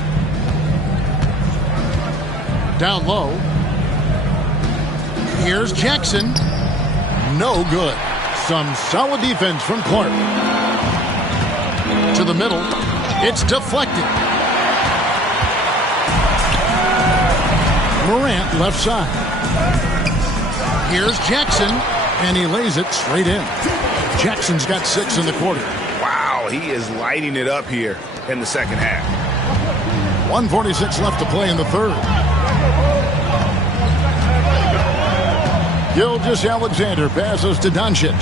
Down low. Here's Jackson. No good. Some solid defense from Clark. To the middle. It's deflected. Morant left side. Here's Jackson. And he lays it straight in. Jackson's got 6 in the quarter. Wow, he is lighting it up here in the second half. 1:46 left to play in the third. Gilgeous-Alexander passes to Doncic.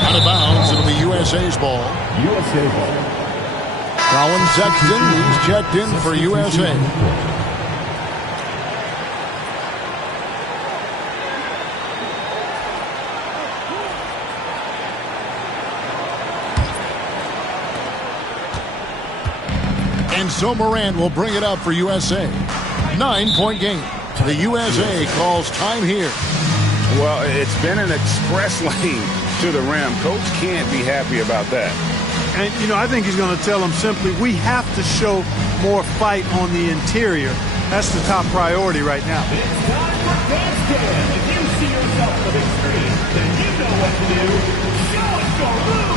Out of bounds, it'll be USA's ball. USA ball. Colin Sexton, he's checked in for USA. And so Morant will bring it up for USA. 9-point game. The USA calls time here. Well, it's been an express lane to the rim. Coach can't be happy about that. And, you know, I think he's going to tell them simply, we have to show more fight on the interior. That's the top priority right now. It's time for basket. If you see yourself on the big screen, then you know what to do. Show us your move.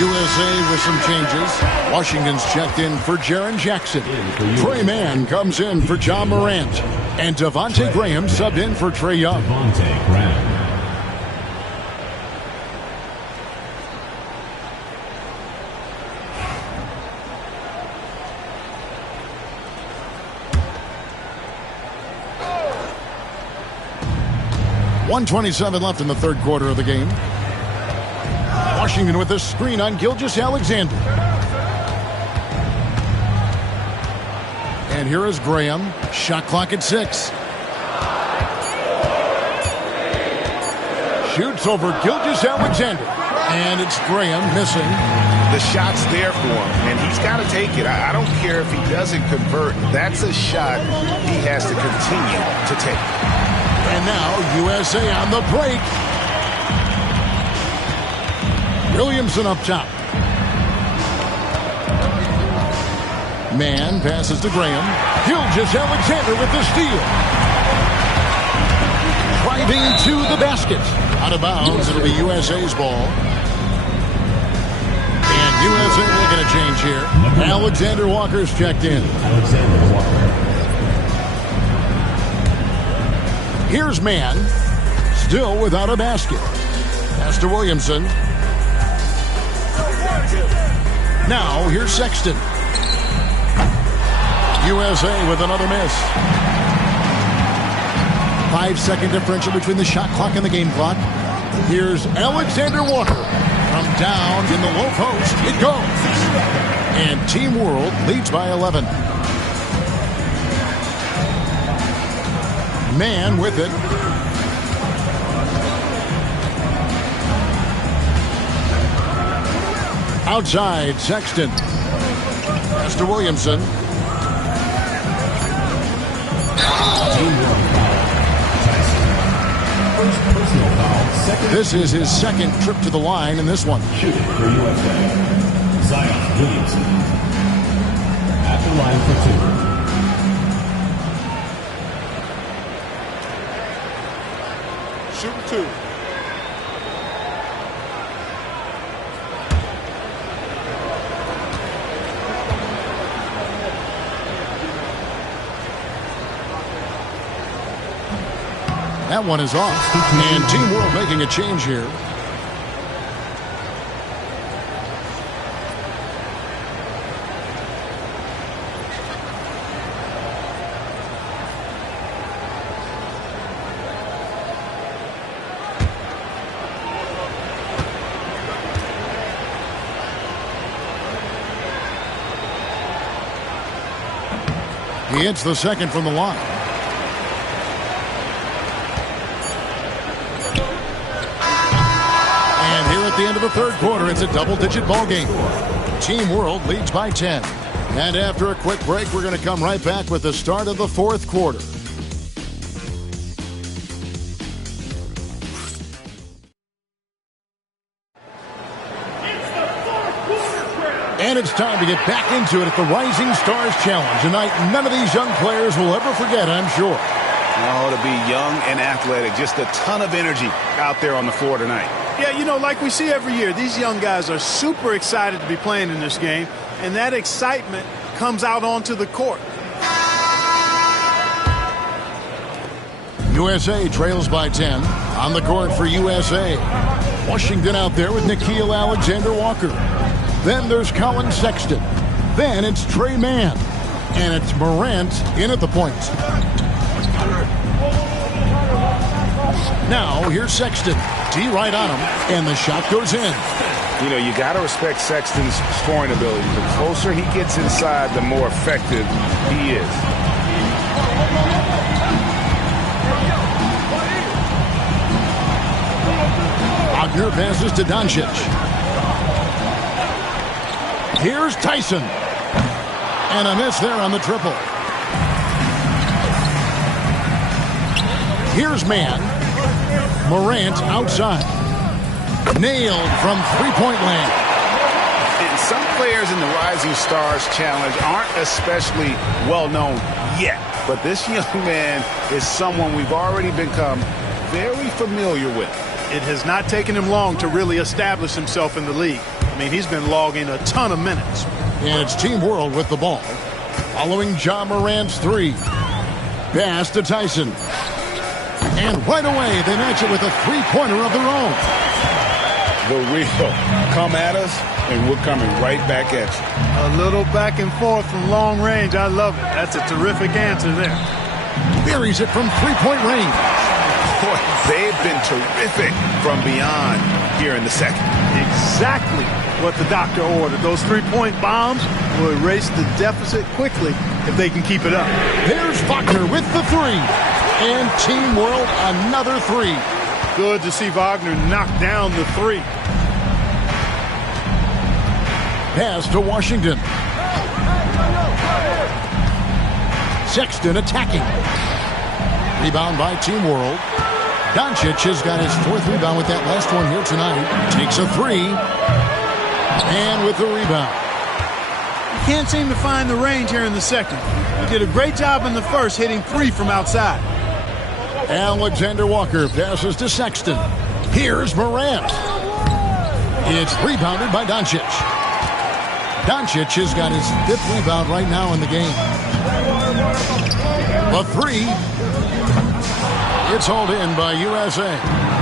USA with some changes. Washington's checked in for Jaren Jackson. Trey Mann comes in for John Morant. And Devontae Graham subbed in for Trae Young. Devontae Graham. .127 left in the third quarter of the game. Washington with a screen on Gilgeous-Alexander. And here is Graham. Shot clock at 6. Shoots over Gilgeous-Alexander. And it's Graham missing. The shot's there for him, and he's got to take it. I don't care if he doesn't convert. That's a shot he has to continue to take. And now USA on the break. Williamson up top. Mann passes to Graham. Gilgeous-Alexander with the steal. Driving to the basket. Out of bounds, it'll be USA's ball. And USA making a change here. Alexander Walker's checked in. Alexander Walker. Here's Mann, still without a basket. Pass to Williamson. Now, here's Sexton. USA with another miss. 5-second differential between the shot clock and the game clock. Here's Alexander Walker. From down in the low post, it goes. And Team World leads by 11. Mann with it. Outside, Sexton. Pass to Williamson. First personal foul. This is his second trip to the line in this one. Shooting for USA. Zion Williamson. At the line for 2. Shooting 2. That one is off. And Team World making a change here. He hits the second from the line. And here at the end of the third quarter, it's a double-digit ball game. Team World leads by 10. And after a quick break, we're going to come right back with the start of the fourth quarter. And it's time to get back into it at the Rising Stars Challenge. Tonight, none of these young players will ever forget, I'm sure. Oh, to be young and athletic. Just a ton of energy out there on the floor tonight. Yeah, you know, like we see every year, these young guys are super excited to be playing in this game, and that excitement comes out onto the court. USA trails by 10. On the court for USA. Washington out there with Nickeil Alexander-Walker. Then there's Colin Sexton. Then it's Trey Mann. And it's Morant in at the point. Now, here's Sexton. D right on him, and the shot goes in. You know, you got to respect Sexton's scoring ability. The closer he gets inside, the more effective he is. Wagner passes to Doncic. Here's Tyson. And a miss there on the triple. Here's Mann. Morant outside. Nailed from three-point land. And some players in the Rising Stars Challenge aren't especially well-known yet. But this young man is someone we've already become very familiar with. It has not taken him long to really establish himself in the league. I mean, he's been logging a ton of minutes. And it's Team World with the ball. Following Ja Morant's three. Pass to Tyson. And right away, they match it with a three-pointer of their own. The real. Come at us, and we're coming right back at you. A little back and forth from long range. I love it. That's a terrific answer there. Buries it from three-point range. Boy, they've been terrific from beyond here in the second. Exactly what the doctor ordered. Those three-point bombs will erase the deficit quickly if they can keep it up. There's Wagner with the three. And Team World, another three. Good to see Wagner knock down the three. Pass to Washington. Sexton attacking. Rebound by Team World. Doncic has got his fourth rebound with that last one here tonight. Takes a three. And with the rebound. He can't seem to find the range here in the second. He did a great job in the first, hitting three from outside. Alexander Walker passes to Sexton. Here's Morant. It's rebounded by Doncic. Doncic has got his 5th rebound right now in the game. A 3. It's hauled in by USA.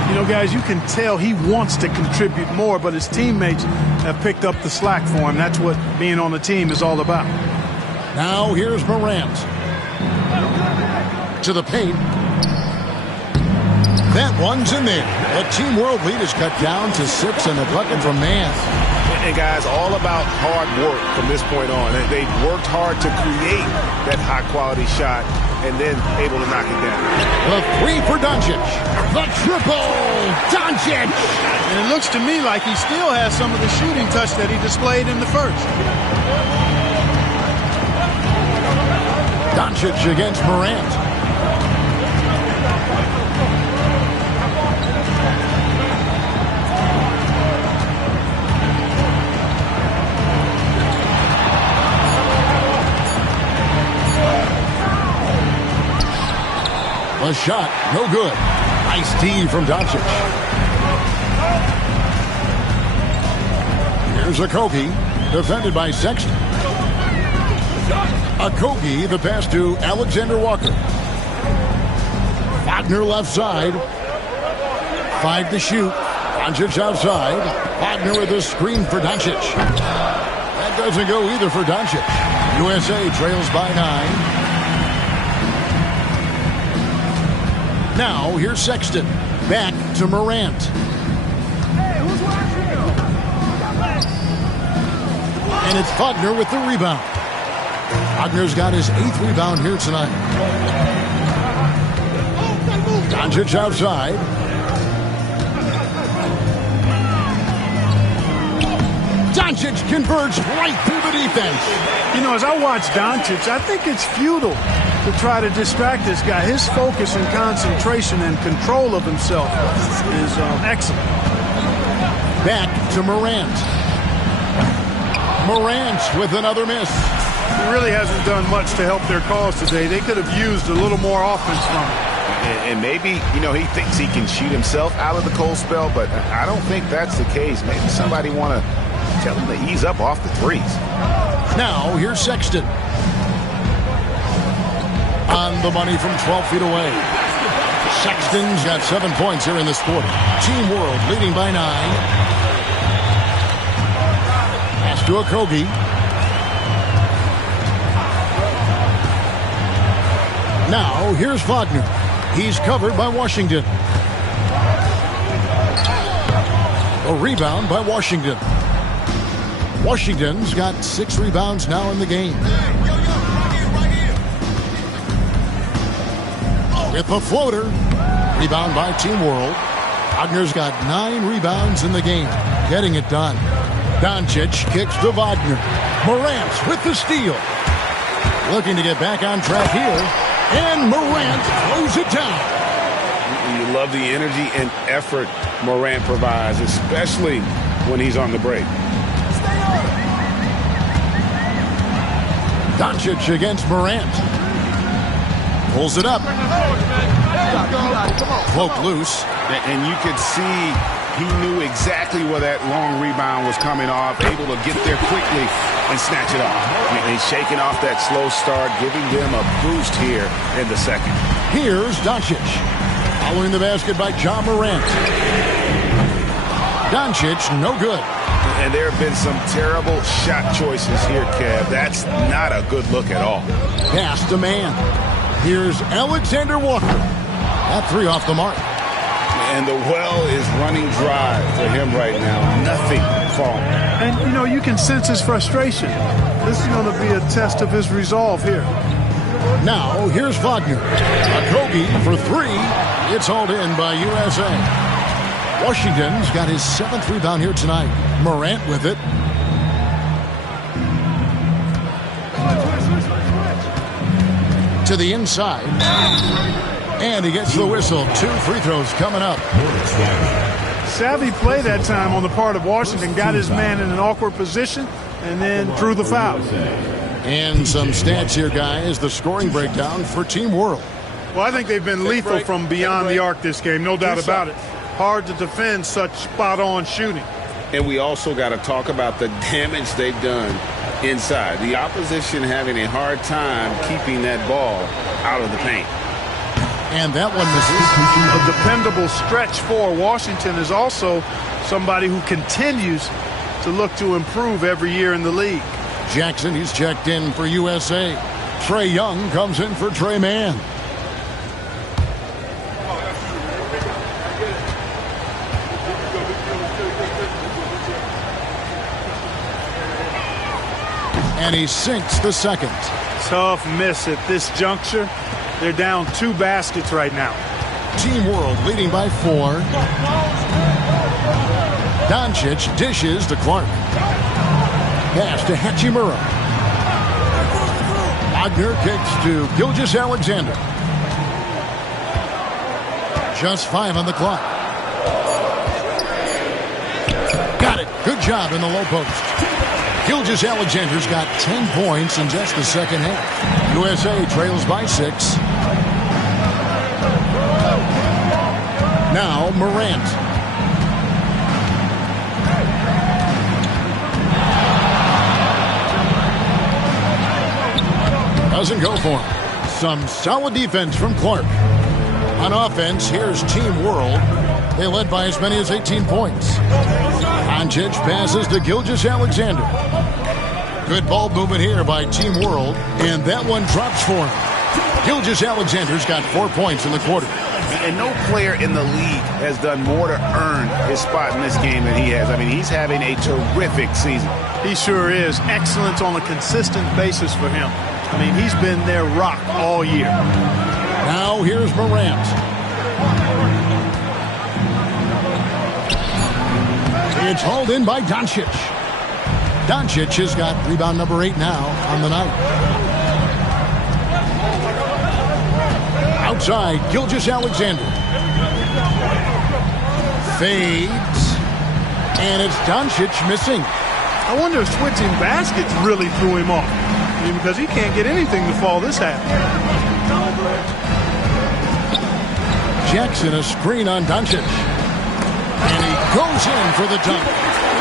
You know, guys, you can tell he wants to contribute more, but his teammates have picked up the slack for him. That's what being on the team is all about. Now here's Morant. To the paint. That one's in there. The Team World lead is cut down to 6 and a bucket from Mann. And guys, all about hard work from this point on. They've worked hard to create that high-quality shot and then able to knock it down. The 3 for Doncic. The triple. Doncic. And it looks to me like he still has some of the shooting touch that he displayed in the first. Doncic against Morant. A shot, no good. Nice D from Doncic. Here's Okogie, defended by Sexton. Okogie, the pass to Alexander Walker. Wagner left side. 5 to shoot. Doncic outside. Wagner with a screen for Doncic. That doesn't go either for Doncic. USA trails by 9. Now, here's Sexton. Back to Morant. And it's Wagner with the rebound. Wagner's got his 8th rebound here tonight. Doncic outside. Doncic converts right through the defense. You know, as I watch Doncic, I think it's futile to try to distract this guy. His focus and concentration and control of himself is excellent. Back to Morant. Morant with another miss. He really hasn't done much to help their cause today. They could have used a little more offense from him. And maybe, you know, he thinks he can shoot himself out of the cold spell, but I don't think that's the case. Maybe somebody want to tell him to ease up off the threes. Now, here's Sexton. On the money from 12 feet away. Sexton's got 7 points here in this quarter. Team World leading by 9. Pass to Okogie. Now, here's Wagner. He's covered by Washington. A rebound by Washington. Washington's got 6 rebounds now in the game. With the floater. Rebound by Team World. Wagner's got 9 rebounds in the game. Getting it done. Doncic kicks to Wagner. Morant with the steal. Looking to get back on track here. And Morant throws it down. You love the energy and effort Morant provides, especially when he's on the break. Doncic against Morant. Pulls it up. Cloak loose. And you could see he knew exactly where that long rebound was coming off, able to get there quickly and snatch it off. He's shaking off that slow start, giving them a boost here in the second. Here's Doncic. Following the basket by John Morant. Doncic, no good. And there have been some terrible shot choices here, Kev. That's not a good look at all. Pass to Mann. Here's Alexander Walker. That 3 off the mark. And the well is running dry for him right now. Nothing falling. And, you know, you can sense his frustration. This is going to be a test of his resolve here. Now, here's Wagner. Okogie for 3. It's hauled in by USA. Washington's got his 7th rebound here tonight. Morant with it. To the inside. And he gets the whistle. 2 free throws coming up. Savvy play that time on the part of Washington. Got his man in an awkward position and then drew the foul. And some stats here, guys. The scoring breakdown for Team World. Well, I think they've been lethal from beyond the arc this game. No doubt about it. hard to defend such spot-on shooting. And we also got to talk about the damage they've done inside. The opposition having a hard time keeping that ball out of the paint. And that one misses. A dependable stretch for Washington is also somebody who continues to look to improve every year in the league. Jackson, he's checked in for USA. Trae Young comes in for Trey Mann. And he sinks the second. Tough miss at this juncture. They're down 2 baskets right now. Team World leading by 4. Doncic dishes to Clark. Pass to Hachimura. Wagner kicks to Gilgeous-Alexander. Just 5 on the clock. Got it. Good job in the low post. Gilgeous-Alexander's got 10 points in just the second half. USA trails by 6. Now Morant. Doesn't go for him. Some solid defense from Clark. On offense, here's Team World. They led by as many as 18 points. Doncic passes to Gilgeous-Alexander. Good ball movement here by Team World, and that one drops for him. Gilgeous-Alexander's got 4 points in the quarter. And no player in the league has done more to earn his spot in this game than he has. I mean, he's having a terrific season. He sure is. Excellence on a consistent basis for him. I mean, he's been their rock all year. Now here's Morant. It's hauled in by Doncic. Doncic has got rebound number 8 now on the night. Outside, Gilgeous-Alexander. Fades. And it's Doncic missing. I wonder if switching baskets really threw him off. I mean, because he can't get anything to fall this half. Jackson, a screen on Doncic. And he goes in for the dunk.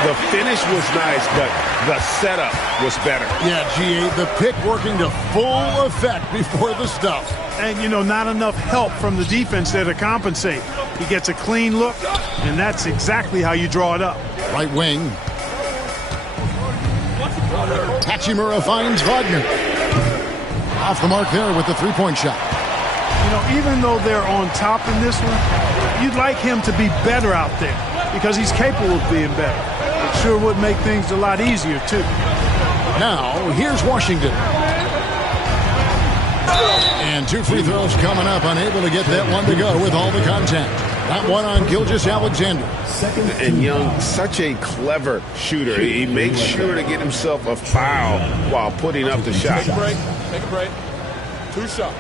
The finish was nice, but the setup was better. Yeah, G8, the pick working to full effect before the stuff. And, you know, not enough help from the defense there to compensate. He gets a clean look, and that's exactly how you draw it up. Right wing. Hachimura finds Wagner. Off the mark there with the three-point shot. You know, even though they're on top in this one, you'd like him to be better out there because he's capable of being better. It sure would make things a lot easier, too. Now, here's Washington. And 2 free throws coming up, unable to get that one to go with all the contact. That one on Gilgeous-Alexander. And Young, such a clever shooter. He makes sure to get himself a foul while putting up the shot. Take a break. Take a break. 2 shots.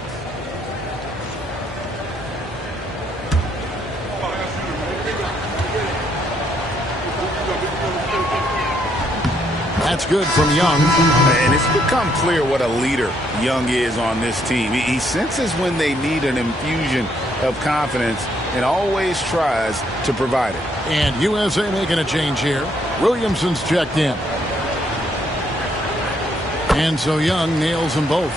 That's good from Young. And it's become clear what a leader Young is on this team. He senses when they need an infusion of confidence and always tries to provide it. And USA making a change here. Williamson's checked in. And so Young nails them both.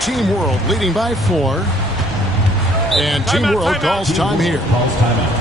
Team World leading by 4. And Team World calls time here. Calls timeout.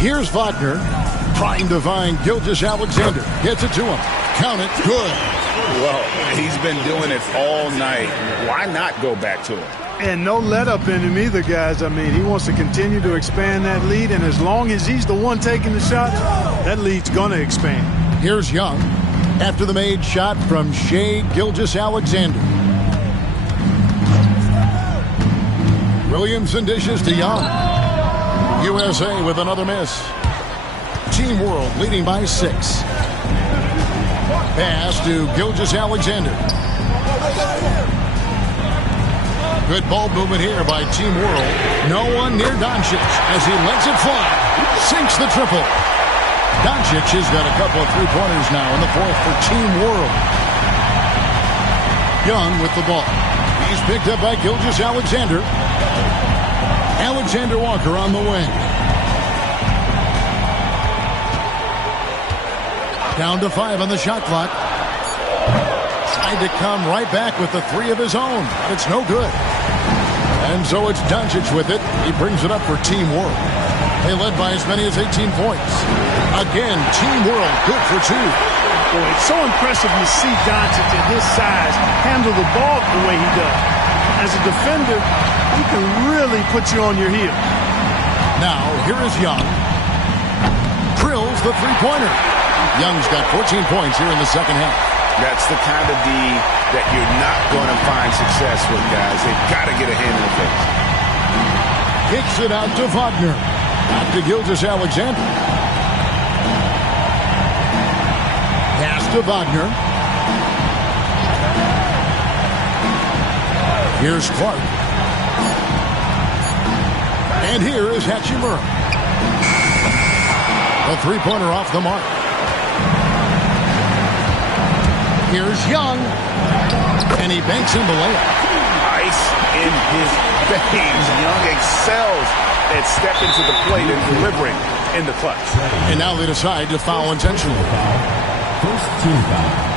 Here's Wagner trying to find Gilgeous-Alexander. Gets it to him. Count it. Good. Well, he's been doing it all night. Why not go back to him? And no let-up in him either, guys. I mean, he wants to continue to expand that lead, and as long as he's the one taking the shots, that lead's going to expand. Here's Young after the made shot from Shai Gilgeous-Alexander. Williamson dishes to Young. USA with another miss. Team World leading by 6. Pass to Gilgeous-Alexander. Good ball movement here by Team World. No one near Doncic as he lets it fly. Sinks the triple. Doncic has got a couple of three-pointers now in the fourth for Team World. Young with the ball. He's picked up by Gilgeous-Alexander. Alexander Walker on the wing. Down to 5 on the shot clock. Tried to come right back with the 3 of his own. But it's no good. And so it's Doncic with it. He brings it up for Team World. They led by as many as 18 points. Again, Team World good for 2. Boy, it's so impressive to see Doncic at his size handle the ball the way he does. As a defender, he can really put you on your heel. Now, here is Young. Drills the three-pointer. Young's got 14 points here in the second half. That's the kind of D that you're not going to find success with, guys. They've got to get a hand in the face. Kicks it out to Wagner. Back to Gilgeous-Alexander. Pass to Wagner. Here's Clark. And here is Hachimura. A three-pointer off the mark. Here's Young. And he banks in the layup. Ice in his veins. Young excels at stepping to the plate and delivering in the clutch. And now they decide to foul intentionally. First team foul.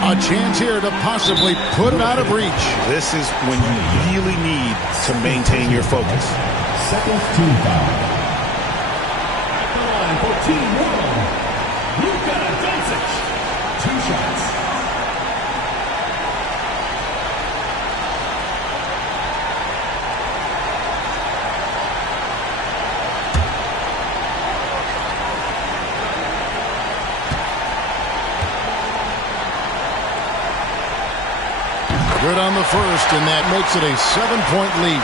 A chance here to possibly put it out of reach. This is when you really need to maintain your focus. Second team foul. At the line for Team World, Luka Doncic. 2 shots. Good on the first, and that makes it a 7-point lead.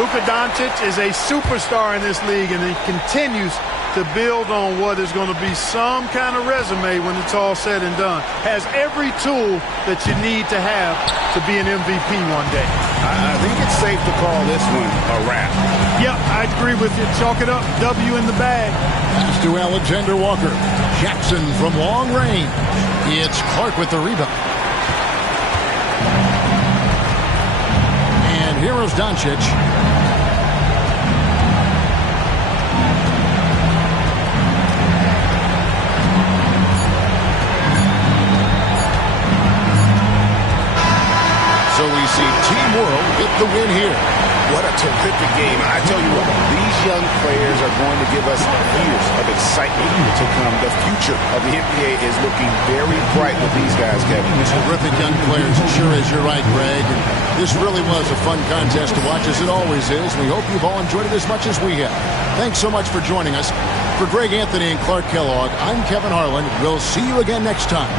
Luka Doncic is a superstar in this league, and he continues to build on what is going to be some kind of resume when it's all said and done. Has every tool that you need to have to be an MVP one day. I think it's safe to call this one a wrap. Yep, I agree with you. Chalk it up. W in the bag. Pass to Alexander Walker. Jackson from long range. It's Clark with the rebound. And here is Doncic. So we see Team World get the win here. What a terrific game. I tell you what, these young players are going to give us years of excitement to come. The future of the NBA is looking very bright with these guys, Kevin. Terrific young players. It sure is. You're right, Greg. And this really was a fun contest to watch, as it always is. We hope you've all enjoyed it as much as we have. Thanks so much for joining us. For Greg Anthony and Clark Kellogg, I'm Kevin Harlan. We'll see you again next time